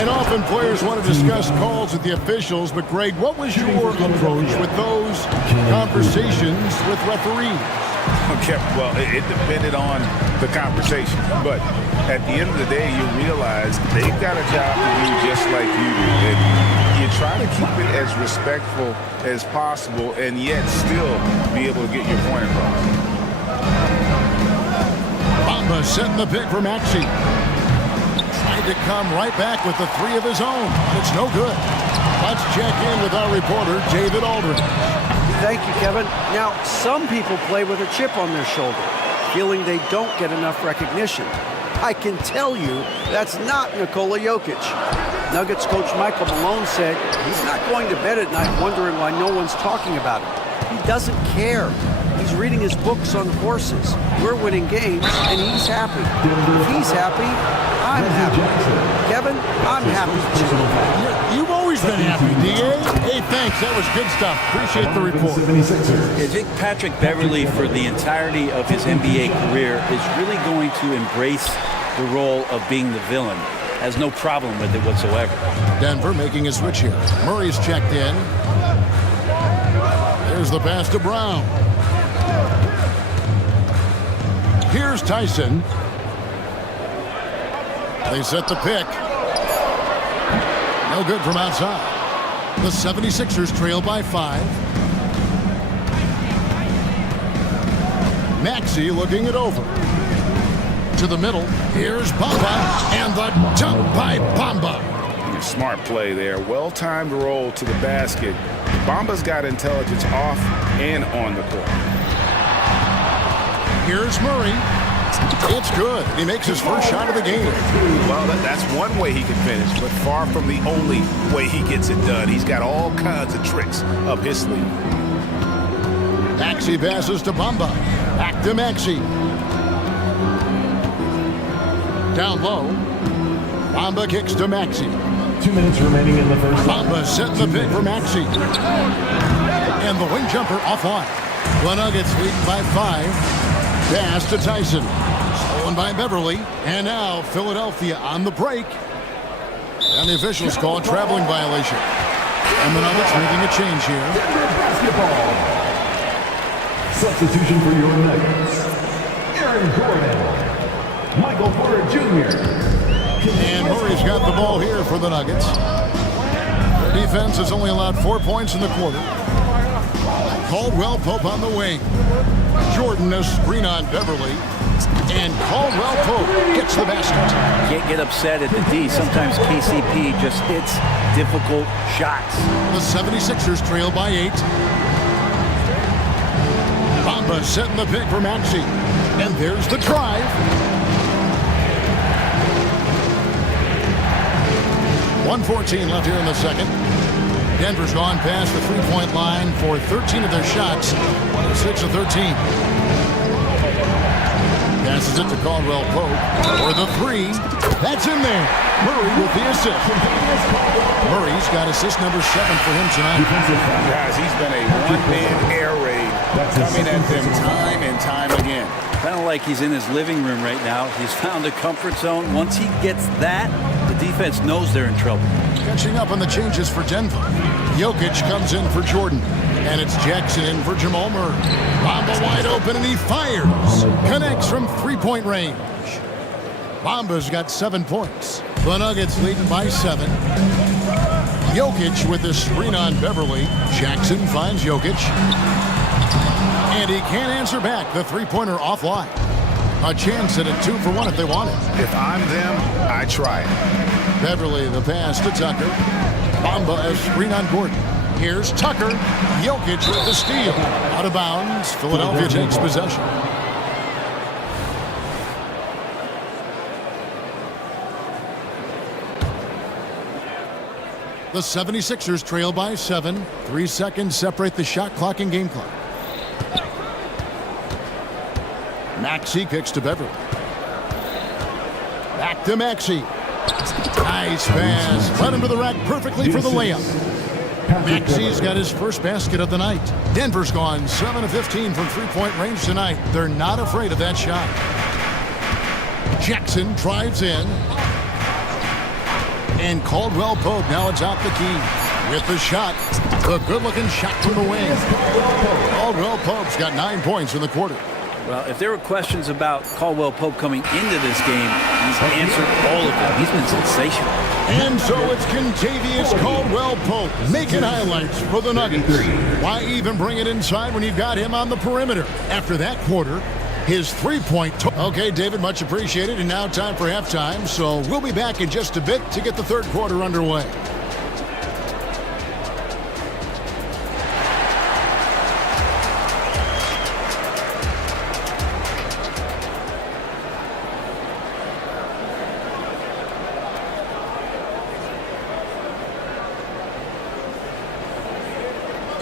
And often players want to discuss calls with the officials, but Greg, what was your approach with those conversations with referees? Okay, well, it depended on the conversation, but at the end of the day, you realize they've got a job to do just like you do. And you try to keep it as respectful as possible and yet still be able to get your point across. Bamba setting the pick for Maxey. Tried to come right back with the 3 of his own. It's no good. Let's check in with our reporter, David Aldridge. Thank you, Kevin. Now, some people play with a chip on their shoulder, feeling they don't get enough recognition. I can tell you that's not Nikola Jokic. Nuggets coach Michael Malone said he's not going to bed at night wondering why no one's talking about him. He doesn't care. He's reading his books on horses. We're winning games, and he's happy. If he's happy, I'm happy. Kevin, I'm happy too. You've always been happy, D.A. Hey, thanks. That was good stuff. Appreciate the report. I think Patrick Beverly, for the entirety of his NBA career, is really going to embrace the role of being the villain. Has no problem with it whatsoever. Denver making a switch here. Murray's checked in. There's the pass to Brown. Here's Tyson. They set the pick. No good from outside. The 76ers trail by 5. Maxey looking it over. to the middle. Here's Bamba, and the dunk by Bamba. Smart play there. Well-timed roll to the basket. Bamba's got intelligence off and on the court. Here's Murray. It's good. He makes his first shot of the game. Well, that's one way he can finish, but far from the only way he gets it done. He's got all kinds of tricks up his sleeve. Maxey passes to Bamba. Back to Maxey. Down low. Bamba kicks to Maxey. 2 minutes remaining in the first. Bamba setting the pick for Maxey. And the wing jumper offline. The Nuggets leading by 5. Pass to Tyson. Stolen by Beverly. And now Philadelphia on the break. And the officials call a traveling violation. And the Nuggets making a change here. Basketball. Substitution for your Nuggets. Aaron Gordon. Michael Porter Jr. And Murray's got the ball here for the Nuggets. Their defense has only allowed 4 points in the quarter. Caldwell Pope on the wing. Jordan a screen on Beverly. And Caldwell Pope gets the basket. Can't get upset at the D. Sometimes KCP just hits difficult shots. The 76ers trail by 8. Bamba setting the pick for Maxey. And there's the drive. 1:14 left here in the second. Denver's gone past the three-point line for 13 of their shots. 106 of 13. Passes it to Caldwell Pope for the 3. That's in there. Murray with the assist. Murray's got assist number 7 for him tonight. Guys, he's been a one-man air raid coming at them time and time again. Kind of like he's in his living room right now. He's found a comfort zone. Once he gets that, the defense knows they're in trouble. Catching up on the changes for Denver. Jokic comes in for Jordan. And it's Jackson in for Jamal Murray. Bamba wide open and he fires. Connects from three-point range. Bamba's got 7 points. The Nuggets leading by 7. Jokic with the screen on Beverly. Jackson finds Jokic. And he can't answer back. The three-pointer offline. A chance at a 2 for 1 if they want it. If I'm them, I try it. Beverly, the pass to Tucker. Bamba a screen on Gordon. Here's Tucker. Jokic with the steal. Out of bounds. Philadelphia takes possession. The 76ers trail by 7. 3 seconds separate the shot clock and game clock. Maxey kicks to Beverly. Back to Maxey. Nice pass. Led him to the rack perfectly for the layup. Maxey's got his first basket of the night. Denver's gone 7 of 15 from three-point range tonight. They're not afraid of that shot. Jackson drives in. And Caldwell Pope now atop the key with the shot. A good-looking shot from the wing. Caldwell Pope's got 9 points in the quarter. Well, if there were questions about Caldwell Pope coming into this game, he's answered all of them. He's been sensational. And so it's Kentavious Caldwell Pope making highlights for the Nuggets. Why even bring it inside when you've got him on the perimeter? After that quarter, his three-point... Okay, David, much appreciated. And now time for halftime. So we'll be back in just a bit to get the third quarter underway.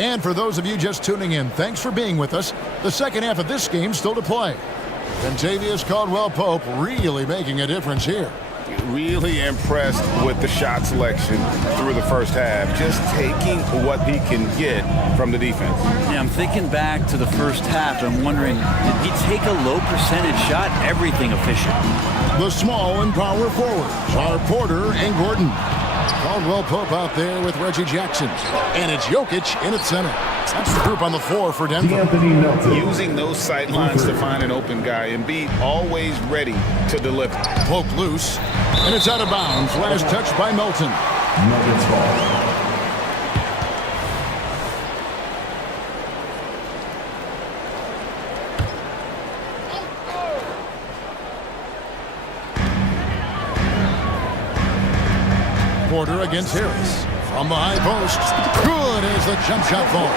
And for those of you just tuning in, thanks for being with us. The second half of this game still to play. Kentavious Caldwell Pope really making a difference here. Really impressed with the shot selection through the first half. Just taking what he can get from the defense. Yeah, I'm thinking back to the first half. I'm wondering, did he take a low percentage shot? Everything efficient. The small and power forwards are Porter and Gordon. Caldwell Pope out there with Reggie Jackson. And it's Jokic in at center. That's the group on the floor for Denver. Using those sight lines to find an open guy. Embiid always ready to deliver. Pope loose. And it's out of bounds. Last touch by Melton. Nuggets ball. Porter against Harris. From the high post. Good as the jump shot falls.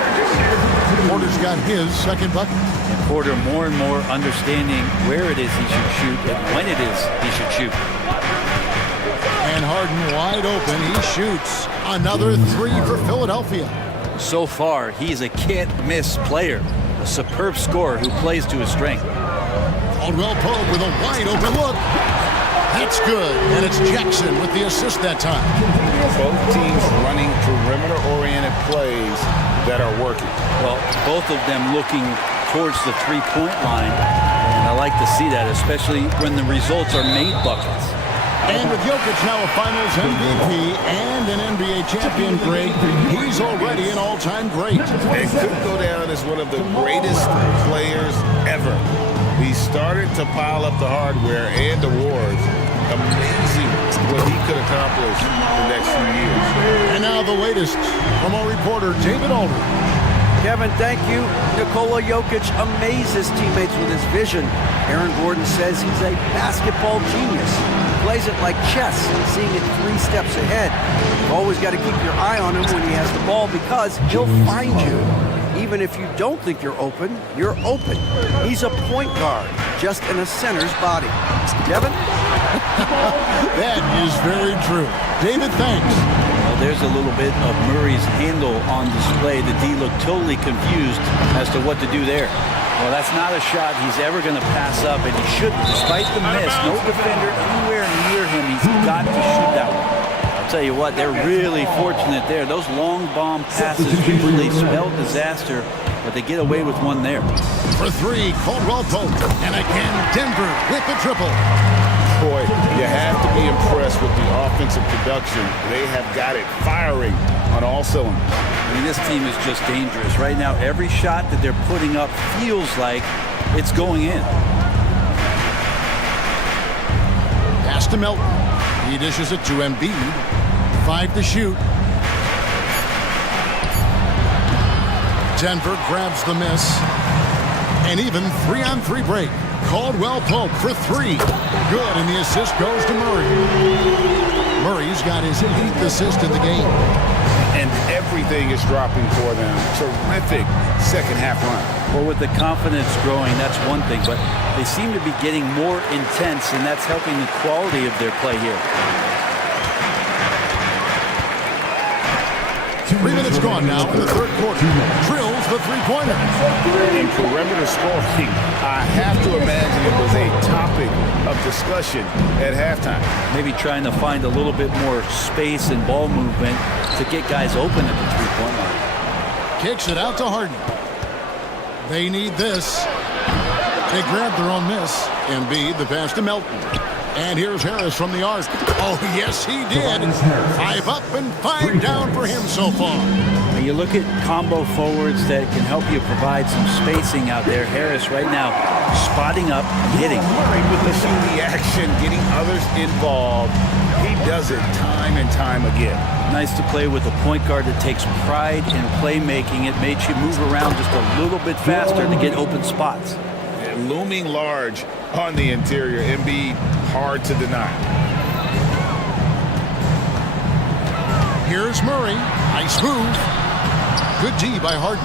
Porter's got his second bucket. And Porter more and more understanding where it is he should shoot and when it is he should shoot. And Harden wide open. He shoots another three for Philadelphia. So far, he's a can't-miss player. A superb scorer who plays to his strength. Caldwell Pope with a wide open look. That's good. And it's Jackson with the assist that time. Both teams running perimeter-oriented plays that are working. Well, both of them looking towards the three-point line. And I like to see that, especially when the results are made buckets. And with Jokic now a Finals MVP and an NBA champion, Greg, he's already an all-time great. And could go down as one of the greatest players ever. He started to pile up the hardware and awards. Amazing what he could accomplish the next few years. And now the latest from our reporter, David Aldridge. Kevin, thank you. Nikola Jokic amazes teammates with his vision. Aaron Gordon says he's a basketball genius. He plays it like chess, seeing it 3 steps ahead. You've always got to keep your eye on him when he has the ball because he'll find you. Even if you don't think you're open, you're open. He's a point guard, just in a center's body. Kevin? That is very true. David, thanks. Well, there's a little bit of Murray's handle on display. The D looked totally confused as to what to do there. Well, that's not a shot he's ever going to pass up, and he shouldn't. Despite the miss, no defender anywhere near him. He's got to shoot that one. I'll tell you what, they're really fortunate there. Those long bomb passes usually spell disaster, but they get away with one there. For 3, Caldwell Pope. And again, Denver with the triple. Boy, you have to be impressed with the offensive production. They have got it firing on all cylinders. I mean, this team is just dangerous. Right now, every shot that they're putting up feels like it's going in. Pass to Melton. He dishes it to Embiid. 5 to shoot. Denver grabs the miss. And even 3-on-3 break. Caldwell Pope for 3. Good, and the assist goes to Murray. Murray's got his 8th assist in the game. And everything is dropping for them. Terrific second half run. Well, with the confidence growing, that's one thing, but they seem to be getting more intense, and that's helping the quality of their play here. 3 minutes gone now in the third quarter. Drills the three-pointer. In perimeter scoring, I have to imagine it was a topic of discussion at halftime. Maybe trying to find a little bit more space and ball movement to get guys open at the three-point line. Kicks it out to Harden. They need this. They grabbed their own miss. Embiid, the pass to Melton. And here's Harris from the arc. Oh, yes, he did. 5 up and 5 down for him so far. When you look at combo forwards that can help you provide some spacing out there, Harris right now spotting up and hitting. Witnessing the action, getting others involved. He does it time and time again. Nice to play with a point guard that takes pride in playmaking. It makes you move around just a little bit faster to get open spots. And looming large on the interior. Embiid, hard to deny. Here's Murray. Nice move. Good D by Harden.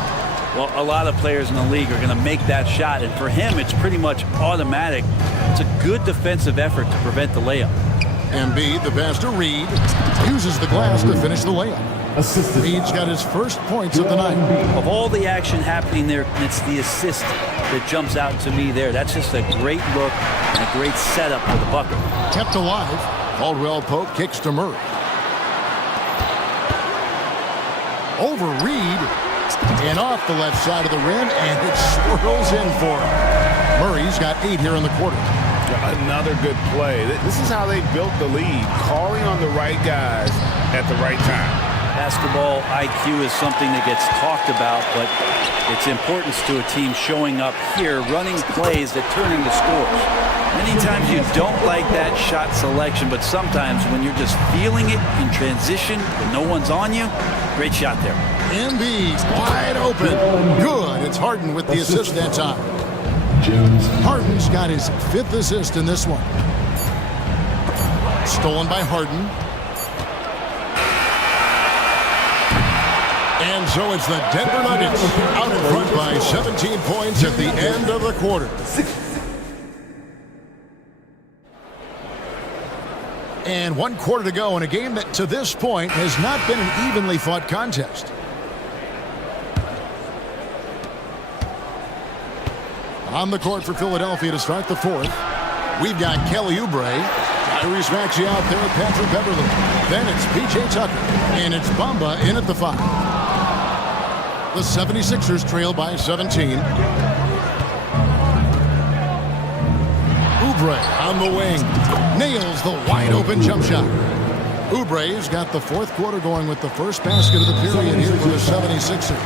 Well, a lot of players in the league are going to make that shot, and for him, it's pretty much automatic. It's a good defensive effort to prevent the layup. Embiid, the pass to Reed, uses the glass to finish the layup. Reed's got his first points of the night. Of all the action happening there, it's the assist that jumps out to me there. That's just a great look and a great setup for the bucket. Kept alive. Caldwell Pope kicks to Murray. Over Reed and off the left side of the rim, and it swirls in for him. Murray's got 8 here in the quarter. Another good play. This is how they built the lead, calling on the right guys at the right time. Basketball IQ is something that gets talked about, but its importance to a team showing up here, running plays that turn into scores. Many times you don't like that shot selection, but sometimes when you're just feeling it in transition when no one's on you, great shot there. Embiid wide open. Good. It's Harden with the assist that time. Harden's got his 5th assist in this one. Stolen by Harden. And so it's the Denver Nuggets out in front by 17 points at the end of the quarter. And 1 quarter to go in a game that to this point has not been an evenly fought contest. On the court for Philadelphia to start the fourth, we've got Kelly Oubre. Tyrese Maxey out there with Patrick Beverly. Then it's P.J. Tucker. And it's Bamba in at the 5. The 76ers trail by 17. Oubre on the wing. Nails the wide-open jump shot. Oubre's got the fourth quarter going with the first basket of the period here for the 76ers.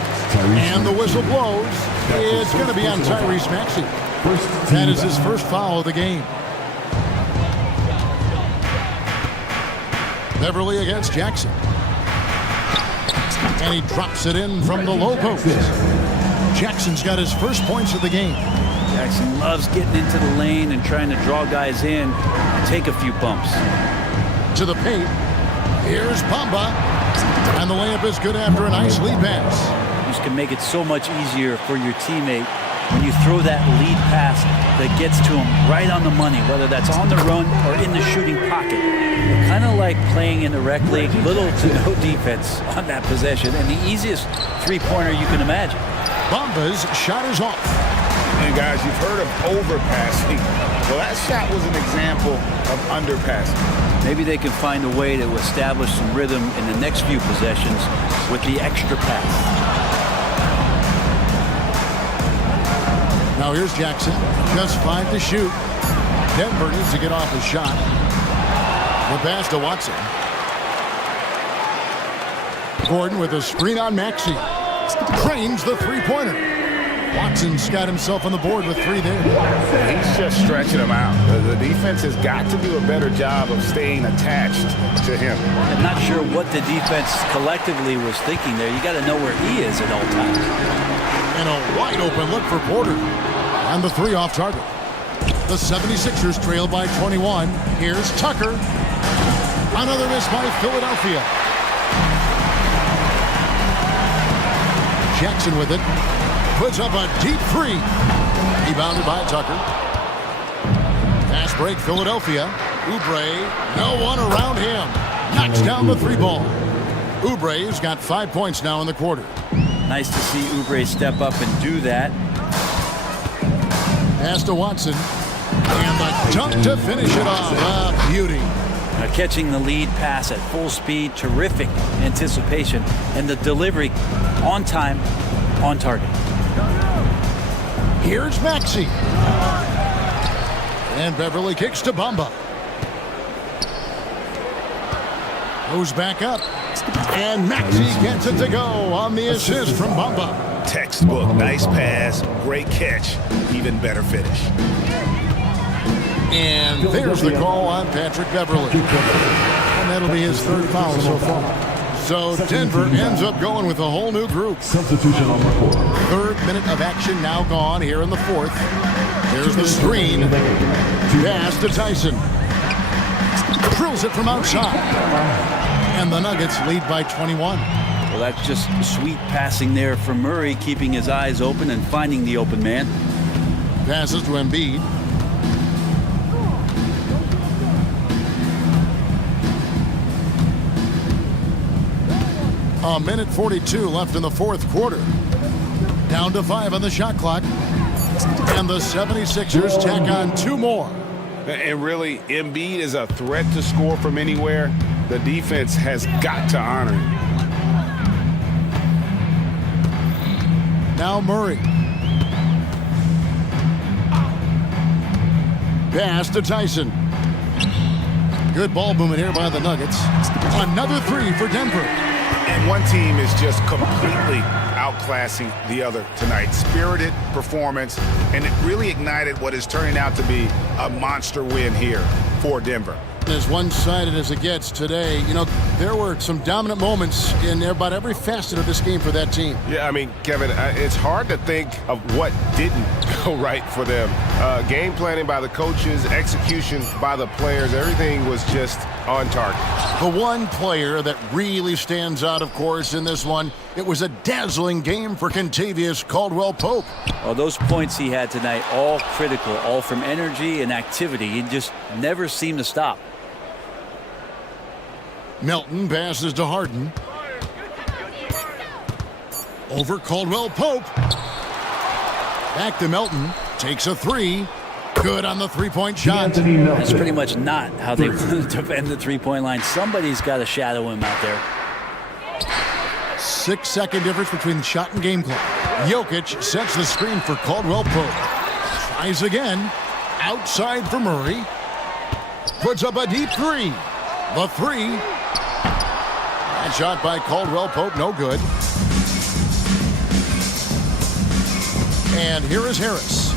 And the whistle blows. It's going to be on Tyrese Maxey. That is his first foul of the game. Beverly against Jackson. And he drops it in from the low post. Jackson's got his first points of the game. Jackson loves getting into the lane and trying to draw guys in and take a few bumps. To the paint. Here's Bamba. And the layup is good after a nice lead pass. This can make it so much easier for your teammate when you throw that lead pass that gets to him right on the money, whether that's on the run or in the shooting pocket. Kind of like playing in the rec league, little to no defense on that possession, and the easiest three-pointer you can imagine. Bamba's shot is off. And guys, you've heard of overpassing. Well, that shot was an example of underpassing. Maybe they can find a way to establish some rhythm in the next few possessions with the extra pass. Now here's Jackson, just 5 to shoot. Denver needs to get off his shot. The pass to Watson. Gordon with a screen on Maxey. Trains the three-pointer. Watson's got himself on the board with 3 there. He's just stretching him out. The defense has got to do a better job of staying attached to him. I'm not sure what the defense collectively was thinking there. You got to know where he is at all times. And a wide open look for Porter. And the 3 off target. The 76ers trail by 21. Here's Tucker. Another miss by Philadelphia. Jackson with it. Puts up a deep 3. Rebounded by Tucker. Fast break, Philadelphia. Oubre, no one around him. Knocks down the 3 ball. Oubre's got 5 points now in the quarter. Nice to see Oubre step up and do that. Pass to Watson. And the dunk to finish it off. Beauty. Now catching the lead pass at full speed, terrific anticipation, and the delivery on time, on target. Here's Maxey. And Beverly kicks to Bamba. Goes back up. And Maxey gets it to go on the assist from Bamba. Textbook, nice pass, great catch, even better finish. And there's the call on Patrick Beverly. And that'll be his 3rd foul so far. So Denver ends up going with a whole new group. Substitution on the court. 3rd minute of action now gone here in the 4th. There's the screen. Pass to Tyson. Drills it from outside. And the Nuggets lead by 21. Well, that's just sweet passing there from Murray, keeping his eyes open and finding the open man. Passes to Embiid. A minute 42 left in the 4th quarter. Down to 5 on the shot clock. And the 76ers tack on 2 more. And really, Embiid is a threat to score from anywhere. The defense has got to honor him. Now Murray. Pass to Tyson. Good ball movement here by the Nuggets. Another 3 for Denver. And one team is just completely outclassing the other tonight. Spirited performance, and it really ignited what is turning out to be a monster win here for Denver. getting as one-sided as it gets today. You know, there were some dominant moments in about every facet of this game for that team. Yeah, I mean, Kevin, it's hard to think of what didn't go right for them. Game planning by the coaches, execution by the players, everything was just on target. The one player that really stands out, of course, in this one, it was a dazzling game for Kentavious Caldwell-Pope. Well, those points he had tonight, all critical, all from energy and activity. He just never seemed to stop. Melton passes to Harden. Over Caldwell-Pope. Back to Melton. Takes a three. Good on the three-point shot. That's pretty much not how they defend the three-point line. Somebody's got to shadow him out there. 6-second difference between shot and game clock. Jokic sets the screen for Caldwell-Pope. Tries again. Outside for Murray. Puts up a deep three. The three. That shot by Caldwell-Pope, no good. And here is Harris.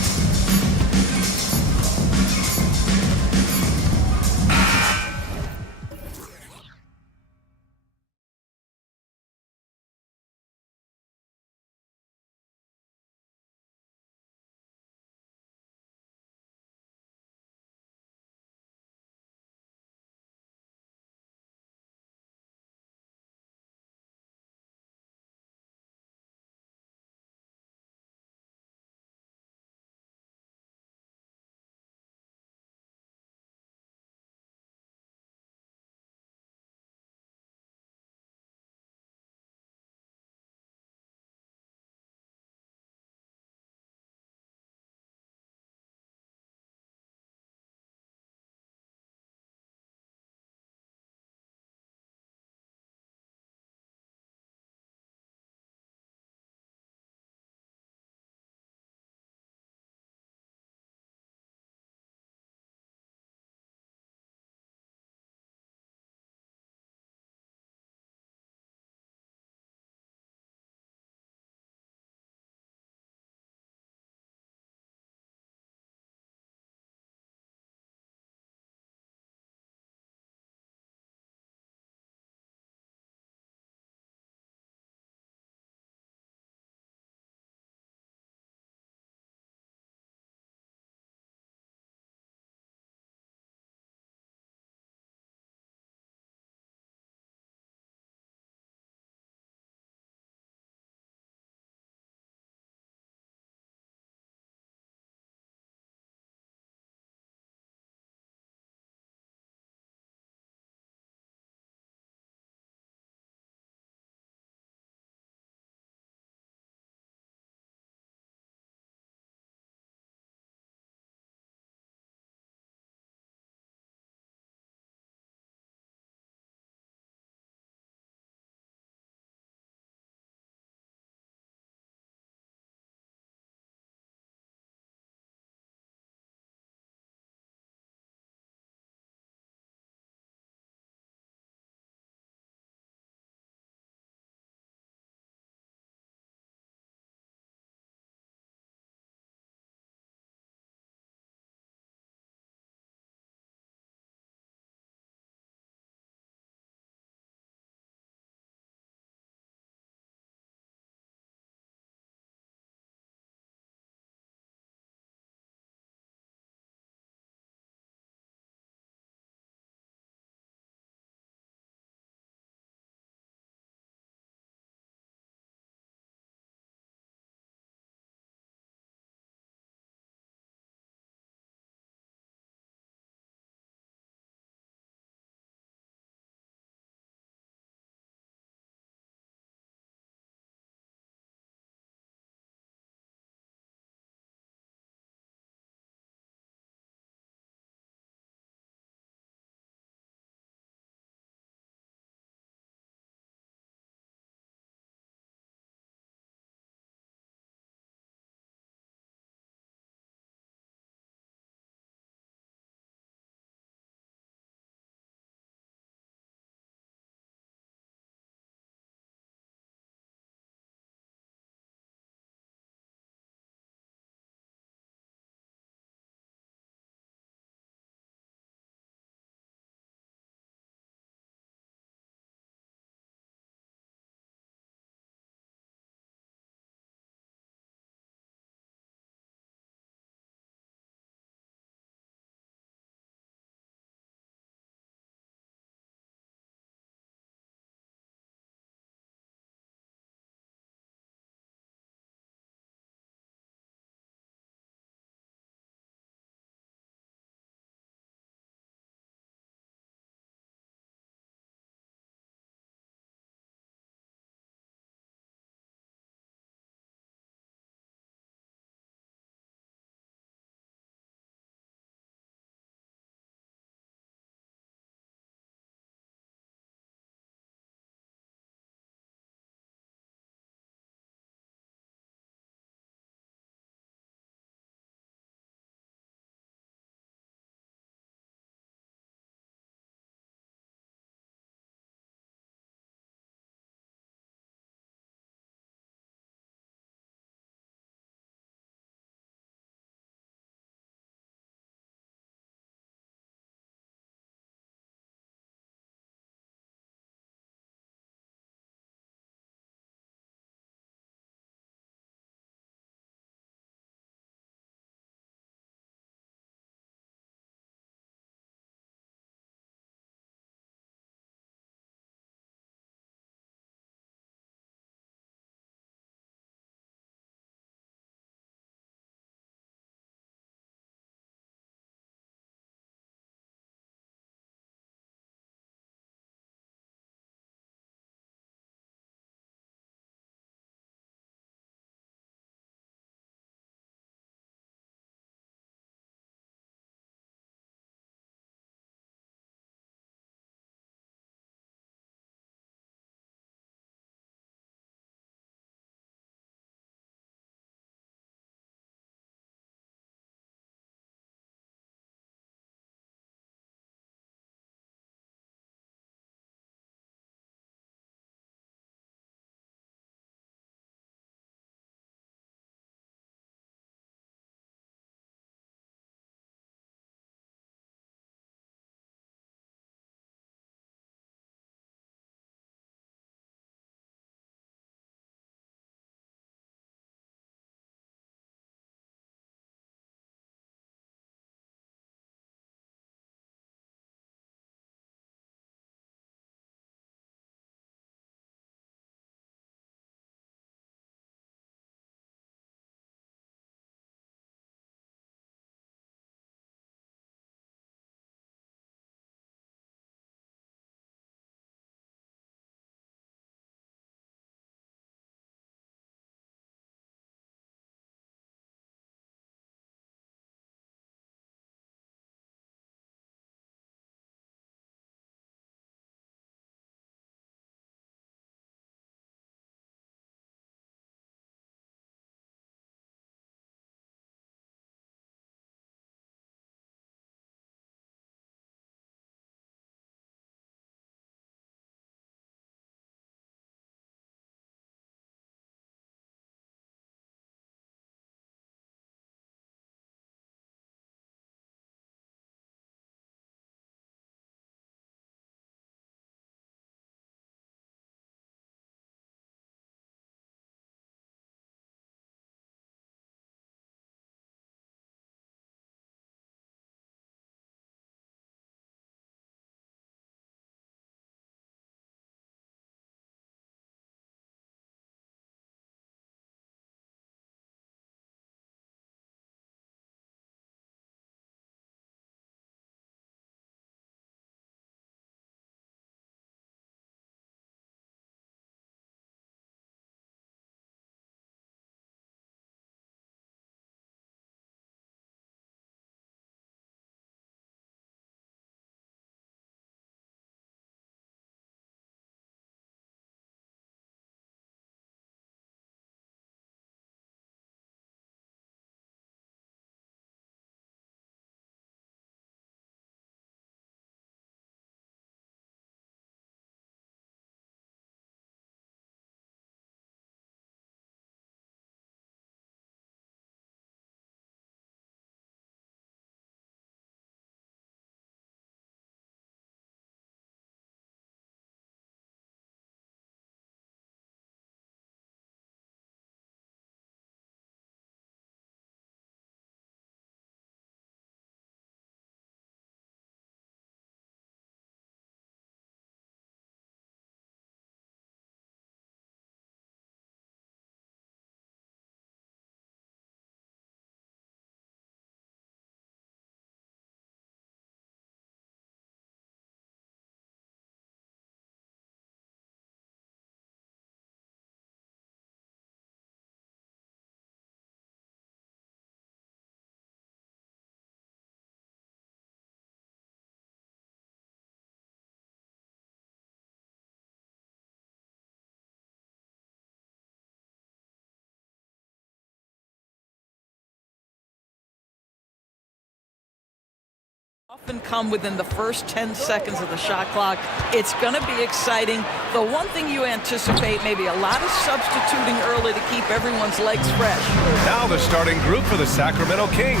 often come within the first 10 seconds of the shot clock. It's going to be exciting. The one thing you anticipate, maybe a lot of substituting early to keep everyone's legs fresh. Now the starting group for the Sacramento Kings.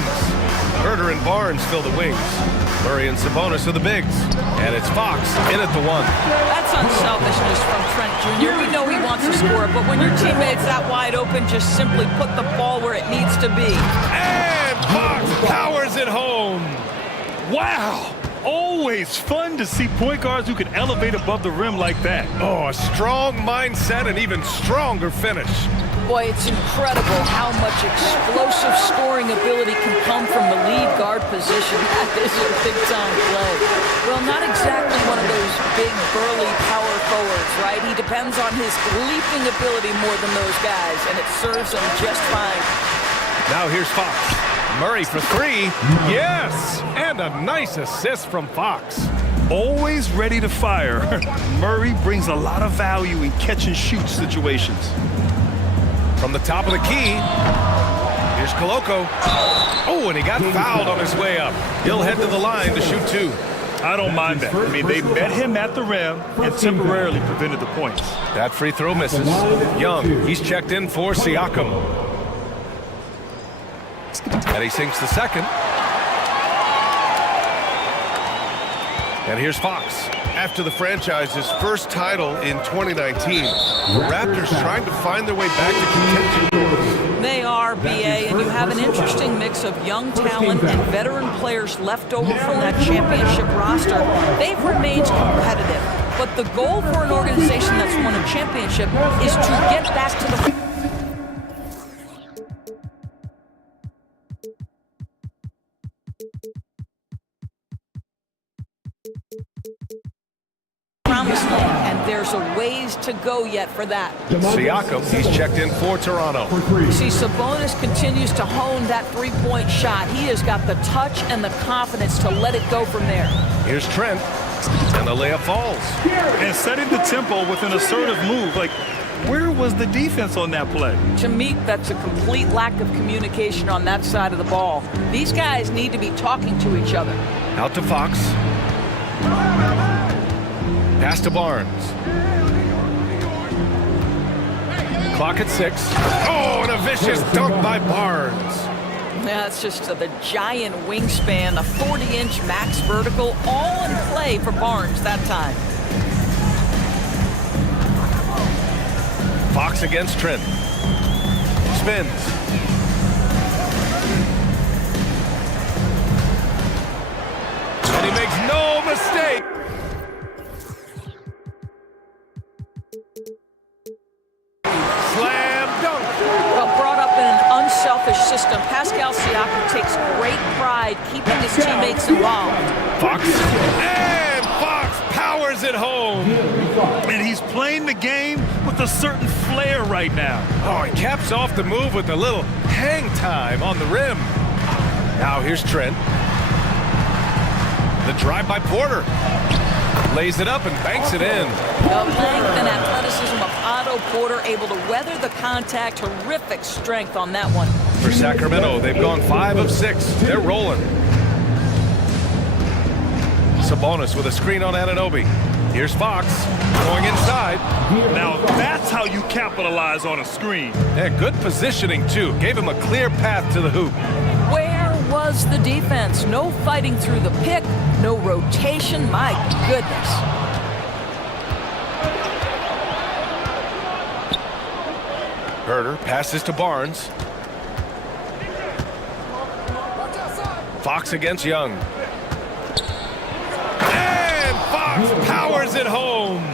Herter and Barnes fill the wings. Murray and Sabonis are the bigs. And it's Fox in at the one. That's unselfishness from Trent Jr. We know he wants to score, but when your teammate's that wide open, just simply put the ball where it needs to be. And Fox powers it home. Wow! Always fun to see point guards who can elevate above the rim like that. Oh, a strong mindset and even stronger finish. Boy, it's incredible how much explosive scoring ability can come from the lead guard position. That is a big-time play. Well, not exactly one of those big, burly power forwards, right? He depends on his leaping ability more than those guys, and it serves him just fine. Now here's Fox. Murray for three. Yes! And a nice assist from Fox. Always ready to fire. Murray brings a lot of value in catch-and-shoot situations. From the top of the key, here's Koloko. Oh, and he got fouled on his way up. He'll head to the line to shoot two. I don't mind that. I mean, they met him at the rim and temporarily prevented the points. That free throw misses. Young, he's checked in for Siakam. And he sinks the second. And here's Fox. After the franchise's first title in 2019, the Raptors trying to find their way back to contention. They are, BA, and you have an interesting mix of young talent and veteran players left over from that championship roster. They've remained competitive, but the goal for an organization that's won a championship is to get back to the promised land, and there's a ways to go yet for that. Siakam, he's checked in for Toronto. See, Sabonis continues to hone that three-point shot. He has got the touch and the confidence to let it go from there. Here's Trent, and the layup falls. And setting the tempo with an assertive move. Like, where was the defense on that play? To me, that's a complete lack of communication on that side of the ball. These guys need to be talking to each other. Out to Fox. Pass to Barnes. Clock at 6. Oh, and a vicious dunk by Barnes. Yeah, it's just the giant wingspan, a 40-inch max vertical, all in play for Barnes that time. Fox against Trent. Spins. And he makes no mistake. Slam dunk. Well, brought up in an unselfish system, Pascal Siakam takes great pride keeping his teammates involved. Fox. And Fox powers it home. And he's playing the game with a certain flair right now. Oh, he caps off the move with a little hang time on the rim. Now here's Trent. The drive by Porter. Lays it up and banks it in. The length and athleticism of Otto Porter able to weather the contact. Terrific strength on that one. For Sacramento, they've gone 5 of 6. They're rolling. Sabonis with a screen on Anunoby. Here's Fox going inside. Now that's how you capitalize on a screen. Yeah, good positioning too. Gave him a clear path to the hoop. Where was the defense? No fighting through the pick, no rotation. My goodness. Herter passes to Barnes. Fox against Young. And Fox powers it home.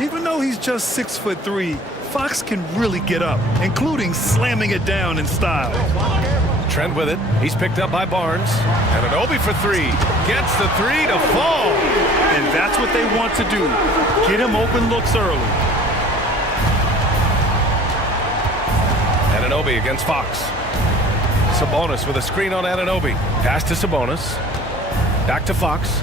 Even though he's just 6'3", Fox can really get up, including slamming it down in style. Trent with it. He's picked up by Barnes. And Anunoby for 3. Gets the 3 to fall. And that's what they want to do. Get him open looks early. Anunoby against Fox. Sabonis with a screen on Anunoby. Pass to Sabonis. Back to Fox.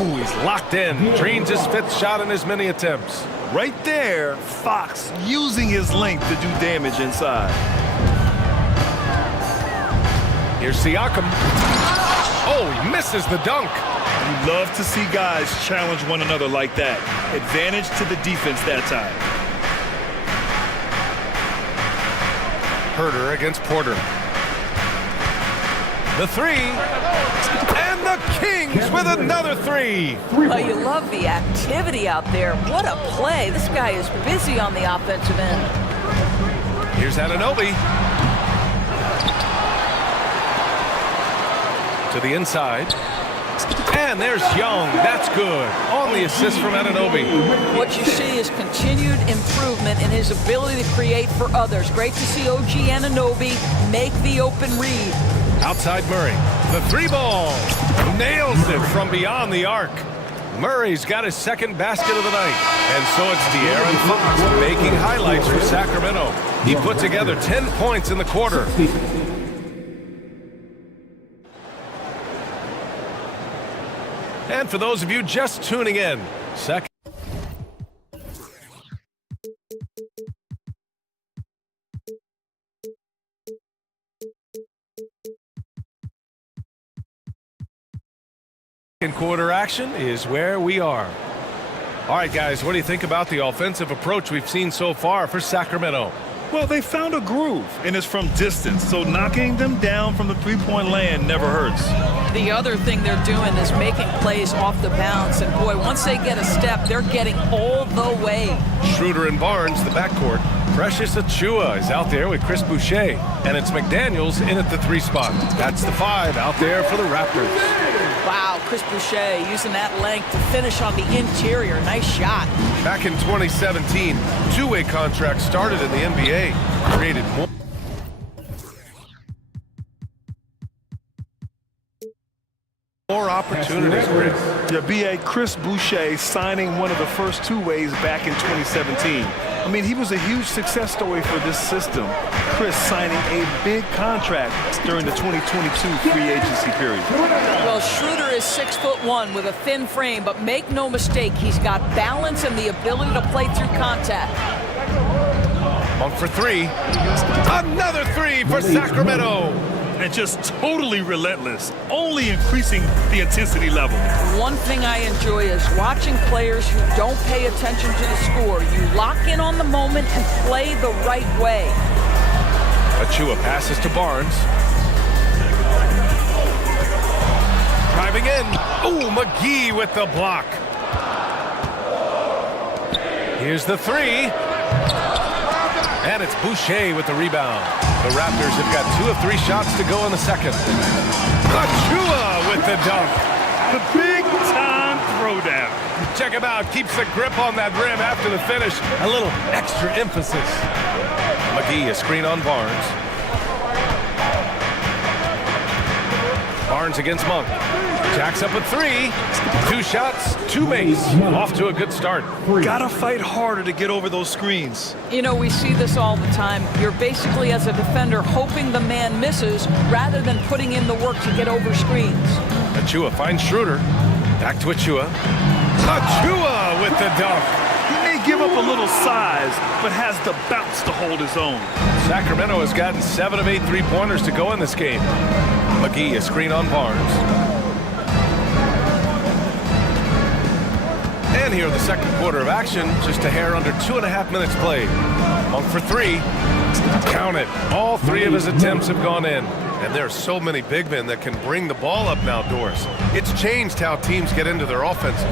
Oh, he's locked in. Dreams his 5th shot in as many attempts. Right there, Fox using his length to do damage inside. Here's Siakam. Oh, he misses the dunk. You love to see guys challenge one another like that. Advantage to the defense that time. Herter against Porter. The three. And the Kings with another three. Well, you love the activity out there. What a play. This guy is busy on the offensive end. Here's Anunoby. To the inside. And there's Young. That's good. On the assist from Anunoby. What you see is continued improvement in his ability to create for others. Great to see OG Anunoby make the open read. Outside Murray. The three ball. Nails it from beyond the arc. Murray's got his second basket of the night. And so it's De'Aaron Fox making highlights for Sacramento. He put together 10 points in the quarter. And for those of you just tuning in, second quarter action is where we are. All right, guys, what do you think about the offensive approach we've seen so far for Sacramento? Well, they found a groove, and it's from distance, so knocking them down from the three-point land never hurts. The other thing they're doing is making plays off the bounce, and boy, once they get a step, they're getting all the way. Schroeder and Barnes, the backcourt. Precious Achiuwa is out there with Chris Boucher, and it's McDaniels in at the three spot. That's the five out there for the Raptors. Wow, Chris Boucher using that length to finish on the interior. Nice shot. Back in 2017, two-way contracts started in the NBA, created more opportunities. Yeah, B.A. Chris Boucher signing one of the first two-ways back in 2017. I mean, he was a huge success story for this system. Chris signing a big contract during the 2022 free agency period. Well, Schroeder is 6'1" with a thin frame, but make no mistake, he's got balance and the ability to play through contact. Monk for three. Another three for Sacramento. And just totally relentless, only increasing the intensity level. One thing I enjoy is watching players who don't pay attention to the score. You lock in on the moment and play the right way. Achiuwa passes to Barnes. Driving in. Ooh, McGee with the block. Here's the three. And it's Boucher with the rebound. The Raptors have got 2 of 3 shots to go in the second. Achiuwa with the dunk. The big-time throwdown. Check him out. Keeps the grip on that rim after the finish. A little extra emphasis. McGee, a screen on Barnes. Barnes against Monk. Jacks up a three. 2 shots, 2 makes. Off to a good start. Gotta fight harder to get over those screens. You know, we see this all the time. You're basically, as a defender, hoping the man misses rather than putting in the work to get over screens. Achiuwa finds Schroeder. Back to Achiuwa. Achiuwa with the dunk. He may give up a little size, but has the bounce to hold his own. Sacramento has gotten 7 of 8 3-pointers to go in this game. McGee, a screen on Barnes. And here in the second quarter of action, just a hair under 2.5 minutes played. Monk for three. Count it. All 3 of his attempts have gone in. And there are so many big men that can bring the ball up now, Doris. It's changed how teams get into their offenses.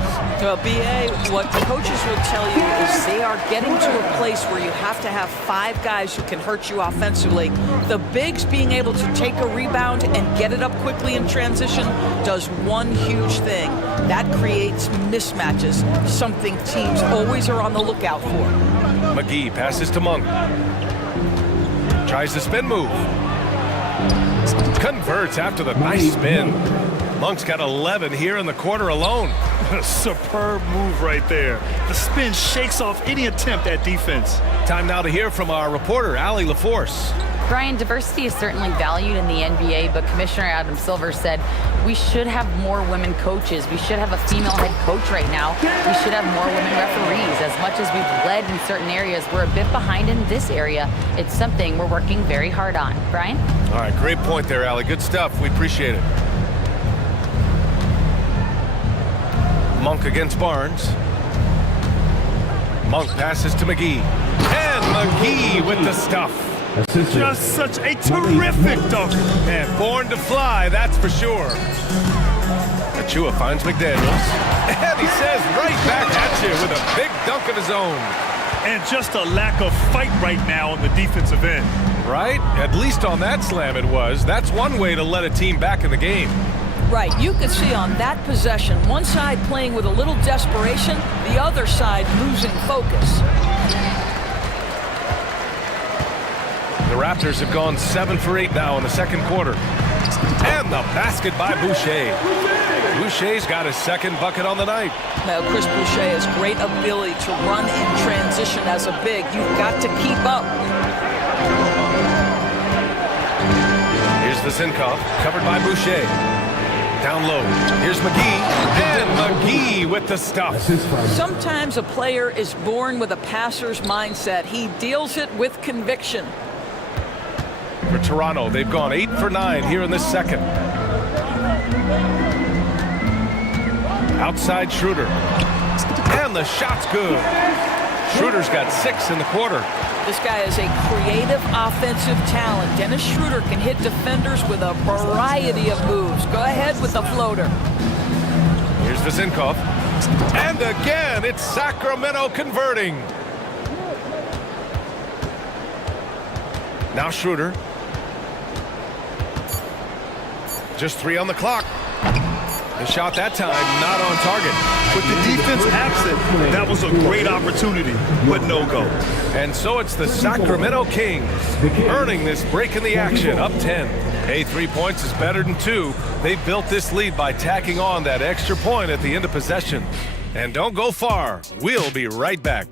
Well, B.A., what coaches will tell you is they are getting to a place where you have to have 5 guys who can hurt you offensively. The bigs being able to take a rebound and get it up quickly in transition does one huge thing. That creates mismatches, something teams always are on the lookout for. McGee passes to Monk. Tries the spin move. Converts after the nice spin. Monk's got 11 here in the quarter alone. A superb move right there. The spin shakes off any attempt at defense. Time now to hear from our reporter, Allie LaForce. Brian, diversity is certainly valued in the NBA, but Commissioner Adam Silver said we should have more women coaches. We should have a female head coach right now. We should have more women referees. As much as we've led in certain areas, we're a bit behind in this area. It's something we're working very hard on. Brian? All right, great point there, Allie. Good stuff. We appreciate it. Monk against Barnes. Monk passes to McGee. And McGee with the stuff. Just such a terrific dunk. And born to fly, that's for sure. Achua finds McDaniels. And he says right back at you with a big dunk of his own. And just a lack of fight right now on the defensive end. Right? At least on that slam it was. That's one way to let a team back in the game. Right, you could see on that possession, one side playing with a little desperation, the other side losing focus. The Raptors have gone 7 for 8 now in the second quarter. And the basket by Boucher. Boucher's got his second bucket on the night. Now, Chris Boucher has great ability to run in transition as a big. You've got to keep up. Here's the Zinkoff, covered by Boucher. Down low. Here's McGee. And McGee with the stuff. Sometimes a player is born with a passer's mindset. He deals it with conviction. For Toronto, they've gone 8 for 9 here in this second. Outside Schroeder. And the shot's good. Schroeder's got 6 in the quarter. This guy is a creative offensive talent. Dennis Schroeder can hit defenders with a variety of moves. Go ahead with the floater. Here's the Zinkoff. And again, it's Sacramento converting. Now Schroeder. Just 3 on the clock. The shot that time not on target. With the defense absent, that was a great opportunity, but no go. And so it's the Sacramento Kings earning this break in the action, up 10. Hey, 3 points is better than 2. They built this lead by tacking on that extra point at the end of possession. And don't go far. We'll be right back.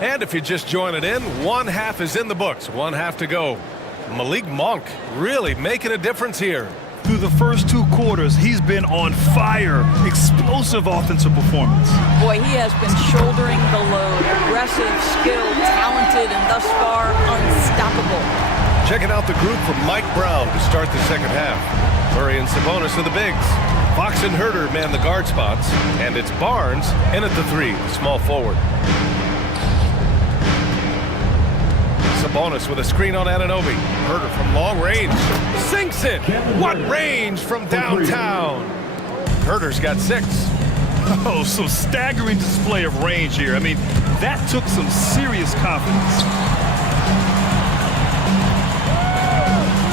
And if you're just joining in, one half is in the books, one half to go. Malik Monk really making a difference here. Through the first 2 quarters, he's been on fire. Explosive offensive performance. Boy, he has been shouldering the load. Aggressive, skilled, talented, and thus far, unstoppable. Checking out the group from Mike Brown to start the second half. Murray and Sabonis are the bigs. Fox and Herter man the guard spots. And it's Barnes in at the 3, small forward. Sabonis with a screen on Anunoby. Herter from long range. Sinks it! What range from downtown? Herter's got 6. Oh, some staggering display of range here. I mean, that took some serious confidence.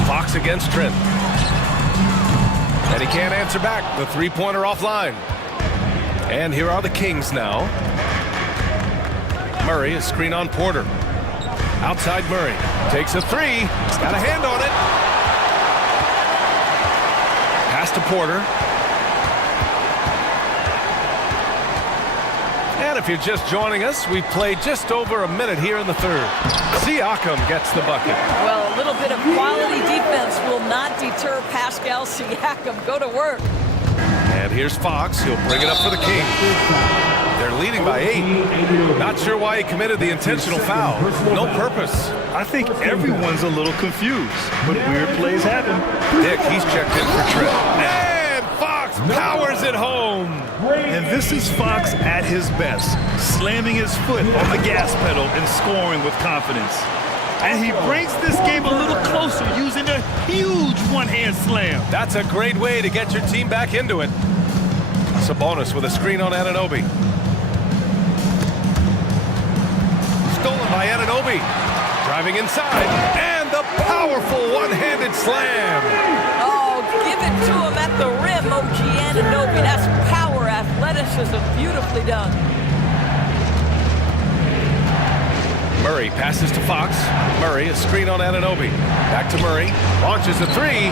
Fox against Trent. And he can't answer back. The 3-pointer offline. And here are the Kings now. Murray, a screen on Porter. Outside Murray. Takes a 3. Got a hand on it. Pass to Porter. And if you're just joining us, we played just over a minute here in the third. Siakam gets the bucket. Well, a little bit of quality defense will not deter Pascal Siakam. Go to work. And here's Fox. He'll bring it up for the Kings. They're leading by 8. Not sure why he committed the intentional foul. No purpose. I think everyone's a little confused, but weird plays happen. Dick, he's checked in for Trent. And Fox powers it home. And this is Fox at his best, slamming his foot on the gas pedal and scoring with confidence. And he brings this game a little closer using a huge one-hand slam. That's a great way to get your team back into it. Sabonis with a screen on Anunoby. Stolen by Anunoby. Driving inside. And the powerful one-handed slam. Oh, give it to him at the rim, OG Anunoby. That's power, athleticism, beautifully done. Murray passes to Fox. Murray, a screen on Anunoby. Back to Murray. Launches a three.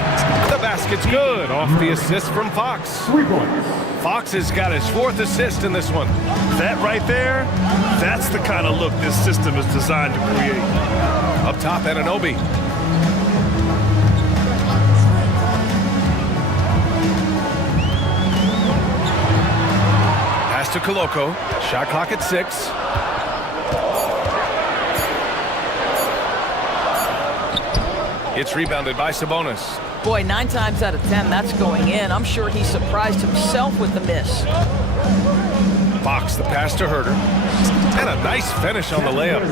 The basket's good. Off the assist from Fox. 3 points. Fox has got his 4th assist in this one. That right there, that's the kind of look this system is designed to create. Up top, Anunoby. Pass to Koloko. Shot clock at 6. It's rebounded by Sabonis. Boy, 9 times out of 10, that's going in. I'm sure he surprised himself with the miss. Fox, the pass to Herter. And a nice finish on the layup.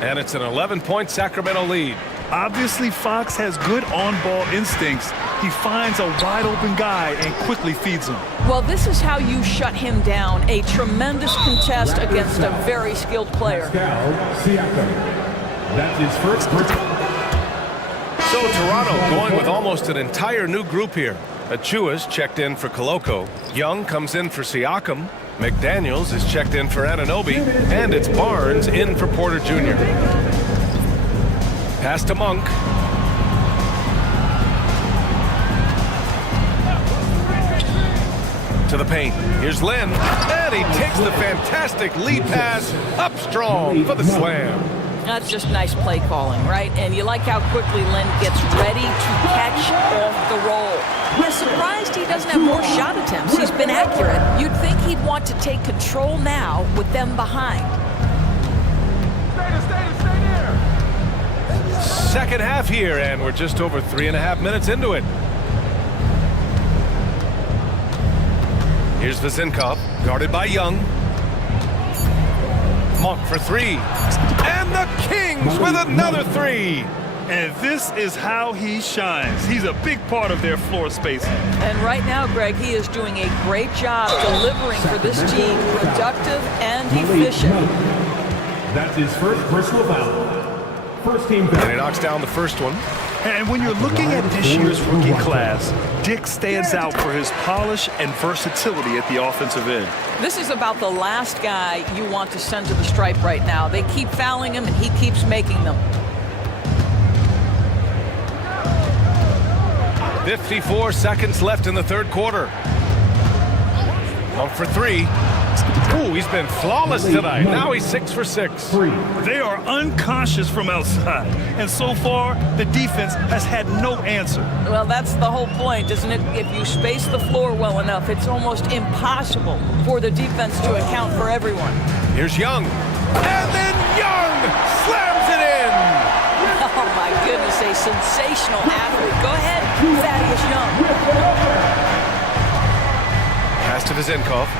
And it's an 11-point Sacramento lead. Obviously, Fox has good on-ball instincts. He finds a wide-open guy and quickly feeds him. Well, this is how you shut him down. A tremendous contest against a very skilled player. That's his first. So Toronto going with almost an entire new group here. Achua's checked in for Koloko. Young comes in for Siakam. McDaniels is checked in for Anunoby. And it's Barnes in for Porter Jr. Pass to Monk. To the paint. Here's Lynn. And he takes the fantastic lead pass up strong for the slam. That's just nice play calling, right? And you like how quickly Lynn gets ready to catch off the roll. I'm surprised he doesn't have more shot attempts. He's been accurate. You'd think he'd want to take control now with them behind. Second half here, and we're just over 3.5 minutes into it. Here's Vezinkov, guarded by Young. Monk for 3. And the Kings with another 3. And this is how he shines. He's a big part of their floor spacing. And right now, Greg, he is doing a great job delivering for this team, productive and efficient. That's his first personal foul. First team foul. And he knocks down the first one. And when you're looking at this year's rookie class, Dick stands out for his polish and versatility at the offensive end. This is about the last guy you want to send to the stripe right now. They keep fouling him, and he keeps making them. 54 seconds left in the third quarter. Monk for 3. Ooh, he's been flawless tonight. Now he's 6 for 6. They are unconscious from outside, and so far, the defense has had no answer. Well, that's the whole point, isn't it? If you space the floor well enough, it's almost impossible for the defense to account for everyone. Here's Young. And then Young slams it in. Oh, my goodness, a sensational athlete. Go ahead, Thaddeus Young. Pass to Vezinkov.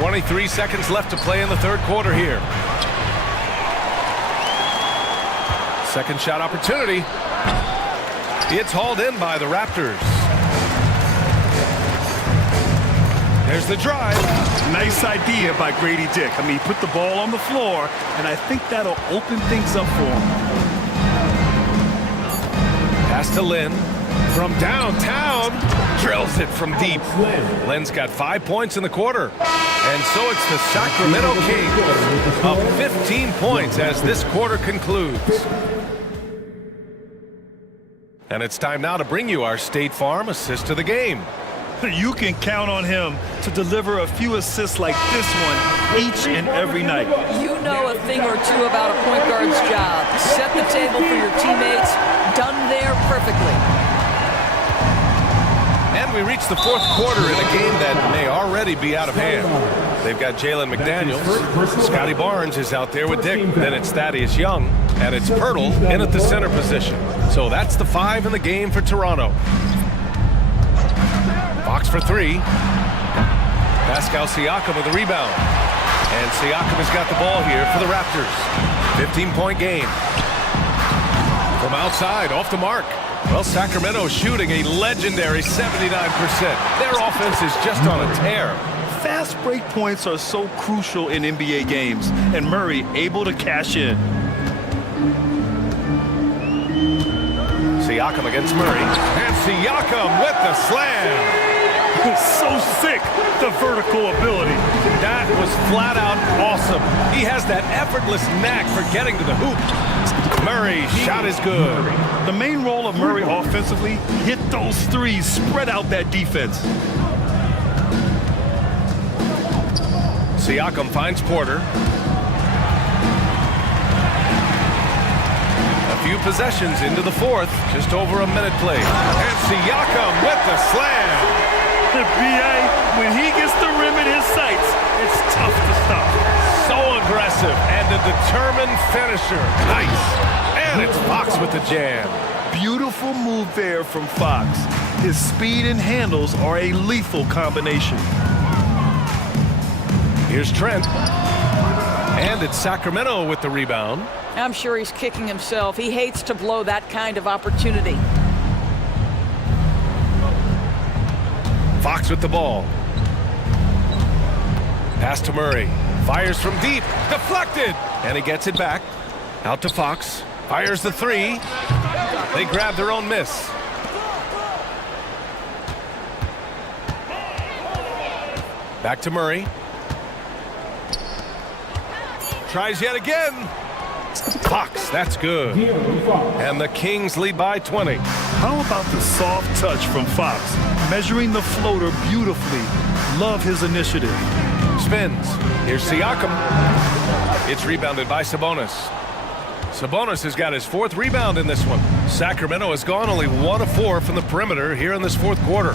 23 seconds left to play in the third quarter here. Second shot opportunity. It's hauled in by the Raptors. There's the drive. Nice idea by Grady Dick. I mean, put the ball on the floor, and I think that'll open things up for him. Pass to Lynn. From downtown, drills it from deep. Lynn's got 5 points in the quarter. And so it's the Sacramento Kings up 15 points as this quarter concludes. And it's time now to bring you our State Farm assist of the game. You can count on him to deliver a few assists like this one each and every night. You know a thing or two about a point guard's job. Set the table for your teammates. Done there perfectly. And we reach the fourth quarter in a game that may already be out of hand. They've got Jalen McDaniels. Scotty Barnes is out there with Dick. Then it's Thaddeus Young. And it's Pirtle in at the center position. So that's the 5 in the game for Toronto. Fox for 3. Pascal Siakam with the rebound. And Siakam has got the ball here for the Raptors. 15-point game. From outside, off the mark. Well, Sacramento shooting a legendary 79%. Their offense is just on a tear. Fast break points are so crucial in NBA games, and Murray able to cash in. Siakam against Murray. And Siakam with the slam. So sick, the vertical ability. That was flat out awesome. He has that effortless knack for getting to the hoop. Murray's shot is good. The main role of Murray offensively, hit those threes, spread out that defense. Siakam finds Porter. A few possessions into the fourth, just over a minute played. And Siakam with the slam. The BA, when he gets the rim in his sights, it's tough to stop. So aggressive and a determined finisher. Nice. And it's Fox with the jam. Beautiful move there from Fox. His speed and handles are a lethal combination. Here's Trent. And it's Sacramento with the rebound. I'm sure he's kicking himself. He hates to blow that kind of opportunity. Fox with the ball. Pass to Murray. Fires from deep. Deflected. And he gets it back. Out to Fox. Fires the three. They grab their own miss. Back to Murray. Tries yet again. Fox, that's good. And the Kings lead by 20. How about the soft touch from Fox? Measuring the floater beautifully. Love his initiative. Spins. Here's Siakam. It's rebounded by Sabonis. Sabonis has got his fourth rebound in this one. Sacramento has gone only 1 of 4 from the perimeter here in this fourth quarter.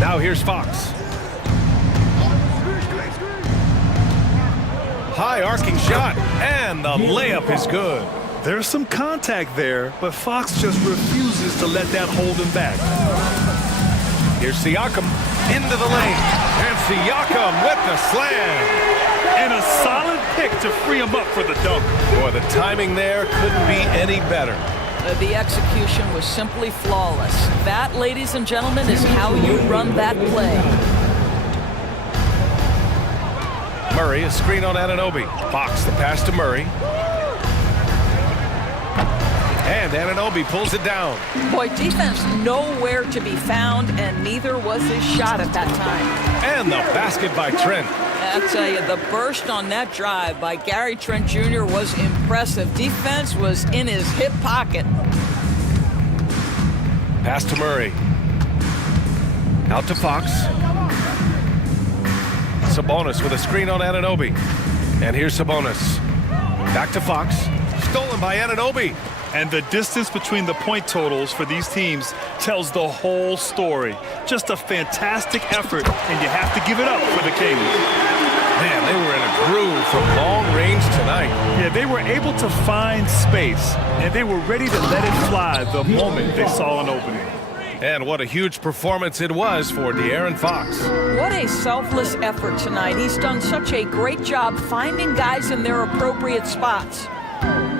Now here's Fox. High arcing shot, and the layup is good. There's some contact there, but Fox just refuses to let that hold him back. Here's Siakam into the lane, and Siakam with the slam. And a solid pick to free him up for the dunk. Boy, the timing there couldn't be any better. The execution was simply flawless. That, ladies and gentlemen, is how you run that play. Murray, a screen on Anunoby. Fox, the pass to Murray. And Anunoby pulls it down. Boy, defense nowhere to be found, and neither was his shot at that time. And the basket by Trent. I'll tell you, the burst on that drive by Gary Trent Jr. was impressive. Defense was in his hip pocket. Pass to Murray. Out to Fox. Sabonis with a screen on Anunoby. And here's Sabonis. Back to Fox. Stolen by Anunoby. And the distance between the point totals for these teams tells the whole story. Just a fantastic effort, and you have to give it up for the Kings. Man, they were in a groove from long range tonight. Yeah, they were able to find space, and they were ready to let it fly the moment they saw an opening. And what a huge performance it was for De'Aaron Fox. What a selfless effort tonight. He's done such a great job finding guys in their appropriate spots.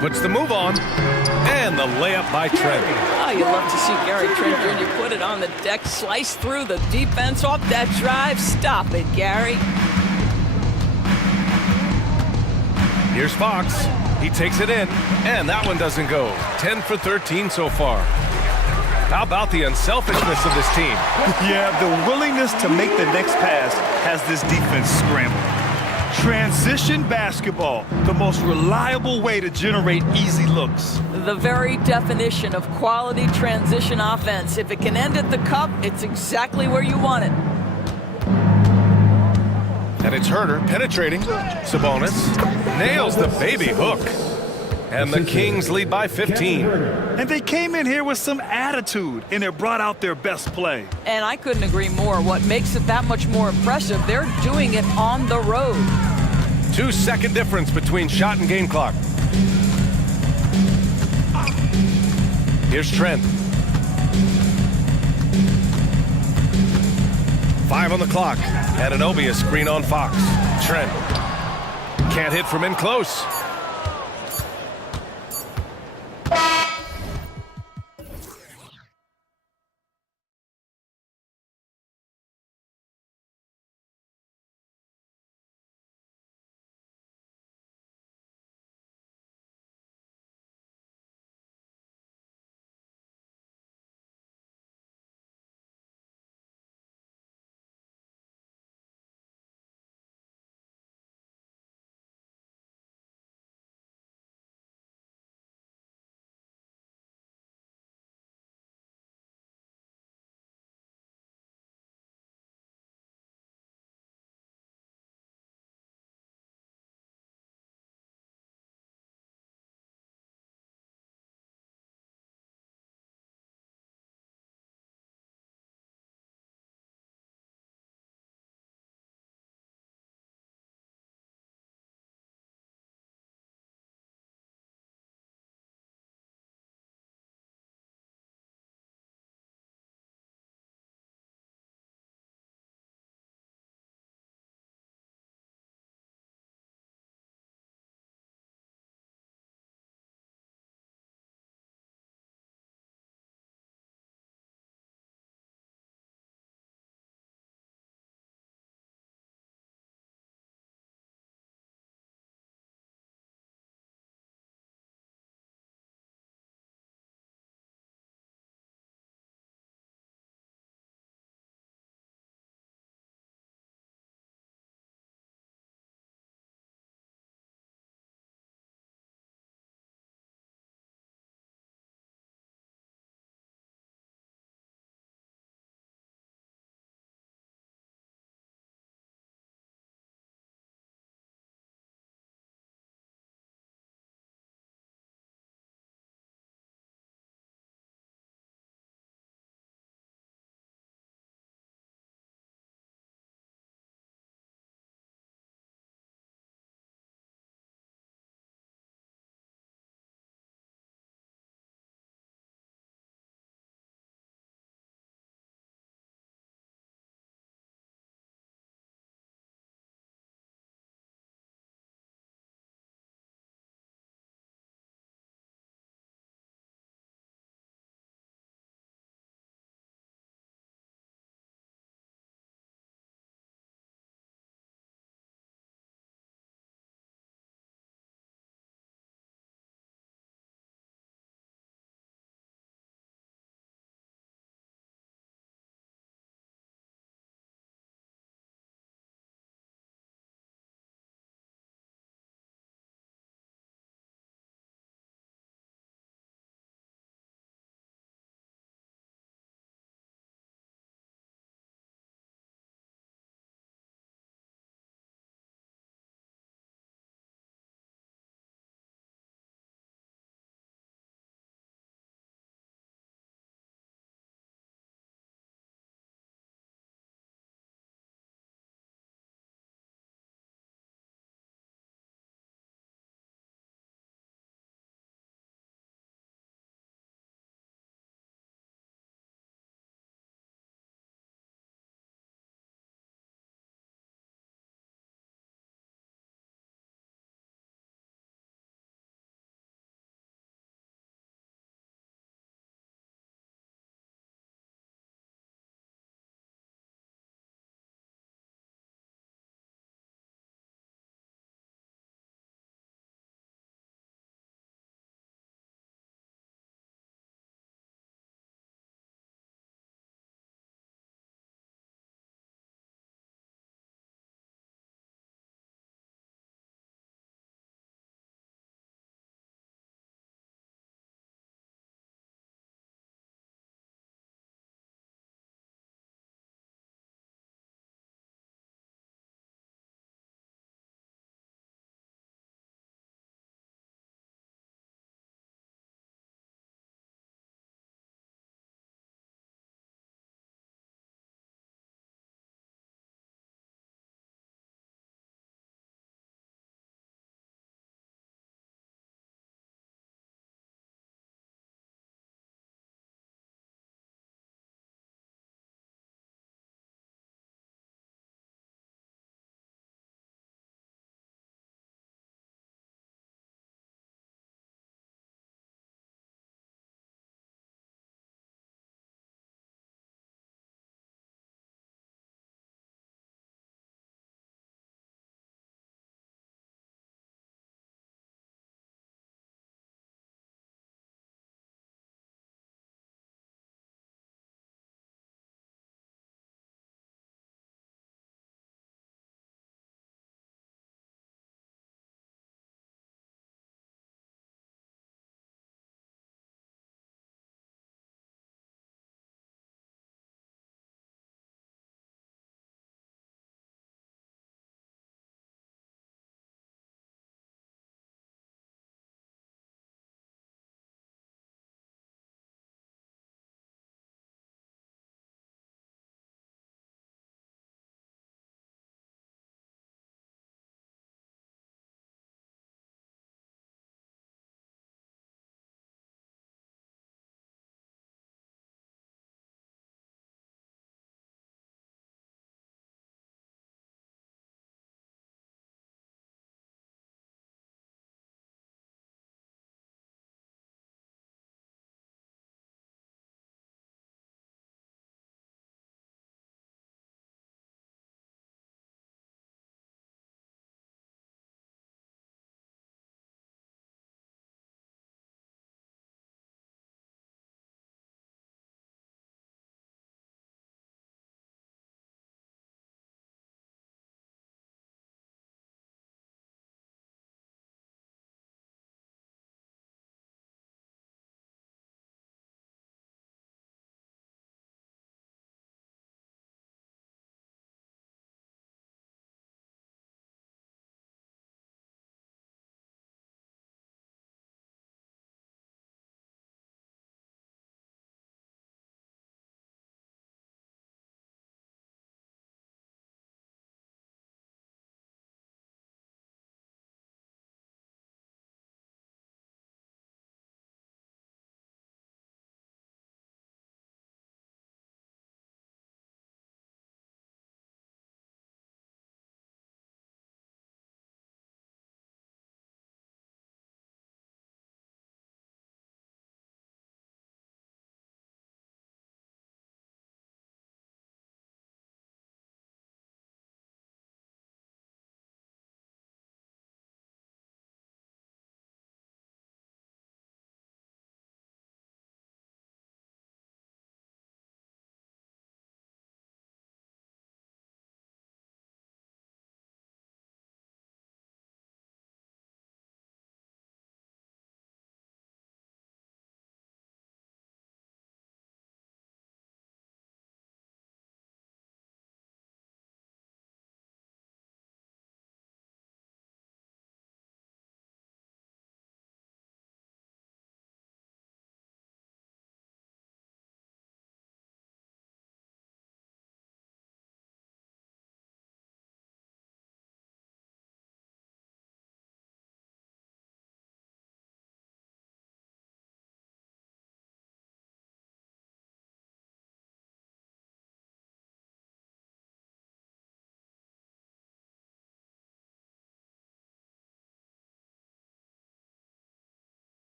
Puts the move on, and the layup by Trent. Oh, you love to see Gary Trent Jr. put it on the deck, slice through the defense off that drive. Stop it, Gary. Here's Fox. He takes it in, and that one doesn't go. 10 for 13 so far. How about the unselfishness of this team? Yeah, the willingness to make the next pass has this defense scrambling. Transition basketball, the most reliable way to generate easy looks. The very definition of quality transition offense. If it can end at the cup, it's exactly where you want it. And it's Herter penetrating. Sabonis nails the baby hook. And the Kings lead by 15. And they came in here with some attitude, and it brought out their best play. And I couldn't agree more. What makes it that much more impressive, they're doing it on the road. 2-second difference between shot and game clock. Here's Trent. 5 on the clock. Anunoby a screen on Fox. Trent can't hit from in close.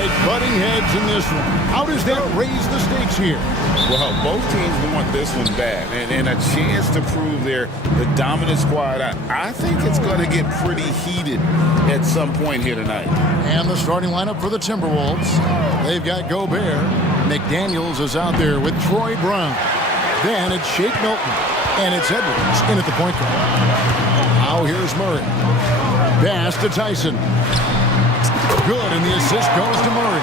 right, butting heads in this one. How does that raise the stakes here? Well, both teams want this one bad, and a chance to prove they're the dominant squad. I think it's going to get pretty heated at some point here tonight. And the starting lineup for the Timberwolves. They've got Gobert. McDaniels is out there with Troy Brown. Then it's Shake Milton, and it's Edwards in at the point guard. Now here's Murray. Pass to Tyson. Good, and the assist goes to Murray.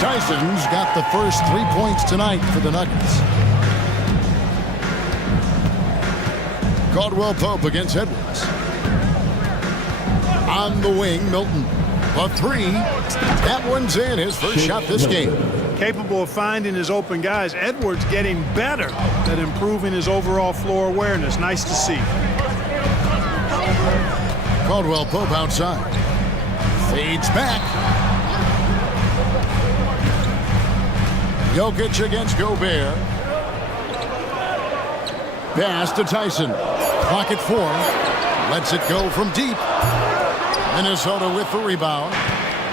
Tyson's got the first 3 points tonight for the Nuggets. Caldwell Pope against Edwards. On the wing, Milton. A three. That one's in, his first shot this game. Capable of finding his open guys. Edwards getting better at improving his overall floor awareness. Nice to see. Caldwell Pope outside. Fades back. Jokic against Gobert. Pass to Tyson. Clock at 4. Lets it go from deep. Minnesota with the rebound.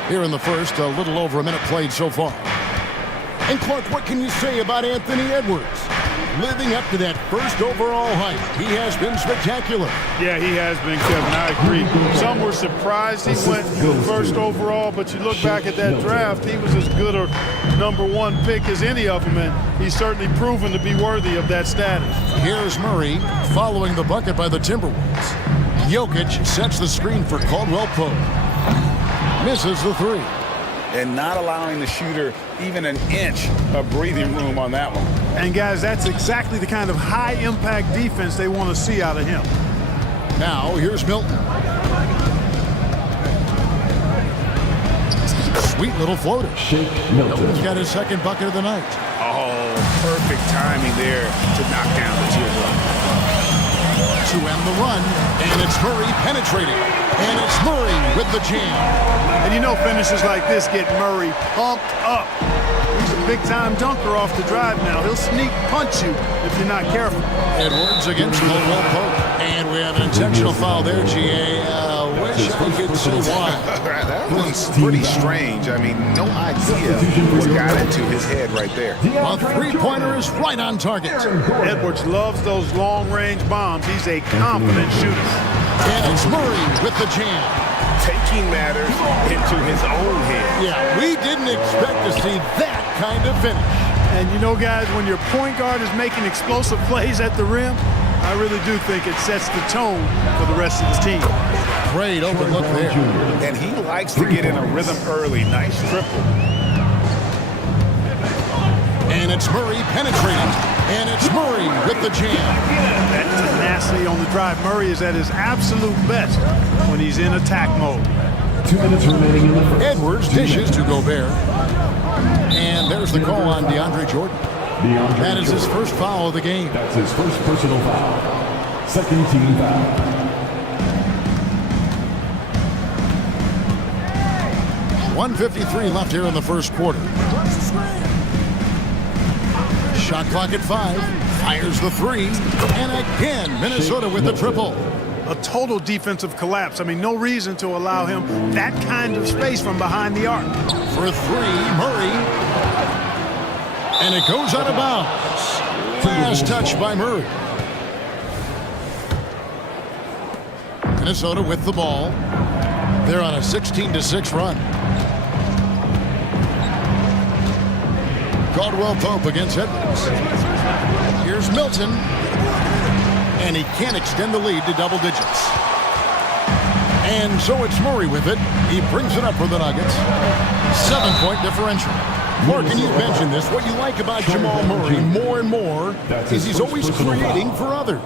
Here in the first, a little over a minute played so far. And Clark, what can you say about Anthony Edwards? Living up to that first overall hype, he has been spectacular. Yeah, he has been, Kevin. I agree. Some were surprised he went first overall, but you look back at that draft, he was as good a #1 pick as any of them, and he's certainly proven to be worthy of that status. Here's Murray following the bucket by the Timberwolves. Jokic sets the screen for Caldwell Pope. Misses the three. And not allowing the shooter even an inch of breathing room on that one. And guys, that's exactly the kind of high-impact defense they want to see out of him. Now, here's Milton. Sweet little floater. Milton's got his second bucket of the night. Oh, perfect timing there to knock down the tier one. To end the run, and it's Murray penetrating. And it's Murray with the jam. And you know finishes like this get Murray pumped up. He's a big-time dunker off the drive now. He'll sneak punch you if you're not careful. Edwards against Caldwell Pope. And we have an intentional foul there, GA. Wish I could say why. That one's pretty strange. I mean, no idea what got into his head right there. A three-pointer is right on target. Edwards loves those long-range bombs. He's a confident shooter. And it's Murray with the jam. Taking matters into his own hands. Yeah, we didn't expect to see that kind of finish. And you know, guys, when your point guard is making explosive plays at the rim, I really do think it sets the tone for the rest of the team. Great overlook there. And he likes to get in a rhythm early. Nice triple. And it's Murray penetrating. And it's Murray with the jam. That tenacity on the drive. Murray is at his absolute best when he's in attack mode. 2 minutes remaining in the first. Edwards dishes to Gobert. And there's the call on DeAndre Jordan. That is his first foul of the game. That's his first personal foul. Second team foul. .153 left here in the first quarter. Shot clock at 5. Fires the three. And again, Minnesota with the triple. A total defensive collapse. I mean, no reason to allow him that kind of space from behind the arc. For three, Murray. And it goes out of bounds. Last touch by Murray. Minnesota with the ball. They're on a 16-6 run. Caldwell Pope against Edwards. Here's Milton. And he can't extend the lead to double digits. And so it's Murray with it. He brings it up for the Nuggets. 7-point differential. Mark, and you mentioned this. What you like about Jamal Murray more and more is he's always creating for others.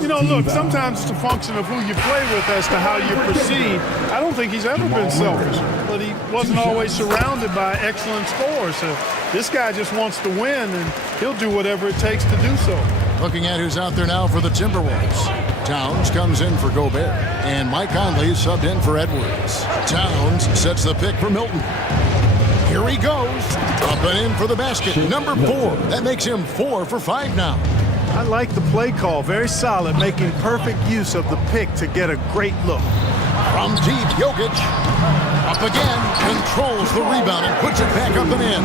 You know, look, sometimes it's a function of who you play with as to how you proceed. I don't think he's ever been selfish, but he wasn't always surrounded by excellent scores. So this guy just wants to win, and he'll do whatever it takes to do so. Looking at who's out there now for the Timberwolves. Towns comes in for Gobert, and Mike Conley is subbed in for Edwards. Towns sets the pick for Milton. Here he goes. Up and in for the basket. Number 4. That makes him 4 for 5 now. I like the play call. Very solid, making perfect use of the pick to get a great look. From deep, Jokic. Up again, controls the rebound and puts it back up and in.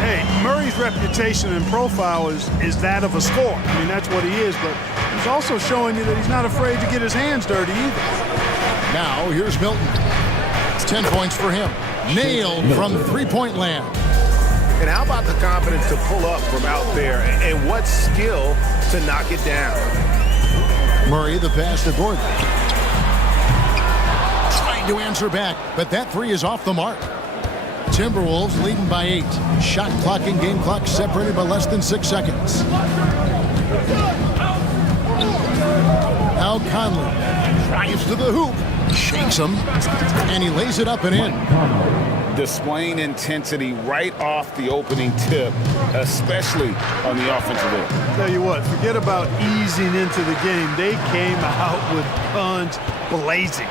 Hey, Murray's reputation and profile is that of a scorer. I mean, that's what he is, but he's also showing you that he's not afraid to get his hands dirty either. Now, here's Milton. It's 10 points for him. Nailed from three-point land. And how about the confidence to pull up from out there, and what skill to knock it down? Murray, the pass to Gordon. Trying to answer back, but that three is off the mark. Timberwolves leading by 8. Shot clock and game clock separated by less than 6 seconds. Now Conley drives to the hoop, shakes him, and he lays it up and in. Displaying intensity right off the opening tip, especially on the offensive end. Tell you what, forget about easing into the game. They came out with guns blazing.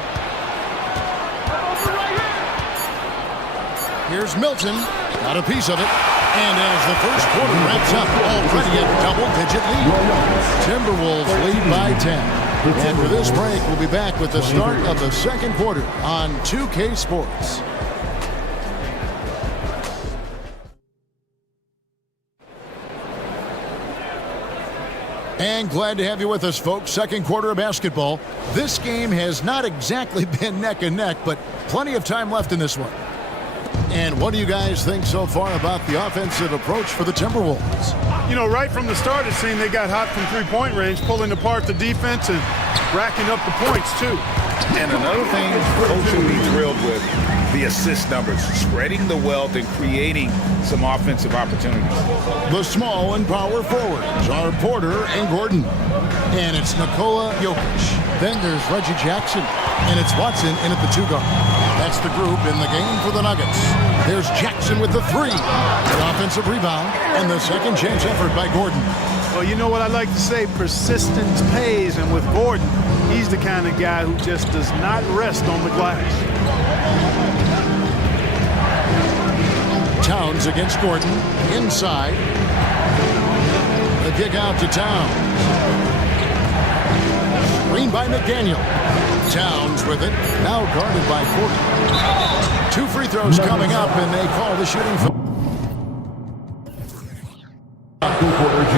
Here's Milton, got a piece of it. And as the first quarter wraps up, already a double-digit lead. Timberwolves lead by 10. After this break, we'll be back with the start of the second quarter on 2K Sports. And glad to have you with us, folks. Second quarter of basketball. This game has not exactly been neck and neck, but plenty of time left in this one. And what do you guys think so far about the offensive approach for the Timberwolves? You know, right from the start, it seemed they got hot from three-point range, pulling apart the defense and racking up the points, too. And another thing Coach will be thrilled with, the assist numbers, spreading the wealth and creating some offensive opportunities. The small and power forwards are Porter and Gordon. And it's Nikola Jokic. Then there's Reggie Jackson. And it's Watson in at the 2-guard. That's the group in the game for the Nuggets. There's Jackson with the 3. The offensive rebound and the second chance effort by Gordon. Well, you know what I like to say, persistence pays. And with Gordon, he's the kind of guy who just does not rest on the glass. Towns against Gordon. Inside. The kick out to Towns. Screen by McDaniel. Towns with it. Now guarded by Gordon. 2 free throws coming up, and they call the shooting foul.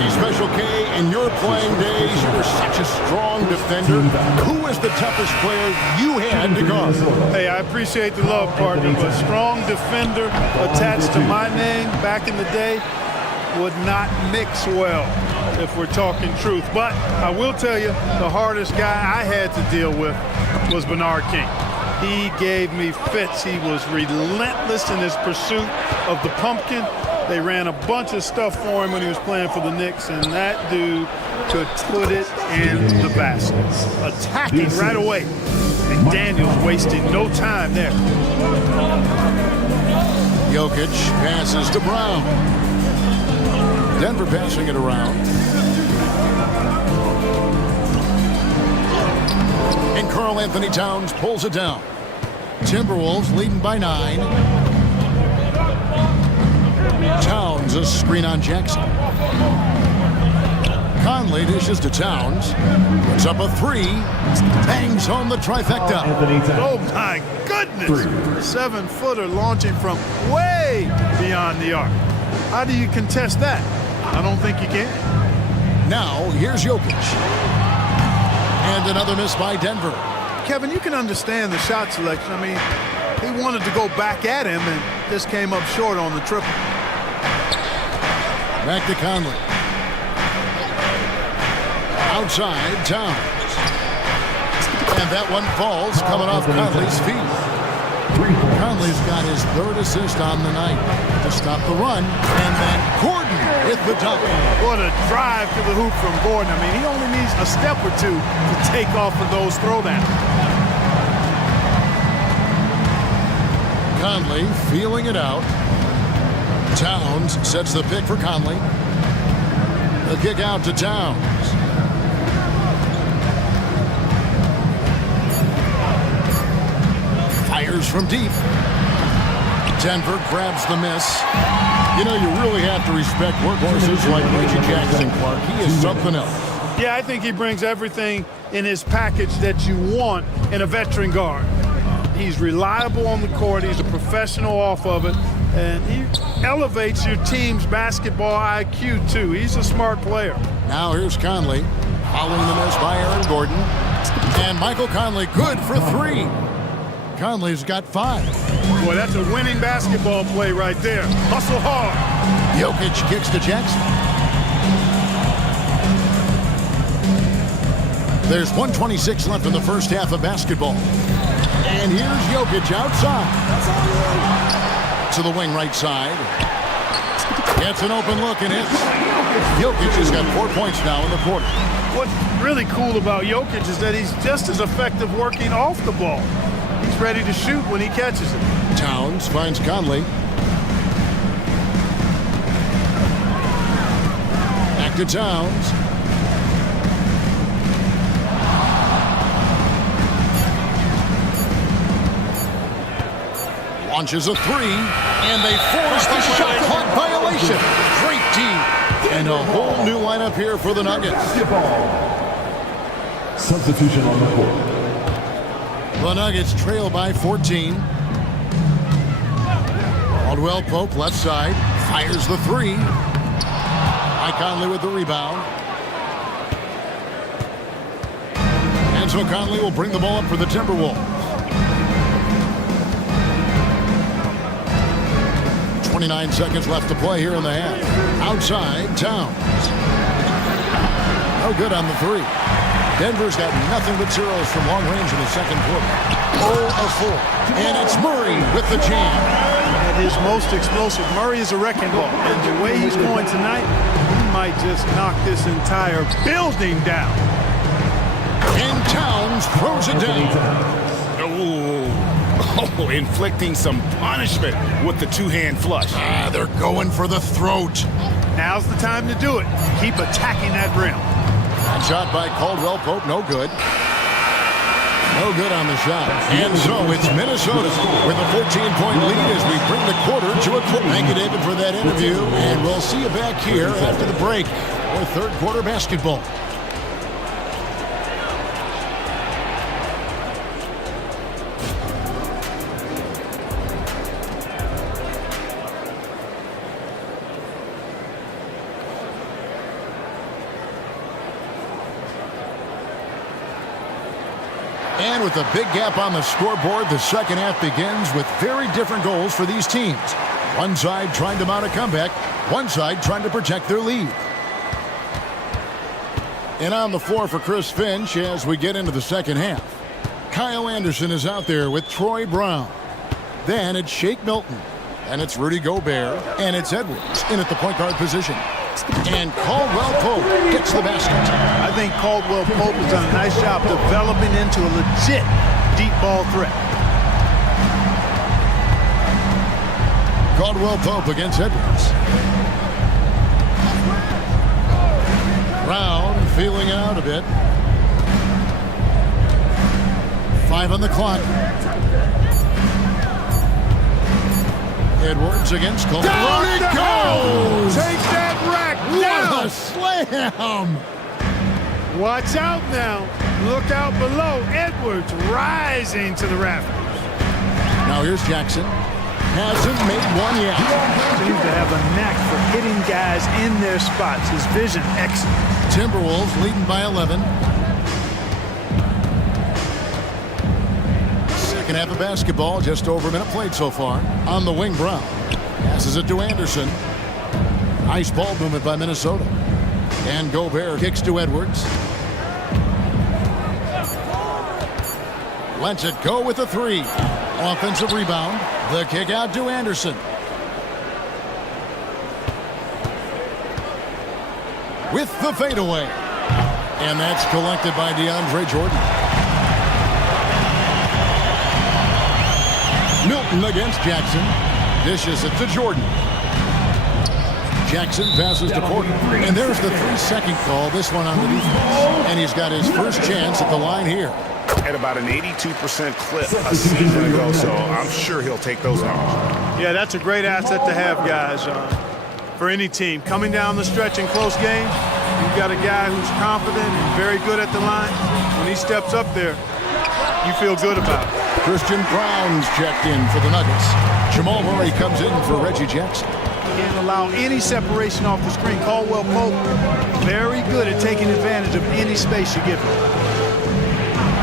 Special K, in your playing days, you were such a strong defender. Who was the toughest player you had to guard? Hey, I appreciate the love, partner, but strong defender attached to my name back in the day would not mix well, if we're talking truth. But I will tell you, the hardest guy I had to deal with was Bernard King. He gave me fits. He was relentless in his pursuit of the pumpkin. They ran a bunch of stuff for him when he was playing for the Knicks, and that dude could put it in the basket. Attacking right away. And Daniels wasting no time there. Jokic passes to Brown. Denver passing it around. And Karl Anthony Towns pulls it down. Timberwolves leading by 9. Towns a screen on Jackson. Conley dishes to Towns. Puts up a 3. Bangs home the trifecta. Oh my goodness! 7-footer launching from way beyond the arc. How do you contest that? I don't think you can. Now, here's Jokic. And another miss by Denver. Kevin, you can understand the shot selection. I mean, he wanted to go back at him and just came up short on the triple. Back to Conley. Outside, Towns. And that one falls coming off Conley's feet. Conley's got his 3rd assist on the night to stop the run. And then Gordon with the dunk. What a drive to the hoop from Gordon. I mean, he only needs a step or 2 to take off of those throwdowns. Conley feeling it out. Towns sets the pick for Conley. The kick out to Towns. Fires from deep. Denver grabs the miss. You know, you really have to respect workhorses like Reggie Jackson, Clark. He is something else. Yeah, I think he brings everything in his package that you want in a veteran guard. He's reliable on the court. He's a professional off of it. And he elevates your team's basketball IQ, too. He's a smart player. Now here's Conley. Following the miss by Aaron Gordon. And Michael Conley, good for three. Conley's got 5. Boy, that's a winning basketball play right there. Hustle hard. Jokic kicks to Jackson. There's 1:26 left in the first half of basketball. And here's Jokic outside. To the wing right side. Gets an open look and hits. Jokic has got 4 points now in the quarter. What's really cool about Jokic is that he's just as effective working off the ball. He's ready to shoot when he catches it. Towns finds Conley. Back to Towns. Launches a 3, and they force the shot clock violation. Great D. And a whole new lineup here for the Nuggets. Substitution on the court. The Nuggets trail by 14. Caldwell Pope, left side, fires the 3. Mike Conley with the rebound. And so Conley will bring the ball up for the Timberwolves. 29 seconds left to play here in the half. Outside, Towns. No good on the 3. Denver's got nothing but zeros from long range in the second quarter. 0 of 4. And it's Murray with the jam. At his most explosive, Murray is a wrecking ball. And the way he's going tonight, he might just knock this entire building down. And Towns throws it down. Oh, inflicting some punishment with the two-hand flush. They're going for the throat. Now's the time to do it. Keep attacking that rim. That shot by Caldwell Pope, no good. No good on the shot. And so it's Minnesota with a 14-point lead as we bring the quarter to a close. Thank you, David, for that interview. And we'll see you back here after the break for third quarter basketball. And with a big gap on the scoreboard, the second half begins with very different goals for these teams. One side trying to mount a comeback, one side trying to protect their lead. And on the floor for Chris Finch as we get into the second half. Kyle Anderson is out there with Troy Brown. Then it's Shake Milton. And it's Rudy Gobert. And it's Edwards in at the point guard position. And Caldwell Pope gets the basket. I think Caldwell Pope has done a nice job developing into a legit deep ball threat. Caldwell Pope against Edwards. Brown feeling out a bit. 5 on the clock. Edwards against Cole. Down it goes! Take that rack down! What a slam! Watch out now. Look out below. Edwards rising to the rafters. Now here's Jackson. Hasn't made one yet. Seems to have a knack for hitting guys in their spots. His vision excellent. Timberwolves leading by 11. Second half of basketball, just over a minute played so far. On the wing, Brown passes it to Anderson. Nice ball movement by Minnesota. And Gobert kicks to Edwards. Lets it go with a 3. Offensive rebound. The kick out to Anderson. With the fadeaway. And that's collected by DeAndre Jordan. Milton against Jackson. Dishes it to Jordan. Jackson passes to Porter. And there's the 3-second call. This one on the defense. And he's got his first chance at the line here. At about an 82% clip a season ago, so I'm sure he'll take those numbers. Yeah, that's a great asset to have, guys, for any team. Coming down the stretch in close games, You've got a guy who's confident and very good at the line. When he steps up there, you feel good about it. Christian Brown's checked in for the Nuggets. Jamal Murray comes in for Reggie Jackson. Can't allow any separation off the screen. Caldwell Pope, very good at taking advantage of any space you give him.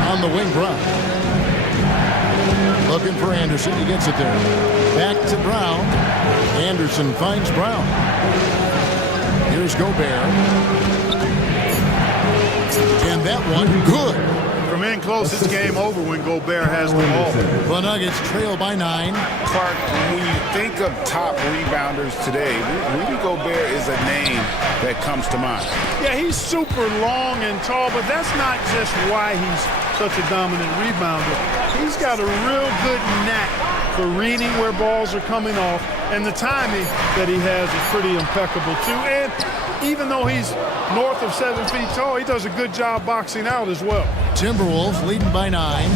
On the wing, Brown. Looking for Anderson. He gets it there. Back to Brown. Anderson finds Brown. Here's Gobert. And that one, good. From in close, it's game over when Gobert has the ball. The Nuggets trail by 9. Clark, when you think of top rebounders today, Rudy Gobert is a name that comes to mind. Yeah, he's super long and tall, but that's not just why he's such a dominant rebounder. He's got a real good knack for reading where balls are coming off, and the timing that he has is pretty impeccable too. And even though he's north of 7 feet tall, he does a good job boxing out as well. Timberwolves leading by 9.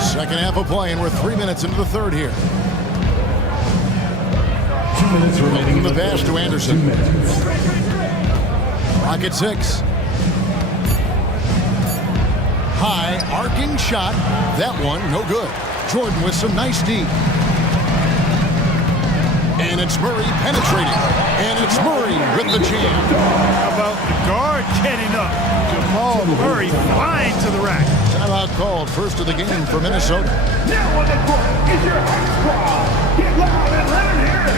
Second half of play, and we're 3 minutes into the third here. 2 minutes remaining. The pass to Anderson. Clock at 6. High, arcing shot. That one, no good. Jordan with some nice D. And it's Murray penetrating. And it's Murray with the jam. How about the guard getting up? Jamal Murray flying to the rack. Timeout called, first of the game for Minnesota. Now on the court is your high squad. Get loud and let him hear it.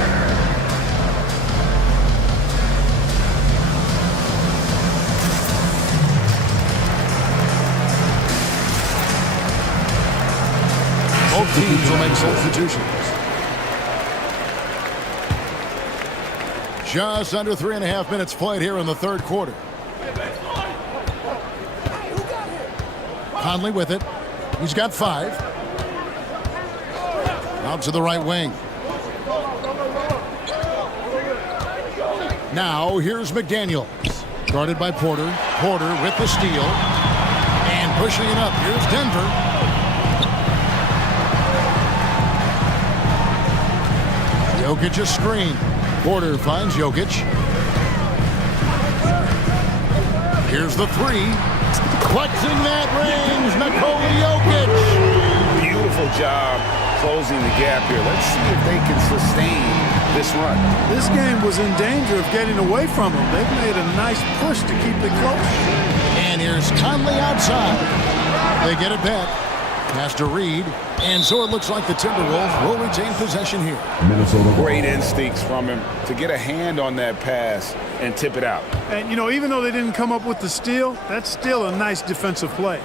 Both teams will make substitutions. Just under 3.5 minutes played here in the third quarter. Conley with it. He's got 5. Out to the right wing. Now here's McDaniels. Guarded by Porter. Porter with the steal. And pushing it up. Here's Denver. Jokic's screen. Porter finds Jokic. Here's the 3. Flexing that range, Nikola Jokic. Beautiful job closing the gap here. Let's see if they can sustain this run. This game was in danger of getting away from them. They've made a nice push to keep it close. And here's Conley outside. They get it back. Pass to Reed. And so it looks like the Timberwolves will retain possession here. Minnesota. Great instincts from him to get a hand on that pass and tip it out. And, you know, even though they didn't come up with the steal, that's still a nice defensive play.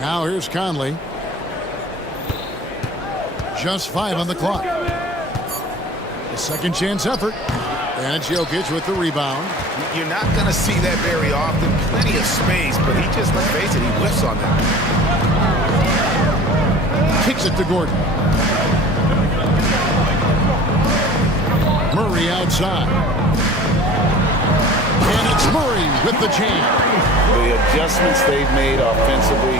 Now here's Conley. Just 5 on the clock. A second chance effort. And it's Jokic with the rebound. You're not going to see that very often. Plenty of space, but he just, let's face it, he whiffs on that. Kicks it to Gordon. Murray outside. And it's Murray with the jam. The adjustments they've made offensively,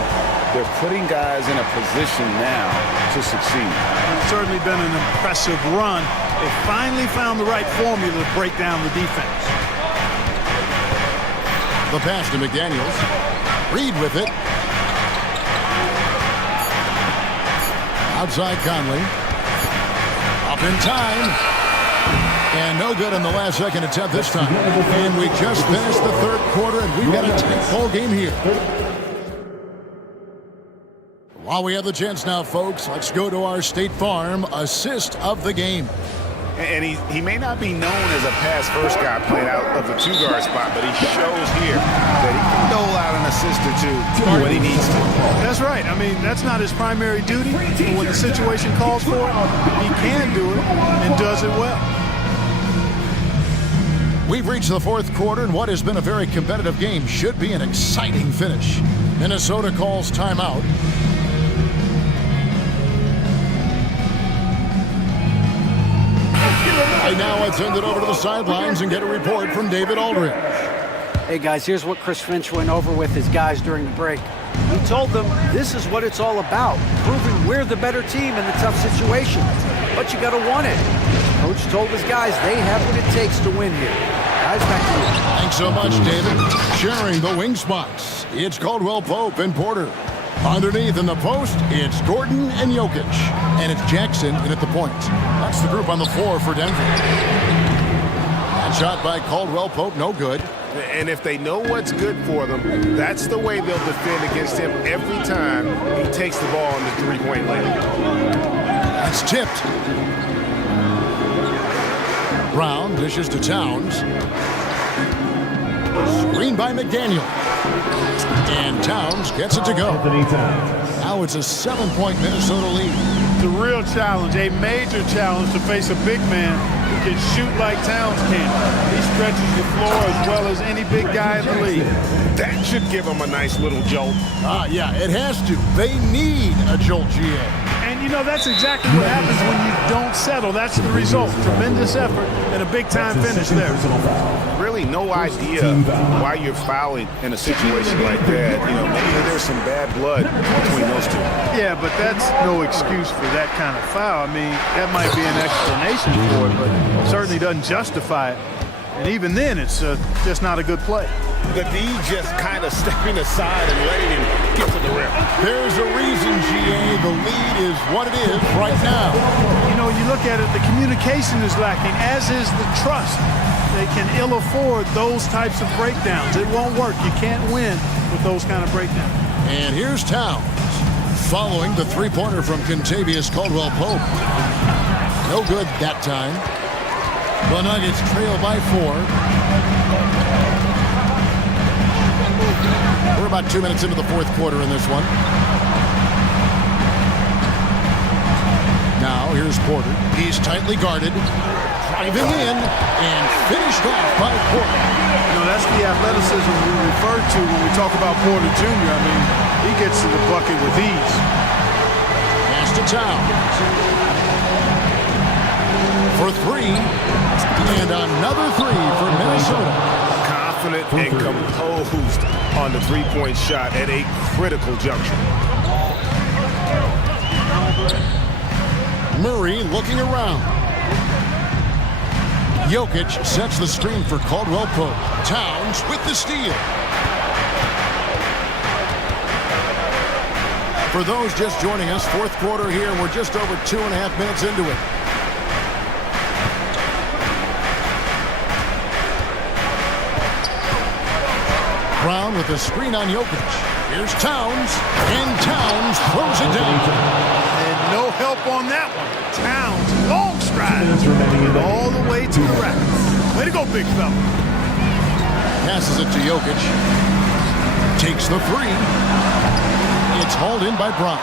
they're putting guys in a position now to succeed. It's certainly been an impressive run. They finally found the right formula to break down the defense. The pass to McDaniels. Reed with it. Outside Conley. Up in time. And no good on the last second attempt this time. And we just finished the third quarter, and we've got a tight ball game here. While we have the chance now, folks, let's go to our State Farm assist of the game. And he may not be known as a pass-first guy playing out of the 2-guard spot, but he shows here that he can dole out an assist or 2 when he needs to. That's right. I mean, that's not his primary duty, but when the situation calls for it, he can do it and does it well. We've reached the fourth quarter, and what has been a very competitive game should be an exciting finish. Minnesota calls timeout. Right now, let's send it over to the sidelines and get a report from David Aldridge. Hey, guys, here's what Chris Finch went over with his guys during the break. He told them this is what it's all about, proving we're the better team in the tough situations. But you got to want it. Coach told his guys they have what it takes to win here. Guys, back to you. Thanks so much, David. Sharing the wing spots, it's Caldwell Pope and Porter. Underneath in the post, it's Gordon and Jokic. And it's Jackson in at the point. That's the group on the floor for Denver. That shot by Caldwell Pope, no good. And if they know what's good for them, that's the way they'll defend against him every time he takes the ball in the three-point lane. That's tipped. Brown dishes to Towns. Screen by McDaniel. And Towns gets it to go. Now it's a 7-point Minnesota lead. It's a real challenge, a major challenge to face a big man who can shoot like Towns can. He stretches the floor as well as any big guy in the league. That should give him a nice little jolt. Yeah, it has to. They need a jolt, GA. And, you know, that's exactly what happens when you don't settle. That's the result. Tremendous effort and a big-time finish there. Really no idea why you're fouling in a situation like that. You know, maybe there's some bad blood between those two. Yeah, but that's no excuse for that kind of foul. I mean, that might be an explanation for it, but it certainly doesn't justify it. And even then, it's just not a good play. The D just kind of stepping aside and letting him get to the rim. There's a reason, GA. The lead is what it is right now. You know, you look at it, the communication is lacking, as is the trust. They can ill afford those types of breakdowns. It won't work. You can't win with those kind of breakdowns. And here's Towns, following the three-pointer from Kentavious Caldwell Pope. No good that time. The Nuggets trail by 4. We're about 2 minutes into the fourth quarter in this one. Now here's Porter. He's tightly guarded. Driving in and finished off by Porter. You know, that's the athleticism we refer to when we talk about Porter Jr. I mean, he gets to the bucket with ease. Pass to Towns. For 3. And another 3 for Minnesota. Confident and composed on the three-point shot at a critical juncture. Murray looking around. Jokic sets the screen for Caldwell Pope. Towns with the steal. For those just joining us, fourth quarter here. We're just over 2.5 minutes into it. Brown with a screen on Jokic. Here's Towns, and Towns throws it down. And no help on that one. Towns, long stride, all the way to the rack. Way to go, big fella. Passes it to Jokic. Takes the 3. It's hauled in by Brown.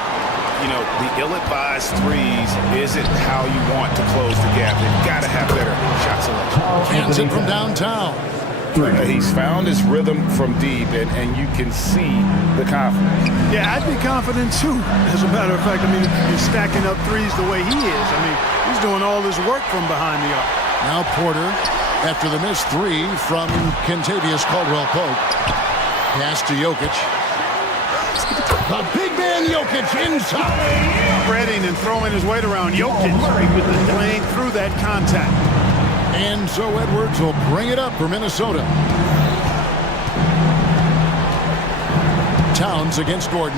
You know, the ill-advised threes isn't how you want to close the gap. You've got to have better shot selection. Hands it from downtown. He's found his rhythm from deep, and you can see the confidence. Yeah, I'd be confident too. As a matter of fact, I mean, he's stacking up threes the way he is. I mean, he's doing all his work from behind the arc. Now Porter, after the missed 3 from Kentavious Caldwell Pope. Pass to Jokic. The big man Jokic inside. Spreading and throwing his weight around. Jokic playing through that contact. And so Edwards will bring it up for Minnesota. Towns against Gordon.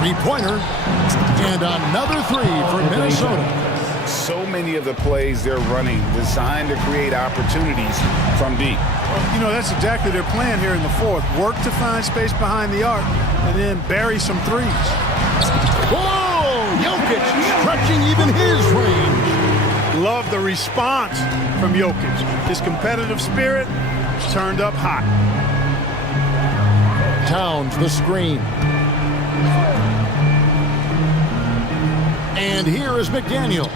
Three-pointer. And another 3 for Minnesota. So many of the plays they're running designed to create opportunities from deep. You know, that's exactly their plan here in the fourth. Work to find space behind the arc and then bury some threes. Whoa! Jokic stretching even his range. Love the response from Jokic. His competitive spirit turned up hot. Towns the screen. And here is McDaniel.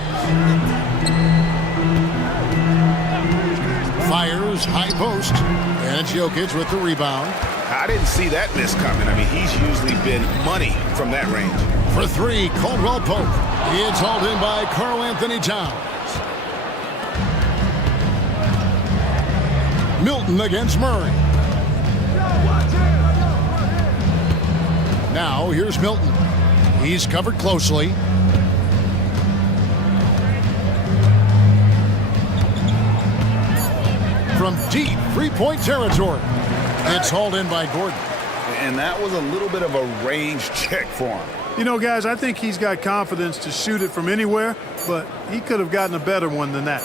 Fires high post. And it's Jokic with the rebound. I didn't see that miss coming. I mean, he's usually been money from that range. For 3, Caldwell Pope. It's hauled in by Karl Anthony Towns. Milton against Murray. Now here's Milton. He's covered closely. From deep three-point territory. It's hauled in by Gordon. And that was a little bit of a range check for him. You know, guys, I think he's got confidence to shoot it from anywhere, but he could have gotten a better one than that.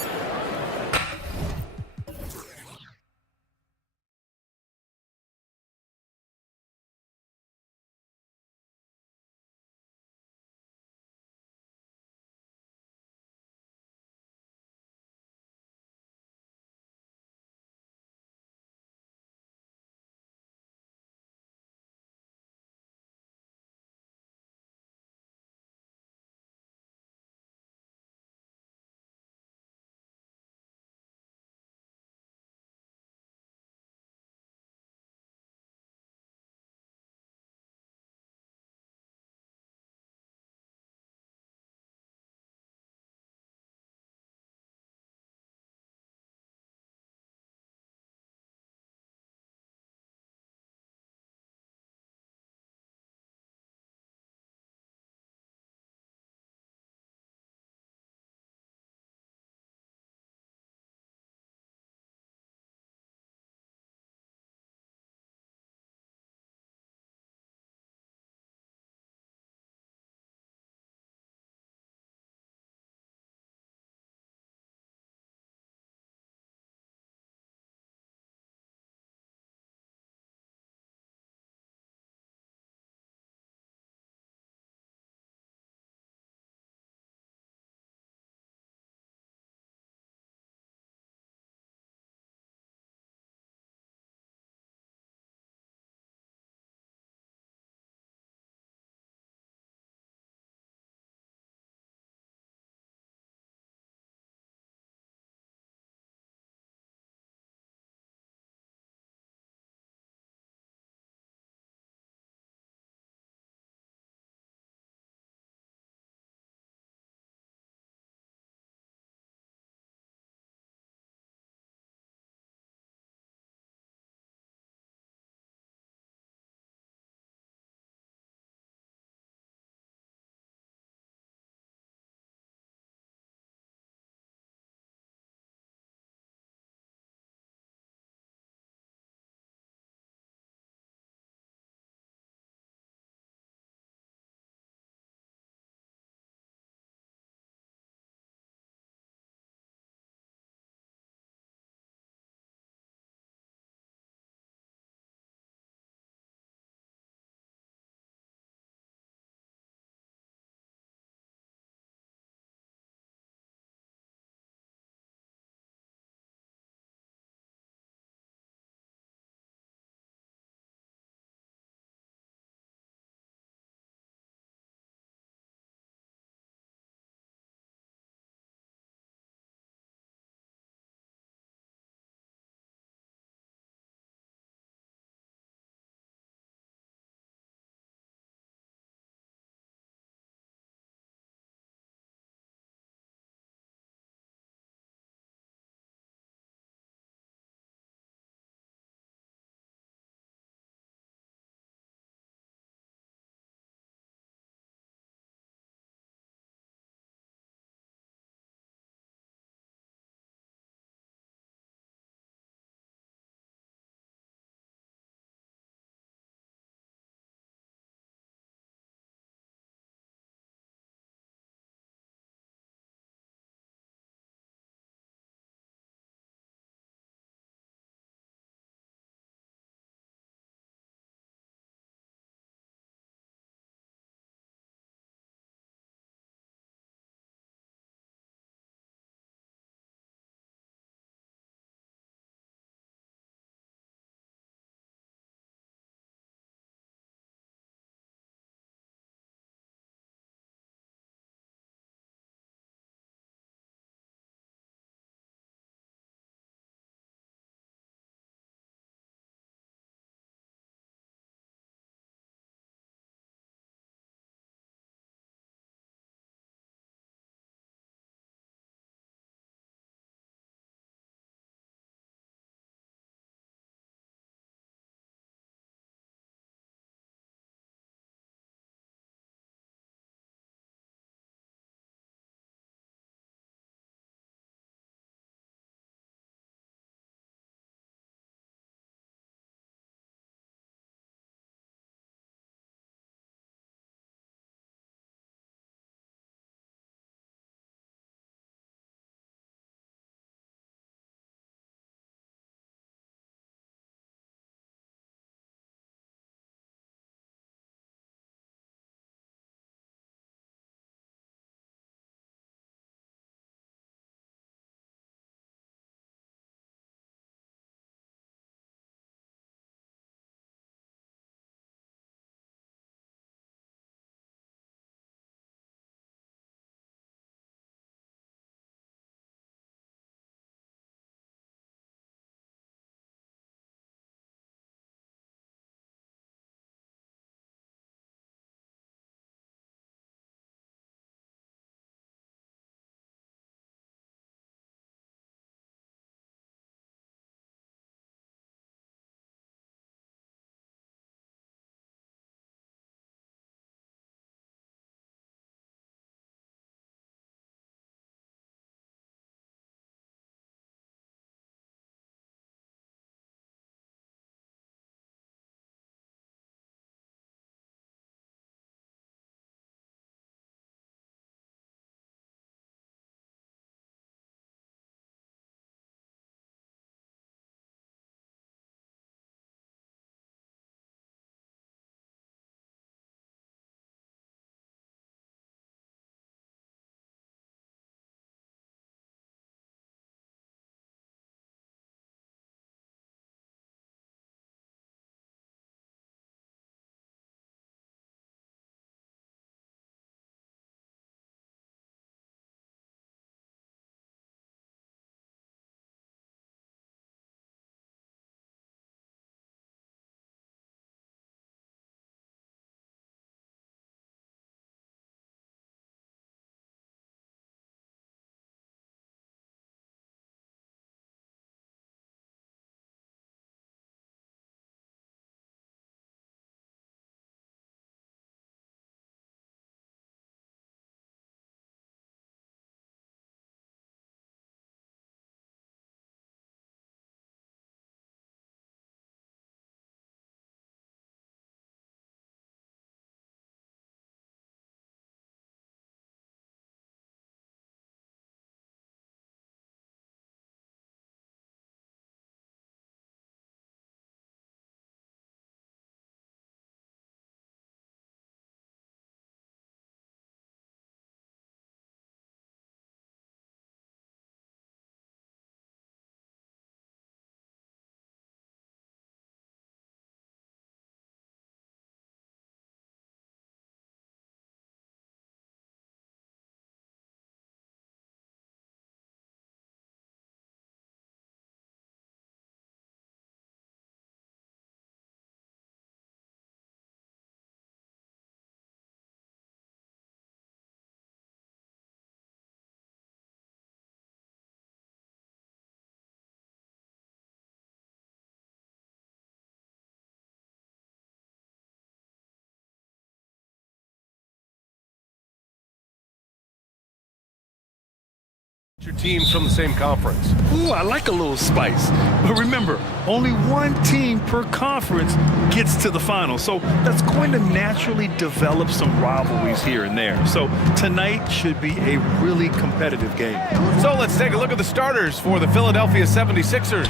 Your teams from the same conference. Ooh, I like a little spice. But remember, only one team per conference gets to the final. So that's going to naturally develop some rivalries here and there. So tonight should be a really competitive game. So let's take a look at the starters for the Philadelphia 76ers.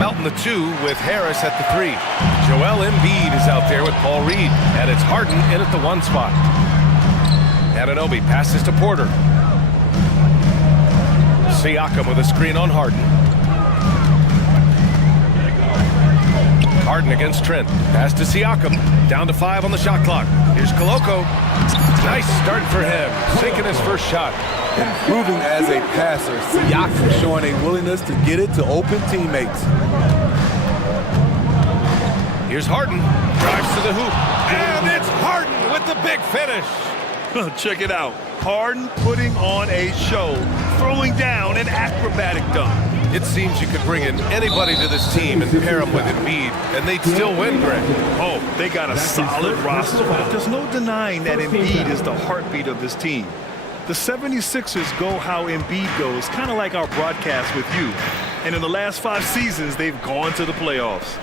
Melton the 2 with Harris at the 3. Joel Embiid is out there with Paul Reed. And it's Harden in at the 1 spot. Anunoby passes to Porter. Siakam with a screen on Harden. Harden against Trent. Pass to Siakam. Down to 5 on the shot clock. Here's Koloko. Nice start for him. Sinking his first shot. Improving as a passer. Siakam showing a willingness to get it to open teammates. Here's Harden. Drives to the hoop. And it's Harden with the big finish. Check it out. Harden putting on a show, throwing down an acrobatic dunk. It seems you could bring in anybody to this team and pair them with Embiid, and they'd still win, Greg. Oh, they got a solid roster. There's no denying that Embiid is the heartbeat of this team. The 76ers go how Embiid goes, kind of like our broadcast with you. And in the last 5 seasons, they've gone to the playoffs.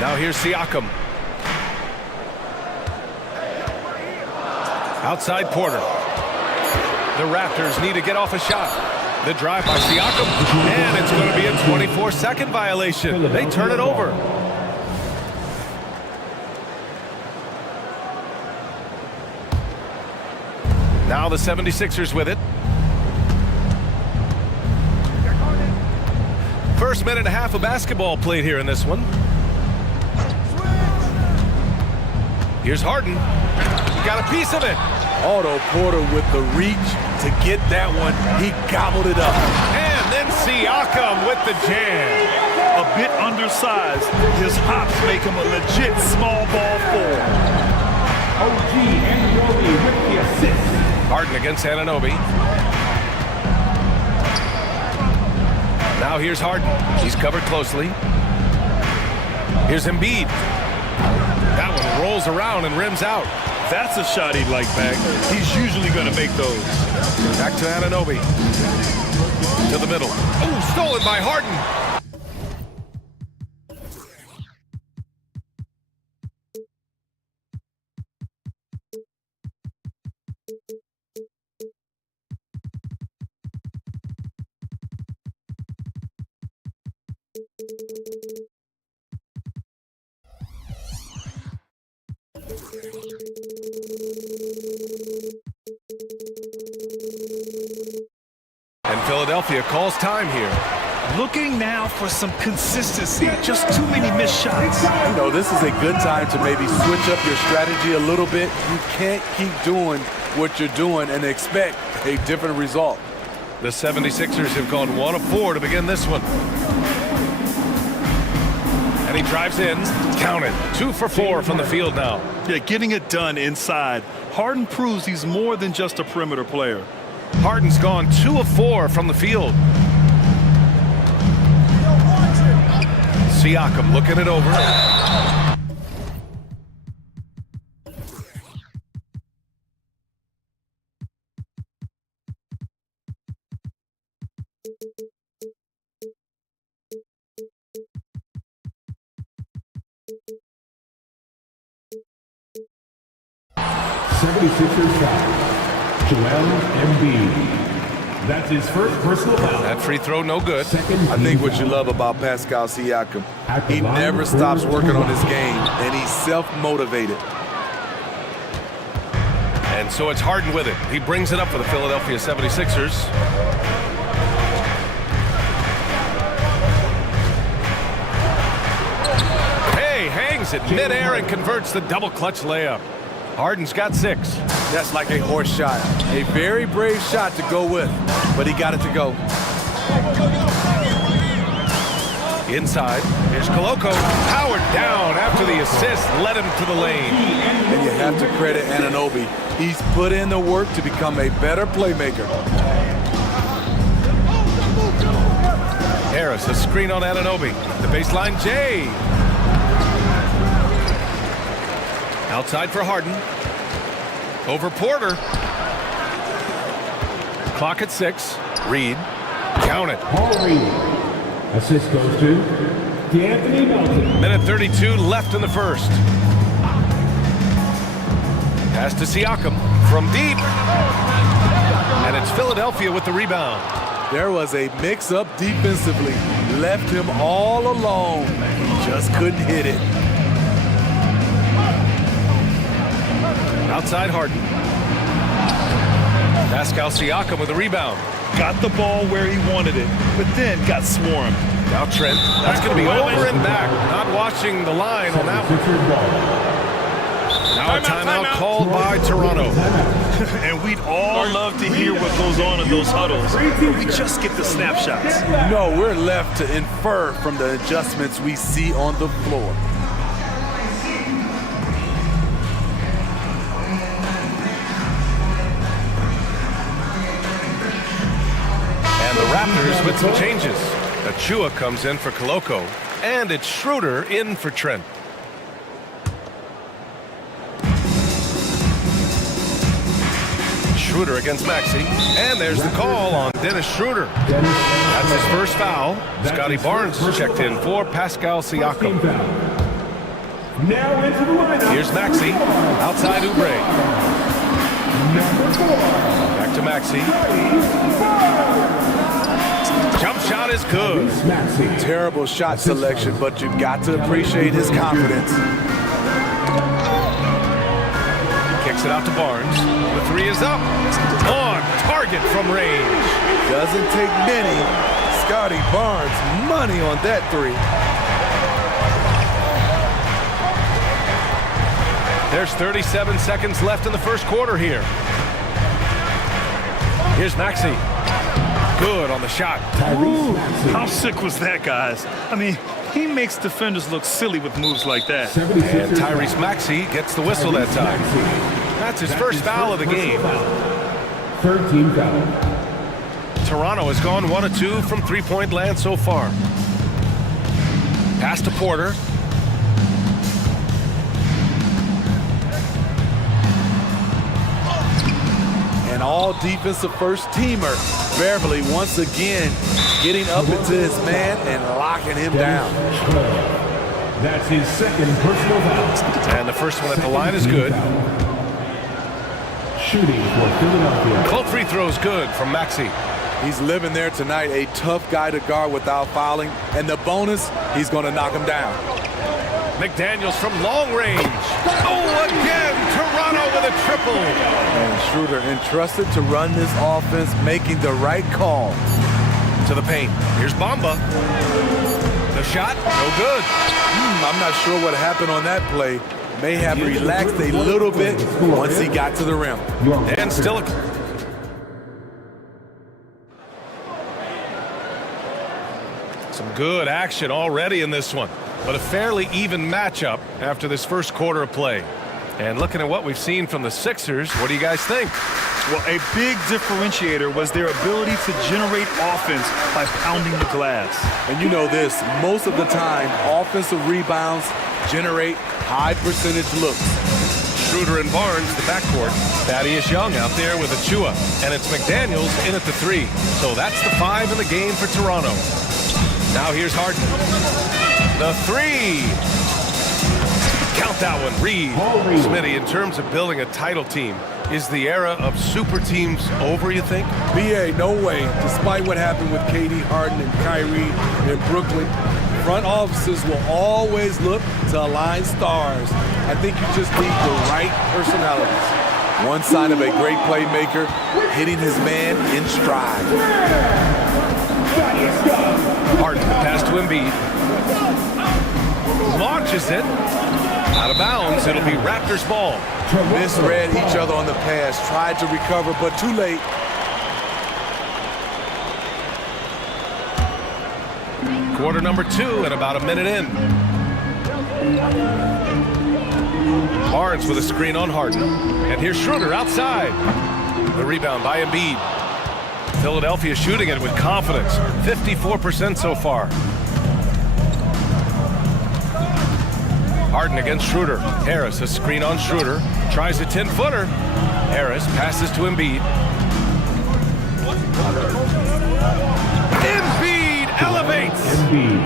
Now here's Siakam. Outside Porter. The Raptors need to get off a shot. The drive by Siakam, and it's going to be a 24-second violation. They turn it over. Now the 76ers with it. First minute and a half of basketball played here in this one. Here's Harden. He got a piece of it. Otto Porter with the reach to get that one. He gobbled it up. And then Siakam with the jam. A bit undersized. His hops make him a legit small ball forward. OG Anunoby with the assist. Harden against Anunoby. Now here's Harden. He's covered closely. Here's Embiid. That one rolls around and rims out. That's a shot he'd like back. He's usually going to make those. Back to Anunoby. To the middle. Oh, stolen by Harden. And Philadelphia calls time here. Looking now for some consistency. Just too many missed shots. You know, this is a good time to maybe switch up your strategy a little bit. You can't keep doing what you're doing and expect a different result. The 76ers have gone 1 of 4 to begin this one. And he drives in. Count it. 2 for 4 from the field now. Yeah, getting it done inside. Harden proves he's more than just a perimeter player. Harden's gone 2 of 4 from the field. Siakam looking it over. Joel Embiid. That's his first personal foul. That free throw no good. I think what you love about Pascal Siakam, he never stops working on his game, and he's self-motivated. And so it's Harden with it. He brings it up for the Philadelphia 76ers. Hey, hangs it midair and converts the double clutch layup. Harden's got 6. That's like a horse shot. A very brave shot to go with, but he got it to go. Inside, here's Koloko. Powered down after the assist led him to the lane. And you have to credit Anunoby. He's put in the work to become a better playmaker. Harris, a screen on Anunoby. The baseline, Jay. Outside for Harden. Over Porter. Clock at 6. Reed. Count it. Paul Reed. Assist goes to D'Anthony Melton. Minute 32 left in the first. Pass to Siakam from deep. And it's Philadelphia with the rebound. There was a mix-up defensively. Left him all alone. He just couldn't hit it. Outside Harden. Pascal Siakam with the rebound. Got the ball where he wanted it, but then got swarmed. Now Trent. That's going to be over and back. Not watching the line on that one. Now a timeout called by Toronto. And we'd all love to hear what goes on in those huddles, but we just get the snapshots. No, we're left to infer from the adjustments we see on the floor. And the Raptors with some changes. Achua comes in for Koloko, and it's Schroeder in for Trent. Schroeder against Maxey, and there's the call on Dennis Schroeder. That's his first foul. Scotty Barnes checked in for Pascal Siakam. Now into the lineup. Here's Maxey, outside Oubre. Back to Maxey. Jump shot is good. Terrible shot selection, but you've got to appreciate his confidence. Kicks it out to Barnes. The three is up. On target from range. Doesn't take many. Scotty Barnes, money on that three. There's 37 seconds left in the first quarter here. Here's Maxey. Good on the shot. Ooh, how sick was that, guys? I mean, he makes defenders look silly with moves like that. And Tyrese Maxey gets the whistle that time. That's his first foul of the game. 13 foul. Toronto has gone 1 of 2 from three-point land so far. Pass to Porter. An all-defensive first-teamer. Beverly once again getting up into his man and locking him down. That's his second personal foul. And the first one at the line is good. Shooting for Philadelphia. Both free throws good from Maxey. He's living there tonight, a tough guy to guard without fouling. And the bonus, he's going to knock him down. McDaniels from long range. Oh, again, Toronto with a triple. And Schroeder entrusted to run this offense, making the right call. To the paint. Here's Bamba. The shot, no good. I'm not sure what happened on that play. May have relaxed a little bit once he got to the rim. And still some good action already in this one. But a fairly even matchup after this first quarter of play. And looking at what we've seen from the Sixers, what do you guys think? Well, a big differentiator was their ability to generate offense by pounding the glass. And you know this, most of the time, offensive rebounds generate high percentage looks. Schroeder and Barnes, the backcourt. Thaddeus Young out there with Achua. And it's McDaniels in at the 3. So that's the 5 in the game for Toronto. Now here's Harden. The 3. Count that one. Reed. Smitty, in terms of building a title team, is the era of super teams over, you think? BA, no way. Despite what happened with KD, Harden, and Kyrie in Brooklyn, front offices will always look to align stars. I think you just need the right personalities. One sign of a great playmaker, hitting his man in stride. Harden, pass to Embiid. Launches it. Out of bounds, it'll be Raptors ball. Misread each other on the pass, tried to recover, but too late. Quarter number 2 and about a minute in. Barnes with a screen on Harden. And here's Schroeder outside. The rebound by Embiid. Philadelphia shooting it with confidence. 54% so far. Harden against Schroeder. Harris, a screen on Schroeder. Tries a 10-footer. Harris passes to Embiid. Embiid elevates.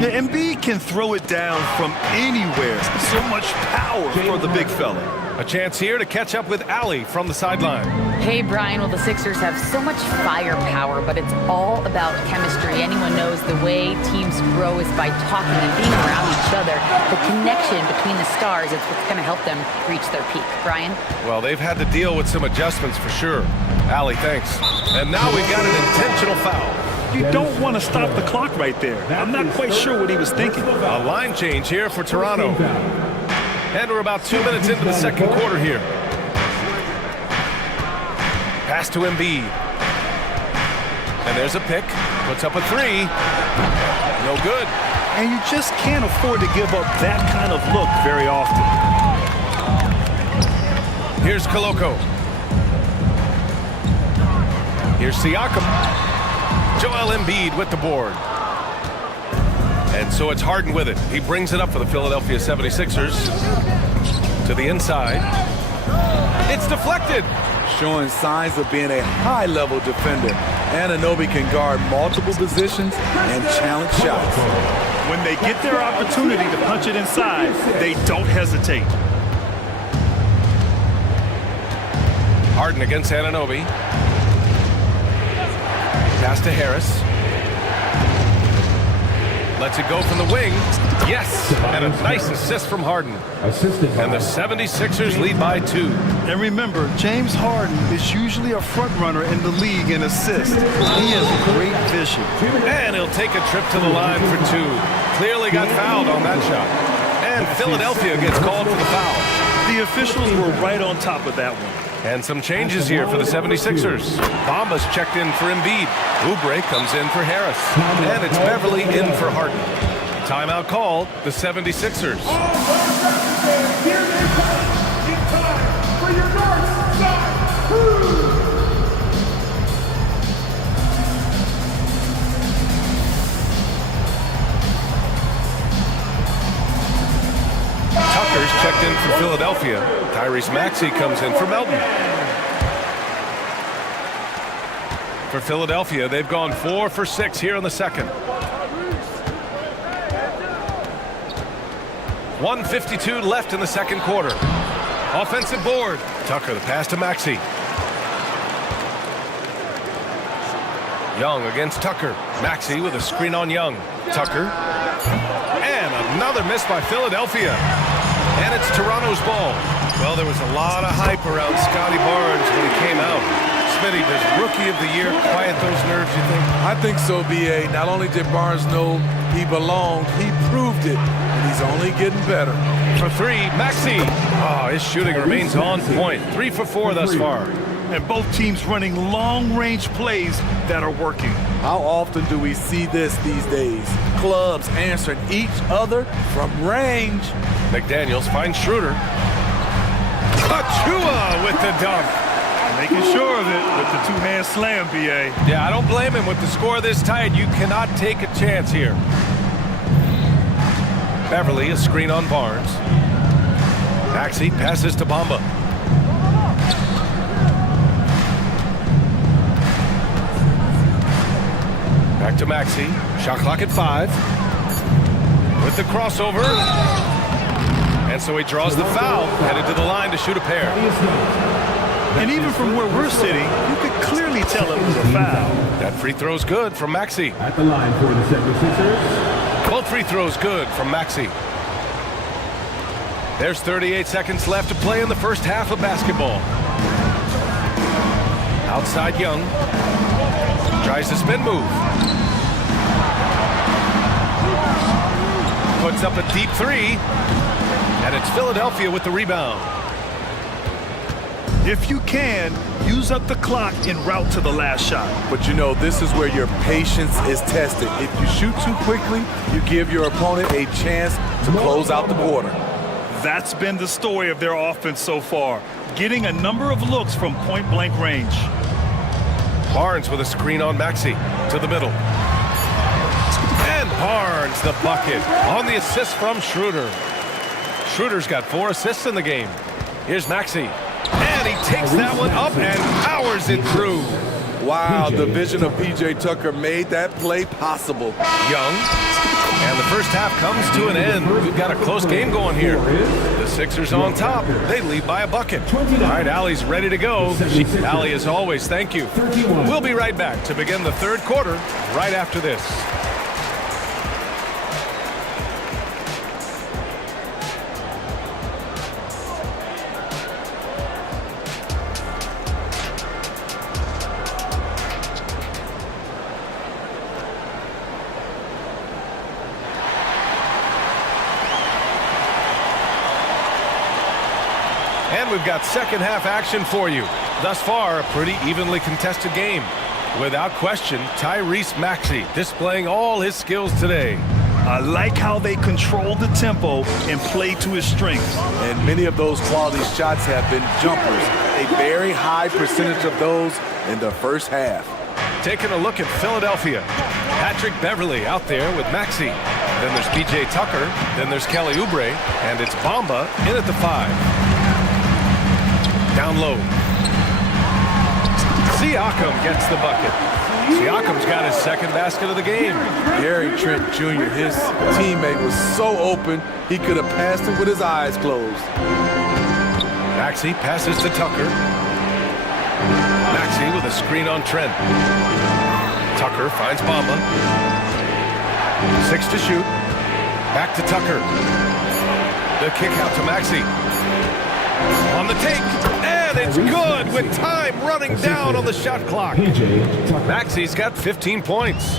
Yeah, Embiid can throw it down from anywhere. So much power for the big fella. A chance here to catch up with Allie from the sideline. Hey, Brian. Well, the Sixers have so much firepower, but it's all about chemistry. Anyone knows the way teams grow is by talking and being around each other. The connection between the stars is what's going to help them reach their peak. Brian? Well, they've had to deal with some adjustments for sure. Allie, thanks. And now we've got an intentional foul. You don't want to stop the clock right there. I'm not quite sure what he was thinking. A line change here for Toronto. And we're about 2 minutes into the second quarter here. Pass to Embiid. And there's a pick. Puts up a three. No good. And you just can't afford to give up that kind of look very often. Here's Koloko. Here's Siakam. Joel Embiid with the board. And so it's Harden with it. He brings it up for the Philadelphia 76ers. To the inside. It's deflected. Showing signs of being a high-level defender. Anunoby can guard multiple positions and challenge shots. When they get their opportunity to punch it inside, they don't hesitate. Harden against Anunoby. Pass to Harris. Lets it go from the wing. Yes! And a nice assist from Harden. And the 76ers lead by 2. And remember, James Harden is usually a front runner in the league in assists. He has great vision. And he'll take a trip to the line for 2. Clearly got fouled on that shot. And Philadelphia gets called for the foul. The officials were right on top of that one. And some changes here for the 76ers. Bamba's checked in for Embiid. Oubre comes in for Harris. And it's Beverly in for Harden. Timeout called, the 76ers. Here they come in time for your North Side Crew. Tucker's checked in for Philadelphia. Tyrese Maxey comes in for Melton. For Philadelphia, they've gone 4 for 6 here in the second. 1:52 left in the second quarter. Offensive board. Tucker, the pass to Maxey. Young against Tucker. Maxey with a screen on Young. Tucker. And another miss by Philadelphia. And it's Toronto's ball. Well, there was a lot of hype around Scotty Barnes when he came out. Smitty, does Rookie of the Year quiet those nerves, you think? I think so, B.A. Not only did Barnes know he belonged, he proved it, and he's only getting better. For 3, Maxey. Oh, his shooting remains on point. 3 for 4 thus far. And both teams running long-range plays that are working. How often do we see this these days? Clubs answering each other from range. McDaniels finds Schroeder. Achua with the dunk. Making sure of it with the two-hand slam, B.A. Yeah, I don't blame him. With the score this tight, you cannot take a chance here. Beverly, a screen on Barnes. Maxey passes to Bamba. Back to Maxey. Shot clock at 5. With the crossover. And so he draws the foul. Headed to the line to shoot a pair. And even from where we're sitting, you could clearly tell it was a foul. That free throw's good from Maxey. At the line for the 76ers. Both free throws good from Maxey. There's 38 seconds left to play in the first half of basketball. Outside Young. Tries the spin move. Puts up a deep 3. And it's Philadelphia with the rebound. If you can, use up the clock en route to the last shot. But you know, this is where your patience is tested. If you shoot too quickly, you give your opponent a chance to close out the quarter. That's been the story of their offense so far, getting a number of looks from point-blank range. Barnes with a screen on Maxey to the middle. And Barnes the bucket on the assist from Schroeder. Schroeder's got 4 assists in the game. Here's Maxey. And he takes that one up and powers it through. Wow, the vision of P.J. Tucker made that play possible. Young. And the first half comes to an end. We've got a close game going here. The Sixers on top. They lead by a bucket. All right, Allie's ready to go. Allie, as always, thank you. We'll be right back to begin the third quarter right after this. And we've got second half action for you. Thus far, a pretty evenly contested game. Without question, Tyrese Maxey displaying all his skills today. I like how they control the tempo and play to his strengths. And many of those quality shots have been jumpers. A very high percentage of those in the first half. Taking a look at Philadelphia. Patrick Beverly out there with Maxey. Then there's P.J. Tucker. Then there's Kelly Oubre. And it's Bamba in at the 5. Down low. Siakam gets the bucket. Siakam's got his second basket of the game. Gary Trent Jr., his teammate, was so open, he could have passed it with his eyes closed. Maxey passes to Tucker. Maxey with a screen on Trent. Tucker finds Bamba. 6 to shoot. Back to Tucker. The kick out to Maxey. On the take, and it's good with time running down on the shot clock. Maxey's got 15 points.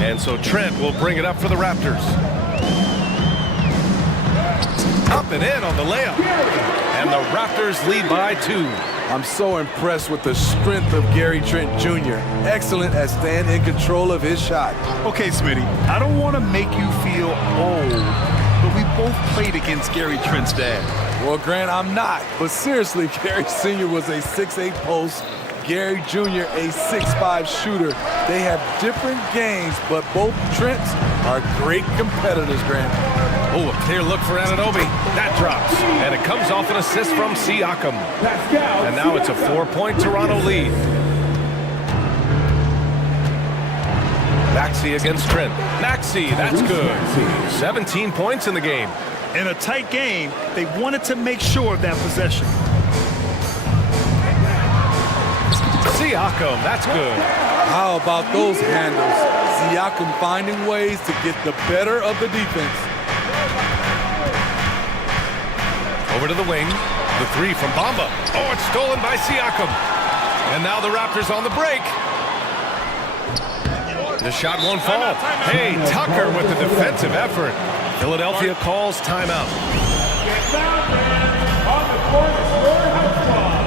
And so Trent will bring it up for the Raptors. Up and in on the layup. And the Raptors lead by 2. I'm so impressed with the strength of Gary Trent Jr. Excellent at staying in control of his shot. Okay, Smitty, I don't want to make you feel old, but we both played against Gary Trent's dad. Well, Grant, I'm not. But seriously, Gary Sr. was a 6'8 post. Gary Jr. a 6'5 shooter. They have different games, but both Trents are great competitors, Grant. Oh, a clear look for Anunoby. That drops. And it comes off an assist from Siakam. And now it's a 4-point Toronto lead. Maxey against Trent. Maxey, that's good. 17 points in the game. In a tight game, they wanted to make sure of that possession. Siakam, that's good. How about those handles? Siakam finding ways to get the better of the defense. Over to the wing. The 3 from Bamba. Oh, it's stolen by Siakam. And now the Raptors on the break. The shot won't fall. Hey, Tucker with the defensive effort. Philadelphia calls timeout. Get down there on the court for Houseman.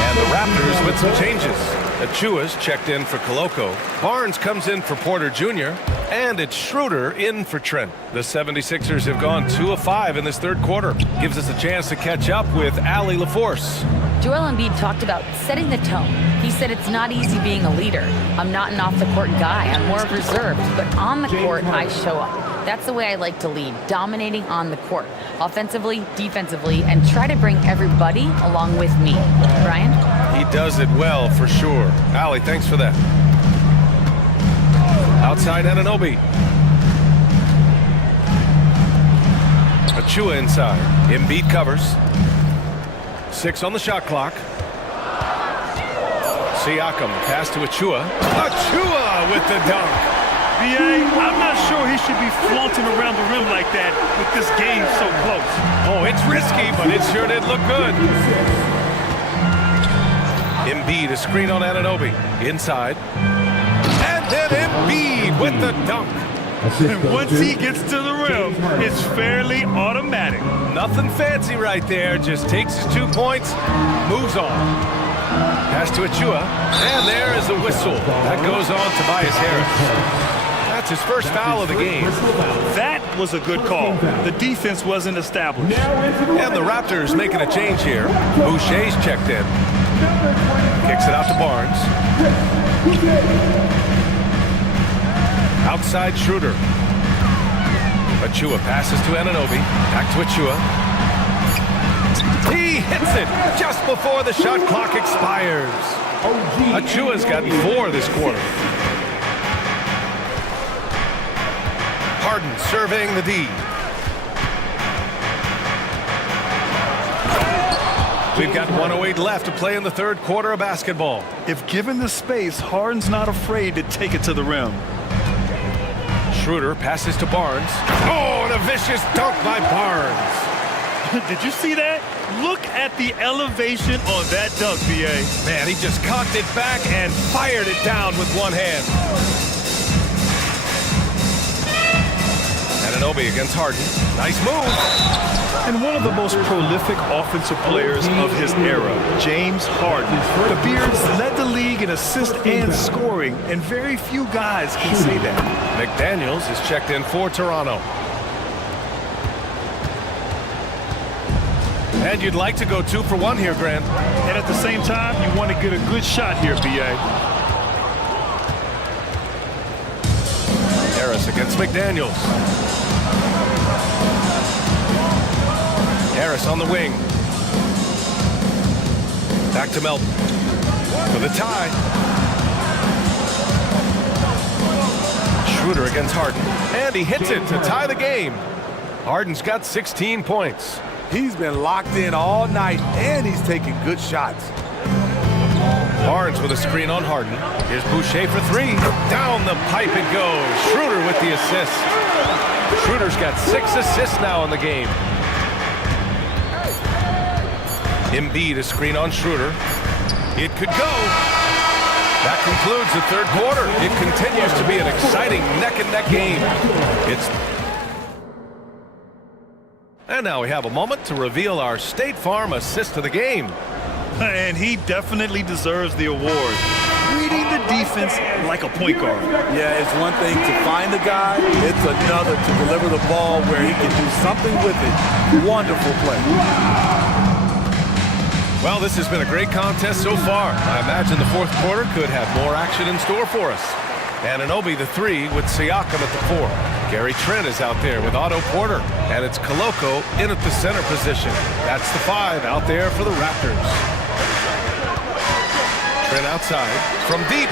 And the Raptors with some changes. Achua's checked in for Koloko. Barnes comes in for Porter Jr. And it's Schroeder in for Trent. The 76ers have gone 2 of 5 in this third quarter. Gives us a chance to catch up with Allie LaForce. Joel Embiid talked about setting the tone. He said it's not easy being a leader. I'm not an off-the-court guy. I'm more reserved. But on the court, I show up. That's the way I like to lead, dominating on the court, offensively, defensively, and try to bring everybody along with me. Brian? He does it well, for sure. Allie, thanks for that. Outside Anunoby. Achua inside. Embiid covers. 6 on the shot clock. Siakam, pass to Achua. Achua with the dunk. B.A., I'm not sure he should be flaunting around the rim like that with this game so close. Oh, it's risky, but it sure did look good. Embiid, a screen on Anunoby. Inside. And then Embiid with the dunk. And once he gets to the rim, it's fairly automatic. Nothing fancy right there. Just takes his 2 points, moves on. Pass to Achua. And there is the whistle. That goes on Tobias Harris. That's his first foul of the game. That was a good call. The defense wasn't established. And the Raptors making a change here. Boucher's checked in. Kicks it out to Barnes. Outside Schroeder. Achua passes to Anunoby. Back to Achua. it just before the shot clock expires. Achua's gotten 4 this quarter. Harden surveying the D. We've got 1:08 left to play in the third quarter of basketball. If given the space, Harden's not afraid to take it to the rim. Schroeder passes to Barnes. Oh, and a vicious dunk by Barnes. Did you see that? Look at the elevation on that dunk, B.A. Man, he just cocked it back and fired it down with one hand. Anunoby against Harden. Nice move. And one of the most prolific offensive players of his era, James Harden. The Beards led the league in assists and scoring, and very few guys can say that. McDaniels is checked in for Toronto. And you'd like to go 2 for 1 here, Grant. And at the same time, you want to get a good shot here, B.A. Harris against McDaniels. Harris on the wing. Back to Melton. For the tie. Schroeder against Harden. And he hits it to tie the game. Harden's got 16 points. He's been locked in all night, and he's taking good shots. Barnes with a screen on Harden. Here's Boucher for 3. Down the pipe it goes. Schroeder with the assist. Schroeder's got 6 assists now in the game. Embiid a screen on Schroeder. It could go. That concludes the third quarter. It continues to be an exciting neck-and-neck game. And now we have a moment to reveal our State Farm assist of the game. And he definitely deserves the award. Reading the defense like a point guard. Yeah, it's one thing to find the guy. It's another to deliver the ball where he can do something with it. Wonderful play. Well, this has been a great contest so far. I imagine the fourth quarter could have more action in store for us. Anunoby the 3 with Siakam at the 4. Gary Trent is out there with Otto Porter. And it's Koloko in at the center position. That's the 5 out there for the Raptors. Trent outside from deep.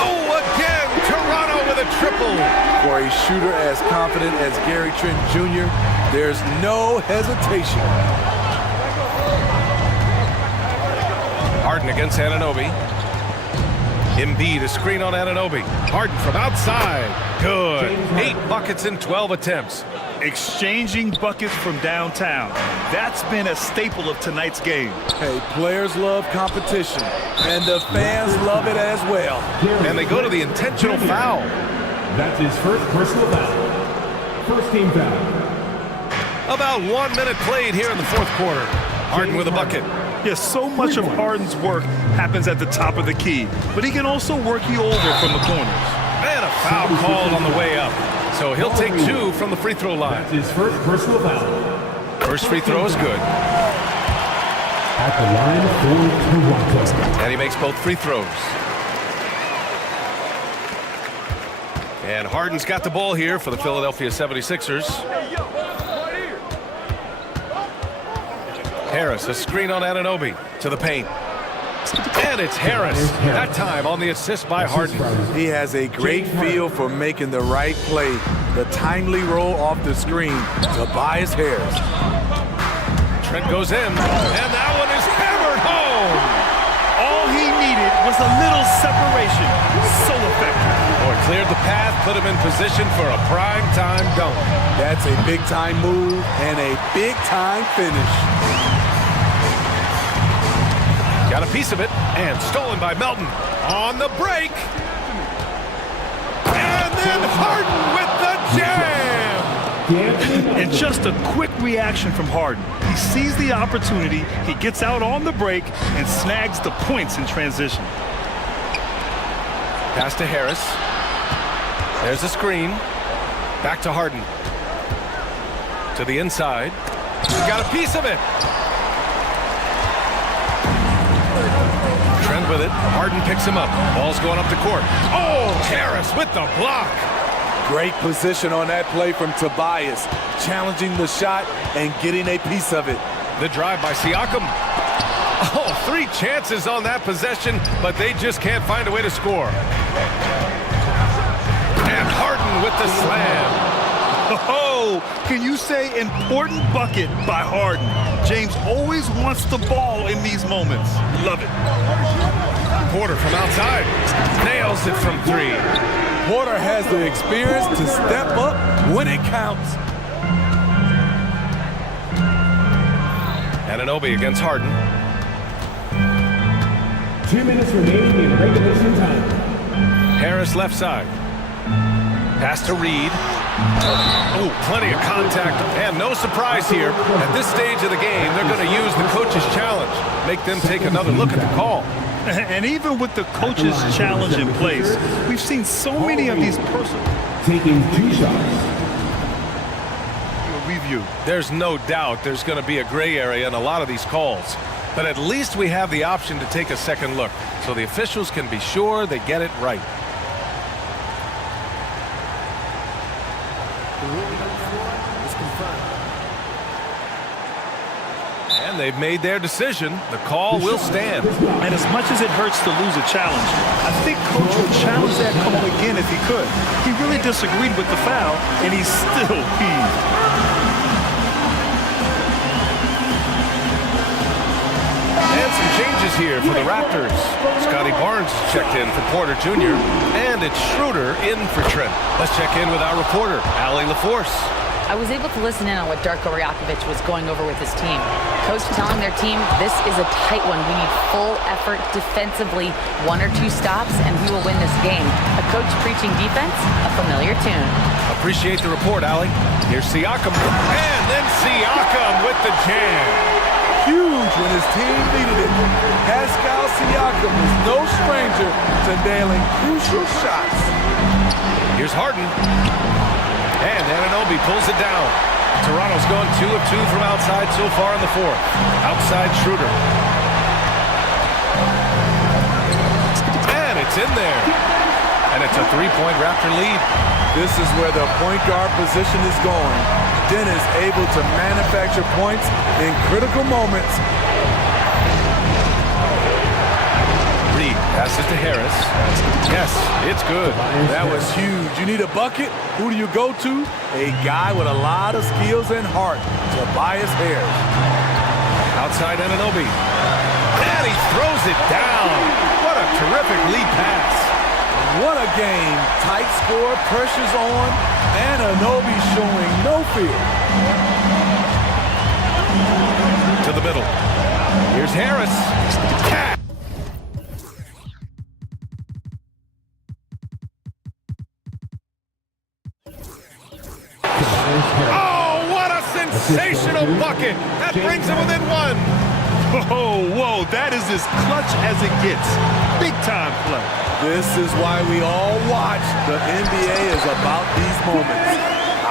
Oh, again! Toronto with a triple. For a shooter as confident as Gary Trent Jr., there's no hesitation. Harden against Anunoby. Embiid a screen on Anunoby. Harden from outside. Good. 8 buckets in 12 attempts. Exchanging buckets from downtown. That's been a staple of tonight's game. Hey, players love competition, and the fans love it as well. And they go to the intentional foul. That's his first personal foul. First team foul. About 1 minute played here in the fourth quarter. Harden with a bucket. Yes, so much of Harden's work happens at the top of the key, but he can also work you over from the corners. And a foul called on the way up. So he'll take 2 from the free throw line. That's his first personal foul. First free throw is good. At the line for Toronto. And he makes both free throws. And Harden's got the ball here for the Philadelphia 76ers. Harris, a screen on Anunoby to the paint. And it's Harris, that time on the assist by Harden. He has a great feel for making the right play. The timely roll off the screen. Tobias Harris. Trent goes in, and that one is hammered home. All he needed was a little separation. So effective. Or cleared the path, put him in position for a prime-time dunk. That's a big-time move and a big-time finish. Got a piece of it, and stolen by Melton. On the break. And then Harden with the jam. And just a quick reaction from Harden. He sees the opportunity, he gets out on the break, and snags the points in transition. Pass to Harris. There's a screen. Back to Harden. To the inside. Got a piece of it. Trent with it. Harden picks him up. Ball's going up the court. Oh, Harris with the block. Great position on that play from Tobias. Challenging the shot and getting a piece of it. The drive by Siakam. Oh, 3 chances on that possession, but they just can't find a way to score. And Harden with the slam. Oh, can you say important bucket by Harden? James always wants the ball in these moments. Love it. Porter from outside. Nails it from 3. Porter has the experience to step up when it counts. Anunoby against Harden. 2 minutes remaining in regulation time. Harris left side. Pass to Reed. Oh, plenty of contact. And no surprise here. At this stage of the game, they're going to use the coach's challenge. Make them take another look at the call. And even with the coach's challenge in place, we've seen so many of these personal... Taking 2 shots. Review. There's no doubt there's going to be a gray area in a lot of these calls. But at least we have the option to take a second look, so the officials can be sure they get it right. The ruling on the floor is confirmed. And they've made their decision. The call will stand. And as much as it hurts to lose a challenge, I think Coach would challenge that call again if he could. He really disagreed with the foul, and he's still peeved. And some changes here for the Raptors. Scotty Barnes checked in for Porter Jr. And it's Schroeder in for Trent. Let's check in with our reporter, Allie LaForce. I was able to listen in on what Darko Rajakovic was going over with his team. Coach telling their team, this is a tight one. We need full effort defensively, 1 or 2 stops, and we will win this game. A coach preaching defense, a familiar tune. Appreciate the report, Allie. Here's Siakam. And then Siakam with the jam. Huge when his team needed it. Pascal Siakam is no stranger to nailing crucial shots. Here's Harden. And Anunoby pulls it down. Toronto's gone 2 of 2 from outside so far in the 4th. Outside Schroeder. And it's in there. And it's a 3-point Raptor lead. This is where the point guard position is going. Dennis able to manufacture points in critical moments. Reed passes to Harris. Yes, it's good. That was huge. You need a bucket? Who do you go to? A guy with a lot of skills and heart, Tobias Harris. Outside Anunoby. And he throws it down. What a terrific lead pass. What a game. Tight score, pressure's on. Anunoby showing no fear. To the middle. Here's Harris. Oh, what a sensational bucket. That brings him within 1. Oh, whoa, that is as clutch as it gets. Big time play. This is why we all watch. The NBA is about these moments.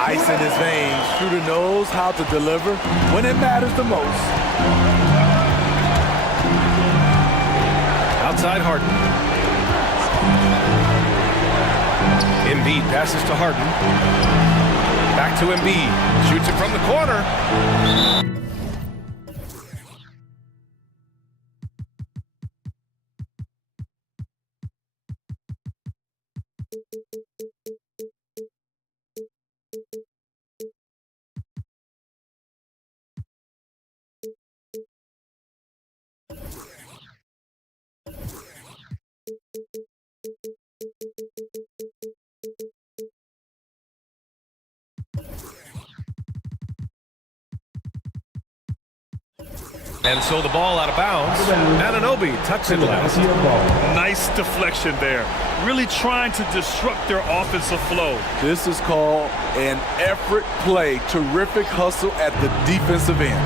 Ice in his veins. Schroeder knows how to deliver when it matters the most. Outside Harden. Embiid passes to Harden. Back to Embiid. Shoots it from the corner. And so the ball out of bounds. Anunoby tucks it last. Nice deflection there. Really trying to disrupt their offensive flow. This is called an effort play. Terrific hustle at the defensive end.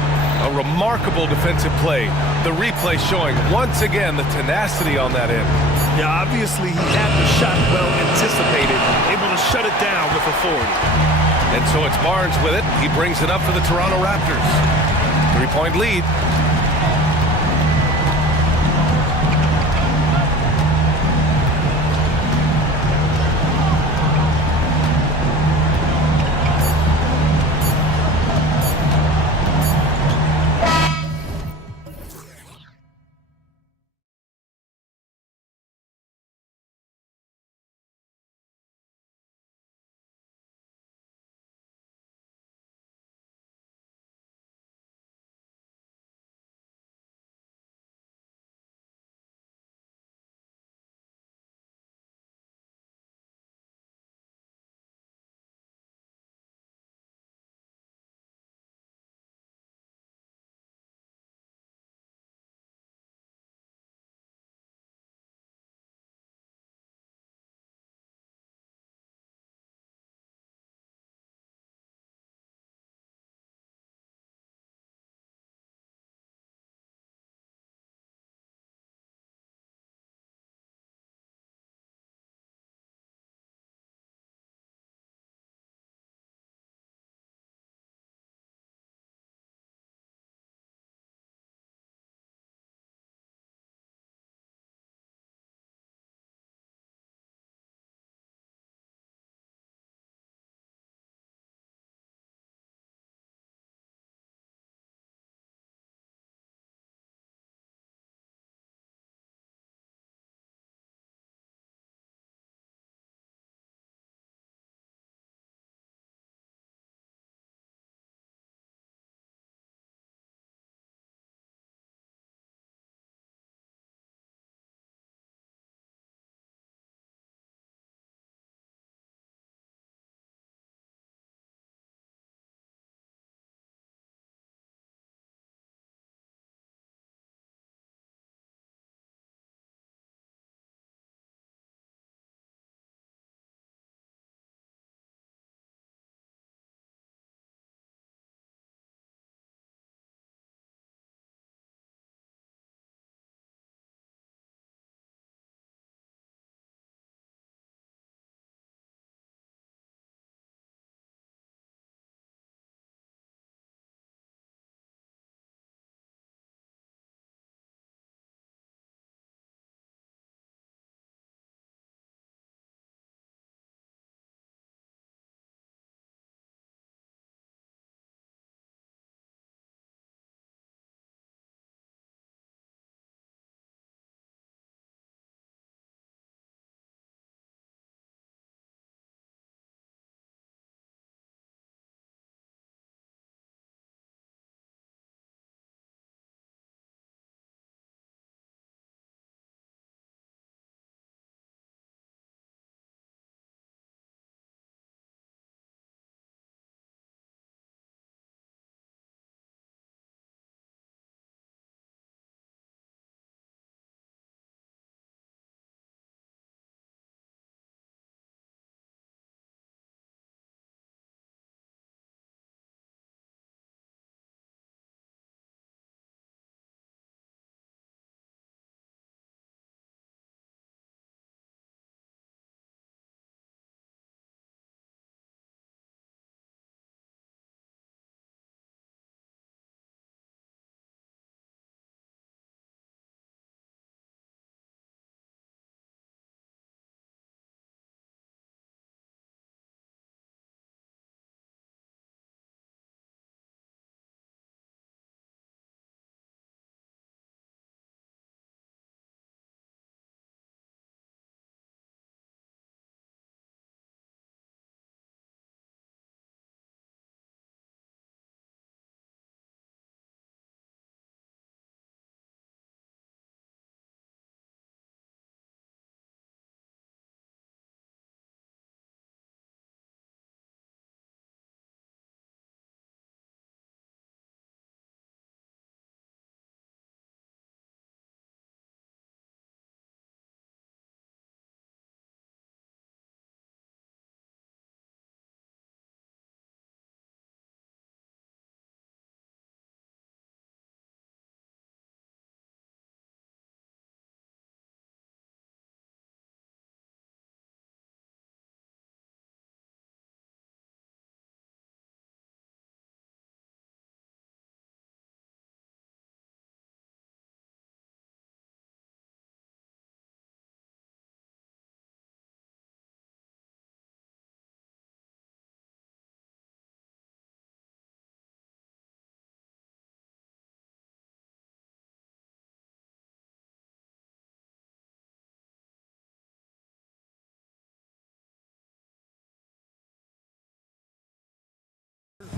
A remarkable defensive play. The replay showing once again the tenacity on that end. Yeah, obviously he had the shot well anticipated, able to shut it down with authority. And so it's Barnes with it. He brings it up for the Toronto Raptors. 3-point lead.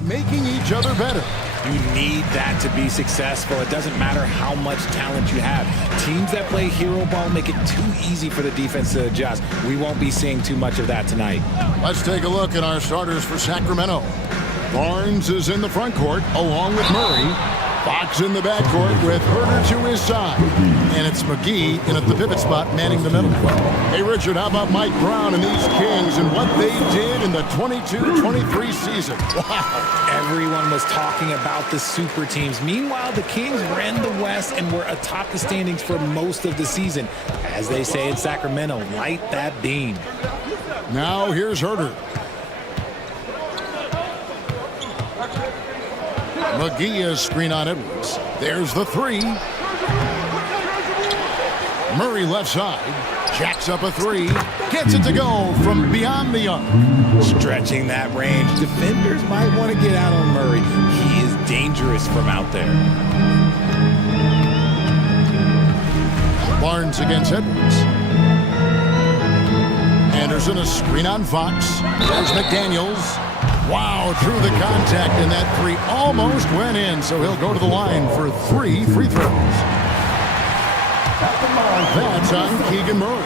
making each other better. You need that to be successful. It doesn't matter how much talent you have. Teams that play hero ball make it too easy for the defense to adjust. We won't be seeing too much of that tonight. Let's take a look at our starters for Sacramento. Barnes is in the front court along with Murray. Fox in the backcourt with Herder to his side. And it's McGee in at the pivot spot manning the middle. Hey, Richard, how about Mike Brown and these Kings and what they did in the 22-23 season? Wow. Everyone was talking about the super teams. Meanwhile, the Kings ran the West and were atop the standings for most of the season. As they say in Sacramento, light that beam. Now here's Herder. McGee is screen on Edwards. There's the three. Murray left side. Jacks up a three. Gets it to go from beyond the arc. Stretching that range. Defenders might want to get out on Murray. He is dangerous from out there. Barnes against Edwards. Anderson a screen on Fox. There's McDaniels. Wow, through the contact, and that three almost went in, so he'll go to the line for 3 free throws. That's on Keegan Murray.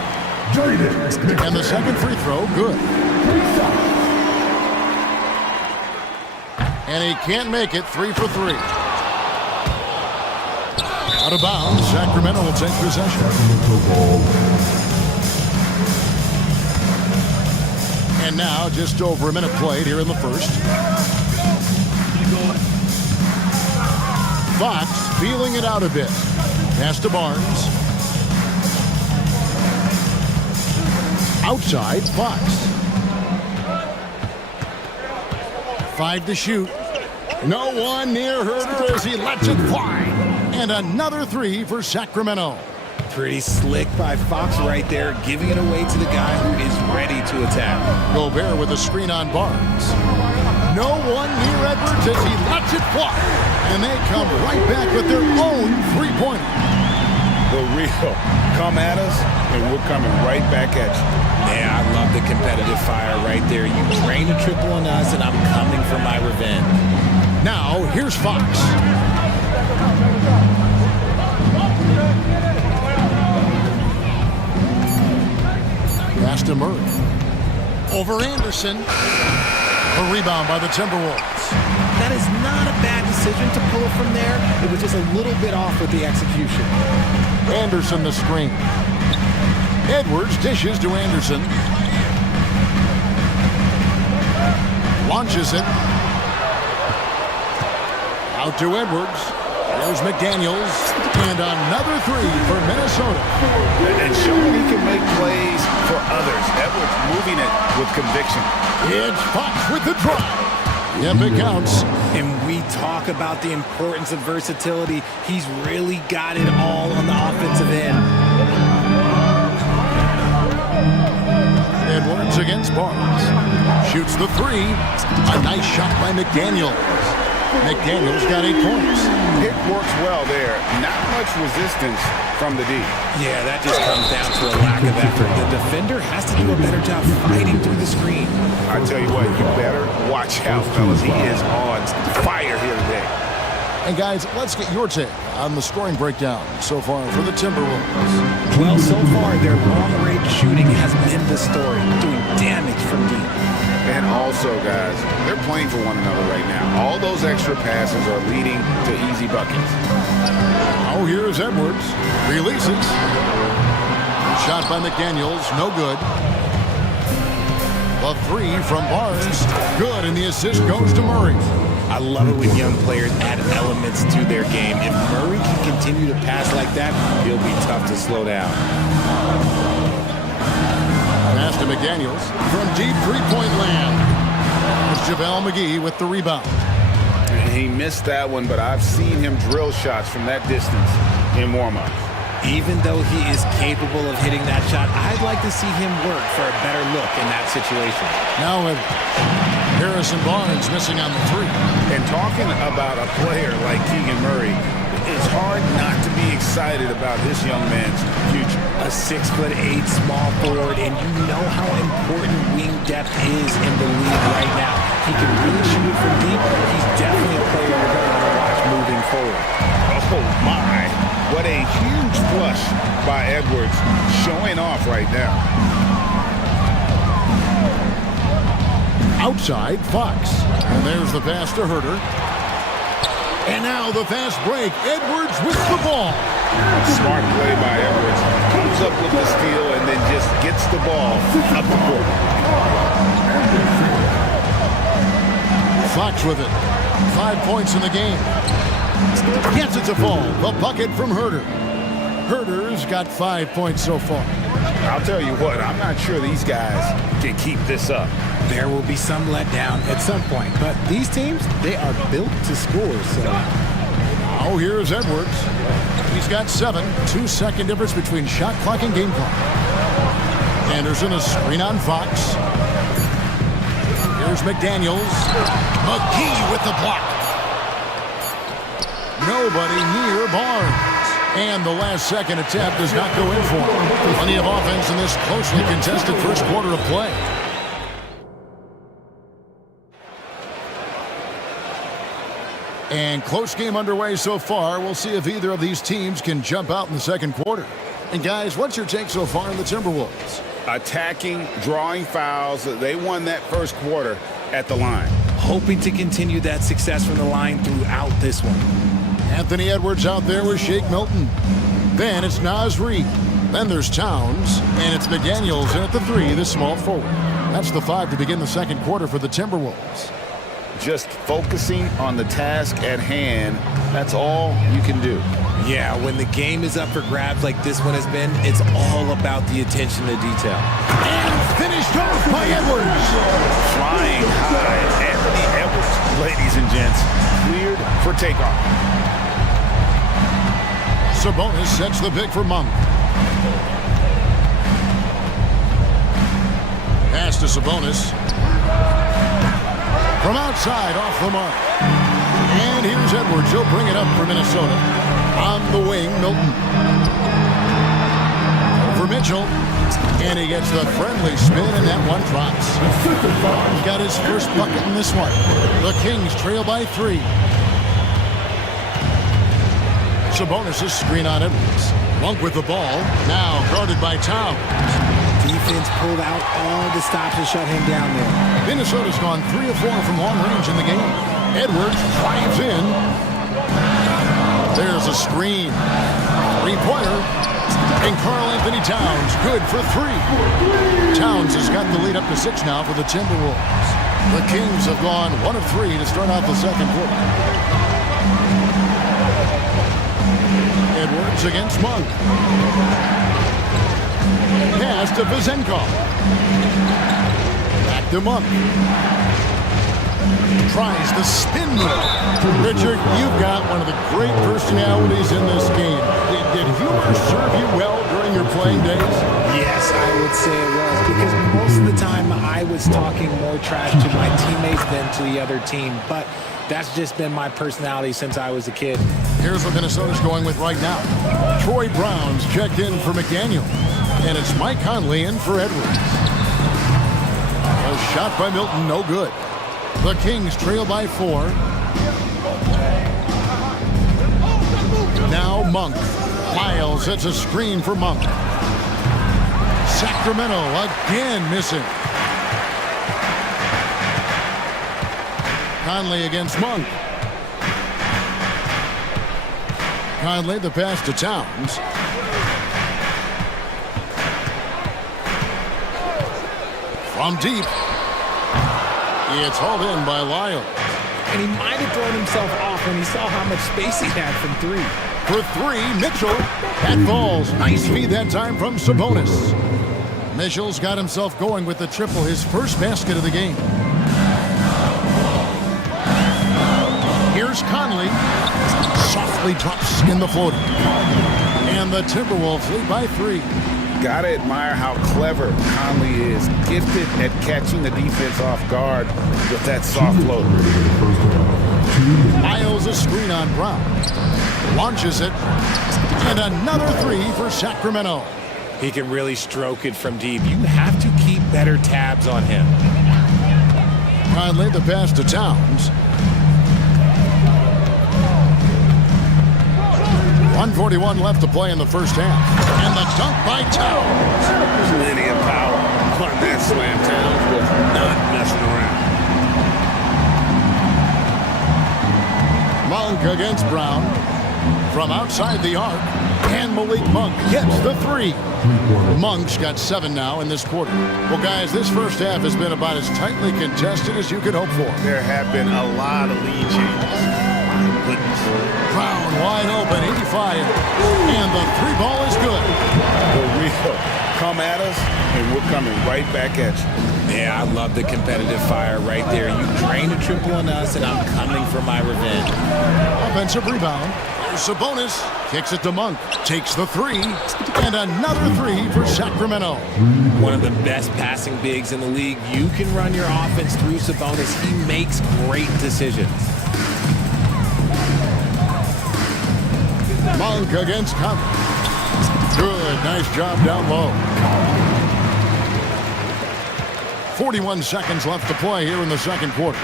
And the second free throw, good. And he can't make it, 3 for 3. Out of bounds, Sacramento will take possession. And now, just over a minute played here in the first. Fox feeling it out a bit. Pass to Barnes. Outside, Fox. 5 to shoot. No one near Herder as he lets it fly. And another 3 for Sacramento. Pretty slick by Fox right there, giving it away to the guy who is ready to attack. Gobert with a screen on Barnes. No one near Edwards as he lets it fly. And they come right back with their own three-pointer. The real come at us, and we're coming right back at you. Yeah, I love the competitive fire right there. You drain a triple on us, and I'm coming for my revenge. Now, here's Fox. Pass to Murray. Over Anderson. A rebound by the Timberwolves. That is not a bad decision to pull it from there. It was just a little bit off with the execution. Anderson the screen. Edwards dishes to Anderson. Launches it. Out to Edwards. There's McDaniels. And another 3 for Minnesota. And showing he can make plays for others. Edwards moving it with conviction. It's Fox with the drive. Yep, it counts. And we talk about the importance of versatility. He's really got it all on the offensive end. Edwards against Barnes. Shoots the 3. A nice shot by McDaniels. McDaniels got 8 points. It works well there. Not much resistance from the D. Yeah, that just comes down to a lack of effort. The defender has to do a better job fighting through the screen. I tell you what, you better watch out, fellas. He is on fire here today. And guys, let's get your take on the scoring breakdown so far for the Timberwolves. Well, so far, their long-range shooting has been the story, doing damage from deep. And also, guys, they're playing for one another right now. All those extra passes are leading to easy buckets. Oh, here's Edwards. Releases. Shot by McDaniels. No good. The 3 from Barnes. Good, and the assist goes to Murray. I love it when young players add elements to their game. If Murray can continue to pass like that, he'll be tough to slow down. Pass to McDaniels from deep three-point land. It's JaVale McGee with the rebound. He missed that one, but I've seen him drill shots from that distance in warm-up. Even though he is capable of hitting that shot, I'd like to see him work for a better look in that situation. Now Harrison Barnes missing on the 3. And talking about a player like Keegan Murray, it's hard not to be excited about this young man's future. a 6'8" small forward, and you know how important wing depth is in the league right now. He can really shoot it from deep. He's definitely a player you're going to want to watch moving forward. Oh, my. What a huge flush by Edwards, showing off right now. Outside, Fox. And there's the pass to Herter. And now the fast break. Edwards with the ball. Smart play by Edwards. Comes up with the steal and then just gets the ball up the court. Fox with it. 5 points in the game. Yes, it's a fall. The bucket from Herter. Herter's got 5 points so far. I'll tell you what, I'm not sure these guys can keep this up. There will be some letdown at some point, but these teams, they are built to score. So now here's Edwards. He's got 7. 2-second difference between shot clock and game clock. Anderson, a screen on Fox. Here's McDaniels. McGee with the block. Nobody near Barnes. And the last second attempt does not go in for him. Plenty of offense in this closely contested first quarter of play. And close game underway so far. We'll see if either of these teams can jump out in the second quarter. And guys, what's your take so far on the Timberwolves? Attacking, drawing fouls. They won that first quarter at the line. Hoping to continue that success from the line throughout this one. Anthony Edwards out there with Shake Milton. Then it's Naz Reid. Then there's Towns. And it's McDaniels in at the 3, the small forward. That's the 5 to begin the second quarter for the Timberwolves. Just focusing on the task at hand. That's all you can do. Yeah, when the game is up for grabs like this one has been, it's all about the attention to detail. And finished off by Edwards. Flying high. Anthony Edwards, ladies and gents, cleared for takeoff. Sabonis sets the pick for Monk. Pass to Sabonis. From outside, off the mark. And here's Edwards. He'll bring it up for Minnesota. On the wing, Milton. For Mitchell. And he gets the friendly spin, and that one drops. He's got his first bucket in this one. The Kings trail by 3. Sabonis' screen on Edwards. Monk with the ball. Now guarded by Towns. Defense pulled out all the stops to shut him down there. Minnesota's gone 3 of 4 from long range in the game. Edwards drives in. There's a screen. 3-pointer. And Karl-Anthony Towns good for 3. Towns has got the lead up to 6 now for the Timberwolves. The Kings have gone 1 of 3 to start out the second quarter. Edwards against Monk. Pass to Vizenkov. Back to Monk. Tries the spin move. Richard, you've got one of the great personalities in this game. Did humor serve you well during your playing days? Yes, I would say it was, because most of the time I was talking more trash to my teammates than to the other team. But that's just been my personality since I was a kid. Here's what Minnesota's going with right now. Troy Brown's checked in for McDaniel. And it's Mike Conley in for Edwards. A shot by Milton, no good. The Kings trail by 4. Now Monk. Lyles sets a screen for Monk. Sacramento again missing. Conley against Monk. Conley, the pass to Towns. From deep. It's hauled in by Lyles. And he might have thrown himself off when he saw how much space he had from 3. For 3, Mitchell. That falls. Nice feed that time from Sabonis. Mitchell's got himself going with the triple, his first basket of the game. Here's Conley. Softly drops in the floater. And the Timberwolves lead by 3. Gotta admire how clever Conley is. Gifted at catching the defense off guard with that soft floater. Lyles a screen on Brown. Launches it. And another 3 for Sacramento. He can really stroke it from deep. You have to keep better tabs on him. Conley, the pass to Towns. 1:41 left to play in the first half. And the dunk by Towns. Plenty of power on that slam. Towns was not messing around. Monk against Brown. From outside the arc. And Malik Monk gets the three. Monk's got 7 now in this quarter. Well, guys, this first half has been about as tightly contested as you could hope for. There have been a lot of lead changes. My goodness. Brown wide open, 85. And the three ball is good. For real. Come at us, and we're coming right back at you. Yeah, I love the competitive fire right there. You drain a triple on us, and I'm coming for my revenge. Offensive rebound. There's Sabonis. Kicks it to Monk. Takes the three. And another three for Sacramento. One of the best passing bigs in the league. You can run your offense through Sabonis. He makes great decisions. Monk against Conley. Good. Nice job down low. 41 seconds left to play here in the second quarter.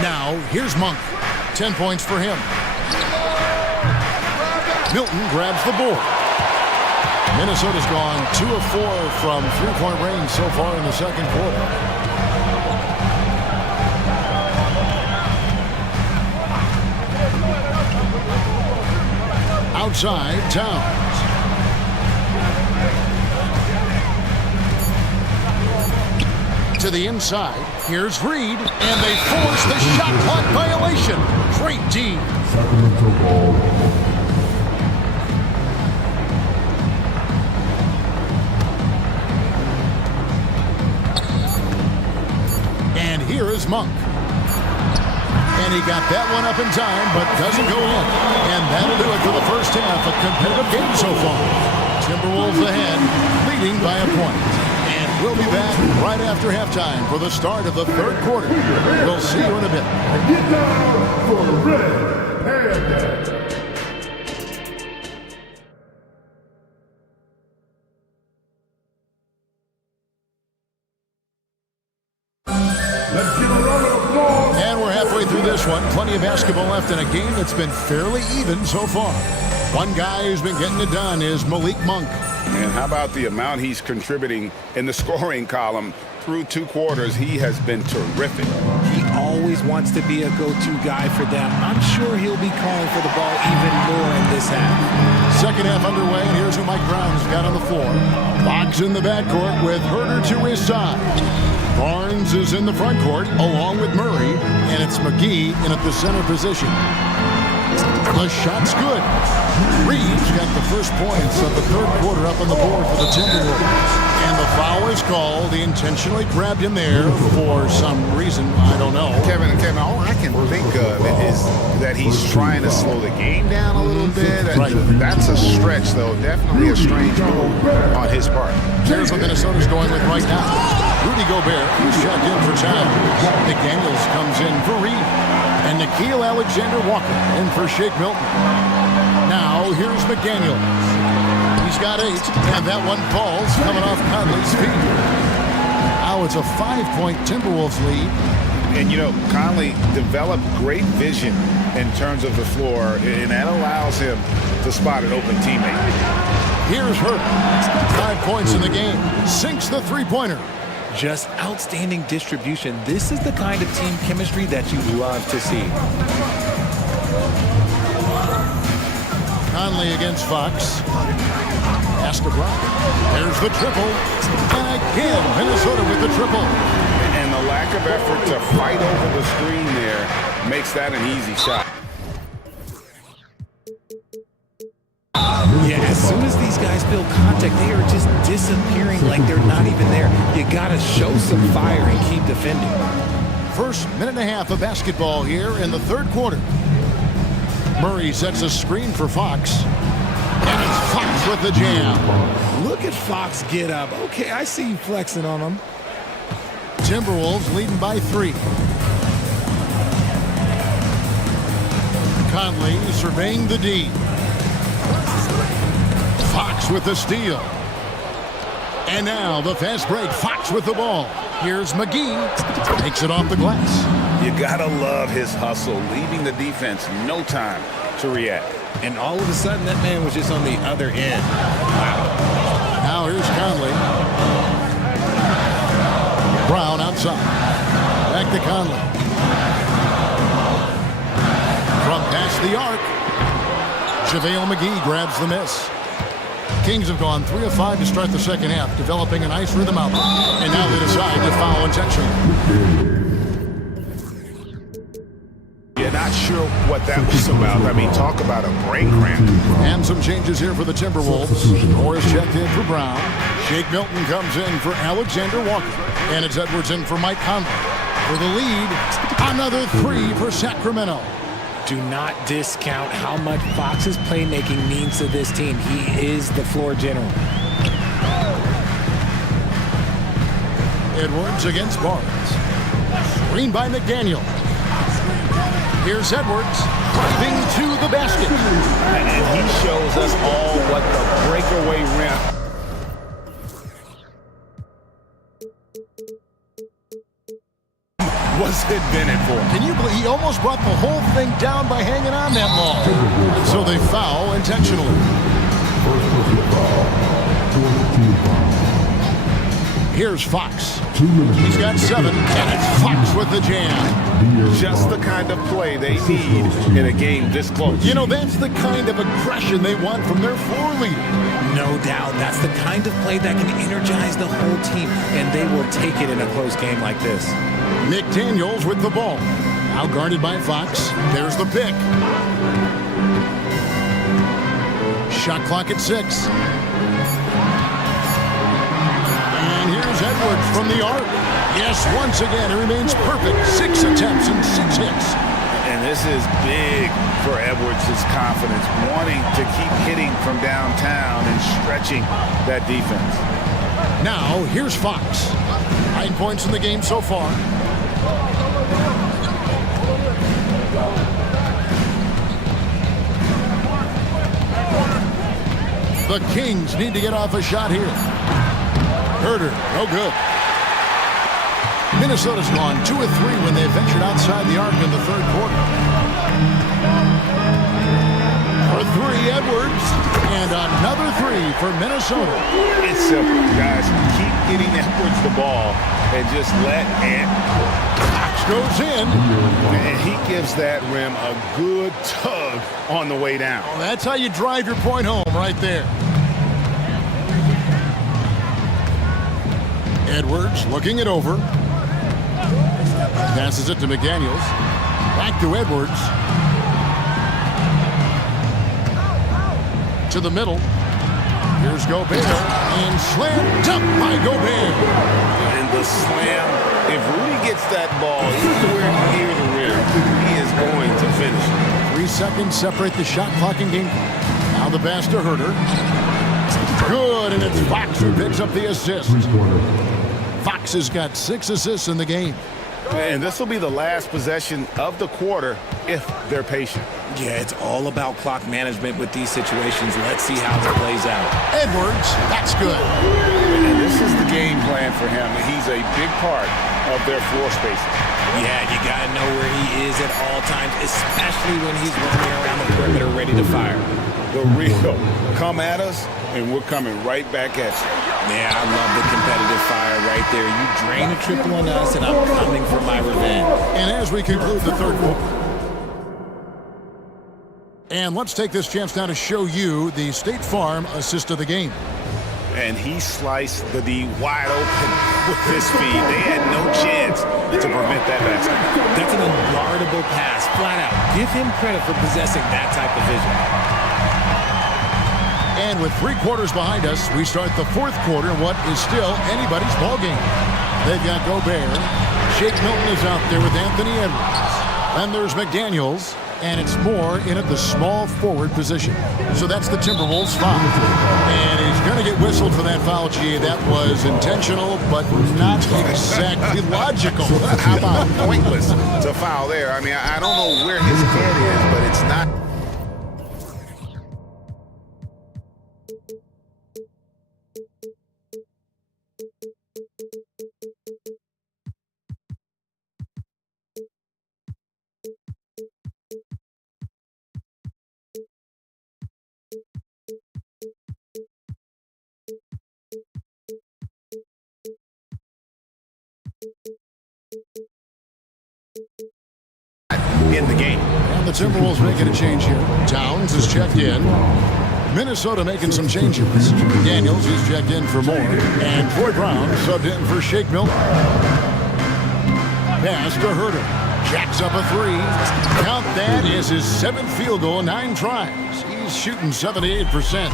Now, here's Monk. 10 points for him. Milton grabs the board. Minnesota's gone 2 of 4 from three-point range so far in the second quarter. Outside, Towns. To the inside. Here's Reed, and they force the shot clock violation. Great D. Sacramento ball. And here is Monk. And he got that one up in time, but doesn't go in. And that'll do it for the first half. A competitive game so far. Timberwolves ahead, leading by a point. And we'll be back right after halftime for the start of the third quarter. We'll see you in a bit. Get down for red and let's give a round of applause. And we're halfway through this one. Plenty of basketball left in a game that's been fairly even so far. One guy who's been getting it done is Malik Monk. And how about the amount he's contributing in the scoring column through 2 quarters? He has been terrific. He always wants to be a go-to guy for them. I'm sure he'll be calling for the ball even more in this half. Second half underway, and here's who Mike Brown's got on the floor. Fox in the backcourt with Herter to his side. Barnes is in the front court along with Murray, and it's McGee in at the center position. The shot's good. Reed's got the first points of the third quarter up on the board for the Timberwolves. And the foul is called. He intentionally grabbed him there for some reason. I don't know. Kevin, all I can think of is that he's trying to slow the game down a little bit. Right. That's a stretch, though. Definitely a strange move on his part. Here's what Minnesota's going with right now. Rudy Gobert is checked in for Towns. McDaniels comes in for Reed. And Nickeil Alexander-Walker in for Shake Milton. Now, here's McDaniels. He's got 8, and that one falls coming off Conley's feet. Now it's a 5-point Timberwolves lead. And, you know, Conley developed great vision in terms of the floor, and that allows him to spot an open teammate. Here's Hurt. 5 points in the game. Sinks the three-pointer. Just outstanding distribution. This is the kind of team chemistry that you love to see. Conley against Fox. Pass to Brown. There's the triple. And again, Minnesota with the triple. And the lack of effort to fight over the screen there makes that an easy shot. Yeah, as soon as these guys feel contact, they are just disappearing like they're not even there. You gotta show some fire and keep defending. First minute and a half of basketball here in the third quarter. Murray sets a screen for Fox. And it's Fox with the jam. Look at Fox get up. Okay, I see you flexing on him. Timberwolves leading by 3. Conley surveying the D. Fox with the steal. And now the fast break. Fox with the ball. Here's McGee. Takes it off the glass. You gotta love his hustle, leaving the defense no time to react. And all of a sudden, that man was just on the other end. Wow. Now here's Conley. Brown outside. Back to Conley. From past the arc. JaVale McGee grabs the miss. Kings have gone 3 of 5 to start the second half, developing a nice rhythm out there. And now they decide to foul intentionally. Yeah, not sure what that was about. I mean, talk about a brain cramp. And some changes here for the Timberwolves. Morris checked in for Brown. Shake Milton comes in for Alexander Walker. And it's Edwards in for Mike Conley. For the lead, another 3 for Sacramento. Do not discount how much Fox's playmaking means to this team. He is the floor general. Edwards against Barnes. Screen by McDaniel. Here's Edwards driving to the basket. And he shows us all what the breakaway rim was invented for. Can you believe he almost brought the whole thing down by hanging on that long? So they foul intentionally. Here's Fox. He's got 7, and it's Fox with the jam. Just the kind of play they need in a game this close. You know, that's the kind of aggression they want from their floor leader. No doubt. That's the kind of play that can energize the whole team, and they will take it in a close game like this. McDaniels with the ball. Now guarded by Fox. There's the pick. Shot clock at 6. And here's Edwards from the arc. Yes, once again, it remains perfect. 6 attempts and 6 hits. And this is big for Edwards' confidence, wanting to keep hitting from downtown and stretching that defense. Now, here's Fox. 9 points in the game so far. The Kings need to get off a shot here. Herder, no good. Minnesota's gone 2 of 3 when they ventured outside the arc in the third quarter. For 3, Edwards, and another 3 for Minnesota. It's simple, guys. Keep getting Edwards the ball and just let Ant. Fox goes in. And he gives that rim a good tug on the way down. Well, that's how you drive your point home right there. Edwards looking it over. Passes it to McDaniels. Back to Edwards. To the middle. Here's Gobert. And slammed up by Gobert. And the slam. If Rudy gets that ball anywhere near the rim, he is going to finish it. 3 seconds separate the shot clock and game. Now the pass to Herder. Good, and it's Fox who picks up the assist. Fox has got 6 assists in the game. And this will be the last possession of the quarter if they're patient. Yeah, it's all about clock management with these situations. Let's see how it plays out. Edwards, that's good. And this is the game plan for him. He's a big part of their floor spacing. Yeah, you got to know where he is at all times, especially when he's running around the perimeter ready to fire. The real come at us, and we're coming right back at you. Yeah, I love the competitive fire right there. You drain a triple on us, and I'm coming for my revenge. And as we conclude the third quarter, and let's take this chance now to show you the State Farm assist of the game. And he sliced the D wide open with his feed. They had no chance to prevent that basket. That's an unguardable pass, flat out. Give him credit for possessing that type of vision. And with 3 quarters behind us, we start the fourth quarter in what is still anybody's ball game. They've got Gobert. Shake Milton is out there with Anthony Edwards. Then there's McDaniels, and it's Moore in at the small forward position. So that's the Timberwolves foul. And he's going to get whistled for that foul, G. That was intentional, but not exactly logical. How about pointless to foul there? I mean, I don't know where his head is, but it's not. in the game. And the Timberwolves making a change here. Towns is checked in. Minnesota making some changes. Daniels is checked in for more. And Troy Brown subbed in for Shake Milton. Pass to Herter. Jacks up a three. Count that as his 7th field goal in 9 tries. He's shooting 78%.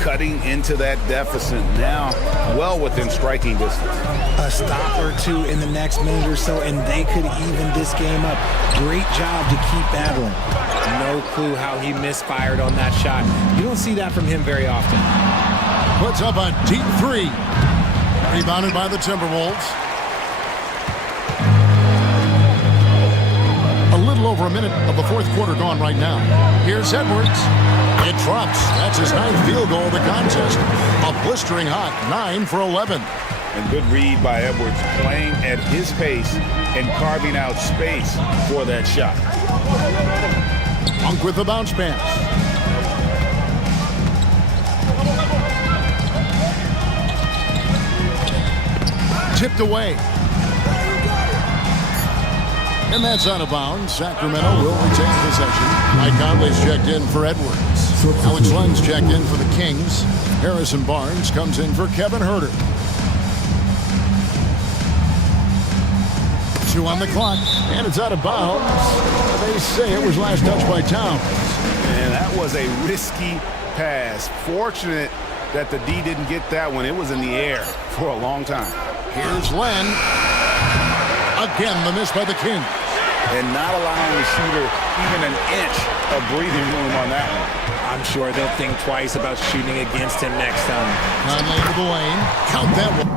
Cutting into that deficit now, well within striking distance. A stop or two in the next minute or so, and they could even this game up. Great job to keep battling. No clue how he misfired on that shot. You don't see that from him very often. Puts up a deep 3. Rebounded by the Timberwolves. A little over a minute of the 4th quarter gone right now. Here's Edwards. It drops. That's his 9th field goal of the contest. A blistering hot 9 for 11. And good read by Edwards, playing at his pace and carving out space for that shot. Monk with the bounce pass. Tipped away. And that's out of bounds. Sacramento will retain possession. Mike Conley's checked in for Edwards. Alex Len's checked in for the Kings. Harrison Barnes comes in for Kevin Herter. 2 on the clock, and it's out of bounds. They say it was last touched by Towns. And that was a risky pass. Fortunate that the D didn't get that one. It was in the air for a long time. Here's Len. Again, the miss by the Kings. And not allowing the shooter even an inch of breathing room on that one. I'm sure they'll think twice about shooting against him next time. Conley to the lane. Count that one.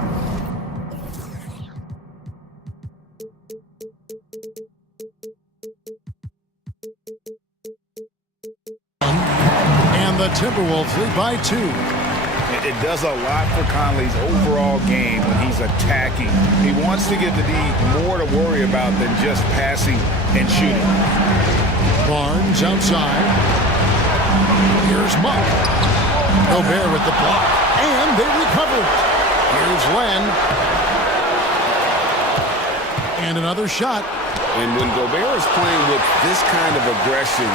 And the Timberwolves lead by 2. It does a lot for Conley's overall game when he's attacking. He wants to give the D more to worry about than just passing and shooting. Barnes outside. Here's Monk. Gobert with the block. And they recover it. Here's Len. And another shot. And when Gobert is playing with this kind of aggression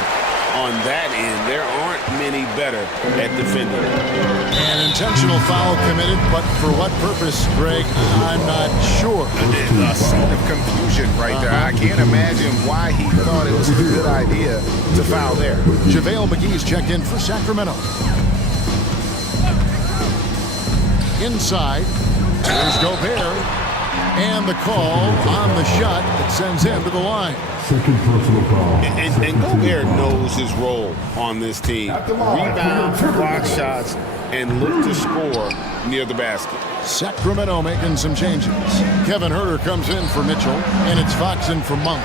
on that end, there aren't many better at defending. An intentional foul committed, but for what purpose, Greg? I'm not sure. A scene of confusion right there. I can't imagine why he thought it was a good idea to foul there. JaVale McGee's checked in for Sacramento. Inside, there's Gobert. And the call on the shot that sends him to the line. Second personal foul. And Gobert knows his role on this team. Rebound, block shots, and look to score near the basket. Sacramento making some changes. Kevin Herter comes in for Mitchell, and it's Fox in for Monk.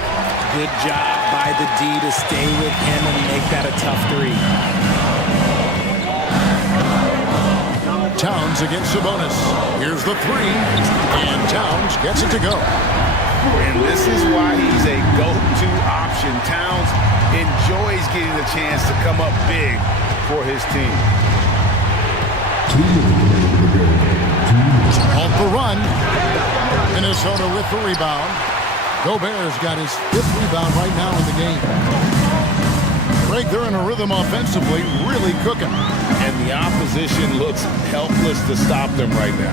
Good job by the D to stay with him and make that a tough 3. Towns against Sabonis. Here's the 3, and Towns gets it to go. And this is why he's a go-to option. Towns enjoys getting the chance to come up big for his team. Off the run. Minnesota with the rebound. Gobert's got his 5th rebound right now in the game. Greg, they're in a rhythm offensively, really cooking. And the opposition looks helpless to stop them right now.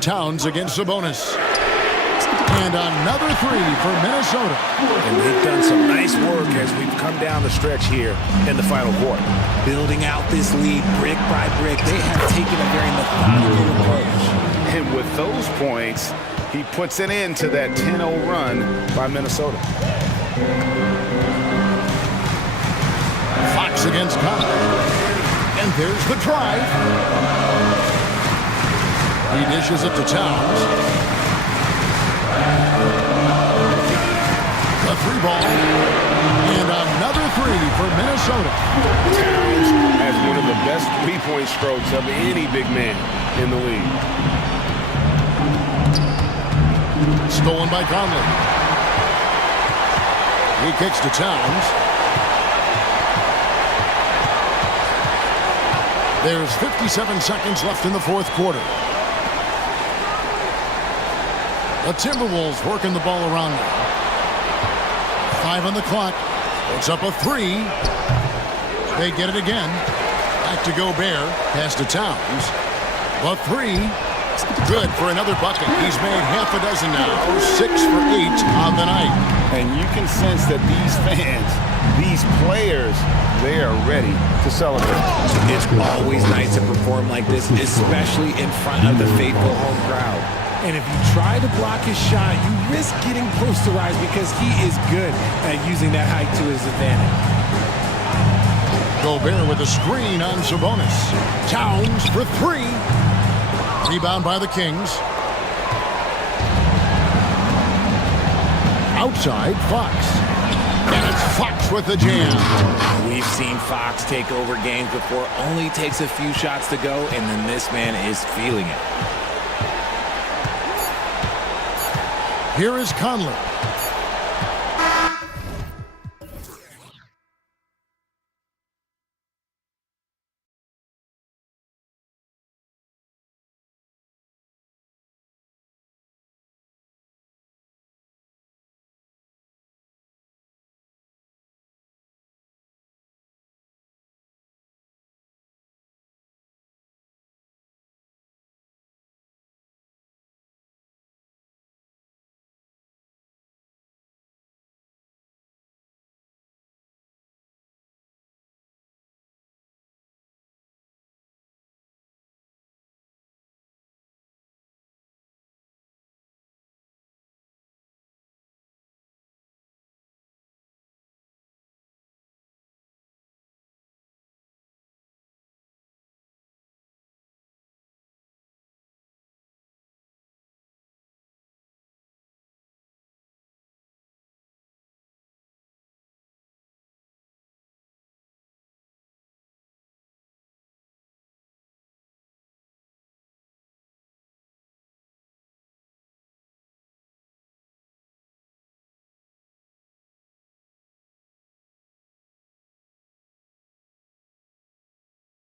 Towns against Sabonis. And another 3 for Minnesota. And they've done some nice work as we've come down the stretch here in the final quarter. Building out this lead brick by brick. They have taken a very methodical approach. And with those points, he puts an end to that 10-0 run by Minnesota. Fox against Conley. And there's the drive. He dishes it to Towns. The 3-ball. And another 3 for Minnesota. Towns has one of the best 3-point strokes of any big man in the league. Stolen by Conley. He kicks to Towns. There's 57 seconds left in the 4th quarter. The Timberwolves working the ball around now. 5 on the clock. It's up a 3. They get it again. Back to Gobert. Pass to Towns. The 3. Good for another bucket. He's made half a dozen now. 6 for 8 on the night. And you can sense that these fans, these players, they are ready to celebrate. It's always nice to perform like this, especially in front of the faithful home crowd. And if you try to block his shot, you risk getting posterized because he is good at using that height to his advantage. Gobert with a screen on Sabonis. Towns for 3. Rebound by the Kings. Outside, Fox. And it's Fox with the jam. We've seen Fox take over games before. Only takes a few shots to go, and then this man is feeling it. Here is Conley.